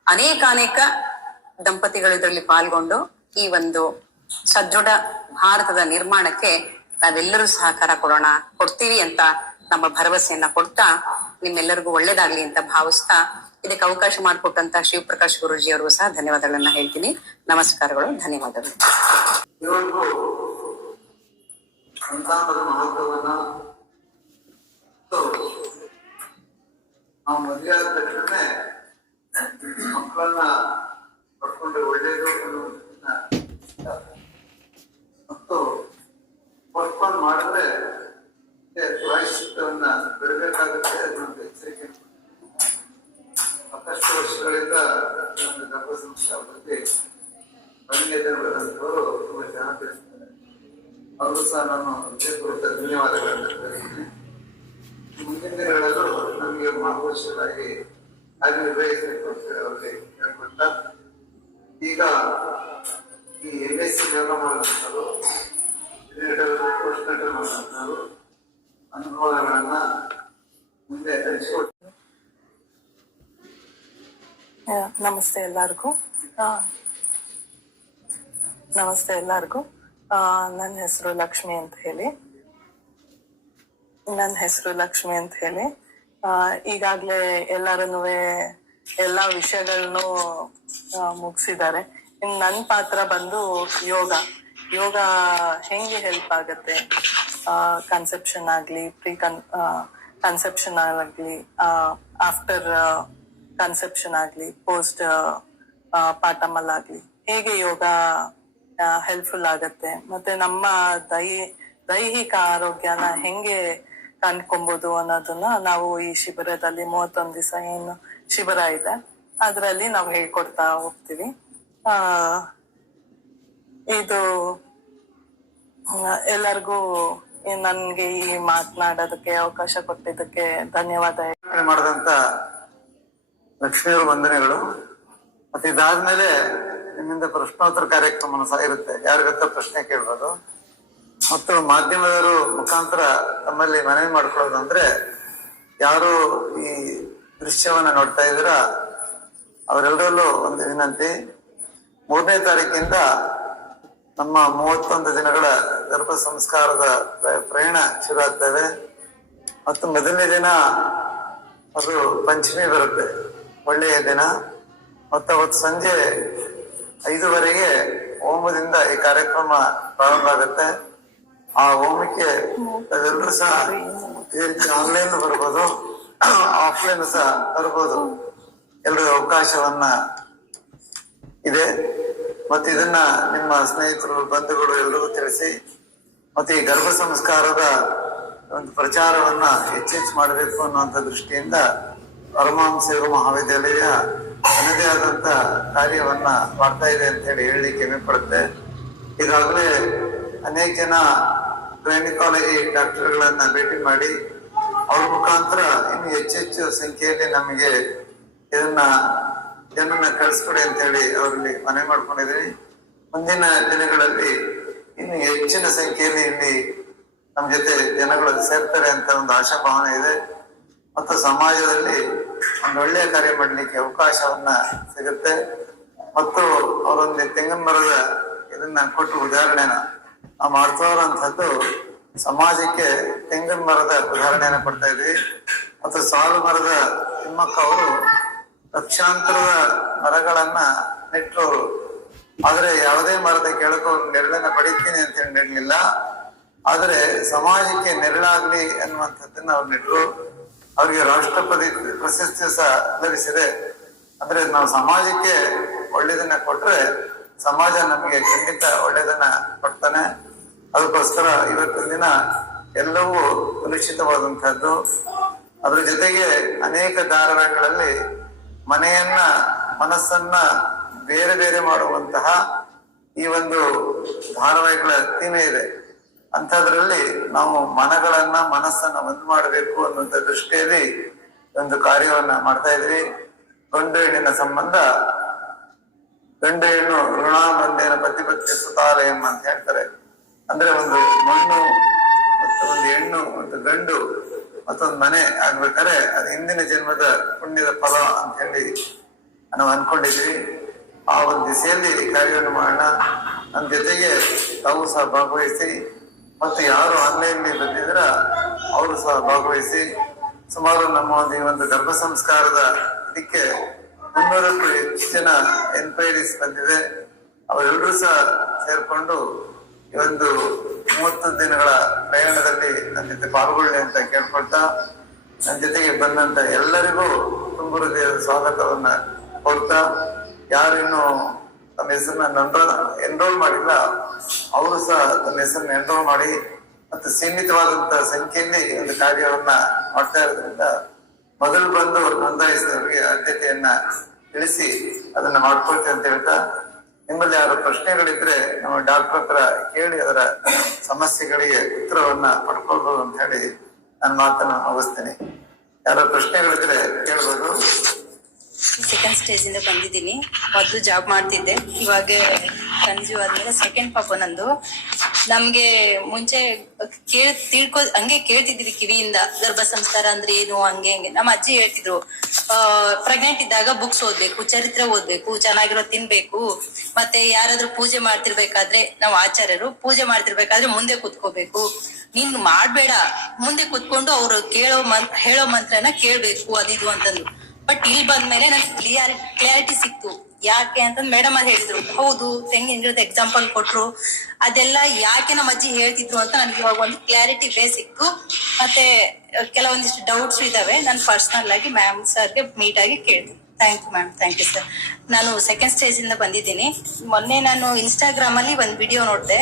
ಅನೇಕ ದಂಪತಿಗಳು ಇದರಲ್ಲಿ ಪಾಲ್ಗೊಂಡು ಈ ಒಂದು ಸದೃಢ ಭಾರತದ ನಿರ್ಮಾಣಕ್ಕೆ ನಾವೆಲ್ಲರೂ ಸಹಕಾರ ಕೊಡ್ತೀವಿ ಅಂತ ನಮ್ಮ ಭರವಸೆಯನ್ನ ಕೊಡ್ತಾ, ನಿಮ್ಮೆಲ್ಲರಿಗೂ ಒಳ್ಳೇದಾಗ್ಲಿ ಅಂತ ಭಾವಿಸ್ತಾ, ಇದಕ್ಕೆ ಅವಕಾಶ ಮಾಡಿಕೊಟ್ಟಂತ ಶಿವಪ್ರಕಾಶ್ ಗುರೂಜಿ ಅವರಿಗೂ ಸಹ ಧನ್ಯವಾದಗಳನ್ನ ಹೇಳ್ತೀನಿ. ನಮಸ್ಕಾರಗಳು, ಧನ್ಯವಾದಗಳು. ಇವರಿಗೂ ಸಂತಾನದ ಮಹತ್ವವನ್ನ ನಾವು ಮದುವೆ ಆದ ತಕ್ಷಣ ಮಕ್ಕಳನ್ನ ಪಡ್ಕೊಂಡ್ರೆ ಒಳ್ಳೆಯದು ಅನ್ನುವುದನ್ನ ಮತ್ತು ಪೋಸ್ಟ್ಪೋನ್ ಮಾಡಿದ್ರೆ ಪ್ರಾಯಶ್ಚಿತ್ತವನ್ನ ಬಿಡಬೇಕಾಗುತ್ತೆ ಅನ್ನೋದು ಎಚ್ಚರಿಕೆ. ಸಾಕಷ್ಟು ವರ್ಷಗಳಿಂದ ಒಂದು ಗರ್ಭ ಸಂಸ್ಕಾರದಲ್ಲಿ ಅನ್ಯಜನರು ತುಂಬಾ ಜನ ತಿಳಿಸ್ತಾರೆ. ಅವರು ಸಹ ನಾನು ಹೃದಯಪೂರ್ವಕ ಧನ್ಯವಾದಗಳನ್ನು ತಿಳಿಸ್ತೀನಿ. ಮುಂದಿನ ದಿನಗಳಲ್ಲೂ ನಮಗೆ ಮಾರ್ಗದರ್ಶಕರಾಗಿ ಕಾರ್ಯನಿರ್ವಹಿಸಬೇಕು ಅಂತ ಅವರಿಗೆ ಹೇಳ್ಕೊಟ್ಟ, ಈಗ ಈ MSc ಯೋಗ ಮಾಡುವಂಥದ್ದು, ಪೋಸ್ಟ್ ನಟಲ್ ಮಾಡುವಂಥದ್ದು ಅನುಭವಗಳನ್ನ ಮುಂದೆ ಹಂಚಿಕೊಟ್ಟು. ನಮಸ್ತೆ ಎಲ್ಲರಿಗೂ. ನನ್ನ ಹೆಸರು ಲಕ್ಷ್ಮಿ ಅಂತ ಹೇಳಿ. ಈಗಾಗ್ಲೇ ಎಲ್ಲರೂ ಎಲ್ಲಾ ವಿಷಯಗಳನ್ನು ಮುಗಿಸಿದ್ದಾರೆ. ಇನ್ನು ನನ್ನ ಪಾತ್ರ ಬಂದು ಯೋಗ ಹೆಂಗೆ ಹೆಲ್ಪ್ ಆಗತ್ತೆ, ಕನ್ಸೆಪ್ಷನ್ ಆಗ್ಲಿ, ಕನ್ಸೆಪ್ಷನ್ ಆಗ್ಲಿ, ಆಫ್ಟರ್ ಕನ್ಸೆಪ್ಷನ್ ಆಗ್ಲಿ, ಪೋಸ್ಟ್ ಪಾರ್ಟಮಲ್ ಆಗ್ಲಿ, ಹೇಗೆ ಯೋಗ ಹೆಲ್ಪ್ಫುಲ್ ಆಗತ್ತೆ, ಮತ್ತೆ ನಮ್ಮ ದೈಹಿಕ ಆರೋಗ್ಯನ ಹೆಂಗೆ ಕಂಡ್ಕೊಬಹುದು ಅನ್ನೋದನ್ನ ನಾವು ಈ ಶಿಬಿರದಲ್ಲಿ 31 ದಿವಸ ಏನು ಶಿಬಿರ ಇದೆ ಅದರಲ್ಲಿ ನಾವು ಹೇಳ್ಕೊಡ್ತಾ ಹೋಗ್ತೀವಿ. ಇದು ಎಲ್ಲರಿಗೂ ನನ್ಗೆ ಈ ಮಾತನಾಡೋದಕ್ಕೆ ಅವಕಾಶ ಕೊಟ್ಟಿದ್ದಕ್ಕೆ ಧನ್ಯವಾದ. ಮಾಡಿದಂತ ಲಕ್ಷ್ಮಿಯವರು ವಂದನೆಗಳು. ಮತ್ತೆ ಇದಾದ್ಮೇಲೆ ನಿಮ್ಮಿಂದ ಪ್ರಶ್ನೋತ್ತರ ಕಾರ್ಯಕ್ರಮ ಸಹ ಇರುತ್ತೆ. ಯಾರಿಗತ್ತ ಪ್ರಶ್ನೆ ಕೇಳ್ಬೋದು. ಮತ್ತು ಮಾಧ್ಯಮದವರು ಮುಖಾಂತರ ತಮ್ಮಲ್ಲಿ ಮನವಿ ಮಾಡ್ಕೊಳ್ಳೋದು ಅಂದ್ರೆ, ಯಾರು ಈ ದೃಶ್ಯವನ್ನ ನೋಡ್ತಾ ಇದ್ದೀರಾ ಅವರೆಲ್ಲರಲ್ಲೂ ಒಂದು ವಿನಂತಿ. 3ನೇ ತಾರೀಕಿಂದ ನಮ್ಮ 31 ದಿನಗಳ ಗರ್ಭ ಸಂಸ್ಕಾರದ ಪ್ರಯಾಣ ಶುರು ಆಗ್ತದೆ. ಮತ್ತು ಮೊದಲನೇ ದಿನ ಅದು ಪಂಚಮಿ ಬರುತ್ತೆ, ಒಳ್ಳೆಯ ದಿನ. ಮತ್ತು ಅವತ್ತು ಸಂಜೆ 5:15 ಹೋಮದಿಂದ ಈ ಕಾರ್ಯಕ್ರಮ ಪ್ರಾರಂಭ ಆಗುತ್ತೆ. ಆ ಹೋಮಕ್ಕೆ ಎಲ್ಲರೂ ಸಹ ಆನ್ಲೈನ್ ಬರ್ಬೋದು, ಆಫ್ಲೈನ್ ಸಹ ಬರ್ಬೋದು. ಎಲ್ಲರಿಗೂ ಅವಕಾಶವನ್ನ ಇದೆ. ಮತ್ತೆ ಇದನ್ನ ನಿಮ್ಮ ಸ್ನೇಹಿತರು, ಬಂಧುಗಳು ಎಲ್ರಿಗೂ ತಿಳಿಸಿ. ಮತ್ತೆ ಈ ಗರ್ಭ ಸಂಸ್ಕಾರದ ಒಂದು ಪ್ರಚಾರವನ್ನ ಹೆಚ್ಚೆಚ್ಚು ಮಾಡಬೇಕು ಅನ್ನುವಂಥ ದೃಷ್ಟಿಯಿಂದ ಪರಮಹಂಸ ಯೋಗ ಮಹಾವಿದ್ಯಾಲಯ ತನ್ನದೇ ಆದಂತ ಕಾರ್ಯವನ್ನ ಮಾಡ್ತಾ ಇದೆ ಅಂತ ಹೇಳಲಿಕ್ಕೆ ಹೆಮ್ಮೆ ಪಡುತ್ತೆ. ಈಗಾಗಲೇ ಅನೇಕ ಜನ ಗೈನಕಾಲಜಿ ಡಾಕ್ಟರ್ಗಳನ್ನ ಭೇಟಿ ಮಾಡಿ ಅವ್ರ ಮುಖಾಂತರ ಇನ್ನು ಹೆಚ್ಚೆಚ್ಚು ಸಂಖ್ಯೆಯಲ್ಲಿ ನಮಗೆ ಜನನ್ನ ಕಳಿಸ್ಕೊಡಿ ಅಂತ ಹೇಳಿ ಅವರಲ್ಲಿ ಮನವಿ ಮಾಡ್ಕೊಂಡಿದ್ದೀವಿ. ಮುಂದಿನ ದಿನಗಳಲ್ಲಿ ಇನ್ನು ಹೆಚ್ಚಿನ ಸಂಖ್ಯೆಯಲ್ಲಿ ಇಲ್ಲಿ ನಮ್ಮ ಜೊತೆ ಜನಗಳು ಸೇರ್ತಾರೆ ಅಂತ ಒಂದು ಆಶಾಭಾವನೆ ಇದೆ. ಮತ್ತು ಸಮಾಜದಲ್ಲಿ ಒಂದು ಒಳ್ಳೆಯ ಕಾರ್ಯ ಮಾಡಲಿಕ್ಕೆ ಅವಕಾಶವನ್ನ ಸಿಗುತ್ತೆ. ಮತ್ತು ಅವರೊಂದು ತೆಂಗಿನ ಮರದ ಇದನ್ನ ಕೊಟ್ಟು ಉದಾಹರಣೆನ ನಾವು ಮಾಡ್ತಾ ಇರುವಂತಹದ್ದು, ಸಮಾಜಕ್ಕೆ ತೆಂಗಿನ ಮರದ ಉದಾಹರಣೆಯನ್ನ ಕೊಡ್ತಾ ಇದ್ವಿ. ಮತ್ತು ಸಾಲು ಮರದ ತಿಮ್ಮಕ್ಕ ಅವರು ಲಕ್ಷಾಂತರದ ಮರಗಳನ್ನ ನೆಟ್ಟರು. ಆದ್ರೆ ಯಾವುದೇ ಮರದ ಕೆಳಗೆ ಅವ್ರು ನೆರಳನ್ನ ಪಡಿತೀನಿ ಅಂತ ಹೇಳಿರ್ಲಿಲ್ಲ. ಆದ್ರೆ ಸಮಾಜಕ್ಕೆ ನೆರಳಾಗ್ಲಿ ಅನ್ನುವಂಥದ್ದನ್ನ ಅವ್ರು ನೆಟ್ಟರು. ಅವರಿಗೆ ರಾಷ್ಟ್ರಪತಿ ಪ್ರಶಸ್ತಿ ಸಹ ಲಭಿಸಿದೆ. ಅಂದ್ರೆ ನಾವು ಸಮಾಜಕ್ಕೆ ಒಳ್ಳೇದನ್ನ ಕೊಟ್ರೆ ಸಮಾಜ ನಮಗೆ ಖಂಡಿತ ಒಳ್ಳೇದನ್ನ ಕೊಡ್ತಾನೆ. ಅದಕ್ಕೋಸ್ಕರ ಇವತ್ತಿನ ದಿನ ಎಲ್ಲವೂ ಕಲುಷಿತವಾದಂತಹದ್ದು. ಅದ್ರ ಜೊತೆಗೆ ಅನೇಕ ಧಾರಾವಾಹಿಗಳಲ್ಲಿ ಮನಸ್ಸನ್ನ ಬೇರೆ ಬೇರೆ ಮಾಡುವಂತಹ ಈ ಒಂದು ಧಾರಾವಾಹಿಗಳ ಥೀಮೆ ಇದೆ. ಅಂಥದ್ರಲ್ಲಿ ನಾವು ಮನಸ್ಸನ್ನ ಒಂದು ಮಾಡಬೇಕು ಅನ್ನುವಂಥ ದೃಷ್ಟಿಯಲ್ಲಿ ಒಂದು ಕಾರ್ಯವನ್ನ ಮಾಡ್ತಾ ಇದ್ವಿ. ಗಂಡು ಹೆಣ್ಣಿನ ಸಂಬಂಧ, ಗಂಡು ಹೆಣ್ಣು ಋಣಾಬಂಧೇನ ಪ್ರತಿಪತ್ತಿ ಸುತಾಲಯಂ ಅಂತ ಹೇಳ್ತಾರೆ. ಅಂದ್ರೆ ಒಂದು ಮಣ್ಣು ಮತ್ತು ಒಂದು ಹೆಣ್ಣು ಮತ್ತು ಗಂಡು ಮತ್ತೊಂದು ಮನೆ ಆಗ್ಬೇಕಾದ್ರೆ ಅದು ಹಿಂದಿನ ಜನ್ಮದ ಪುಣ್ಯದ ಫಲ ಅಂತ ಹೇಳಿ ನಾವು ಅನ್ಕೊಂಡಿದ್ವಿ. ಆ ಒಂದು ದಿಸೆಯಲ್ಲಿ ಕಾರ್ಯವನ್ನು ಮಾಡೋಣ. ನನ್ನ ಜೊತೆಗೆ ತಾವು ಸಹ ಭಾಗವಹಿಸಿ, ಮತ್ತು ಯಾರು ಆನ್ಲೈನ್ ಬಂದಿದ್ರ ಅವರು ಸಹ ಭಾಗವಹಿಸಿ, ಸುಮಾರು ನಮ್ಮ ಒಂದು ಗರ್ಭ ಸಂಸ್ಕಾರದ ಇದಕ್ಕೆ 300ಕ್ಕೂ ಹೆಚ್ಚು ಜನ ಎನ್ಕ್ವೈರೀಸ್ ಬಂದಿದೆ. ಅವರೆಲ್ಲರೂ ಸಹ ಸೇರ್ಕೊಂಡು ಈ ಒಂದು 30 ದಿನಗಳ ಪ್ರಯಾಣದಲ್ಲಿ ನನ್ನ ಜೊತೆ ಪಾಲ್ಗೊಳ್ಳಿ ಅಂತ ಕೇಳ್ಕೊಳ್ತಾ, ನನ್ನ ಜೊತೆಗೆ ಬಂದಂತ ಎಲ್ಲರಿಗೂ ತುಂಬ ಹೃದಯದ ಸ್ವಾಗತವನ್ನ ಕೊಡ್ತಾ, ಯಾರಿನ್ನು ತಮ್ಮ ಹೆಸರನ್ನ ಎನ್ರೋಲ್ ಮಾಡಿಲ್ಲ ಅವರು ಸಹ ತಮ್ಮ ಹೆಸರನ್ನ ಎನ್ರೋಲ್ ಮಾಡಿ, ಮತ್ತು ಸೀಮಿತವಾದಂತ ಸಂಖ್ಯೆಯಲ್ಲಿ ಒಂದು ಕಾರ್ಯವನ್ನ ಮಾಡ್ತಾ ಇರೋದ್ರಿಂದ ಮೊದಲು ಬಂದು ನೋಂದಾಯಿಸಿದವರಿಗೆ ಆದ್ಯತೆಯನ್ನ ತಿಳಿಸಿ ಅದನ್ನ ಮಾಡ್ಕೊಳ್ತೇವೆ ಅಂತ ಹೇಳ್ತಾ, ನಿಮ್ಮಲ್ಲಿ ಯಾರು ಪ್ರಶ್ನೆಗಳಿದ್ರೆ ನಮ್ಮ ಡಾಕ್ಟರ್ ಹತ್ರ ಕೇಳಿ ಅದರ ಸಮಸ್ಯೆಗಳಿಗೆ ಉತ್ತರವನ್ನ ಪಡ್ಕೊಳ್ಬಹುದು ಅಂತ ಹೇಳಿ ನನ್ನ ಮಾತನ್ನ ಮುಗಿಸ್ತೇನೆ. ಯಾರೋ ಪ್ರಶ್ನೆಗಳಿದ್ರೆ ಕೇಳ್ಬೋದು. ಸೆಕೆಂಡ್ ಸ್ಟೇಜ್ ಇಂದ ಬಂದಿದ್ದೀನಿ. ಮೊದಲು ಜಾಬ್ ಮಾಡ್ತಿದ್ದೆ, ಇವಾಗ ಕನ್ಸ್ಯೂ ಆದ್ಮೇಲೆ ಸೆಕೆಂಡ್ ಪಾಪ ನಂದು. ನಮ್ಗೆ ಮುಂಚೆ ಹಂಗೆ ಕೇಳ್ತಿದ್ವಿ ಕಿವಿಯಿಂದ, ಗರ್ಭ ಸಂಸ್ಕಾರ ಅಂದ್ರೆ ಏನು, ಹಂಗೆ ನಮ್ಮ ಅಜ್ಜಿ ಹೇಳ್ತಿದ್ರು, ಪ್ರೆಗ್ನೆಂಟ್ ಇದ್ದಾಗ ಬುಕ್ಸ್ ಓದ್ಬೇಕು, ಚರಿತ್ರೆ ಓದ್ಬೇಕು, ಚೆನ್ನಾಗಿರೋ ತಿನ್ಬೇಕು, ಮತ್ತೆ ಯಾರಾದ್ರೂ ಪೂಜೆ ಮಾಡ್ತಿರ್ಬೇಕಾದ್ರೆ ನಾವು ಆಚಾರ್ಯರು ಪೂಜೆ ಮಾಡ್ತಿರ್ಬೇಕಾದ್ರೆ ಮುಂದೆ ಕುತ್ಕೋಬೇಕು, ನೀನ್ ಮಾಡ್ಬೇಡ, ಮುಂದೆ ಕುತ್ಕೊಂಡು ಅವ್ರು ಹೇಳೋ ಮಂತ್ರನ ಕೇಳ್ಬೇಕು ಅದಿದು ಅಂತಂದ್ರು. ಬಟ್ ಇಲ್ಲಿ ಬಂದ್ಮೇಲೆ ನನ್ಗೆ ಕ್ಲಿಯಾರಿಟಿ ಸಿಕ್ತು. ಯಾಕೆ ಅಂತಂದ್ ಮೇಡಮ್ ಅಲ್ಲಿ ಹೇಳಿದ್ರು, ಹೌದು ತೆಂಗಿನ ಗಿಡದ ಎಕ್ಸಾಂಪಲ್ ಕೊಟ್ರು, ಅದೆಲ್ಲ ಯಾಕೆ ನಮ್ಮ ಅಜ್ಜಿ ಹೇಳ್ತಿದ್ರು ಅಂತ ನನ್ಗೆ ಇವಾಗ ಒಂದು ಕ್ಲಾರಿಟಿ ಬೇಸ್ ಸಿಕ್ತು. ಮತ್ತೆ ಕೆಲವೊಂದಿಷ್ಟು ಡೌಟ್ಸ್ ಇದಾವೆ, ನಾನು ಪರ್ಸನಲ್ ಆಗಿ ಮ್ಯಾಮ್ ಸರ್ಗೆ ಮೀಟ್ ಆಗಿ ಕೇಳ್ತೀನಿ. Thank you ma'am, thank you sir. ನಾನು ಸೆಕೆಂಡ್ ಸ್ಟೇಜ್ ಇಂದ ಬಂದಿದ್ದೀನಿ. ಮೊನ್ನೆ ನಾನು ಇನ್ಸ್ಟಾಗ್ರಾಮ್ ಅಲ್ಲಿ ಒಂದು ವಿಡಿಯೋ ನೋಡಿದೆ.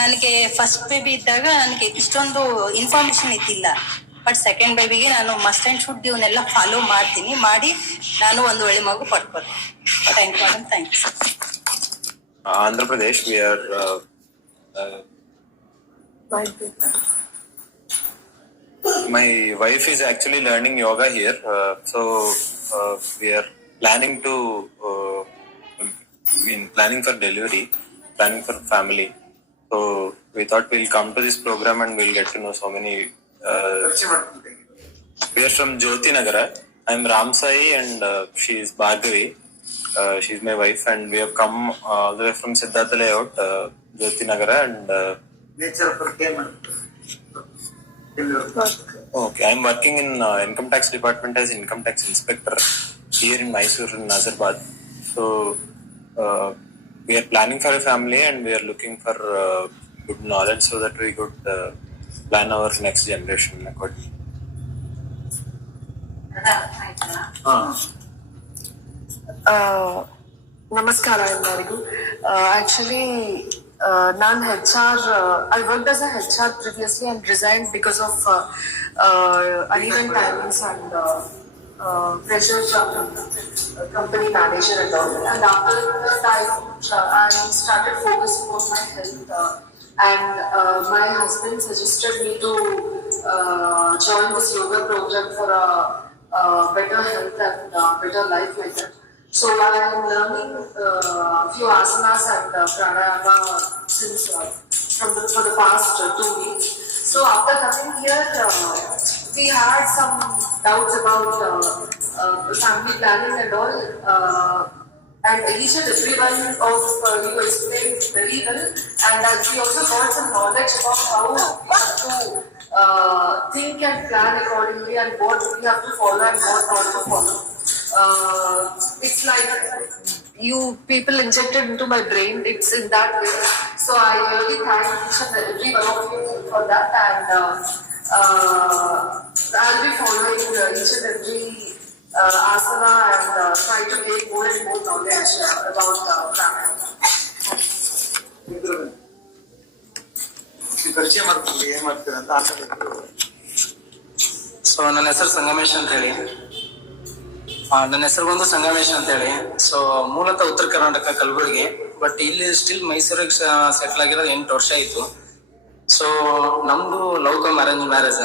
ನನಗೆ ಫಸ್ಟ್ ಬೇಬಿ ಇದ್ದಾಗ ನನಗೆ ಇಷ್ಟೊಂದು ಇನ್ಫಾರ್ಮೇಶನ್ ಇದ್ದಿಲ್ಲ. ಬಟ್ ಸೆಕೆಂಡ್ ಬೇಬಿಗೆ ನಾನು ಮಸ್ಟ್ ಅಂಡ್ ಶುಡ್ ಇವನ್ನೆಲ್ಲ ಫಾಲೋ ಮಾಡಿ ನಾನು ಒಂದು ಒಳ್ಳೆ ಮಗು ಪಡ್ಕೊಳ್ತೀನಿ. Thank you madam, thank you sir. Andhra Pradesh, we are my wife is actually learning yoga here, so we are planning for delivery, planning for family. So we thought we'll come to this program and we'll get to know so many. We are from Jyoti Nagara. I'm Ram Sai and she is Bhargavi. She's my wife, and we have come all the way from Siddhartha Layout, Jyoti Nagara, and nature for payment. Okay, I'm working in income tax department as income tax inspector here in Mysore in Nazarbad. So we are planning for a family and we are looking for good knowledge so that we could plan our next generation accordingly. ನಮಸ್ಕಾರ ಎಲ್ಲರಿಗೂ. Actually ನಾನು I worked as a HR previously and resigned because of uneven timings and pressure from company manager and all. And after that, I started focusing on my health. And my husband suggested me to join this yoga program for a better health and better life like that. So I am learning a few asanas and pranayama since for the past 2 weeks. So after coming here, we had some doubts about family planning and all. And each and every one of you explained very well, and we also got some knowledge about how we have to think and plan accordingly, and what we have to follow and what not to follow. It's like you people injected into my brain. It's in that way. So I really thank each and every one of you for that, and I'll be following each and every asana and try to gain more and more knowledge about pranayama. ಪರಿಚಯ ಮಾಡ್ಕೊಂಡು ಏನ್ ಮಾಡ್ತೀರಾ ಅಂತ ಆಸೆ. So ನನ್ನ ಹೆಸರು ಸಂಗಮೇಶ್ ಅಂತ ಹೇಳಿ. ನನ್ನ ಹೆಸರು ಬಂದು ಸಂಗಮೇಶ್ ಅಂತ ಹೇಳಿ. ಸೊ ಮೂಲತಃ ಉತ್ತರ ಕರ್ನಾಟಕ ಕಲಬುರಗಿ, ಬಟ್ ಇಲ್ಲಿ ಸ್ಟಿಲ್ ಮೈಸೂರಿಗೆ ಸೆಟ್ಲ್ ಆಗಿರೋದು 8 ವರ್ಷ ಆಯ್ತು. ಸೊ ನಮ್ದು love come arrange marriage.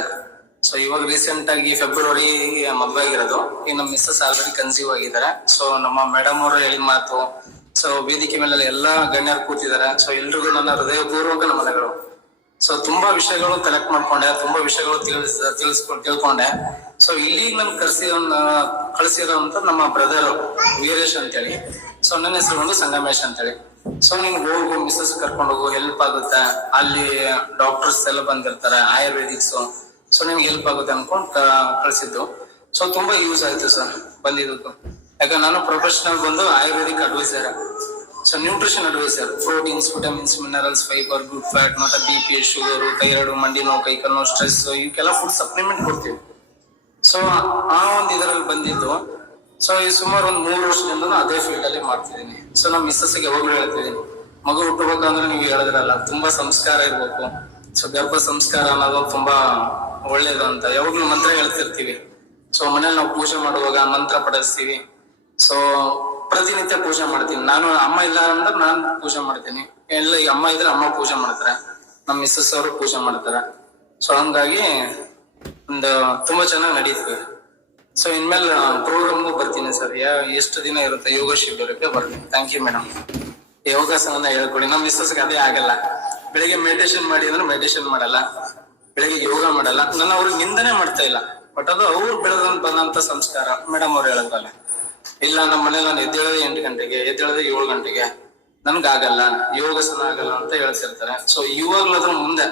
So ಇವಾಗ ರೀಸೆಂಟ್ ಆಗಿ ಫೆಬ್ರವರಿ ಮದುವೆ ಆಗಿರೋದು. ಈಗ ನಮ್ಮ ಮಿಸ್ಸಸ್ ಆಲ್ರೆಡಿ ಕನ್ಸೀವ್ ಆಗಿದ್ದಾರೆ. ಸೊ ನಮ್ಮ ಮೇಡಮ್ ಅವರು ಹೇಳಿದ ಮಾತು, ಸೊ ವೇದಿಕೆ ಮೇಲೆ ಎಲ್ಲಾ ಗಣ್ಯರು ಕೂತಿದ್ದಾರೆ. ಸೊ ಎಲ್ರಿಗೂ ನನ್ನ ಹೃದಯಪೂರ್ವಕ ನಮನಗಳು. ಸೊ ತುಂಬಾ ವಿಷಯಗಳು ಕಲೆಕ್ಟ್ ಮಾಡ್ಕೊಂಡೆ, ತುಂಬಾ ವಿಷಯಗಳು ತಿಳ್ಕೊಂಡೆ. ಸೊ ಇಲ್ಲಿಗೆ ನನ್ ಕಳಿಸಿರೋಂತ ನಮ್ಮ ಬ್ರದರ್ ವೀರೇಶ್ ಅಂತೇಳಿ. ಸೊ ನನ್ನ ಹೆಸರು ಬಂದು ಸಂಗಮೇಶ್ ಅಂತೇಳಿ. ಸೊ ನೀನ್ ಹೋಗು, ಮಿಸ್ಸಸ್ ಕರ್ಕೊಂಡು ಹೋಗು, ಹೆಲ್ಪ್ ಆಗುತ್ತೆ. ಅಲ್ಲಿ ಡಾಕ್ಟರ್ಸ್ ಎಲ್ಲ ಬಂದಿರ್ತಾರೆ, ಆಯುರ್ವೇದಿಕ್ಸ್. ಸೊ ನಿಮ್ಗೆ ಹೆಲ್ಪ್ ಆಗುತ್ತೆ ಅನ್ಕೊಂಡ್ ಕಳ್ಸಿದ್ದು. ಸೊ ತುಂಬಾ ಯೂಸ್ ಆಯ್ತು ಸರ್ ಬಂದಿದ್ದು. ಯಾಕಂದ್ರೆ ನಾನು ಪ್ರೊಫೆಷನಲ್ ಬಂದು Ayurvedic advisor. So nutrition advisor, proteins, vitamins, minerals, fibre, good fat, ಮತ್ತೆ BP, ಶುಗರ್, ಥೈರಾಯ್ಡ್, ಮಂಡಿ ನೋವು, ಕೈಕಾಲು ನೋವು, ಸ್ಟ್ರೆಸ್, ಇವಕ್ಕೆಲ್ಲ ಫುಡ್ ಸಪ್ಲಿಮೆಂಟ್ ಕೊಡ್ತೀವಿ. ಸೊ ಆ ಒಂದು ಇದರಲ್ಲಿ ಬಂದಿದ್ದು. ಸೊ ಈ ಸುಮಾರು ಒಂದ್ 3 ವರ್ಷದಿಂದ ಅದೇ ಫೀಲ್ಡ್ ಅಲ್ಲಿ ಮಾಡ್ತಿದ್ದೀನಿ. ಸೊ ನಮ್ಮ ಮಿಸ್ಸಸ್ಗೆ ಯಾವಾಗ್ಲೂ ಹೇಳ್ತಿದ್ದೀನಿ, ಮಗು ಹುಟ್ಟಬೇಕಂದ್ರೆ ನೀವು ಹೇಳಿದ್ರಲ್ಲ, ತುಂಬಾ ಸಂಸ್ಕಾರ ಇರ್ಬೇಕು. ಸೊ ಗರ್ಭ ಸಂಸ್ಕಾರ ಅನ್ನೋದು ತುಂಬಾ ಒಳ್ಳೇದು ಅಂತ ಯಾವಾಗ್ಲೂ ಮಂತ್ರ ಹೇಳ್ತಿರ್ತೀವಿ. ಸೊ ಮನೇಲಿ ನಾವು ಪೂಜೆ ಮಾಡುವಾಗ ಮಂತ್ರ ಪಡಿಸ್ತೀವಿ. ಸೊ ಪ್ರತಿನಿತ್ಯ ಪೂಜೆ ಮಾಡ್ತೀನಿ. ನಾನು ಅಮ್ಮ ಇಲ್ಲ ಅಂದ್ರೆ ನಾನ್ ಪೂಜೆ ಮಾಡ್ತೀನಿ, ಎಲ್ಲ ಈಗ ಅಮ್ಮ ಇದ್ರೆ ಅಮ್ಮ ಪೂಜೆ ಮಾಡ್ತಾರೆ, ನಮ್ಮ ಮಿಸ್ಸಸ್ ಅವರು ಪೂಜೆ ಮಾಡ್ತಾರೆ. ಸೊ ಹಂಗಾಗಿ ಒಂದು ತುಂಬಾ ಚೆನ್ನಾಗಿ ನಡೀತದೆ. ಸೊ ಇನ್ಮೇಲೆ ಪ್ರೋಗ್ರಾಮ್ಗೂ ಬರ್ತೀನಿ ಸರ್. ಎಷ್ಟು ದಿನ ಇರುತ್ತೆ ಯೋಗ ಶಿಬಿರಕ್ಕೆ ಬರ್ತೀನಿ. Thank you madam. ಯೋಗಾಸನ ಹೇಳ್ಕೊಡಿ. ನಮ್ಮ ಮಿಸ್ಸಸ್ಗೆ ಅದೇ ಆಗಲ್ಲ. ಬೆಳಿಗ್ಗೆ ಮೆಡಿಟೇಷನ್ ಮಾಡಿ ಅಂದ್ರೆ ಮೆಡಿಟೇಷನ್ ಮಾಡಲ್ಲ, ಬೆಳಿಗ್ಗೆ ಯೋಗ ಮಾಡಲ್ಲ. ನಾನು ಅವ್ರಿಗೆ ನಿಂದನೆ ಮಾಡ್ತಾ ಇಲ್ಲ, ಬಟ್ ಅದು ಅವ್ರು ಬೆಳೆದಂತ ಬಂದಂತ ಸಂಸ್ಕಾರ. ಮೇಡಮ್ ಅವ್ರು ಹೇಳೋದ್ರಲ್ಲ, ಇಲ್ಲ ನಮ್ಮ ಮನೇಲಿ ನಾನು ಎದ್ದೇಳೋದು 8 ಗಂಟೆಗೆ, ಎದ್ದೇಳೋದು 7 ಗಂಟೆಗೆ, ನನ್ಗಾಗಲ್ಲ, ಯೋಗಾಸನ ಆಗಲ್ಲ ಅಂತ ಹೇಳ್ತಿರ್ತಾರೆ. ಸೊ ಇವಾಗ್ಲಾದ್ರೂ ಮುಂದೆ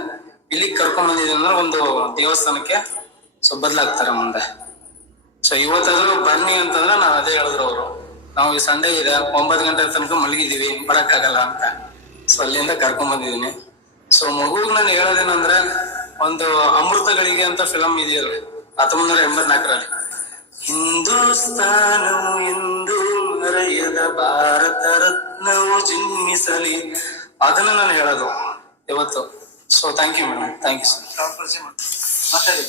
ಇಲ್ಲಿಗೆ ಕರ್ಕೊಂಡ್ ಬಂದಿದೆ ಅಂದ್ರೆ ಒಂದು ದೇವಸ್ಥಾನಕ್ಕೆ ಸೊ ಬದ್ಲಾಗ್ತಾರೆ ಮುಂದೆ. ಸೊ ಇವತ್ತಾದ್ರೂ ಬನ್ನಿ ಅಂತಂದ್ರೆ ನಾವ್ ಅದೇ ಹೇಳಿದ್ರು ಅವರು. ನಾವು ಈ ಸಂಡೇ ಇದೆ 9 ಗಂಟೆ ತನಕ ಮಲಗಿದೀವಿ, ಬರಕ್ಕಾಗಲ್ಲ ಅಂತ. ಸೊ ಅಲ್ಲಿಂದ ಕರ್ಕೊಂಡ್ ಬಂದಿದೀನಿ. ಸೊ ಮಗುಗ್ ನಾನು ಹೇಳೋದೇನಂದ್ರೆ, ಒಂದು ಅಮೃತಗಳಿಗೆ ಅಂತ ಫಿಲಂ ಇದೆಯಲ್ಲ 1984ರಲ್ಲಿ, ಹಿಂದೂಸ್ತಾನವು ಎಂದು ಮರೆಯದ ಭಾರತ ರತ್ನವು ಚಿಮ್ಮಿಸಲಿ, ಅದನ್ನ ನಾನು ಹೇಳೋದು ಇವತ್ತು. So thank you madam, thank you sir. ಮಾತಾಡಿ.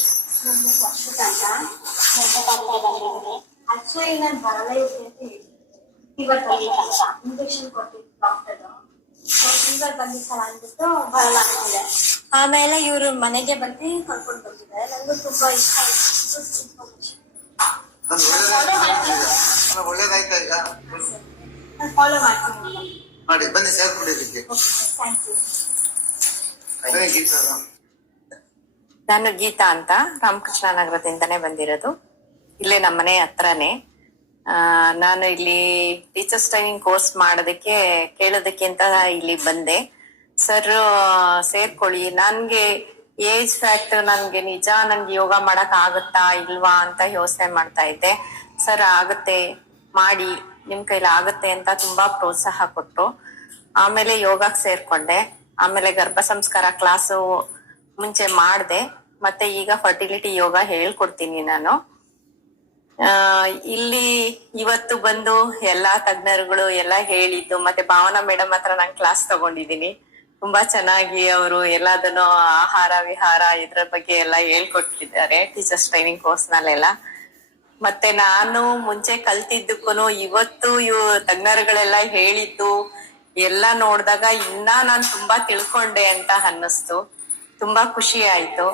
ಆಕ್ಚುಲಿ ನಾನು ಬರಲ್ಲ ಅಂತ ಹೇಳಿ ಇವತ್ತು ಇಂಜೆಕ್ಷನ್ ಕೊಟ್ಟಿದ್ದು ಡಾಕ್ಟರ್. ಫೀವರ್ ಬಂದಿತ್ತಲ್ಲ ಅಂದ್ಬಿಟ್ಟು ಬರಲ್ಲ ಅಂತಿದೆ. ಆಮೇಲೆ ಇವರು ಮನೆಗೆ ಬಂದು ಕರ್ಕೊಂಡು ಬಂದಿದ್ದಾರೆ. ನನಗೂ ತುಂಬಾ ಇಷ್ಟ ಆಯ್ತು. ಒಳ್ಳೇದಾಯ್ತಾ ಈಗ? ನಾನು ಫಾಲೋ ಮಾಡ್ತೀನಿ. ಮಾಡಿ ಬನ್ನಿ ಸೇರ್ಕೊಂಡಿದ್ದಕ್ಕೆ. Thank you. ನಾನು ಗೀತಾ ಅಂತ ರಾಮಕೃಷ್ಣ ನಗರದಿಂದನೇ ಬಂದಿರೋದು. ಇಲ್ಲೇ ನಮ್ಮನೆ ಹತ್ರನೇ. ನಾನು ಇಲ್ಲಿ ಟೀಚರ್ಸ್ ಟ್ರೈನಿಂಗ್ ಕೋರ್ಸ್ ಮಾಡೋದಕ್ಕೆ ಕೇಳೋದಕ್ಕೆ ಅಂತ ಇಲ್ಲಿ ಬಂದೆ. ಸರ್ ಸೇರ್ಕೊಳ್ಳಿ, ನನ್ಗೆ ಏಜ್ ಫ್ಯಾಕ್ಟ್, ನನ್ಗೆ ನಿಜ ನನ್ಗೆ ಯೋಗ ಮಾಡಕ್ ಆಗುತ್ತಾ ಇಲ್ವಾ ಅಂತ ಯೋಚನೆ ಮಾಡ್ತಾ ಇದ್ದೆ. ಸರ್ ಆಗುತ್ತೆ, ಮಾಡಿ, ನಿಮ್ ಕೈಲಿ ಆಗುತ್ತೆ ಅಂತ ತುಂಬಾ ಪ್ರೋತ್ಸಾಹ ಕೊಟ್ರು. ಆಮೇಲೆ ಯೋಗಕ್ಕೆ ಸೇರ್ಕೊಂಡೆ. ಆಮೇಲೆ ಗರ್ಭ ಸಂಸ್ಕಾರ ಕ್ಲಾಸು ಮುಂಚೆ ಮಾಡ್ದೆ. ಮತ್ತೆ ಈಗ ಫರ್ಟಿಲಿಟಿ ಯೋಗ ಹೇಳ್ಕೊಡ್ತೀನಿ ನಾನು. ಇಲ್ಲಿ ಇವತ್ತು ಬಂದು ಎಲ್ಲಾ ತಜ್ಞರುಗಳು ಎಲ್ಲ ಹೇಳಿದ್ದು, ಮತ್ತೆ ಭಾವನಾ ಮೇಡಮ್ ಹತ್ರ ನಾನು ಕ್ಲಾಸ್ ತಗೊಂಡಿದ್ದೀನಿ. ತುಂಬಾ ಚೆನ್ನಾಗಿ ಅವರು ಎಲ್ಲದನ್ನು ಆಹಾರ ವಿಹಾರ ಇದ್ರ ಬಗ್ಗೆ ಎಲ್ಲ ಹೇಳ್ಕೊಟ್ಟಿದ್ದಾರೆ ಟೀಚರ್ಸ್ ಟ್ರೈನಿಂಗ್ ಕೋರ್ಸ್ ನಲ್ಲೆಲ್ಲ. ಮತ್ತೆ ನಾನು ಮುಂಚೆ ಕಲ್ತಿದ್ದಕ್ಕೂ ಇವತ್ತು ತಜ್ಞರುಗಳೆಲ್ಲ ಹೇಳಿದ್ದು ಎಲ್ಲ ನೋಡಿದಾಗ ಇನ್ನ ನಾನು ತುಂಬಾ ತಿಳ್ಕೊಂಡೆ ಅಂತ ಅನ್ನಿಸ್ತು. ತುಂಬಾ ಖುಷಿ ಆಯ್ತು.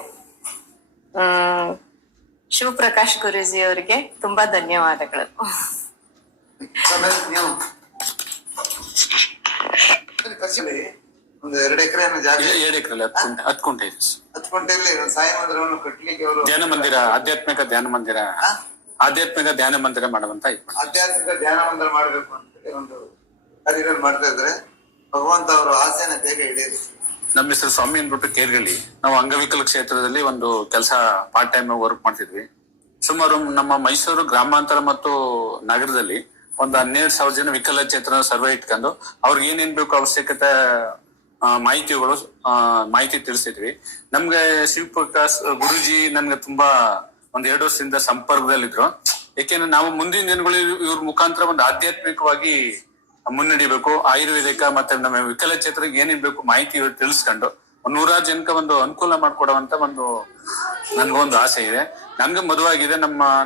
ಶಿವಪ್ರಕಾಶ್ ಗುರೂಜಿ ಅವರಿಗೆ ತುಂಬಾ ಧನ್ಯವಾದಗಳು. ಒಂದು 2 ಎಕರೆ ಜಾಗ, 2 ಎಕರೆ 10 ಗುಂಟೆ ಇದೆ. 10 ಗುಂಟೆಯಲ್ಲಿ ಸಾಯಿ ಮಂದಿರವನ್ನು ಕಟ್ಟಲಿಕ್ಕೆ ಅವರು ಧ್ಯಾನ ಮಂದಿರ, ಆಧ್ಯಾತ್ಮಿಕ ಧ್ಯಾನ ಮಂದಿರ, ಆಧ್ಯಾತ್ಮಿಕ ಧ್ಯಾನ ಮಂದಿರ ಮಾಡುವಂತ ಆಧ್ಯಾತ್ಮಿಕ ಧ್ಯಾನ ಮಂದಿರ ಮಾಡಬೇಕು ಅಂತ ಒಂದು ಕಾರ್ಯಗಳು ಮಾಡ್ತಾ ಇದ್ರೆ ಭಗವಂತ ಅವರು ಆಸೆನ ಬೇಗ ಈಡೇರಿಸಿ. ನಮ್ಮ ಹೆಸರು ಸ್ವಾಮಿ ಅಂದ್ಬಿಟ್ಟು ಕೇರ್ಗಳಿ. ನಾವು ಅಂಗವಿಕಲ ಕ್ಷೇತ್ರದಲ್ಲಿ ಒಂದು ಕೆಲಸ ಪಾರ್ಟ್ ಟೈಮ್ ವರ್ಕ್ ಮಾಡ್ತಿದ್ವಿ. ಸುಮಾರು ನಮ್ಮ ಮೈಸೂರು ಗ್ರಾಮಾಂತರ ಮತ್ತು ನಗರದಲ್ಲಿ ಒಂದು 12,000 ಜನ ವಿಕಲಚೇತನ ಸರ್ವೆ ಇಟ್ಕೊಂಡು ಅವ್ರಿಗೆ ಏನೇನ್ ಬೇಕು ಅವಶ್ಯಕತೆ ಮಾಹಿತಿ ತಿಳಿಸಿದ್ವಿ. ನಮ್ಗೆ ಶಿವಪ್ರಕಾಶ್ ಗುರೂಜಿ ನನ್ಗೆ ತುಂಬಾ 1-2 ವರ್ಷದಿಂದ ಸಂಪರ್ಕದಲ್ಲಿದ್ರು. ಯಾಕೆಂದ್ರೆ ನಾವು ಮುಂದಿನ ದಿನಗಳು ಇವ್ರ ಮುಖಾಂತರ ಒಂದು ಆಧ್ಯಾತ್ಮಿಕವಾಗಿ ಮುನ್ನಡಿಬೇಕು. ಆಯುರ್ವೇದಿಕ ಮತ್ತೆ ನಮ್ಮ ವಿಕಲಚೇತರಿಗೆ ಏನೇನ್ ಬೇಕು ಮಾಹಿತಿ ತಿಳಿಸ್ಕೊಂಡು 100 ಜನಕ್ಕೆ ಒಂದು ಅನುಕೂಲ ಮಾಡ್ಕೊಡುವಂತ ನನ್ಗೊಂದು ಆಸೆ ಇದೆ. ನನ್ಗೆ ಮದುವೆ ಆಗಿದೆ.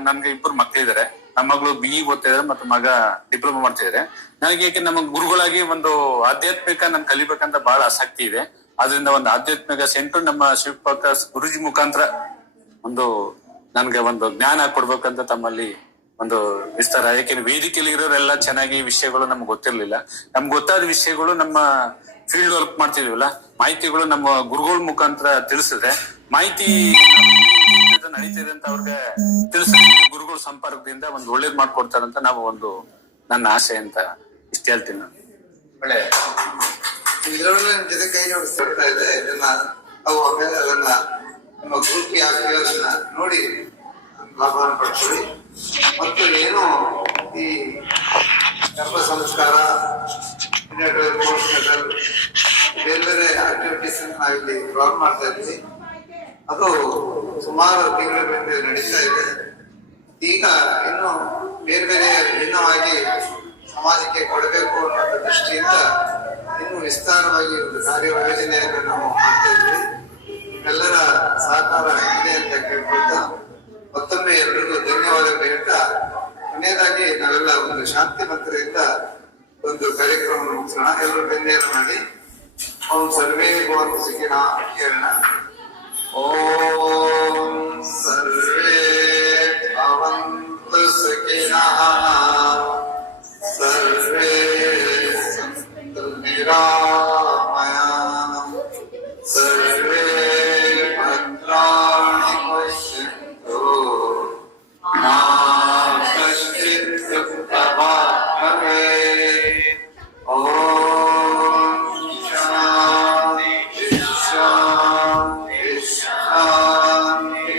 ನನ್ಗೆ 2 ಮಕ್ಕಳಿದ್ದಾರೆ. ನಮ್ಮ ಮಗಳು BE ಓದ್ತಾ ಇದಾರೆ ಮತ್ತು ಮಗ ಡಿಪ್ಲೊಮಾ ಮಾಡ್ತಿದ್ದಾರೆ. ನನಗೆ ಏಕೆ ನಮ್ಮ ಗುರುಗಳಾಗಿ ಒಂದು ಆಧ್ಯಾತ್ಮಿಕ ನಾನು ಕಲಿಬೇಕಂತ ಬಹಳ ಆಸಕ್ತಿ ಇದೆ. ಅದರಿಂದ ಒಂದು ಆಧ್ಯಾತ್ಮಿಕ ಸೆಂಟರ್ ನಮ್ಮ ಶಿವಪ್ರಕಾಶ್ ಗುರೂಜಿ ಮುಖಾಂತರ ನನ್ಗೆ ಒಂದು ಜ್ಞಾನ ಕೊಡ್ಬೇಕಂತ ತಮ್ಮಲ್ಲಿ ಒಂದು ವಿಸ್ತಾರ. ಯಾಕೆಂದ್ರೆ ವೇದಿಕೆಯಲ್ಲಿ ಇರೋರೆಲ್ಲ ಚೆನ್ನಾಗಿ ವಿಷಯಗಳು ನಮ್ಗೆ ಗೊತ್ತಿರ್ಲಿಲ್ಲ. ನಮ್ಗೆ ಗೊತ್ತಾದ ವಿಷಯಗಳು ನಮ್ಮ ಫೀಲ್ಡ್ ವರ್ಕ್ ಮಾಡ್ತಿದೀವಲ್ಲ, ಮಾಹಿತಿಗಳು ನಮ್ಮ ಗುರುಗಳ ಮುಖಾಂತರ ತಿಳಿಸಿದ್ರೆ ಮಾಹಿತಿ ನಡೀತಿದೆ ಅಂತ ಅವ್ರಿಗೆ ತಿಳಿಸಿದ್ರೆ ಗುರುಗಳ ಸಂಪರ್ಕದಿಂದ ಒಂದು ಒಳ್ಳೇದ್ ಮಾಡ್ಕೊಡ್ತಾರಂತ ನಾವು ಒಂದು ನನ್ನ ಆಸೆ ಅಂತ ಇಷ್ಟ ಹೇಳ್ತೀನಿ ನಾನು. ಒಳ್ಳೆ ಇದರೊಳಗೆ ನಿಮ್ ಜೊತೆ ಕೈ ಜೋಡಿಸ್ತಾ ಇದೆ. ಇದನ್ನ ಅವು ಆಮೇಲೆ ಅದನ್ನ ನಿಮ್ಮ ಗ್ರೂಪ್ಗೆ ಹಾಕಿ ಅದನ್ನ ನೋಡಿ ಲಾಭವನ್ನು ಪಡ್ಕೊಳ್ಳಿ. ಮತ್ತು ಏನು ಈ ಗರ್ಭ ಸಂಸ್ಕಾರ, ಬೇರೆ ಬೇರೆ ಆಕ್ಟಿವಿಟೀಸ್ ನಾವಿಲ್ಲಿ ಪ್ರಾರಂಭ ಮಾಡ್ತಾ ಇದ್ವಿ. ಅದು ಸುಮಾರು ತಿಂಗಳಿಂದ ನಡೀತಾ ಇದೆ. ಈಗ ಇನ್ನು ಬೇರೆ ಬೇರೆ ಭಿನ್ನವಾಗಿ ಸಮಾಜಕ್ಕೆ ಕೊಡಬೇಕು ಅನ್ನೋ ದೃಷ್ಟಿಯಿಂದ ಇನ್ನು ವಿಸ್ತಾರವಾಗಿ ಒಂದು ಕಾರ್ಯಯೋಜನೆಯನ್ನು ನಾವು ಮಾಡ್ತಾ ಇದ್ವಿ. ಎಲ್ಲರ ಸಹಕಾರ ಇದೆ ಅಂತ ಕೇಳ್ಕೊಳ್ತಾ ಮತ್ತೊಮ್ಮೆ ಎಲ್ಲರಿಗೂ ಧನ್ಯವಾದಗಳು ಹೇಳ್ತಾ, ಕೊನೆಯದಾಗಿ ನಾವೆಲ್ಲ ಒಂದು ಶಾಂತಿ ಮಂತ್ರದಿಂದ ಒಂದು ಕಾರ್ಯಕ್ರಮ ಮುಗಿಸೋಣ. ಎಲ್ಲರೂ ಬೆನ್ನೇರು ಮಾಡಿ ಓಂ ಸರ್ವೇ ಭವಂತು ಸುಖಿನಃ ಕೇಳೋಣ. ಓಂ ಸರ್ವೇ ಭವಂತು ಸುಖಿನಃ ಸರ್ವೇ ಸಂತು ನಿರಾಮಯಾಃ ಸರ್ವೇ ಭದ್ರಾಣಿ ಪಶ್ಯಂತು ಮಾ ಕಶ್ಚಿತ್ ದುಃಖಭಾಗ್ ಭವೇತ್. ಓಂ ಶಾಂತಿ ಶಾಂತಿ ಶಾಂತಿ.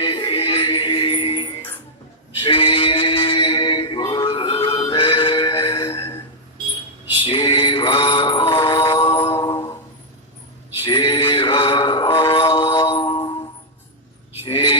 ಶ್ರೀ ಗುರುದೇವ ಶಿವ ಓಂ ಶಿವ ಓಂ ಶಿವ